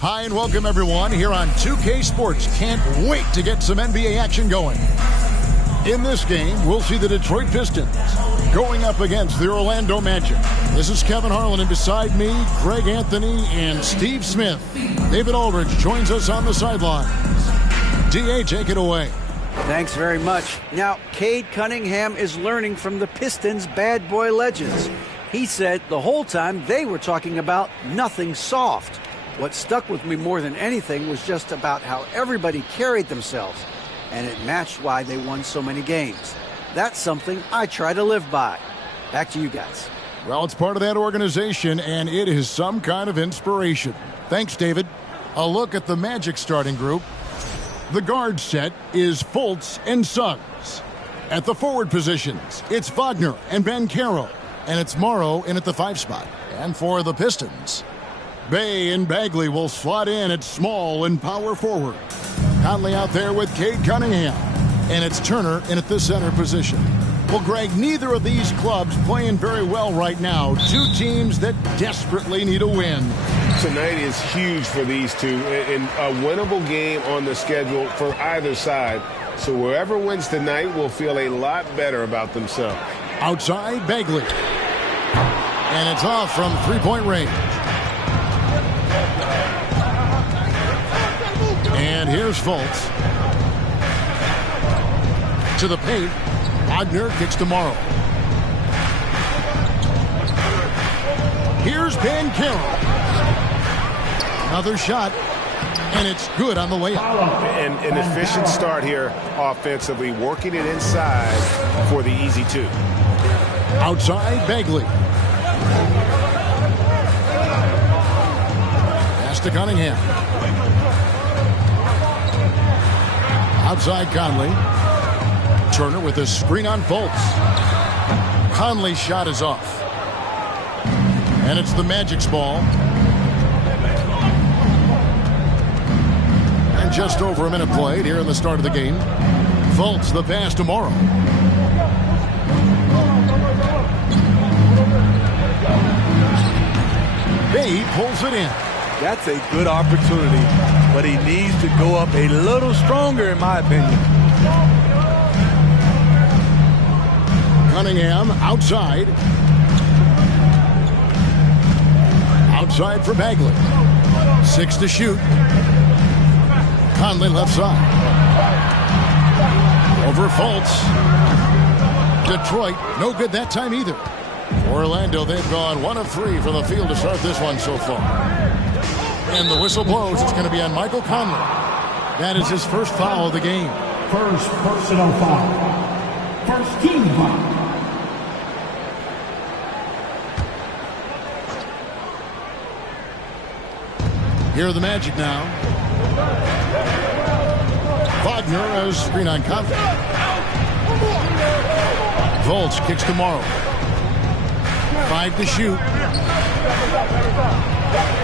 Hi and welcome everyone here on 2K Sports. Can't wait to get some NBA action going. In this game, we'll see the Detroit Pistons going up against the Orlando Magic. This is Kevin Harlan, and beside me, Greg Anthony and Steve Smith. David Aldridge joins us on the sidelines. DA, take it away. Thanks very much. Now, Cade Cunningham is learning from the Pistons' bad boy legends. He said the whole time they were talking about nothing soft. What stuck with me more than anything was just about how everybody carried themselves, and it matched why they won so many games. That's something I try to live by. Back to you guys. Well, it's part of that organization, and it is some kind of inspiration. Thanks, David. A look at the Magic starting group. The guard set is Fultz and Suggs. At the forward positions, it's Wagner and Banchero, and it's Morrow in at the 5 spot. And for the Pistons, Bay and Bagley will slot in at small and power forward. Conley out there with Cade Cunningham, and it's Turner in at the center position. Well, Greg, neither of these clubs playing very well right now. Two teams that desperately need a win. Tonight is huge for these two, and a winnable game on the schedule for either side. So whoever wins tonight will feel a lot better about themselves. Outside, Bagley. And it's off from three-point range. And here's Fultz. To the paint. Wagner kicks to Morrow. Here's Banchero. Another shot. And it's good on the way up. And an efficient start here offensively, working it inside for the easy 2. Outside, Bagley. Pass to Cunningham. Outside, Conley. Turner with a screen on Fultz. Conley's shot is off. And it's the Magic's ball. And just over a minute played here in the start of the game. Fultz the pass to Morrow. Bay pulls it in. That's a good opportunity, but he needs to go up a little stronger, in my opinion. Cunningham outside. Outside for Bagley. 6 to shoot. Conley left side. Over Fultz. Detroit, no good that time either. Orlando, they've gone 1 of 3 from the field to start this one so far. And the whistle blows. It's going to be on Michael Conley. That is his first foul of the game. First personal foul. First team foul. Here are the Magic now. Wagner as screen on Conley. Fultz kicks to Morrow. 5 to shoot.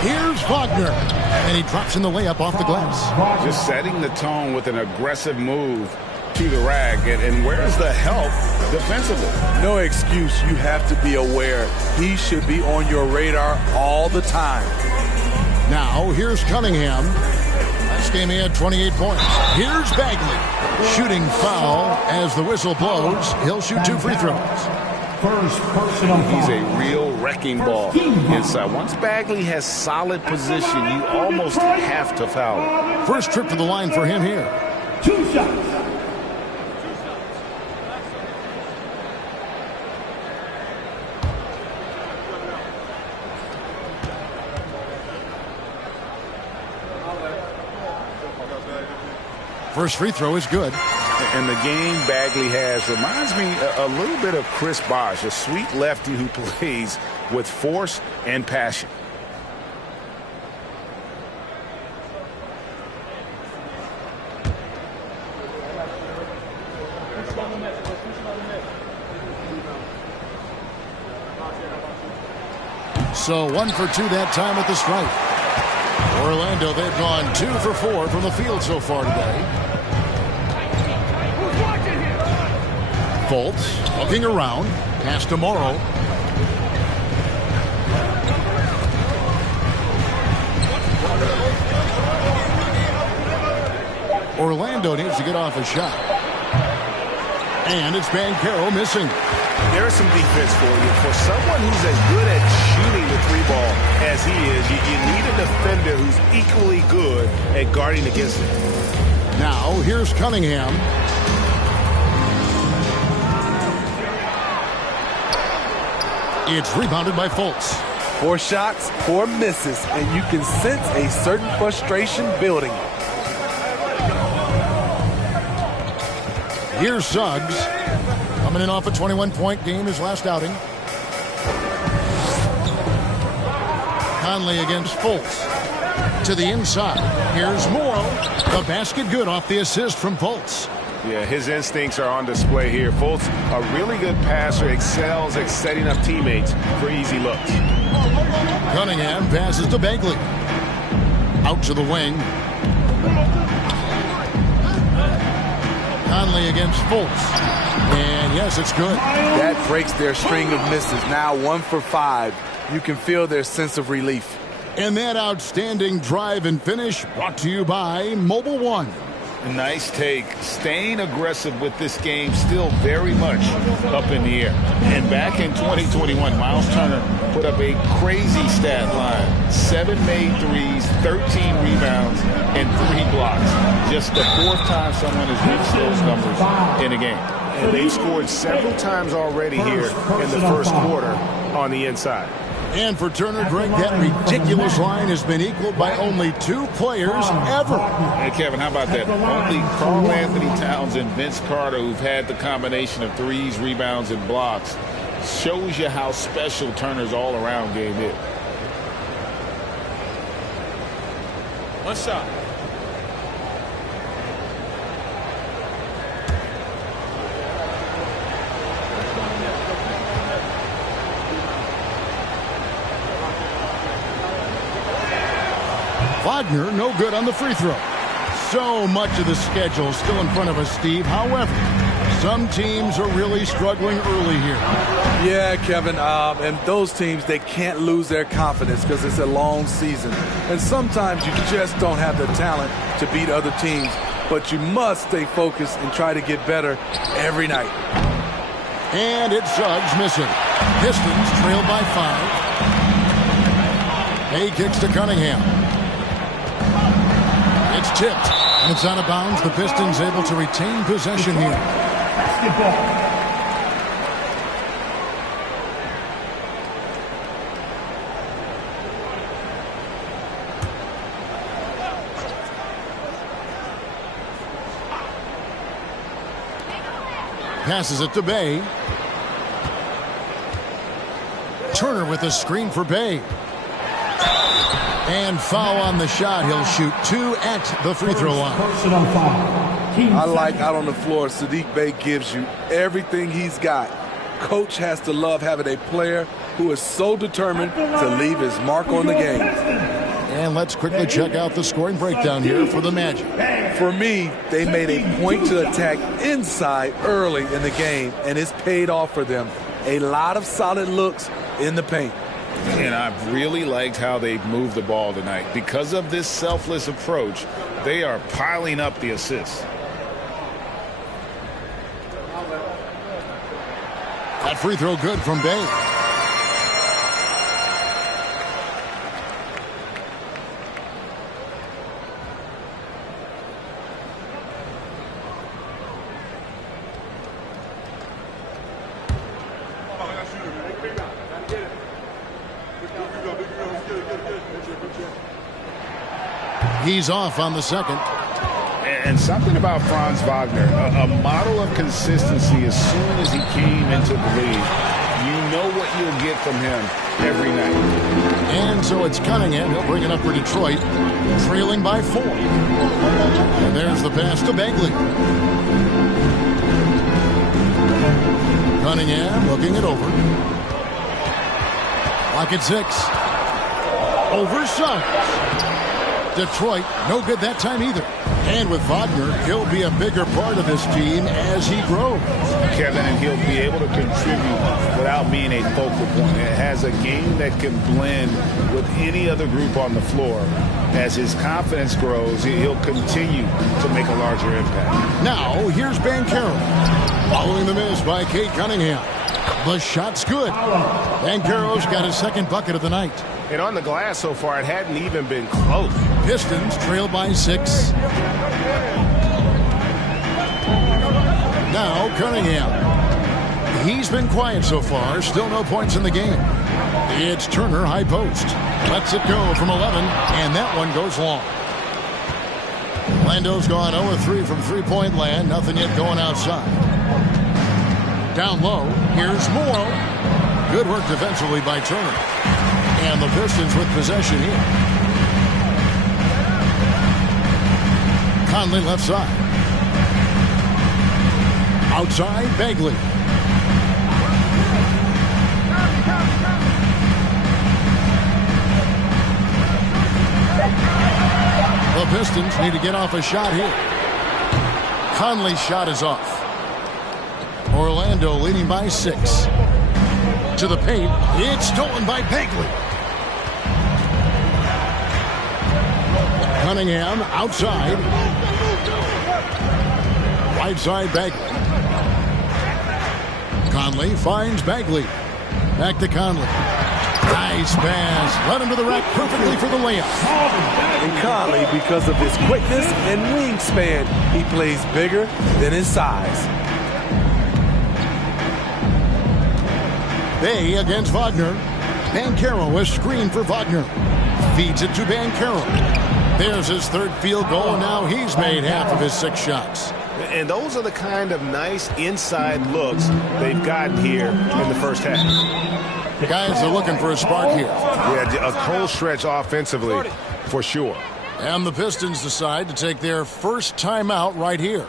Here's Wagner. And he drops in the layup off the glass. Just setting the tone with an aggressive move to the rack. And where's the help defensively? No excuse. You have to be aware. He should be on your radar all the time. Now, here's Cunningham. Last game he had 28 points. Here's Bagley. Shooting foul as the whistle blows. He'll shoot 2 free throws. First personal foul. He's a real wrecking ball inside. Once Bagley has solid position, you almost have to foul him. First trip to the line for him here. 2 shots. First free throw is good. And the game Bagley has reminds me a little bit of Chris Bosh, a sweet lefty who plays with force and passion. So 1 for 2 that time at the stripe. Orlando, they've gone 2 for 4 from the field so far today. Fultz looking around. Pass to Morrow. Orlando needs to get off a shot. And it's Banchero missing. There's some defense for you. For someone who's as good at shooting the three ball as he is, you need a defender who's equally good at guarding against it. Now, here's Cunningham. It's rebounded by Fultz. 4 shots, 4 misses, and you can sense a certain frustration building. Here's Suggs. Coming in off a 21-point game his last outing. Conley against Fultz. To the inside. Here's Morrow. The basket good off the assist from Fultz. Yeah, his instincts are on display here. Fultz, a really good passer, excels at setting up teammates for easy looks. Cunningham passes to Bagley. Out to the wing. Conley against Fultz. And yes, it's good. That breaks their string of misses. Now 1 for 5. You can feel their sense of relief. And that outstanding drive and finish brought to you by Mobile One. Nice take. Staying aggressive with this game, still very much up in the air. And back in 2021, Miles Turner put up a crazy stat line. 7 made threes, 13 rebounds, and 3 blocks. Just the 4th time someone has reached those numbers in a game. And they've scored several times already here in the first quarter on the inside. And for Turner, Greg, that ridiculous line has been equaled by only 2 players ever. Hey, Kevin, how about that? Only Karl-Anthony Towns and Vince Carter, who've had the combination of threes, rebounds, and blocks, shows you how special Turner's all-around game is. 1 shot. Wagner, no good on the free throw. So much of the schedule still in front of us, Steve. However, some teams are really struggling early here. Yeah, Kevin, and those teams, they can't lose their confidence because it's a long season. And sometimes you just don't have the talent to beat other teams, but you must stay focused and try to get better every night. And it's Suggs missing. Pistons trail by 5. Hay kicks to Cunningham. It's tipped, and it's out of bounds. The Pistons able to retain possession here. Basketball. Passes it to Bay. Turner with a screen for Bay. And foul on the shot. He'll shoot 2 at the free throw line. I like out on the floor, Saddiq Bey gives you everything he's got. Coach has to love having a player who is so determined to leave his mark on the game. And let's quickly check out the scoring breakdown here for the Magic. For me, they made a point to attack inside early in the game, and it's paid off for them. A lot of solid looks in the paint. And I've really liked how they've moved the ball tonight. Because of this selfless approach, they are piling up the assists. That free throw good from Bay. He's off on the second. And something about Franz Wagner, a model of consistency. As soon as he came into the league, you know what you'll get from him every night. And so it's Cunningham. He'll bring it up for Detroit, trailing by 4. And there's the pass to Bagley. Cunningham looking it over. Lock at 6. Over Suggs. Detroit, no good that time either. And with Wagner, he'll be a bigger part of this team as he grows. Kevin, and he'll be able to contribute without being a focal point. It has a game that can blend with any other group on the floor. As his confidence grows, he'll continue to make a larger impact. Now, here's Banchero. Following the miss by Cade Cunningham. The shot's good. Banchero's got his second bucket of the night. And on the glass so far, it hadn't even been close. Pistons trail by 6. Now Cunningham. He's been quiet so far. Still no points in the game. It's Turner, high post. Lets it go from 11, and that one goes long. Orlando's gone 0-3 from three-point land. Nothing yet going outside. Down low, here's Morrow. Good work defensively by Turner. And the Pistons with possession here. Conley left side. Outside, Bagley. The Pistons need to get off a shot here. Conley's shot is off. Orlando leading by 6. To the paint. It's stolen by Bagley. Cunningham outside. Right side Bagley. Conley finds Bagley. Back to Conley. Nice pass. Led him to the rack perfectly for the layup. And Conley, because of his quickness and wingspan, he plays bigger than his size. Bay against Wagner. Banchero is screened for Wagner. Feeds it to Banchero. There's his third field goal, and now he's made half of his 6 shots. And those are the kind of nice inside looks they've gotten here in the first half. The guys are looking for a spark here. Yeah, a cold stretch offensively, for sure. And the Pistons decide to take their first timeout right here.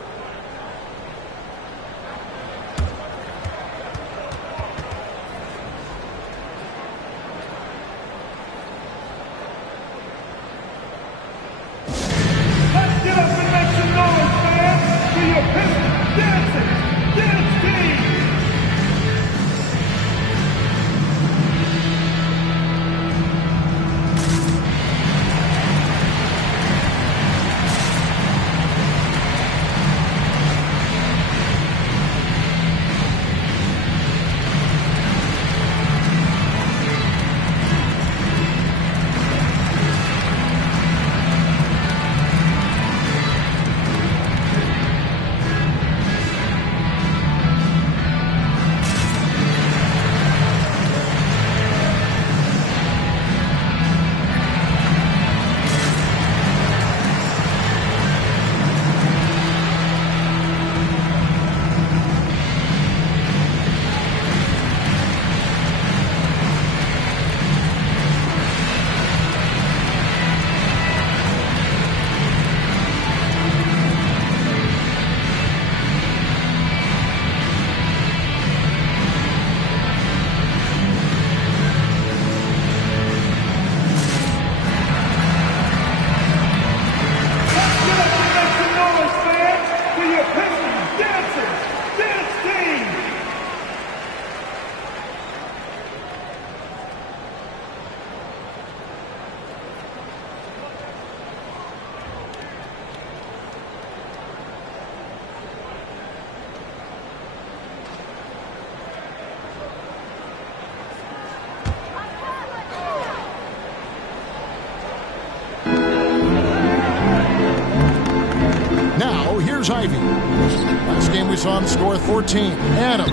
Ivy. Last game we saw him score 14. Adams.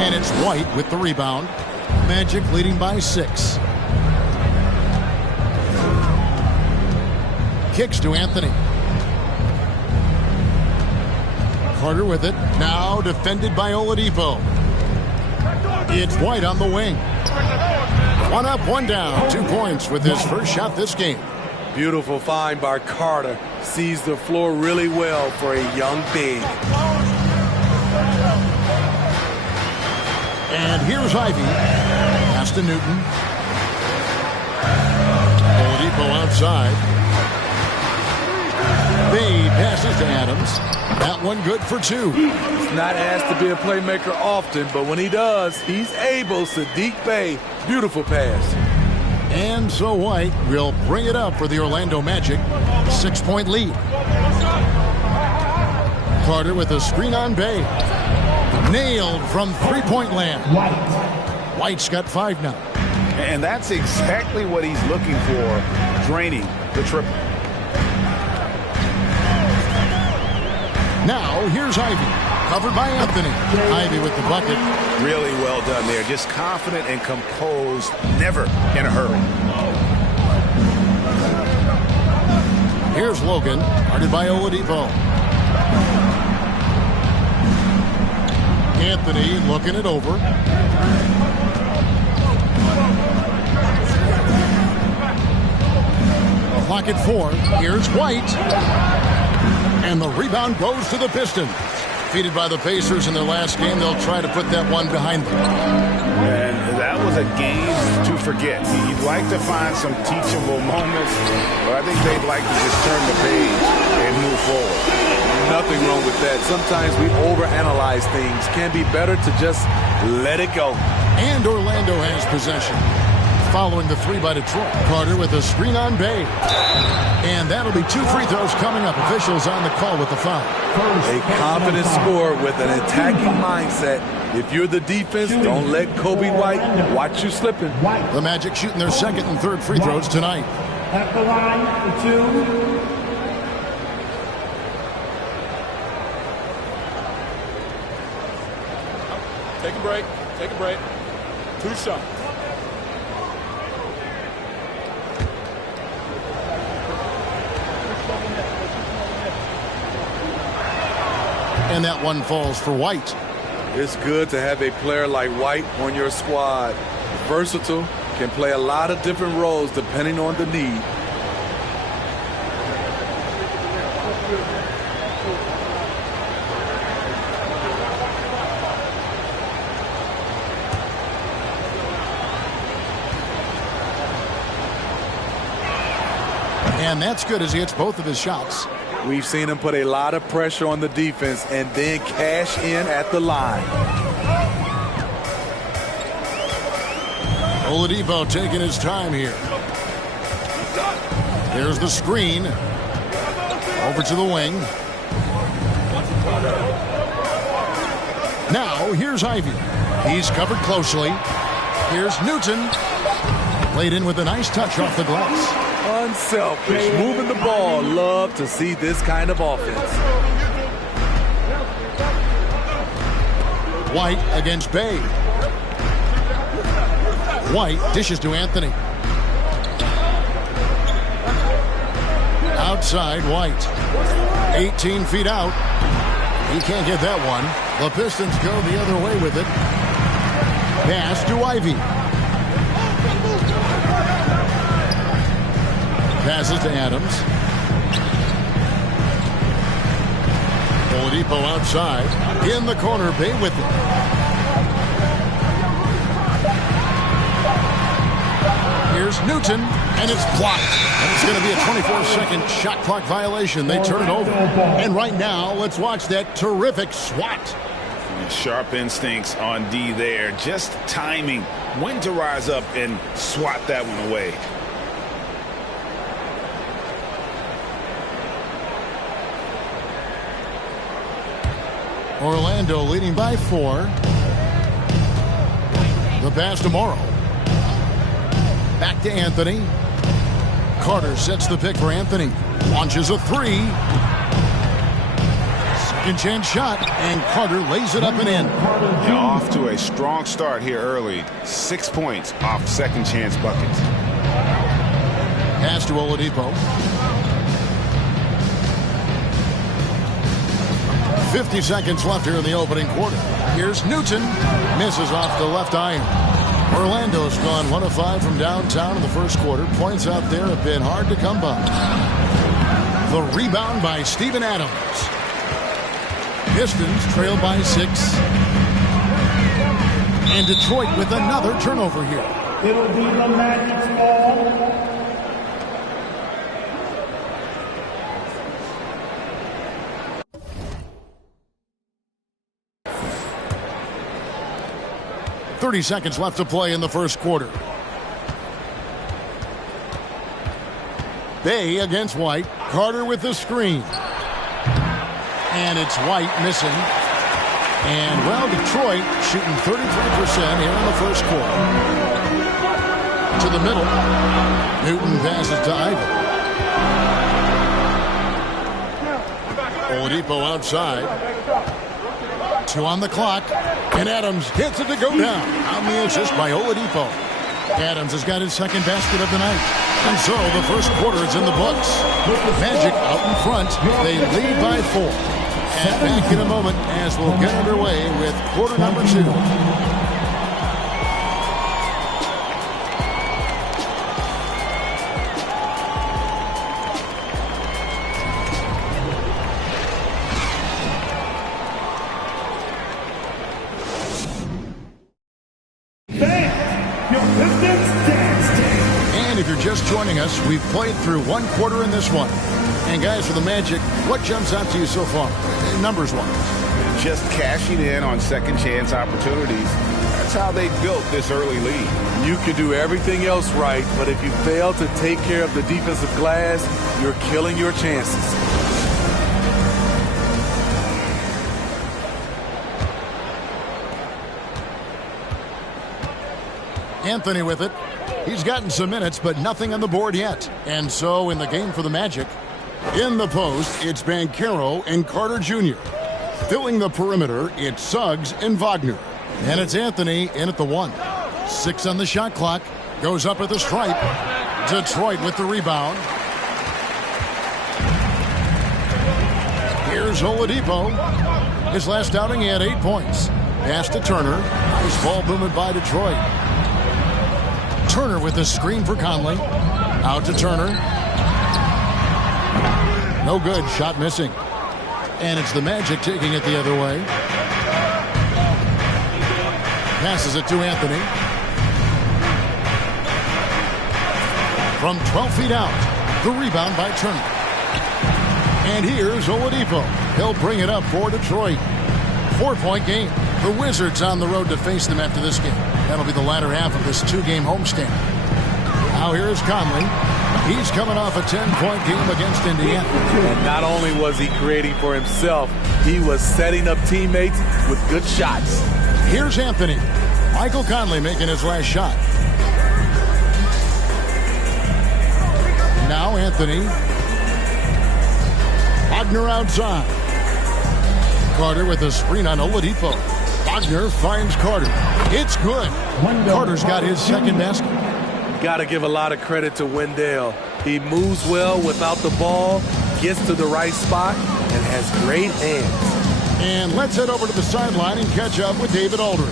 And it's White with the rebound. Magic leading by 6. Kicks to Anthony. Carter with it. Now defended by Oladipo. It's White on the wing. One up, one down. 2 points with his first shot this game. Beautiful find by Carter. Sees the floor really well for a young big. And here's Ivy. Pass to Newton. Oladipo outside. Bay passes to Adams. That one good for 2. He's not asked to be a playmaker often, but when he does, he's able. Saddiq Bey, beautiful pass. And so White will bring it up for the Orlando Magic. 6-point lead. Carter with a screen on Bey. Nailed from three-point land. White's got 5 now. And that's exactly what he's looking for, draining the triple. Now, here's Ivy, covered by Anthony. Ivy with the bucket. Really well done there. Just confident and composed, never in a hurry. Here's Logan, guarded by Oladipo. Anthony looking it over. Clock at 4. Here's White. And the rebound goes to the Pistons. Defeated by the Pacers in their last game, they'll try to put that one behind them. And that was a game to forget. You'd like to find some teachable moments, but I think they'd like to just turn the page and move forward. Nothing wrong with that. Sometimes we overanalyze things. Can be better to just let it go. And Orlando has possession. Following the 3 by Detroit. Carter with a screen on Bey. And that'll be 2 free throws coming up. Officials on the call with the foul. A confident scorer with an attacking mindset. If you're the defense, don't let Kobe White watch you slipping. The Magic shooting their 2nd and 3rd free throws tonight. At the line for 2. Take a break. Take a break. 2 shots. And that one falls for White. It's good to have a player like White on your squad. Versatile, can play a lot of different roles depending on the need. And that's good as he hits both of his shots. We've seen him put a lot of pressure on the defense and then cash in at the line. Oladipo taking his time here. There's the screen. Over to the wing. Now, here's Ivy. He's covered closely. Here's Newton. Laid in with a nice touch off the glass. Unselfish, moving the ball. Love to see this kind of offense. White against Bey. White dishes to Anthony. Outside White. 18 feet out. He can't get that one. The Pistons go the other way with it. Pass to Ivy. Passes to Adams. Oladipo outside. In the corner, Bey with it. Here's Newton, and it's blocked. And it's going to be a 24-second shot clock violation. They turn it over. And right now, let's watch that terrific swat. Sharp instincts on D there. Just timing when to rise up and swat that one away. Orlando leading by 4. The pass to Morrow. Back to Anthony. Carter sets the pick for Anthony. Launches a 3. Second chance shot, and Carter lays it up and in. Yeah, off to a strong start here early. 6 points off second chance buckets. Pass to Oladipo. 50 seconds left here in the opening quarter. Here's Newton. Misses off the left iron. Orlando's gone 1 of 5 from downtown in the first quarter. Points out there have been hard to come by. The rebound by Steven Adams. Pistons trail by 6. And Detroit with another turnover here. It'll be the Magic's ball. .30 seconds left to play in the first quarter. Bay against White. Carter with the screen. And it's White missing. And, well, Detroit shooting 33% here in the first quarter. To the middle. Newton passes to Ivan. Oladipo outside. 2 on the clock. And Adams hits it to go down. On the assist by Oladipo. Adams has got his second basket of the night. And so the first quarter is in the books. Magic out in front. They lead by 4. And back in a moment as we'll get underway with quarter number 2. And if you're just joining us, we've played through one quarter in this one. And guys, for the Magic, what jumps out to you so far, numbers-wise? Just cashing in on second chance opportunities. That's how they built this early lead. You can do everything else right, but if you fail to take care of the defensive glass, you're killing your chances. Anthony with it. He's gotten some minutes, but nothing on the board yet. And so in the game for the Magic, in the post, it's Banchero and Carter Jr. Filling the perimeter, it's Suggs and Wagner. And it's Anthony in at the 1. 6 on the shot clock. Goes up at the stripe. Detroit with the rebound. Here's Oladipo. His last outing, he had 8 points. Pass to Turner. Nice ball movement by Detroit. Turner with the screen for Conley. Out to Turner. No good. Shot missing. And it's the Magic taking it the other way. Passes it to Anthony. From 12 feet out. The rebound by Turner. And here's Oladipo. He'll bring it up for Detroit. 4-point game. The Wizards on the road to face them after this game. That'll be the latter half of this 2-game homestand. Now here's Conley. He's coming off a 10-point game against Indiana. And not only was he creating for himself, he was setting up teammates with good shots. Here's Anthony. Michael Conley making his last shot. Now Anthony. Wagner outside. Carter with a screen on Oladipo. Wagner finds Carter. It's good. Carter's got his second basket. Got to give a lot of credit to Wendell. He moves well without the ball, gets to the right spot, and has great hands. And let's head over to the sideline and catch up with David Aldridge.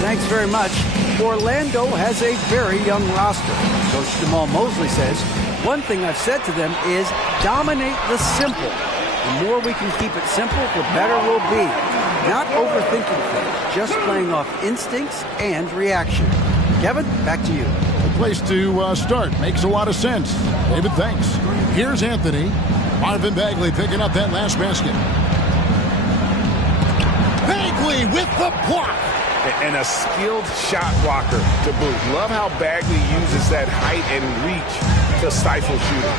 Thanks very much. Orlando has a very young roster. Coach Jamal Mosley says, one thing I've said to them is dominate the simple. The more we can keep it simple, the better we'll be. Not overthinking things, just playing off instincts and reaction. Kevin, back to you. A place to start. Makes a lot of sense. David, thanks. Here's Anthony. Marvin Bagley picking up that last basket. Bagley with the block. And a skilled shot blocker to boot. Love how Bagley uses that height and reach to stifle shooting.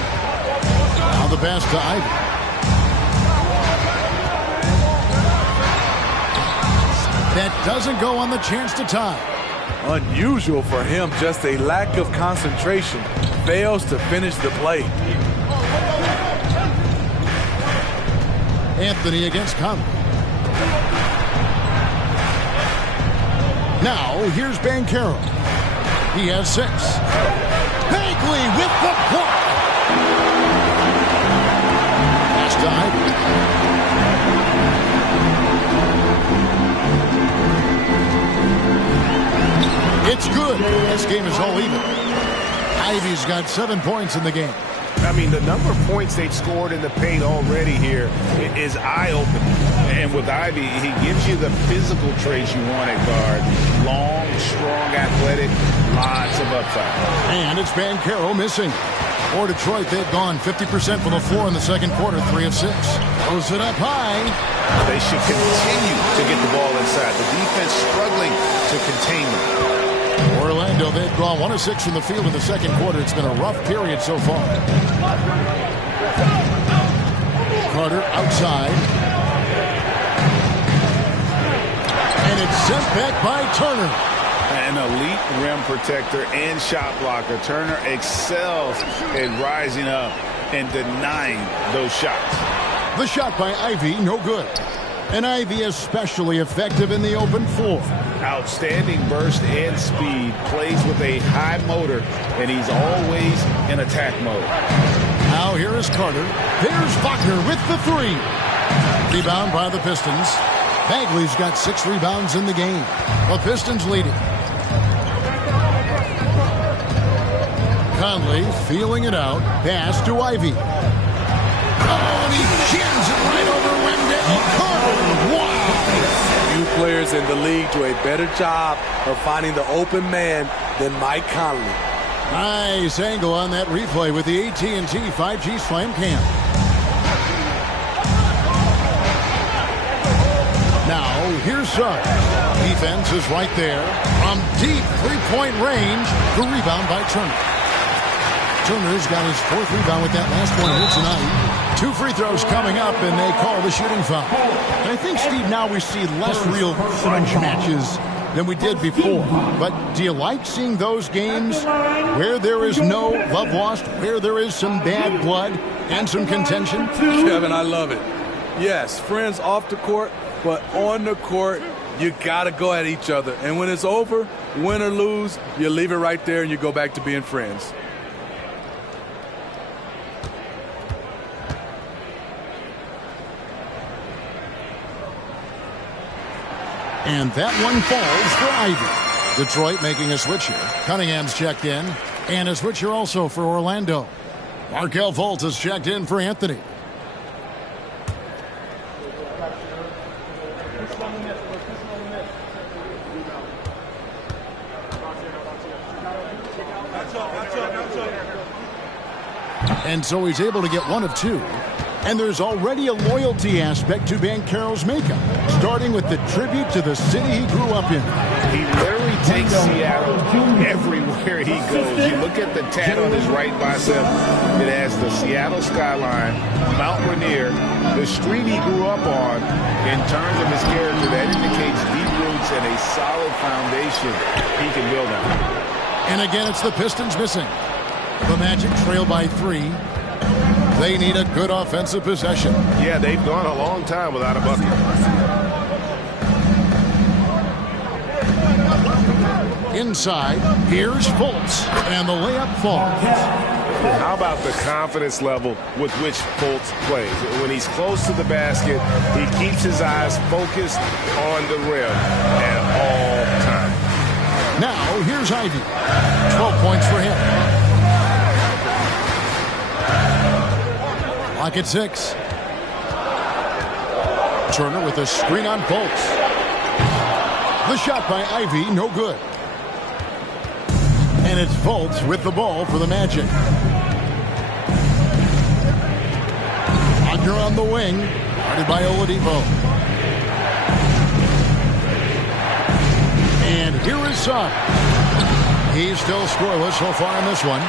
Now the pass to Ivan. That doesn't go on the chance to tie. Unusual for him, just a lack of concentration. Fails to finish the play. Anthony against Conley. Now, here's Banchero. He has 6. Bagley with the block. Pass to Ivan. believe it. Ivy's got 7 points in the game. I mean, the number of points they've scored in the paint already here is eye-opening. And with Ivy, he gives you the physical traits you want at guard. Long, strong, athletic, lots of upside. And it's Banchero missing. For Detroit, they've gone 50% from the floor in the second quarter, 3 of 6. Throws it up high. They should continue to get the ball inside. The defense struggling to contain them. Orlando, they've gone 1 of 6 from the field in the second quarter. It's been a rough period so far. Carter outside. And it's sent back by Turner. An elite rim protector and shot blocker. Turner excels at rising up and denying those shots. The shot by Ivy, no good. And Ivy especially effective in the open floor. Outstanding burst and speed. Plays with a high motor, and he's always in attack mode. Now here is Carter. There's Wagner with the 3. Rebound by the Pistons. Bagley's got 6 rebounds in the game. The Pistons leading. Conley feeling it out. Pass to Ivy. Oh, and he jams it right over Wendell Carter. Wow. Few players in the league do a better job of finding the open man than Mike Conley. Nice angle on that replay with the AT&T 5G Slam Cam. Now, here's Suggs. Defense is right there. From deep three-point range, the rebound by Turner. Turner's got his 4th rebound with that last one here tonight. 2 free throws coming up, and they call the shooting foul. And I think, Steve, now we see less real crunch matches than we did before. But do you like seeing those games where there is no love lost, where there is some bad blood and some contention? Kevin, I love it. Yes, friends off the court, but on the court, you got to go at each other. And when it's over, win or lose, you leave it right there and you go back to being friends. And that one falls for Ivy. Detroit making a switch here. Cunningham's checked in. And a switch here also for Orlando. Markelle Fultz has checked in for Anthony. And so he's able to get 1 of 2. And there's already a loyalty aspect to Banchero's makeup, starting with the tribute to the city he grew up in. He literally takes Seattle everywhere he goes. You look at the tat on his right bicep. It has the Seattle skyline, Mount Rainier, the street he grew up on. In terms of his character, that indicates deep roots and a solid foundation he can build on. And again, it's the Pistons missing. The Magic trail by 3. They need a good offensive possession. Yeah, they've gone a long time without a bucket. Inside, here's Fultz, and the layup falls. How about the confidence level with which Fultz plays? When he's close to the basket, he keeps his eyes focused on the rim at all times. Now, here's Ivy. 12 points for him. Lock at 6. Turner with a screen on Fultz. The shot by Ivy, no good. And it's Fultz with the ball for the Magic. Wagner on the wing, guarded by Oladipo. And here is Suggs. He's still scoreless so far in this one.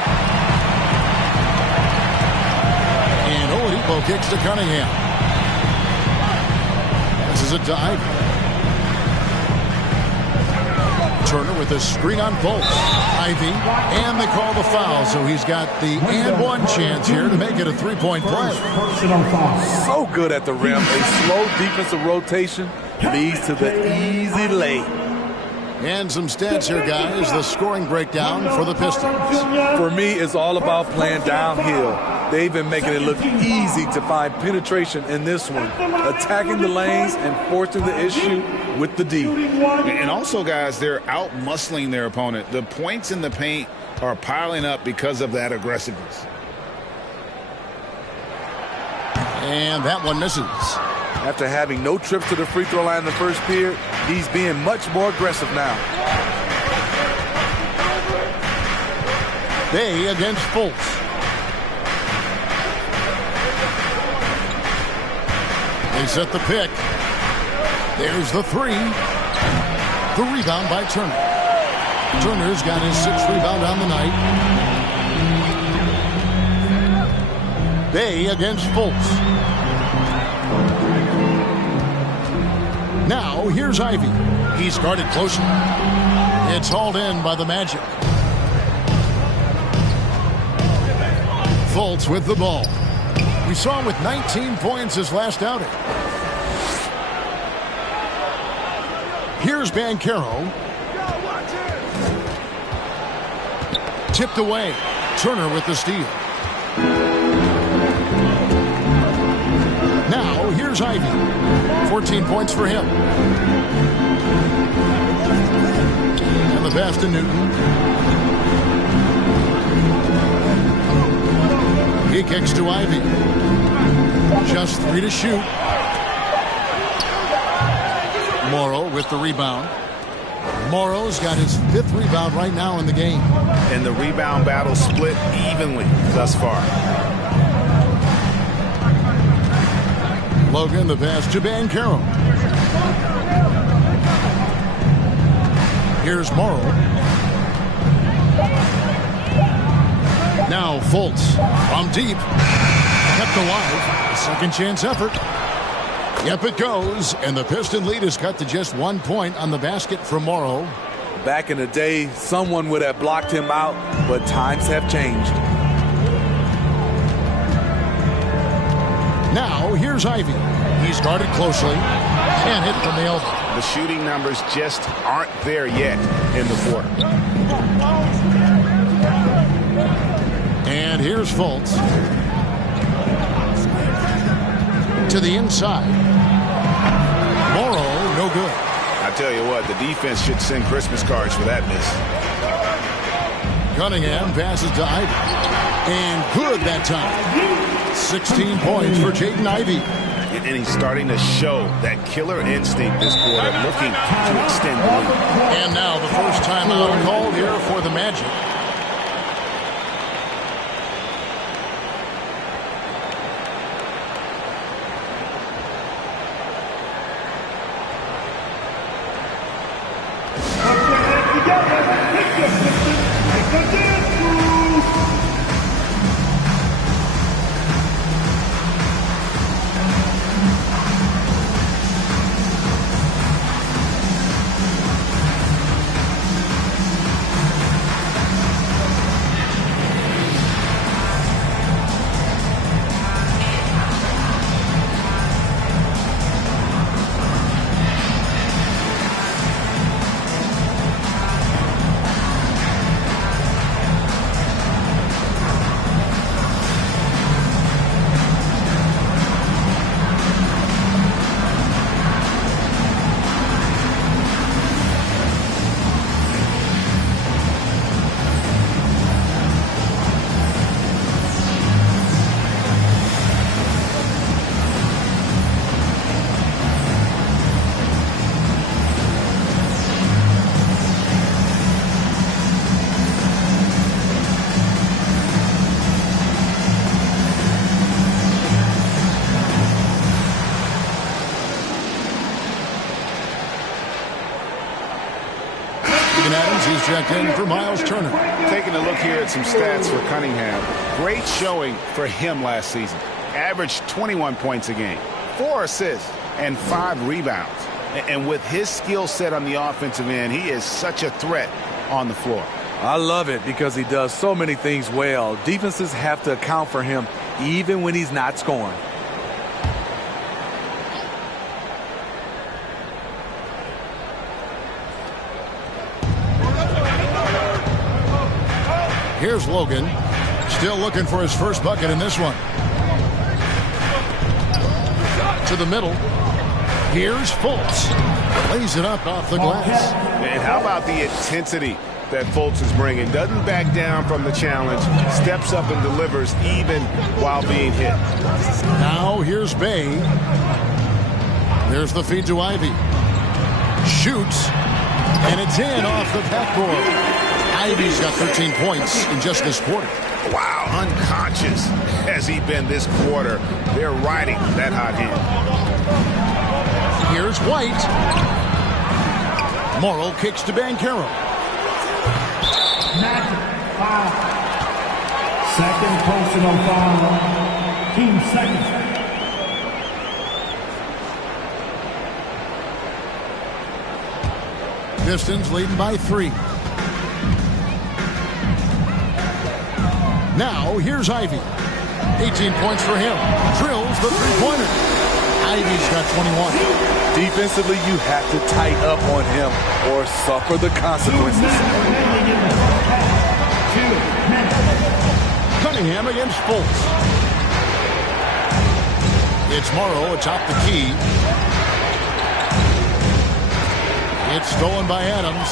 And Oladipo kicks to Cunningham. This is a dive. Turner with a screen on Fultz. Ivy, and they call the foul, so he's got the and one chance here to make it a 3-point play. So good at the rim. A slow defensive rotation leads to the easy lay. And some stats here, guys. The scoring breakdown for the Pistons. For me, it's all about playing downhill. they've been making it look easy to find penetration in this one, attacking the lanes and forcing the issue with the D. And also, guys, they're out-muscling their opponent. The points in the paint are piling up because of that aggressiveness. And that one misses. After having no trips to the free throw line in the first period, he's being much more aggressive now. Bay against Fultz. They set the pick. There's the three. The rebound by Turner. Turner's got his 6th rebound on the night. Bay against Fultz. Now, here's Ivey. He's guarded closely. It's hauled in by the Magic. Fultz with the ball. We saw him with 19 points his last outing. Here's Banchero. Tipped away. Turner with the steal. Now, here's Ivey. 14 points for him. And the pass to Newton. He kicks to Ivey. Just 3 to shoot. Morrow with the rebound. Morrow's got his 5th rebound right now in the game. And the rebound battle split evenly thus far. Logan, the pass to Banchero. Here's Morrow. Now Fultz from deep. Kept alive. Second chance effort. Yep, it goes. And the Piston lead is cut to just 1 point on the basket from Morrow. Back in the day, someone would have blocked him out, but times have changed. Now, here's Ivey. He's guarded closely and hit from the elbow. The shooting numbers just aren't there yet in the quarter. And here's Fultz. To the inside. Morrow, no good. I tell you what, the defense should send Christmas cards for that miss. Cunningham passes to Ivey. And good that time. 16 points for Jaden Ivey. And he's starting to show that killer instinct this quarter, looking to extend the lead. And now the first timeout called here for the Magic. He's checked in for Miles Turner. Taking a look here at some stats for Cunningham. Great showing for him last season. Averaged 21 points a game, 4 assists, and 5 rebounds. And with his skill set on the offensive end, he is such a threat on the floor. I love it because he does so many things well. Defenses have to account for him even when he's not scoring. Here's Logan. Still looking for his first bucket in this one. To the middle. Here's Fultz. Lays it up off the glass. And how about the intensity that Fultz is bringing? Doesn't back down from the challenge. Steps up and delivers even while being hit. Now here's Bay. There's the feed to Ivy. Shoots. And it's in off the backboard. Ivy's got 13 points in just this quarter. Wow, unconscious has he been this quarter. They're riding that hot hand. Here's White. Morrow kicks to Banchero. Foul. Second personal foul. Team second. Pistons leading by 3. Now, here's Ivy. 18 points for him. Drills the three-pointer. Ivy's got 21. Defensively, you have to tighten up on him or suffer the consequences. Cunningham against Fultz. It's Morrow atop the key. It's stolen by Adams.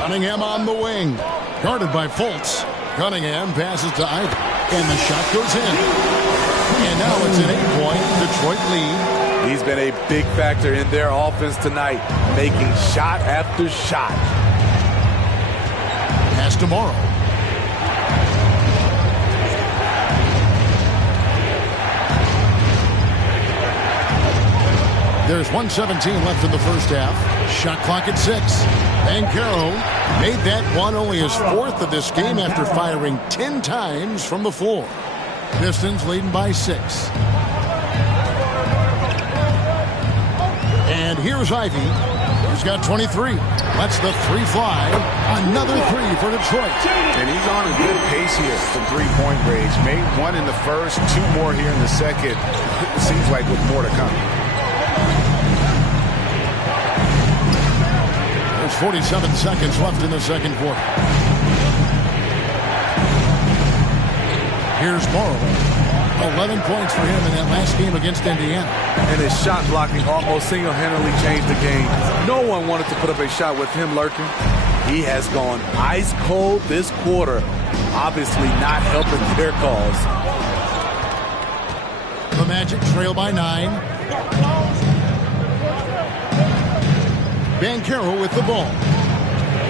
Cunningham on the wing. Guarded by Fultz. Cunningham passes to Ivy. And the shot goes in. And now it's an 8-point Detroit lead. He's been a big factor in their offense tonight, making shot after shot. Pass to Morrow. There's 1:17 left in the first half. Shot clock at 6. Banchero made that one only his 4th of this game after firing 10 times from the floor. Pistons leading by 6. And here's Ivy. He's got 23. Lets the 3 fly. Another 3 for Detroit. And he's on a good pace here from three-point range. Made 1 in the first, 2 more here in the second. It seems like with more to come. There's 47 seconds left in the second quarter. Here's Morrow. 11 points for him in that last game against Indiana. And his shot blocking almost single-handedly changed the game. No one wanted to put up a shot with him lurking. He has gone ice cold this quarter, obviously not helping their cause. The Magic trail by 9. Banchero with the ball.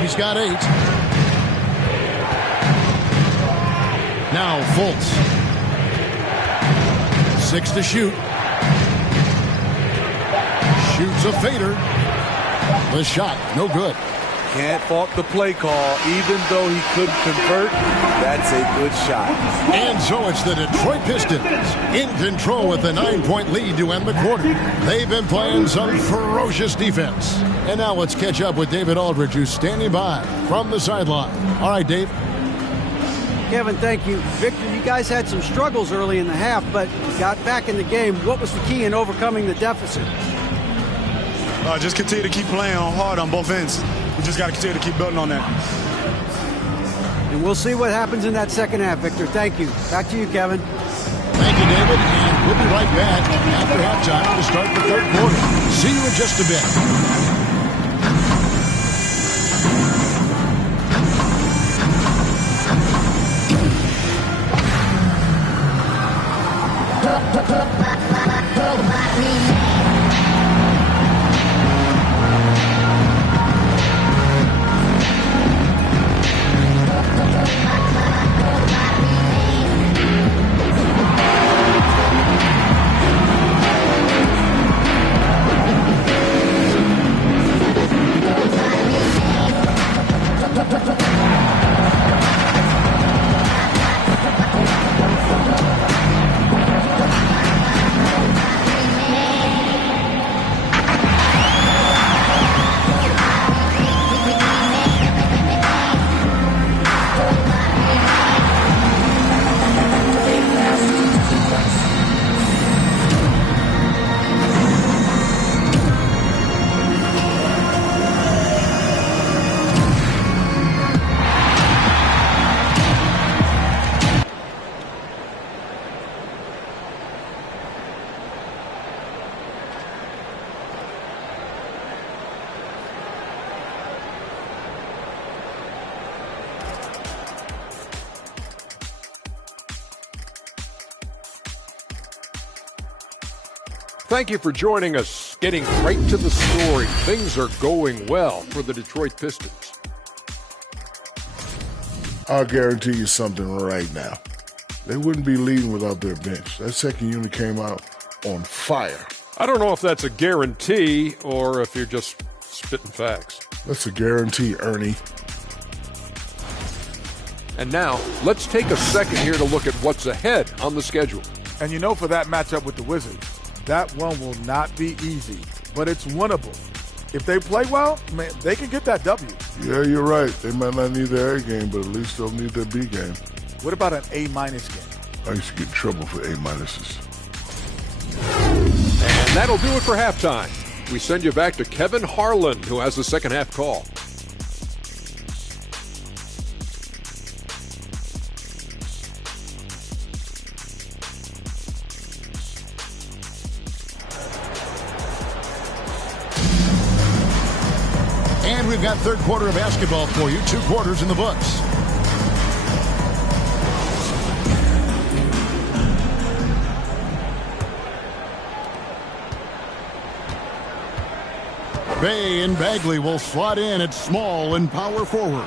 He's got 8. Now Fultz. 6 to shoot. Shoots a fader. The shot, no good. Can't fault the play call. Even though he couldn't convert, that's a good shot. And so it's the Detroit Pistons in control with a 9-point lead to end the quarter. They've been playing some ferocious defense. And now let's catch up with David Aldridge, who's standing by from the sideline. All right, Dave. Kevin, thank you. Victor, you guys had some struggles early in the half, but you got back in the game. What was the key in overcoming the deficit? Just continue to keep playing hard on both ends. We just got to continue to keep building on that. And we'll see what happens in that second half, Victor. Thank you. Back to you, Kevin. Thank you, David. And we'll be right back after halftime to start the third quarter. See you in just a bit. Thank you for joining us. Getting right to the story. Things are going well for the Detroit Pistons. I'll guarantee you something right now. They wouldn't be leading without their bench. That second unit came out on fire. I don't know if that's a guarantee or if you're just spitting facts. That's a guarantee, Ernie. And now, let's take a second here to look at what's ahead on the schedule. And you know, for that matchup with the Wizards, that one will not be easy, but it's winnable. If they play well, man, they can get that W. Yeah, you're right. They might not need their A game, but at least they'll need their B game. What about an A- game? I used to get in trouble for A-minuses. And that'll do it for halftime. We send you back to Kevin Harlan, who has the second half call. And we've got third quarter of basketball for you. 2 quarters in the books. Bey and Bagley will slot in at small and power forward.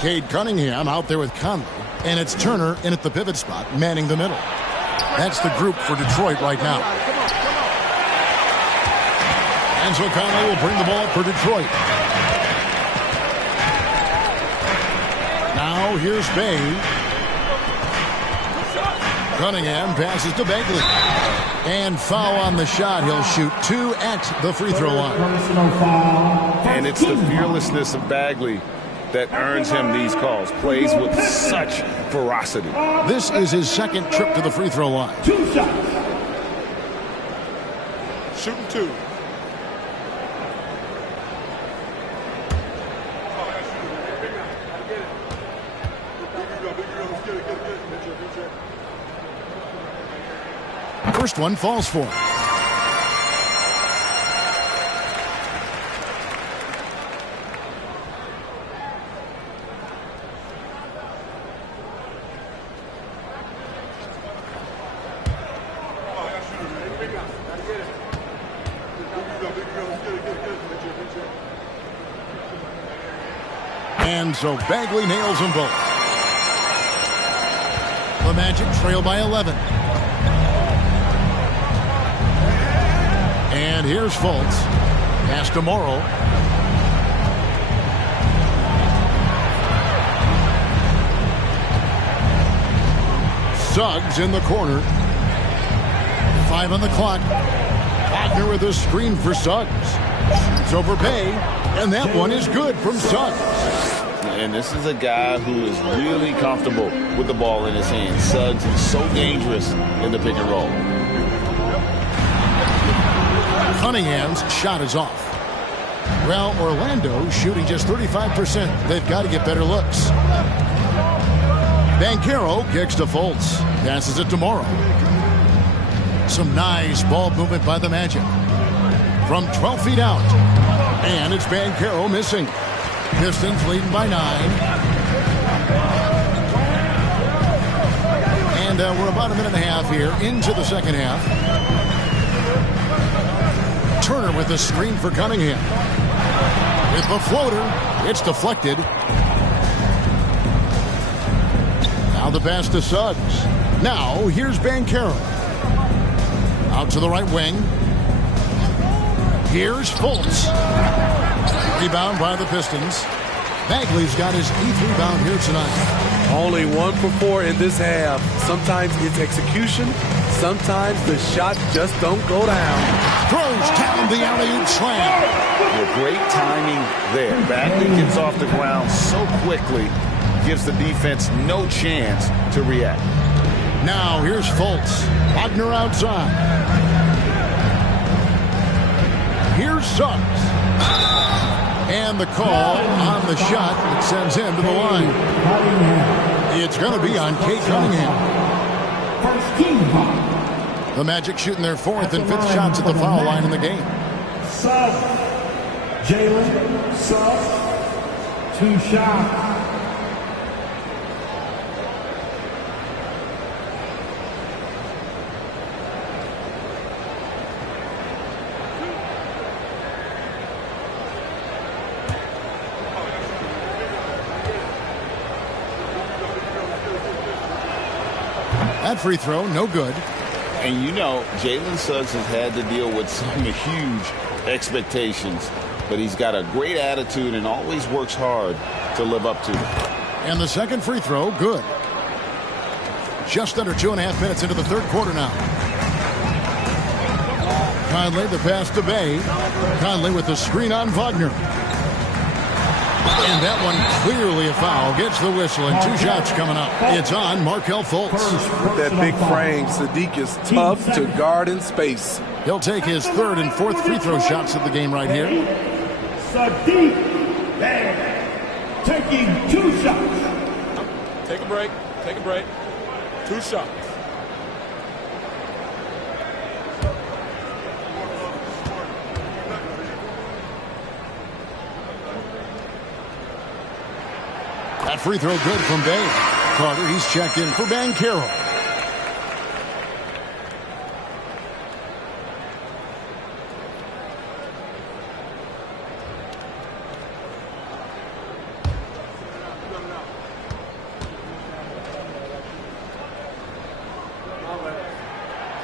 Cade Cunningham out there with Conley. And it's Turner in at the pivot spot, manning the middle. That's the group for Detroit right now. And so Conley will bring the ball up for Detroit. Now here's Bey. Cunningham passes to Bagley. And foul on the shot. He'll shoot 2 at the free throw line. And it's the fearlessness of Bagley that earns him these calls. Plays with such ferocity. This is his second trip to the free throw line. 2 shots. Shooting 2. First one falls for him. And so Bagley nails them both. The Magic trail by 11. And here's Fultz. Pass to Morrow. Suggs in the corner. 5 on the clock. Wagner with a screen for Suggs. It's over Bey. And that one is good from Suggs. And this is a guy who is really comfortable with the ball in his hands. Suggs is so dangerous in the pick and roll. Cunningham's shot is off. Well, Orlando shooting just 35%. They've got to get better looks. Banchero kicks to Fultz. Passes it to Morrow. Some nice ball movement by the Magic. From 12 feet out. And it's Banchero missing. Pistons leading by 9. And we're about a minute and a half here into the second half. Turner with the screen for Cunningham. With the floater, it's deflected. Now the pass to Suggs. Now here's Banchero. Out to the right wing. Here's Fultz. Rebound by the Pistons. Bagley's got his 8th rebound here tonight. Only 1 for 4 in this half. Sometimes it's execution. Sometimes the shot just don't go down. Throws down the alley-oop slam. Well, great timing there. Bagley gets off the ground so quickly, gives the defense no chance to react. Now here's Fultz. Wagner outside. Here's Suggs. And the call on the shot that sends him to the line. It's going to be on Cade Cunningham. The Magic shooting their 4th and 5th shots at the foul line in the game. Suggs. Jalen Suggs. 2 shots. That free throw, no good. And you know, Jalen Suggs has had to deal with some huge expectations, but he's got a great attitude and always works hard to live up to. And the second free throw, good. Just under 2.5 minutes into the third quarter now. Conley, the pass to Bay. Conley with the screen on Wagner. And that one clearly a foul. Gets the whistle and 2 shots coming up. It's on Markelle Fultz. With that big frame, Sadiq is tough to guard in space. He'll take his 3rd and 4th free throw shots of the game right here. Sadiq Bey taking 2 shots. Take a break. Take a break. 2 shots. That free throw good from Bay. Carter, he's checked in for Banchero.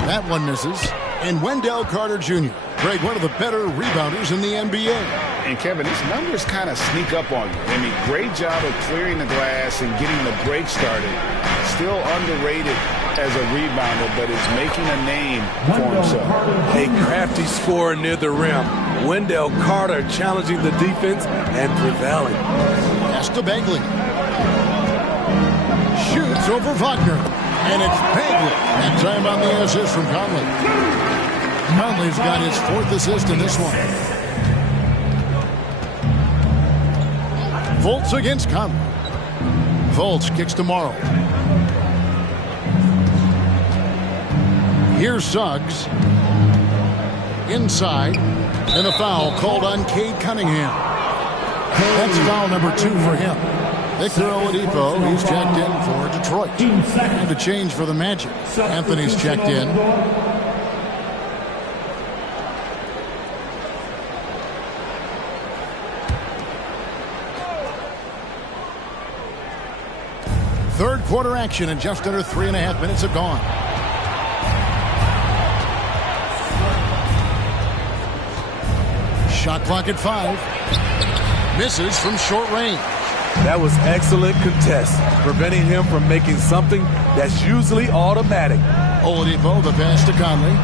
That one misses. And Wendell Carter Jr., Greg, one of the better rebounders in the NBA. And Kevin, these numbers kind of sneak up on you. I mean, great job of clearing the glass and getting the break started. Still underrated as a rebounder, but is making a name for himself. A crafty scorer near the rim. Wendell Carter challenging the defense and prevailing. Pass to Bagley. Shoots over Wagner. And it's Bagley. That time on the assist from Conley. Conley's got his 4th assist in this one. Fultz against Conley. Fultz kicks to Morrow. Here's Suggs. Inside. And a foul called on Cade Cunningham. That's foul number 2 for him. Victor Oladipo, he's checked in for Detroit. And a change for the Magic. Anthony's checked in. Third quarter action, and just under 3.5 minutes have gone. Shot clock at 5. Misses from short range. That was excellent contest, preventing him from making something that's usually automatic. Oladipo, the pass to Conley.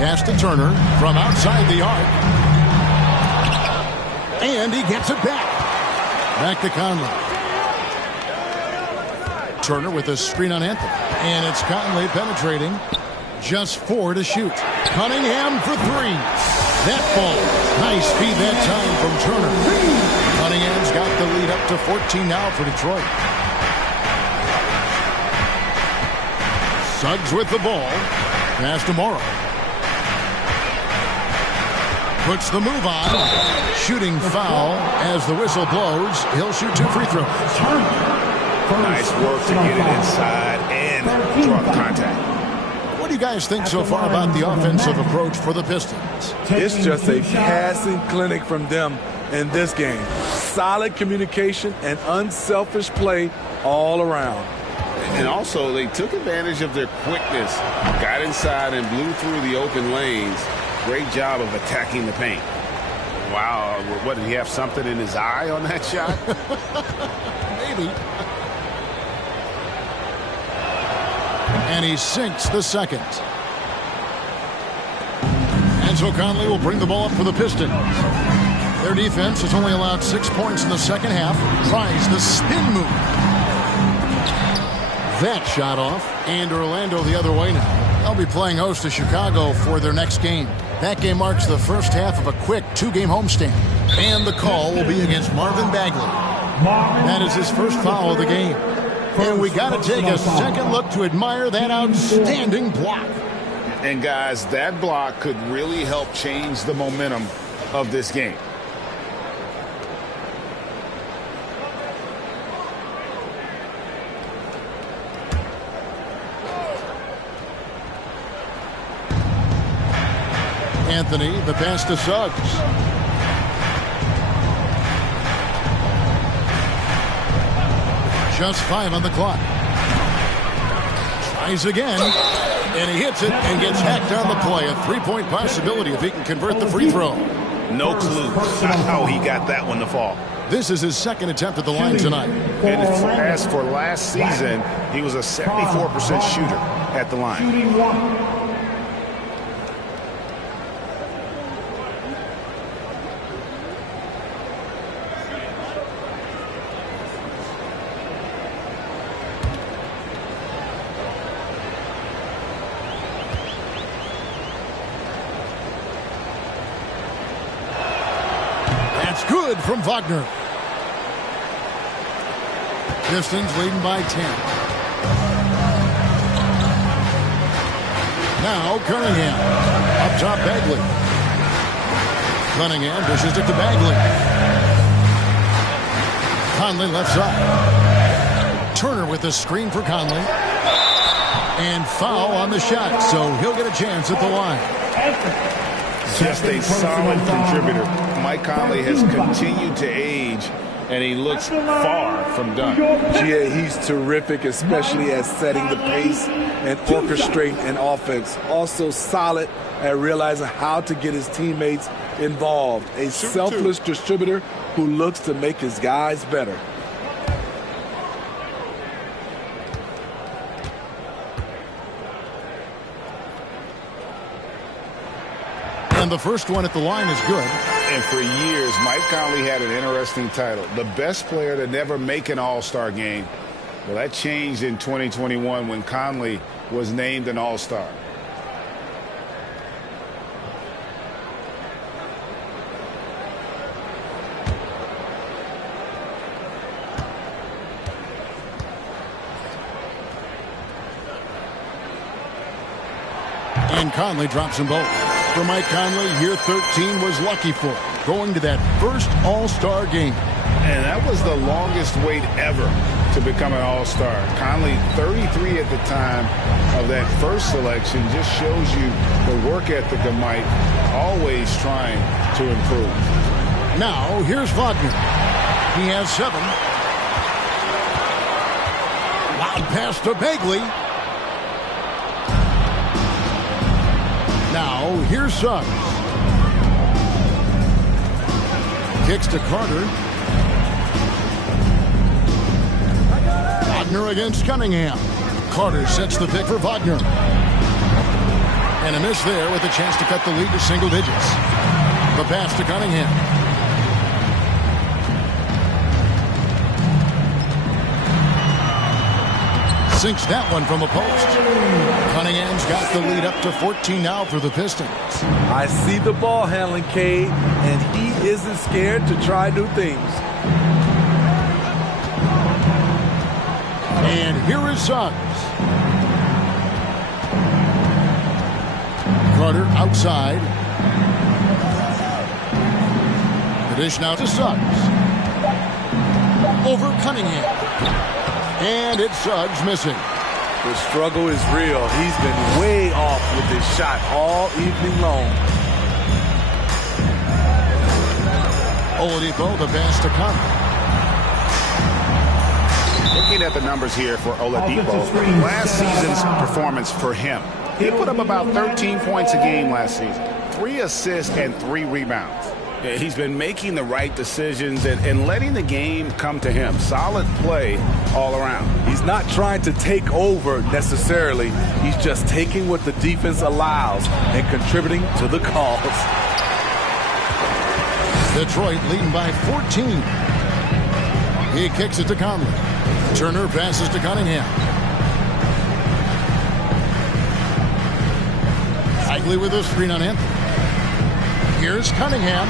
Pass to Turner from outside the arc. And he gets it back. Back to Conley. Turner with a screen on Anthony. And it's Conley penetrating. Just 4 to shoot. Cunningham for 3. That ball. Nice feed that time from Turner. Cunningham's got the lead up to 14 now for Detroit. Suggs with the ball. Pass to Morrow. Puts the move on. Shooting foul as the whistle blows. He'll shoot 2 free throws. Nice work to get it inside and draw the contact. What do you guys think so far about the offensive approach for the Pistons? It's just a passing clinic from them in this game. Solid communication and unselfish play all around. And also, they took advantage of their quickness, got inside and blew through the open lanes. Great job of attacking the paint. Wow, what, did he have something in his eye on that shot? Maybe. And he sinks the second. And so Conley will bring the ball up for the Pistons. Their defense has only allowed 6 points in the second half. Tries the spin move. That shot off. And Orlando the other way now. They'll be playing host to Chicago for their next game. That game marks the first half of a quick 2-game homestand. And the call will be against Marvin Bagley. That is his first foul of the game. And we got to take a second look to admire that outstanding block. And guys, that block could really help change the momentum of this game. Anthony, the pass to Suggs. just 5 on the clock. Tries again, and he hits it and gets hacked on the play. A 3-point possibility if he can convert the free throw. No clue how he got that one to fall. This is his second attempt at the line tonight. And as for last season, he was a 74% shooter at the line. That's good from Wagner. Pistons leading by 10. Now Cunningham. Up top, Bagley. Cunningham dishes it to Bagley. Conley left side. Turner with the screen for Conley. And foul on the shot, so he'll get a chance at the line. Just a solid contributor. Mike Conley has continued to age, and he looks far from done. Yeah, he's terrific, especially at setting the pace and orchestrating an offense. Also solid at realizing how to get his teammates involved. A selfless distributor who looks to make his guys better. And the first one at the line is good. And for years, Mike Conley had an interesting title. The best player to never make an All-Star game. Well, that changed in 2021 when Conley was named an All-Star. And Conley drops them both. For Mike Conley, year 13 was lucky for him, going to that first All-Star game. And that was the longest wait ever to become an All-Star. Conley, 33 at the time of that first selection, just shows you the work ethic of Mike, always trying to improve. Now, here's Wagner. He has 7. Loud pass to Bagley. Now, here's Suggs. Kicks to Carter. Wagner against Cunningham. Carter sets the pick for Wagner. And a miss there with a chance to cut the lead to single digits. The pass to Cunningham. Sinks that one from the post. Cunningham's got the lead up to 14 now for the Pistons. I see the ball handling, Cade, and he isn't scared to try new things. And here is Suggs. Carter outside. The dish now to Suggs. Over Cunningham. And it's Suggs missing. The struggle is real. He's been way off with his shot all evening long. Oladipo, the pass to Conley. Looking at the numbers here for Oladipo, last season's performance for him. He put up about 13 points a game last season, 3 assists and 3 rebounds. He's been making the right decisions and letting the game come to him. Solid play all around. He's not trying to take over necessarily. He's just taking what the defense allows and contributing to the cause. Detroit leading by 14. He kicks it to Conley. Turner passes to Cunningham. Bagley with a screen on Anthony. Here's Cunningham,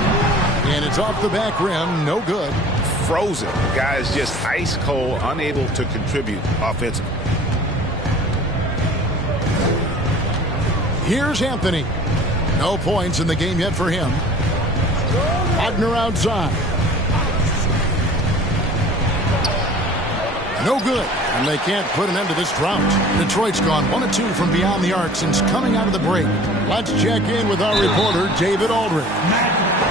and it's off the back rim, no good. Frozen. Guys just ice cold, unable to contribute offensively. Here's Anthony. No points in the game yet for him. Wagner outside. No good, and they can't put an end to this drought. Detroit's gone 1 of 2 from beyond the arc since coming out of the break. Let's check in with our reporter, David Aldridge.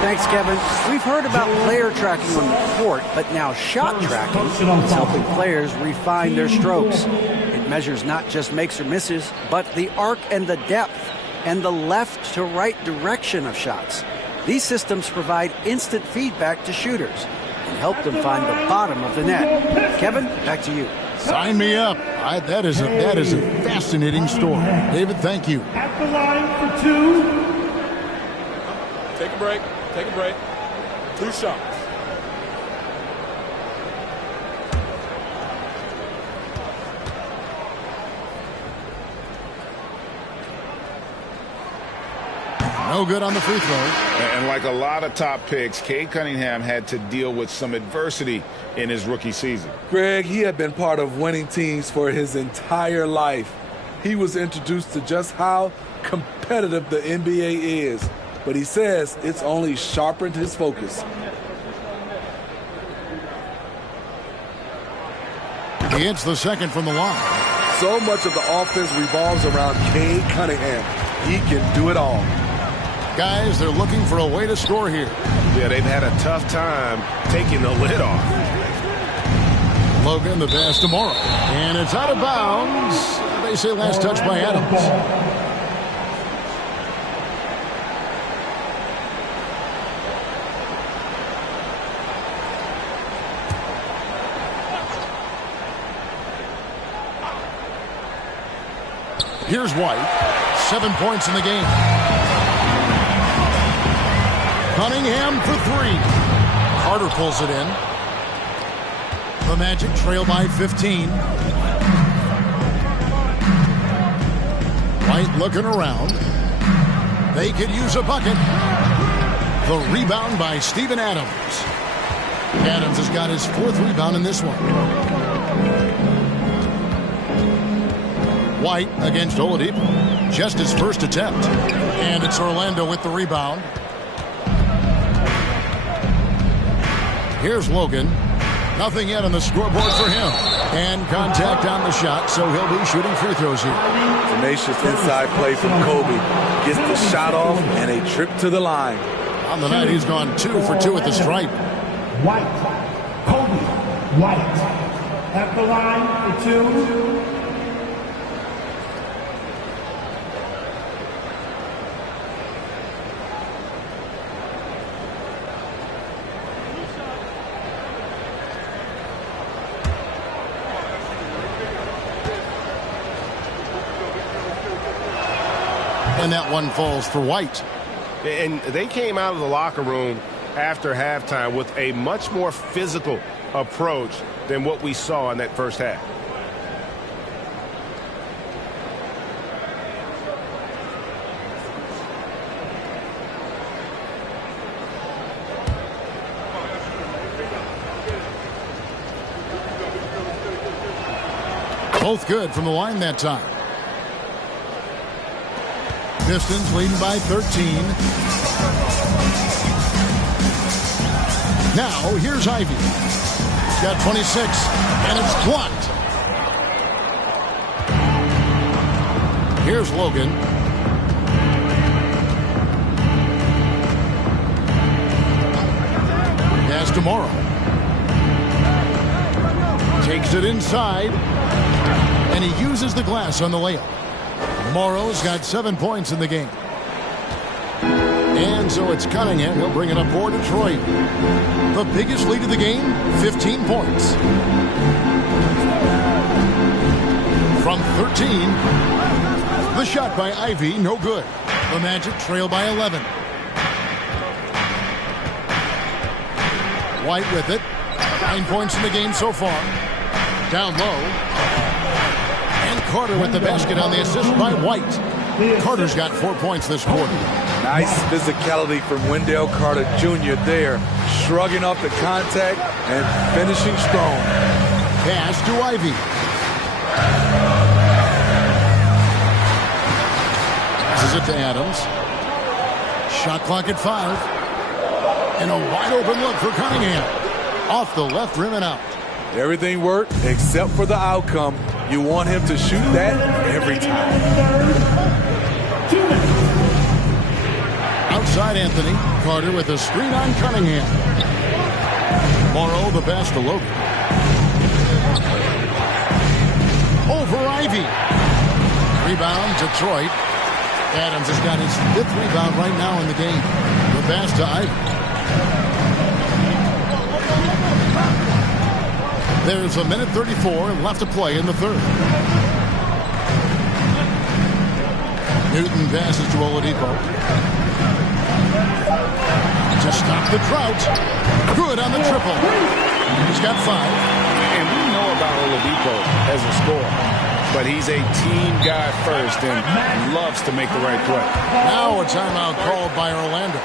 Thanks, Kevin. We've heard about player tracking on the court, but now shot tracking is helping players refine their strokes. It measures not just makes or misses, but the arc and the depth and the left to right direction of shots. These systems provide instant feedback to shooters and help them find the bottom of the net. Kevin, back to you. Sign me up. That is a fascinating story. David, thank you. At the line for 2. Take a break. Take a break. 2 shots. No good on the free throw. And like a lot of top picks, Cade Cunningham had to deal with some adversity in his rookie season. Greg, he had been part of winning teams for his entire life. He was introduced to just how competitive the NBA is. But he says it's only sharpened his focus. He hits the second from the line. So much of the offense revolves around Cade Cunningham. He can do it all. Guys, they're looking for a way to score here. Yeah, they've had a tough time taking the lid off. Logan, the pass to Morrow. And it's out of bounds. They say last touch by Adams. Here's White. 7 points in the game. Cunningham for 3. Carter pulls it in. The Magic trail by 15. White looking around. They could use a bucket. The rebound by Steven Adams. Adams has got his 4th rebound in this one. White against Oladipo. Just his first attempt. And it's Orlando with the rebound. Here's Logan. Nothing yet on the scoreboard for him. And contact on the shot, so he'll be shooting free throws here. Tenacious inside play from Kobe. Gets the shot off and a trip to the line. On the night, he's gone 2 for 2 at the stripe. White. Kobe White. At the line for 2. And that one falls for White. And they came out of the locker room after halftime with a much more physical approach than what we saw in that first half. Both good from the line that time. Pistons leading by 13. Now, here's Ivy. He's got 26, and it's blocked. Here's Logan. Pass to Morrow. Takes it inside, and he uses the glass on the layup. Morrow's got 7 points in the game. And so it's Cunningham. He'll bring it up for Detroit. The biggest lead of the game, 15 points. From 13, the shot by Ivy, no good. The Magic trail by 11. White with it. 9 points in the game so far. Down low. Carter with the basket on the assist by White. Carter's got 4 points this quarter. Nice physicality from Wendell Carter Jr. there. Shrugging off the contact and finishing strong. Pass to Ivy. Passes it to Adams. Shot clock at 5. And a wide open look for Cunningham. Off the left rim and out. Everything worked except for the outcome. You want him to shoot that every time. Outside Anthony. Carter with a screen on Cunningham. Morrow the pass to Logan. Over Ivy. Rebound, Detroit. Adams has got his 5th rebound right now in the game. The pass to Ivy. There's a minute 34 left to play in the third. Newton passes to Oladipo. To stop the drought. Good on the triple. He's got 5. And we know about Oladipo as a scorer, but he's a team guy first and loves to make the right play. Now a timeout called by Orlando.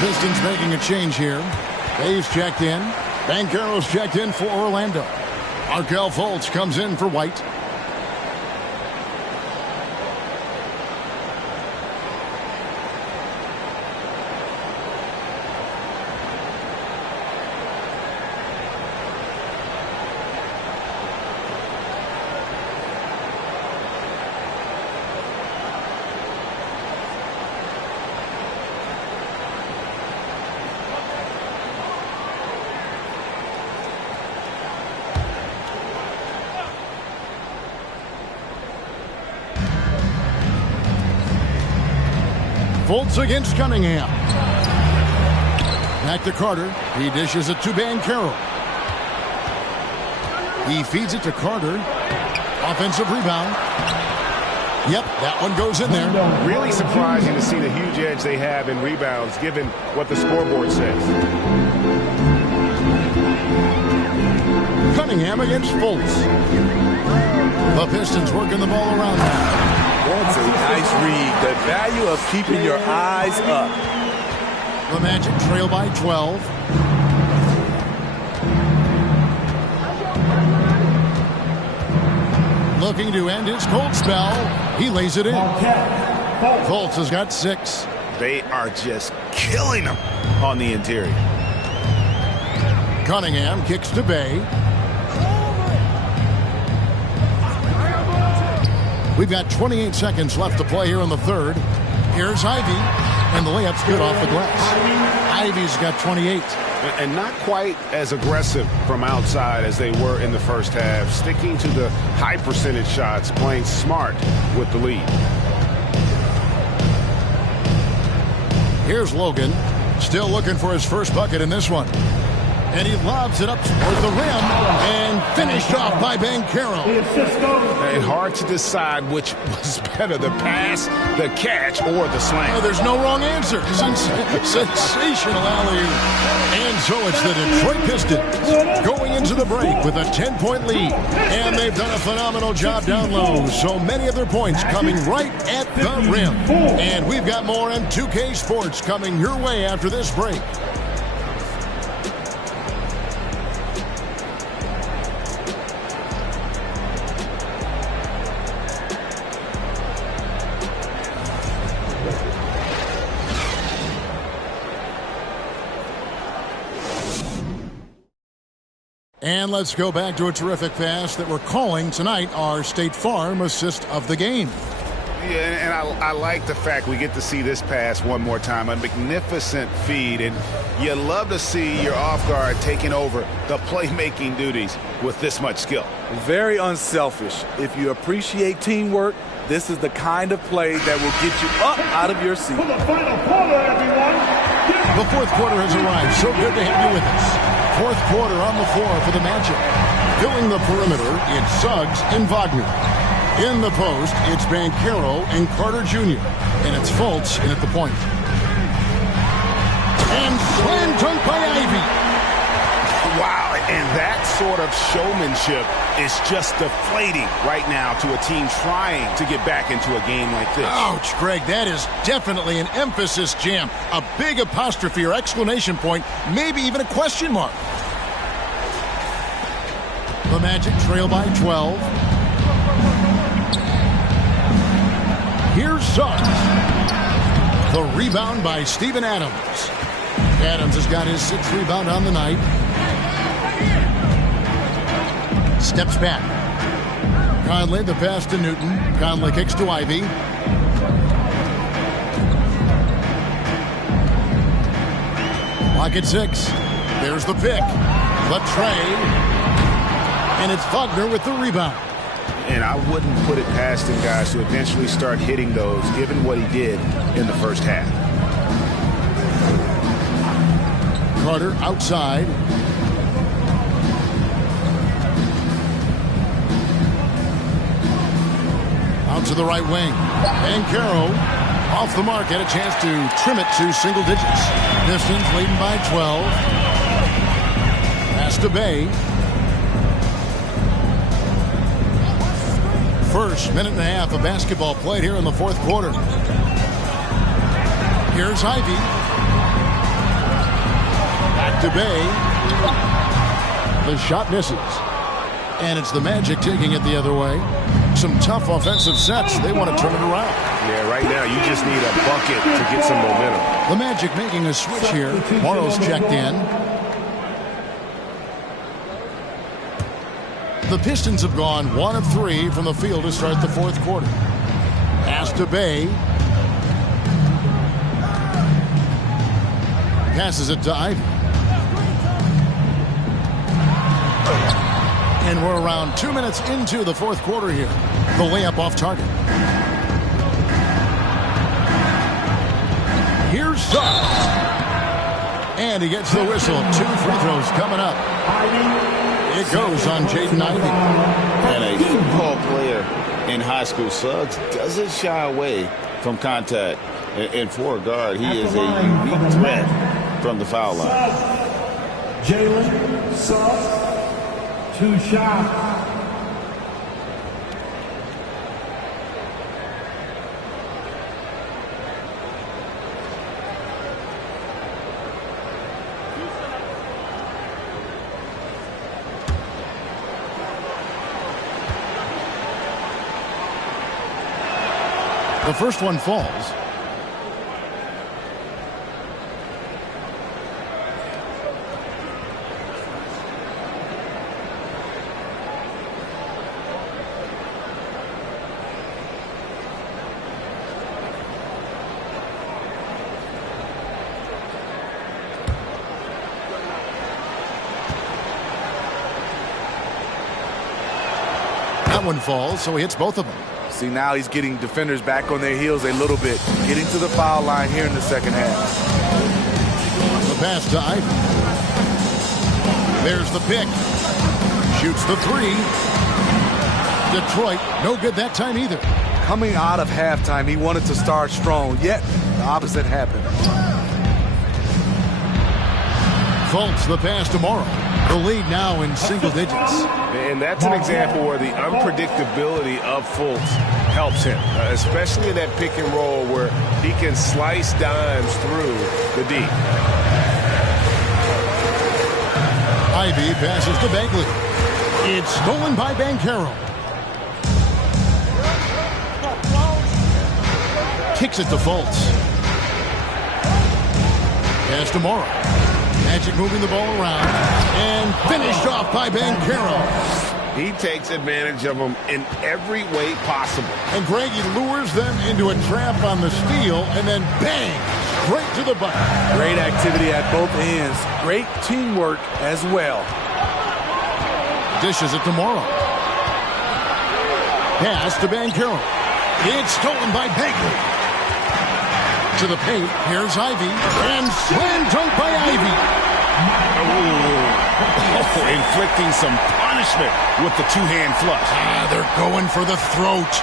Pistons making a change here. Dave's checked in. Banchero's checked in for Orlando. Markelle Fultz comes in for White. Fultz against Cunningham. Back to Carter. He dishes it to Banchero. He feeds it to Carter. Offensive rebound. Yep, that one goes in there. Really surprising to see the huge edge they have in rebounds given what the scoreboard says. Cunningham against Fultz. The Pistons working the ball around now. That's a nice read. The value of keeping your eyes up. The Magic trail by 12. Looking to end his cold spell. He lays it in. Fultz has got 6. They are just killing him on the interior. Cunningham kicks to Bay. We've got 28 seconds left to play here in the third. Here's Ivy, and the layup's good off the glass. Ivy's got 28. And not quite as aggressive from outside as they were in the first half. Sticking to the high percentage shots, playing smart with the lead. Here's Logan, still looking for his first bucket in this one. And he lobs it up toward the rim and finished off by Banchero. And hard to decide which was better, the pass, the catch, or the slam. Oh, there's no wrong answer. Sensational alley-oop. And so it's the Detroit Pistons going into the break with a 10-point lead. And they've done a phenomenal job down low. So many of their points coming right at the rim. And we've got more on 2K Sports coming your way after this break. And let's go back to a terrific pass that we're calling tonight our State Farm assist of the game. Yeah, and I like the fact we get to see this pass one more time. A magnificent feed, and you love to see your off guard taking over the playmaking duties with this much skill. Very unselfish. If you appreciate teamwork, this is the kind of play that will get you up out of your seat. For the final quarter, everyone. The fourth quarter has arrived. So good to have you with us. Fourth quarter on the floor for the Magic. Filling the perimeter, it's Suggs and Wagner. In the post, it's Banchero and Carter Jr. And it's Fultz in at the point. And slam dunk by Ivey. Wow, and that sort of showmanship is just deflating right now to a team trying to get back into a game like this. Ouch, Greg, that is definitely an emphasis jam. A big apostrophe or exclamation point, maybe even a question mark. The Magic trail by 12. Here's Suggs. The rebound by Steven Adams. Adams has got his 6th rebound on the night. Steps back. Conley, the pass to Newton. Conley kicks to Ivey. Lock at 6. There's the pick. The tray. And it's Wagner with the rebound. And I wouldn't put it past him, guys, to eventually start hitting those, given what he did in the first half. Carter outside. Out to the right wing. Banchero off the mark. Had a chance to trim it to single digits. Pistons leading by 12. Pass to Bay. First minute and a half of basketball played here in the fourth quarter. Here's Ivey. Back to Bay. The shot misses. And it's the Magic taking it the other way. Some tough offensive sets. They want to turn it around. Yeah, right now you just need a bucket to get some momentum. The Magic making a switch here. Morrow's checked in. The Pistons have gone 1 of 3 from the field to start the fourth quarter. Pass to Bay. Passes it to Ivey. And we're around 2 minutes into the fourth quarter here. The layup off target. Here's Suggs. And he gets the whistle. 2 free throws coming up. It goes on Jaden Ivey. And a football player in high school, Suggs doesn't shy away from contact. And for a guard, he is a unique threat from the foul line. Jalen Suggs, 2 shots. The first one falls. That one falls, so he hits both of them. See, now he's getting defenders back on their heels a little bit. Getting to the foul line here in the second half. The pass to Ivey. There's the pick. Shoots the 3. Detroit, no good that time either. Coming out of halftime, he wanted to start strong, yet the opposite happened. Fultz, the pass to Morrow. The lead now in single digits. And that's an example where the unpredictability of Fultz helps him, especially in that pick and roll where he can slice dimes through the D. Ivey passes to Bagley. It's stolen by Banchero. Kicks it to Fultz. Pass to Morrow. Magic moving the ball around and finished off by Banchero. He takes advantage of them in every way possible. And Greg, he lures them into a trap on the steal and then bang, straight to the bucket. Great activity at both ends. Great teamwork as well. Dishes it to Morrow. Pass to Banchero. It's stolen by Bagley. To the paint, here's Ivy, and slam dunk by Ivy. Inflicting some punishment with the two-hand flush. They're going for the throat.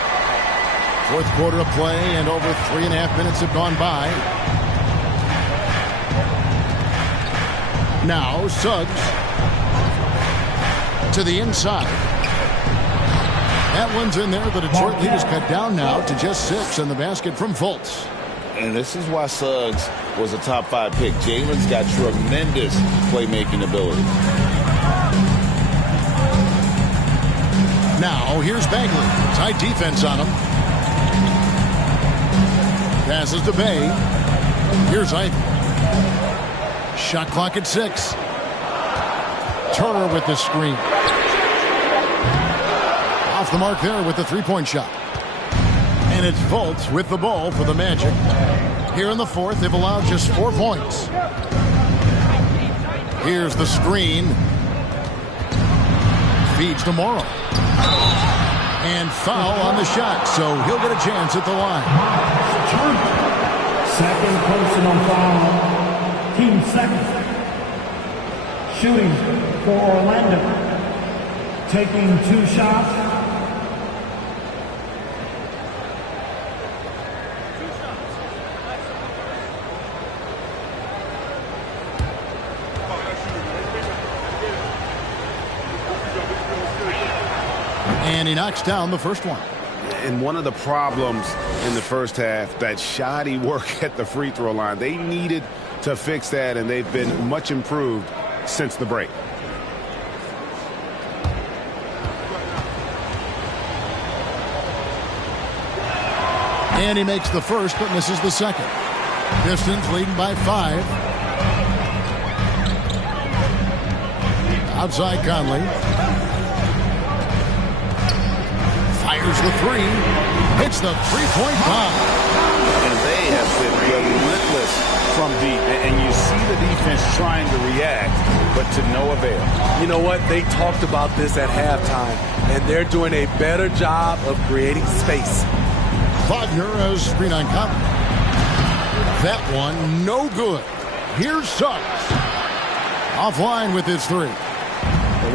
Fourth quarter of play, and over 3.5 minutes have gone by. Now, Suggs to the inside. That one's in there. The Detroit lead is cut down now to just 6, and the basket from Fultz. And this is why Suggs was a top 5 pick. Jalen's got tremendous playmaking ability. Now, here's Bagley. Tight defense on him. Passes to Bay. Here's Ivy. Shot clock at 6. Turner with the screen. Off the mark there with the three-point shot. And it's Fultz with the ball for the Magic. Here in the fourth, they've allowed just 4 points. Here's the screen. Feeds to Morrow. And foul on the shot, so he'll get a chance at the line. Second personal foul. Team second. Shooting for Orlando. Taking 2 shots. And he knocks down the first one. And one of the problems in the first half, that shoddy work at the free throw line. They needed to fix that, and they've been much improved since the break. And he makes the first, but misses the second. Pistons leading by 5. Outside Conley. Fires the 3. Hits the three-point bomb. And they have been relentless from deep. And you see the defense trying to react, but to no avail. You know what? They talked about this at halftime, and they're doing a better job of creating space. Wagner has screen on Conley. That one, no good. Here's Suggs. Offline with his 3.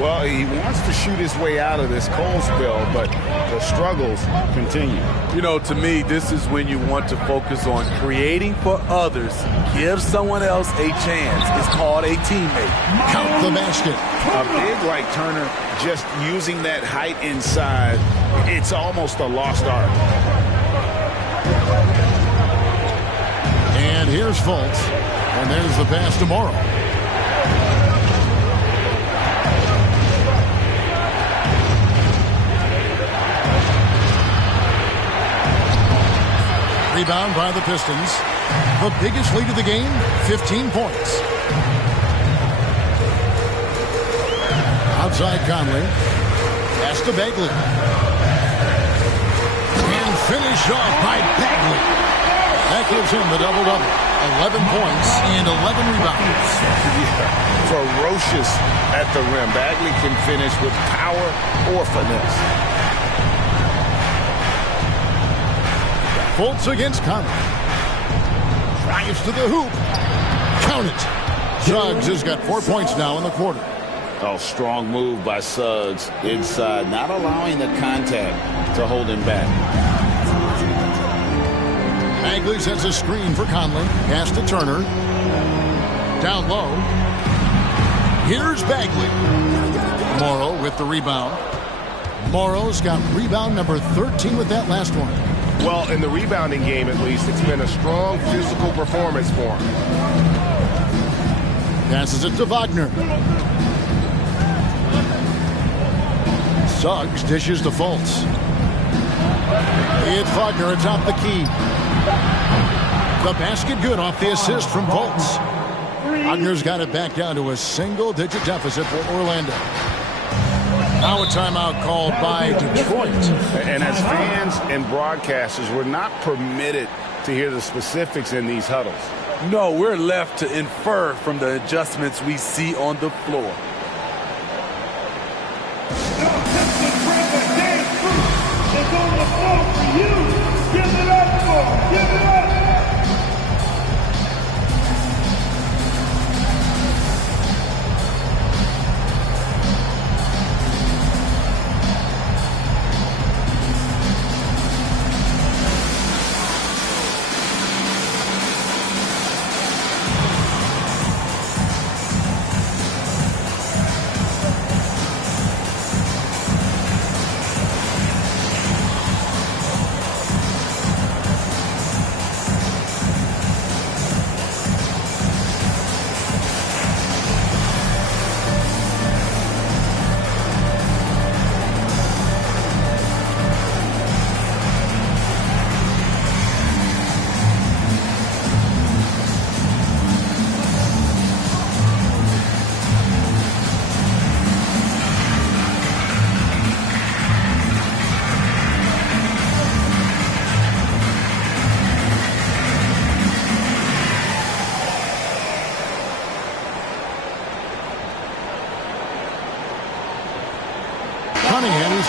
Well, he wants to shoot his way out of this cold spell, but the struggles continue. You know, to me, this is when you want to focus on creating for others. Give someone else a chance. It's called a teammate. Count the basket. A big like Turner just using that height inside, it's almost a lost art. And here's Fultz. And there's the pass to Morrow. Rebound by the Pistons. The biggest lead of the game, 15 points. Outside Conley. Pass to Bagley. And finished off by Bagley. That gives him the double-double. 11 points and 11 rebounds. Yeah, ferocious at the rim. Bagley can finish with power or finesse. Fultz against Conley. Drives to the hoop. Count it. Suggs has got 4 points now in the quarter. Oh, strong move by Suggs inside, not allowing the contact to hold him back. Bagley sets a screen for Conley. Pass to Turner. Down low. Here's Bagley. Morrow with the rebound. Morrow's got rebound number 13 with that last one. Well, in the rebounding game, at least, it's been a strong physical performance for him. Passes it to Wagner. Suggs dishes to Fultz. It's Wagner atop the key. The basket good off the assist from Fultz. Wagner's got it back down to a single-digit deficit for Orlando. Now a timeout called by Detroit. And as fans and broadcasters, we're not permitted to hear the specifics in these huddles. No, we're left to infer from the adjustments we see on the floor. It's on the floor for you. Give it up for him. Give it up.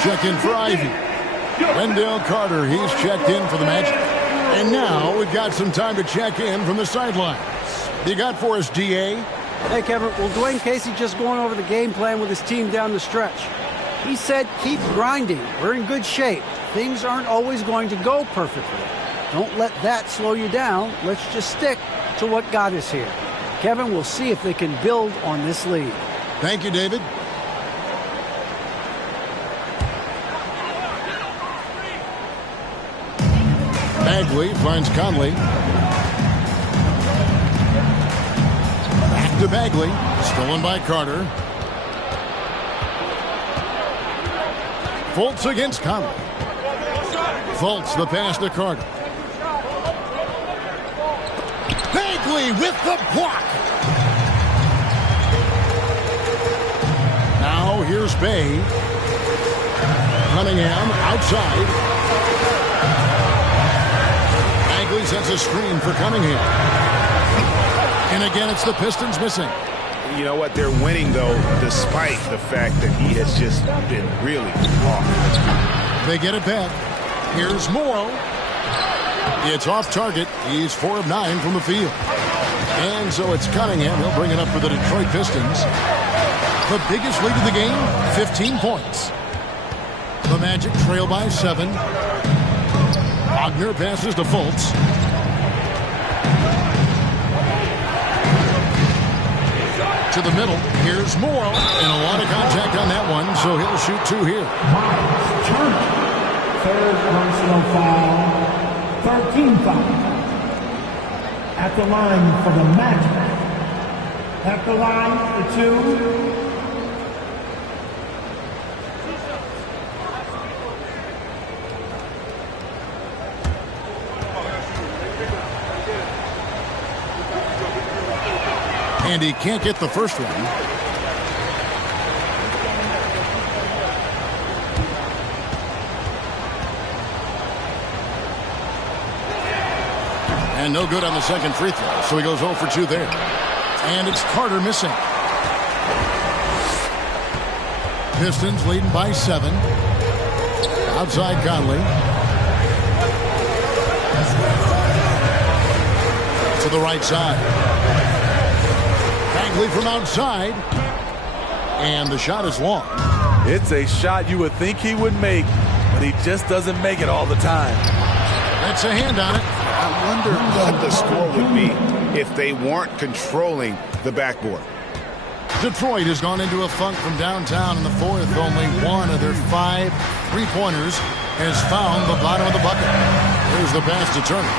Checked in for Ivy. Wendell Carter, he's checked in for the Magic. And now we've got some time to check in from the sidelines. You got for us, DA? Hey, Kevin. Well, Dwayne Casey just going over the game plan with his team down the stretch. He said, keep grinding. We're in good shape. Things aren't always going to go perfectly. Don't let that slow you down. Let's just stick to what got us here. Kevin, we'll see if they can build on this lead. Thank you, David. Bagley finds Conley. Back to Bagley. Stolen by Carter. Fultz against Conley. Fultz the pass to Carter. Bagley with the block. Now here's Bay. Cunningham outside. Bagley sets a screen for Cunningham. And again, it's the Pistons missing. You know what? They're winning, though, despite the fact that he has just been really off. They get it back. Here's Morrow. It's off target. He's 4 of 9 from the field. And so it's Cunningham. He'll bring it up for the Detroit Pistons. The biggest lead of the game, 15 points. The Magic trail by 7. Wagner passes to Fultz. To the middle. Here's Morrow. And a lot of contact on that one, so he'll shoot 2 here. Third personal foul. 13 foul. At the line for the Magic. At the line for 2. And he can't get the first one. And no good on the second free throw, so he goes 0 for 2 there. And it's Carter missing. Pistons leading by 7. Outside Conley. To the right side. Bagley from outside. And the shot is long. It's a shot you would think he would make, but he just doesn't make it all the time. That's a hand on it. I wonder what the score would be if they weren't controlling the backboard. Detroit has gone into a funk from downtown in the fourth. Only one of their 5 3-pointers has found the bottom of the bucket. Here's the pass to Turner.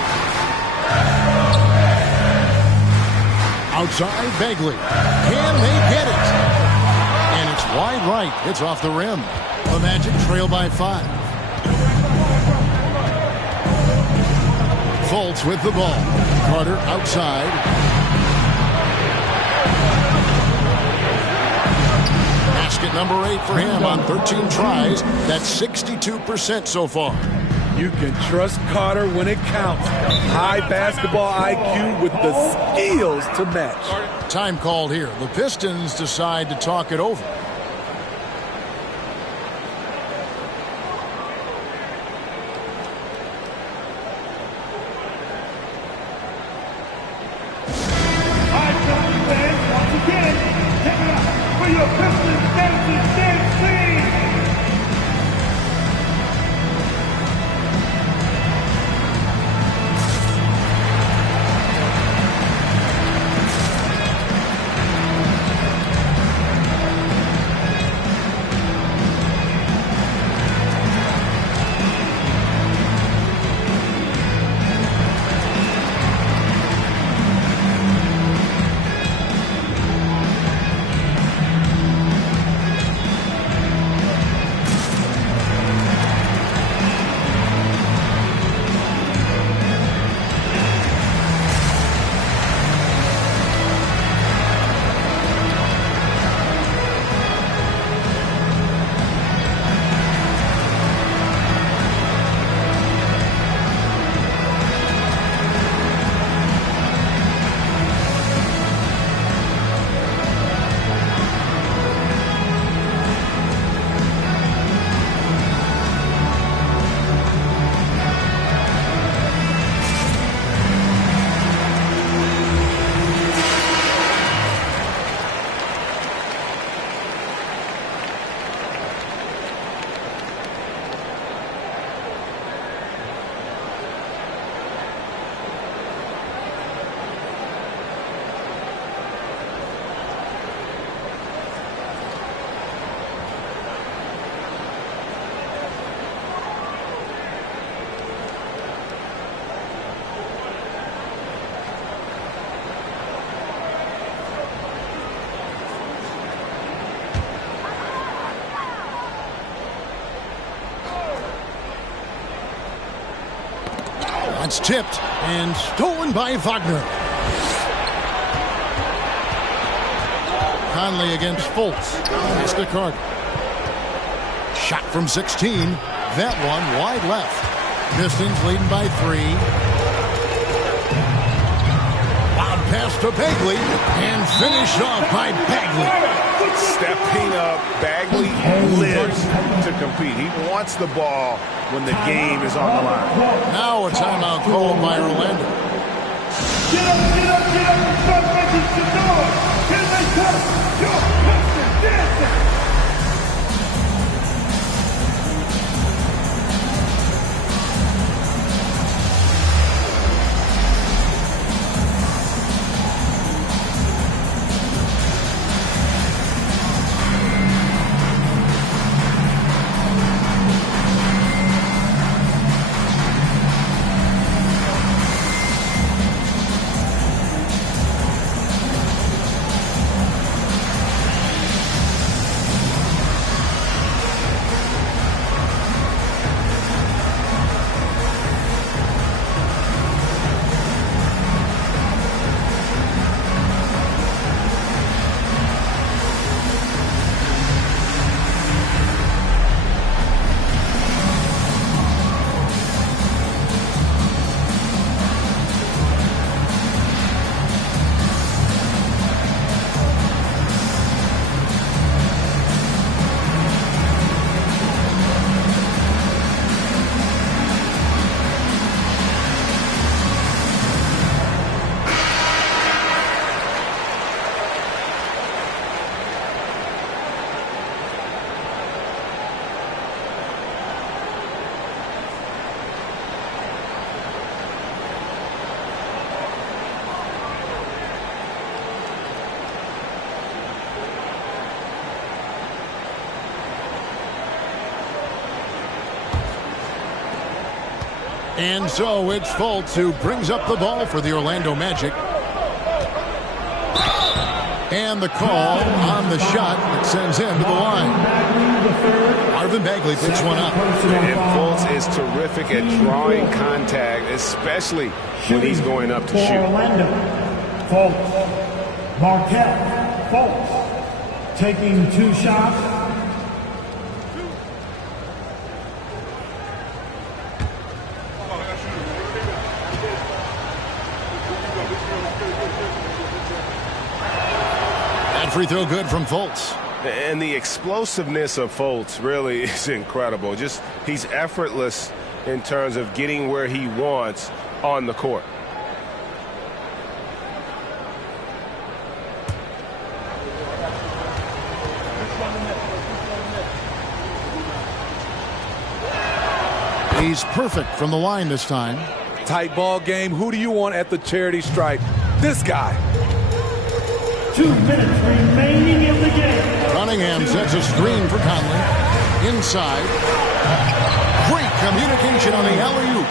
Outside, Bagley. Can they get it? And it's wide right. It's off the rim. The Magic trail by 5. Fultz with the ball. Carter outside. Basket number 8 for him on 13 tries. That's 62% so far. You can trust Carter when it counts. High basketball IQ with the skills to match. Time called here. The Pistons decide to talk it over. It's tipped and stolen by Wagner. Conley against Fultz. It's the Carter. Shot from 16. That one wide left. Pistons leading by 3. Loud pass to Bagley and finished off by Bagley. Stepping up, Bagley lives to compete. He wants the ball when the game is on the line. Now a timeout called by Orlando. Get up, get up, get up and start making some noise. Can they touch your Pistons dancing? And so it's Fultz who brings up the ball for the Orlando Magic. And the call on the shot that sends him to the line. Marvin Bagley picks one up. And Fultz is terrific at drawing contact, especially when he's going up to shoot. Orlando, Fultz. Markelle Fultz. taking 2 shots. That free throw good from Fultz. And the explosiveness of Fultz really is incredible. Just he's effortless in terms of getting where he wants on the court. He's perfect from the line this time. Tight ball game. Who do you want at the charity stripe? This guy. 2 minutes remaining in the game. Cunningham sets a screen for Conley. Inside. Great communication on the alley-oop.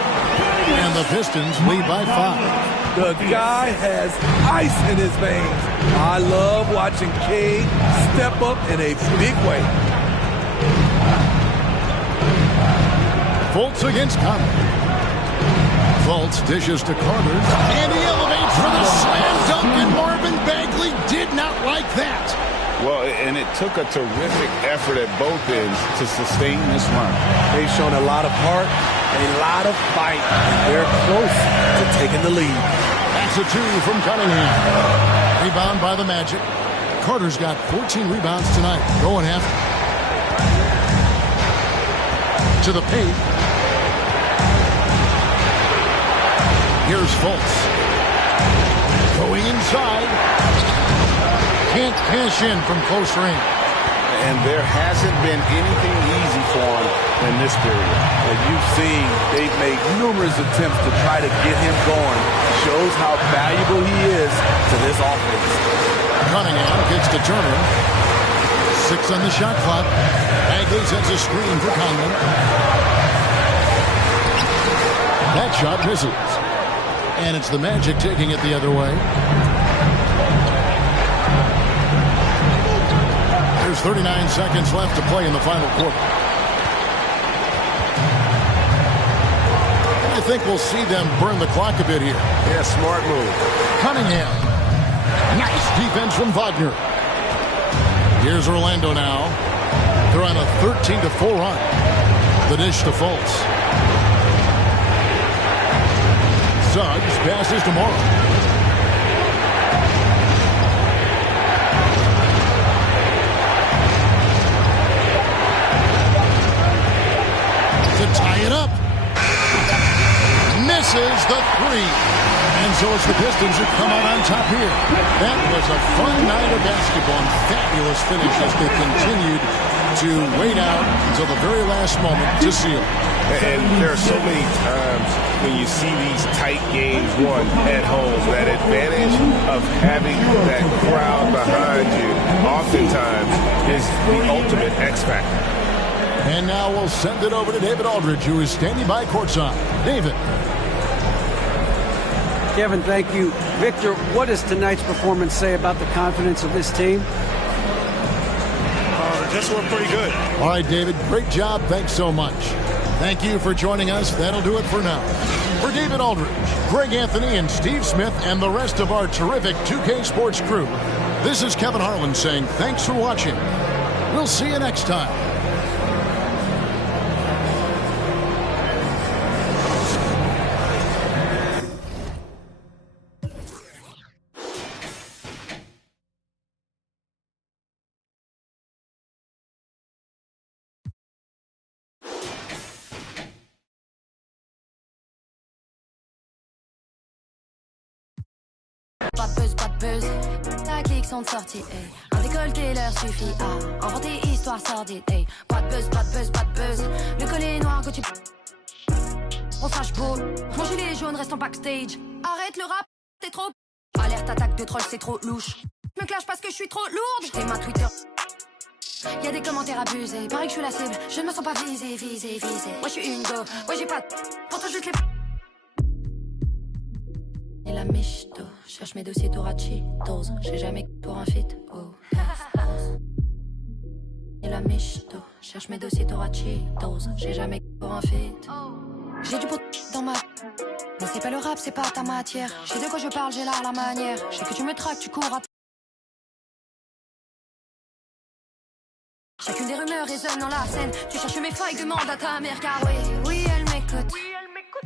And the Pistons lead by 5. The guy has ice in his veins. I love watching Cade step up in a big way. Fultz against Conley. Fultz dishes to Carter. And he elevates for the slam dunk. And Marvin Bagley did not like that. Well, and it took a terrific effort at both ends to sustain this run. They've shown a lot of heart, a lot of fight, and they're close to taking the lead. That's a 2 from Cunningham. Rebound by the Magic. Carter's got 14 rebounds tonight. Going half. To the paint. Here's Fultz. Going inside. Can't cash in from close range. And there hasn't been anything easy for him in this period. And you've seen they've made numerous attempts to try to get him going. Shows how valuable he is to this offense. Cunningham gets to Turner. 6 on the shot clock. Bagley sets a screen for Conley. That shot misses. And it's the Magic taking it the other way. There's 39 seconds left to play in the final quarter. I think we'll see them burn the clock a bit here. Yeah, smart move. Cunningham. Nice defense from Wagner. Here's Orlando now. They're on a 13-4 run. The dish to Fultz. Suggs passes to Morrow. To tie it up. Misses the 3. And so it's the Pistons who come out on top here. That was a fun night of basketball and fabulous finish as they continued to wait out until the very last moment to seal. And there are so many times when you see these tight games won at home, that advantage of having that crowd behind you oftentimes is the ultimate X factor. And now we'll send it over to David Aldridge, who is standing by courtside. David. Kevin, thank you. Victor, what does tonight's performance say about the confidence of this team? Just look pretty good. All right, David, great job. Thanks so much. Thank you for joining us. That'll do it for now. For David Aldridge, Greg Anthony, and Steve Smith, and the rest of our terrific 2K Sports crew, this is Kevin Harlan saying thanks for watching. We'll see you next time. Pas de buzz, la clique sont de sortie, hey. Un décolleté leur suffit à inventer histoire sordide, hey. Pas de buzz, pas de buzz, pas de buzz. Le collet noir que tu... On sache beau, mon gilet jaune reste en backstage. Arrête le rap, t'es trop... Alerte attaque de troll, c'est trop louche. Me clash parce que je suis trop lourde. J't'ai ma Twitter. Y'a des commentaires abusés, paraît que je suis la cible. Je ne me sens pas visée. Moi je suis une go, ouais j'ai pas de... Pourtant juste les... Et la michto, cherche mes dossiers Torachitos. J'ai jamais pour un fit, oh. Et la michto, cherche mes dossiers Torachitos. J'ai jamais pour un fit. J'ai du pot dans ma... Mais c'est pas le rap, c'est pas ta matière. Je sais de quoi je parle, j'ai là la manière. Je sais que tu me traques, tu cours à... Chacune des rumeurs résonne dans la scène. Tu cherches mes failles, demande à ta mère. Car oui, elle m'écoute.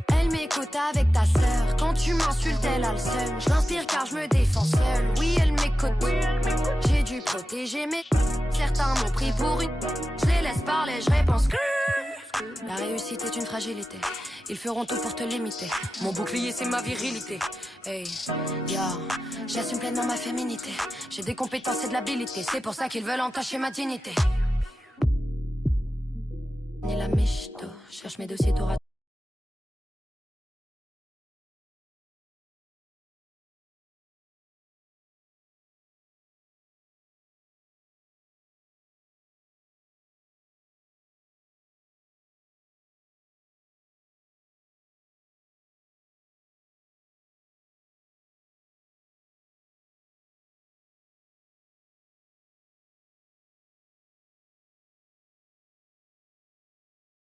Elle m'écoute avec ta sœur. Quand tu m'insultes, elle a le seum. Je l'inspire car je me défends seule. Oui, elle m'écoute. J'ai dû protéger mes... Certains m'ont pris pour une... Je les laisse parler, je réponds que... La réussite est une fragilité. Ils feront tout pour te limiter. Mon bouclier, c'est ma virilité. Hey, yo, j'assume pleinement ma féminité. J'ai des compétences et de l'habilité. C'est pour ça qu'ils veulent entacher ma dignité. Ni la michto, cherche mes dossiers tour à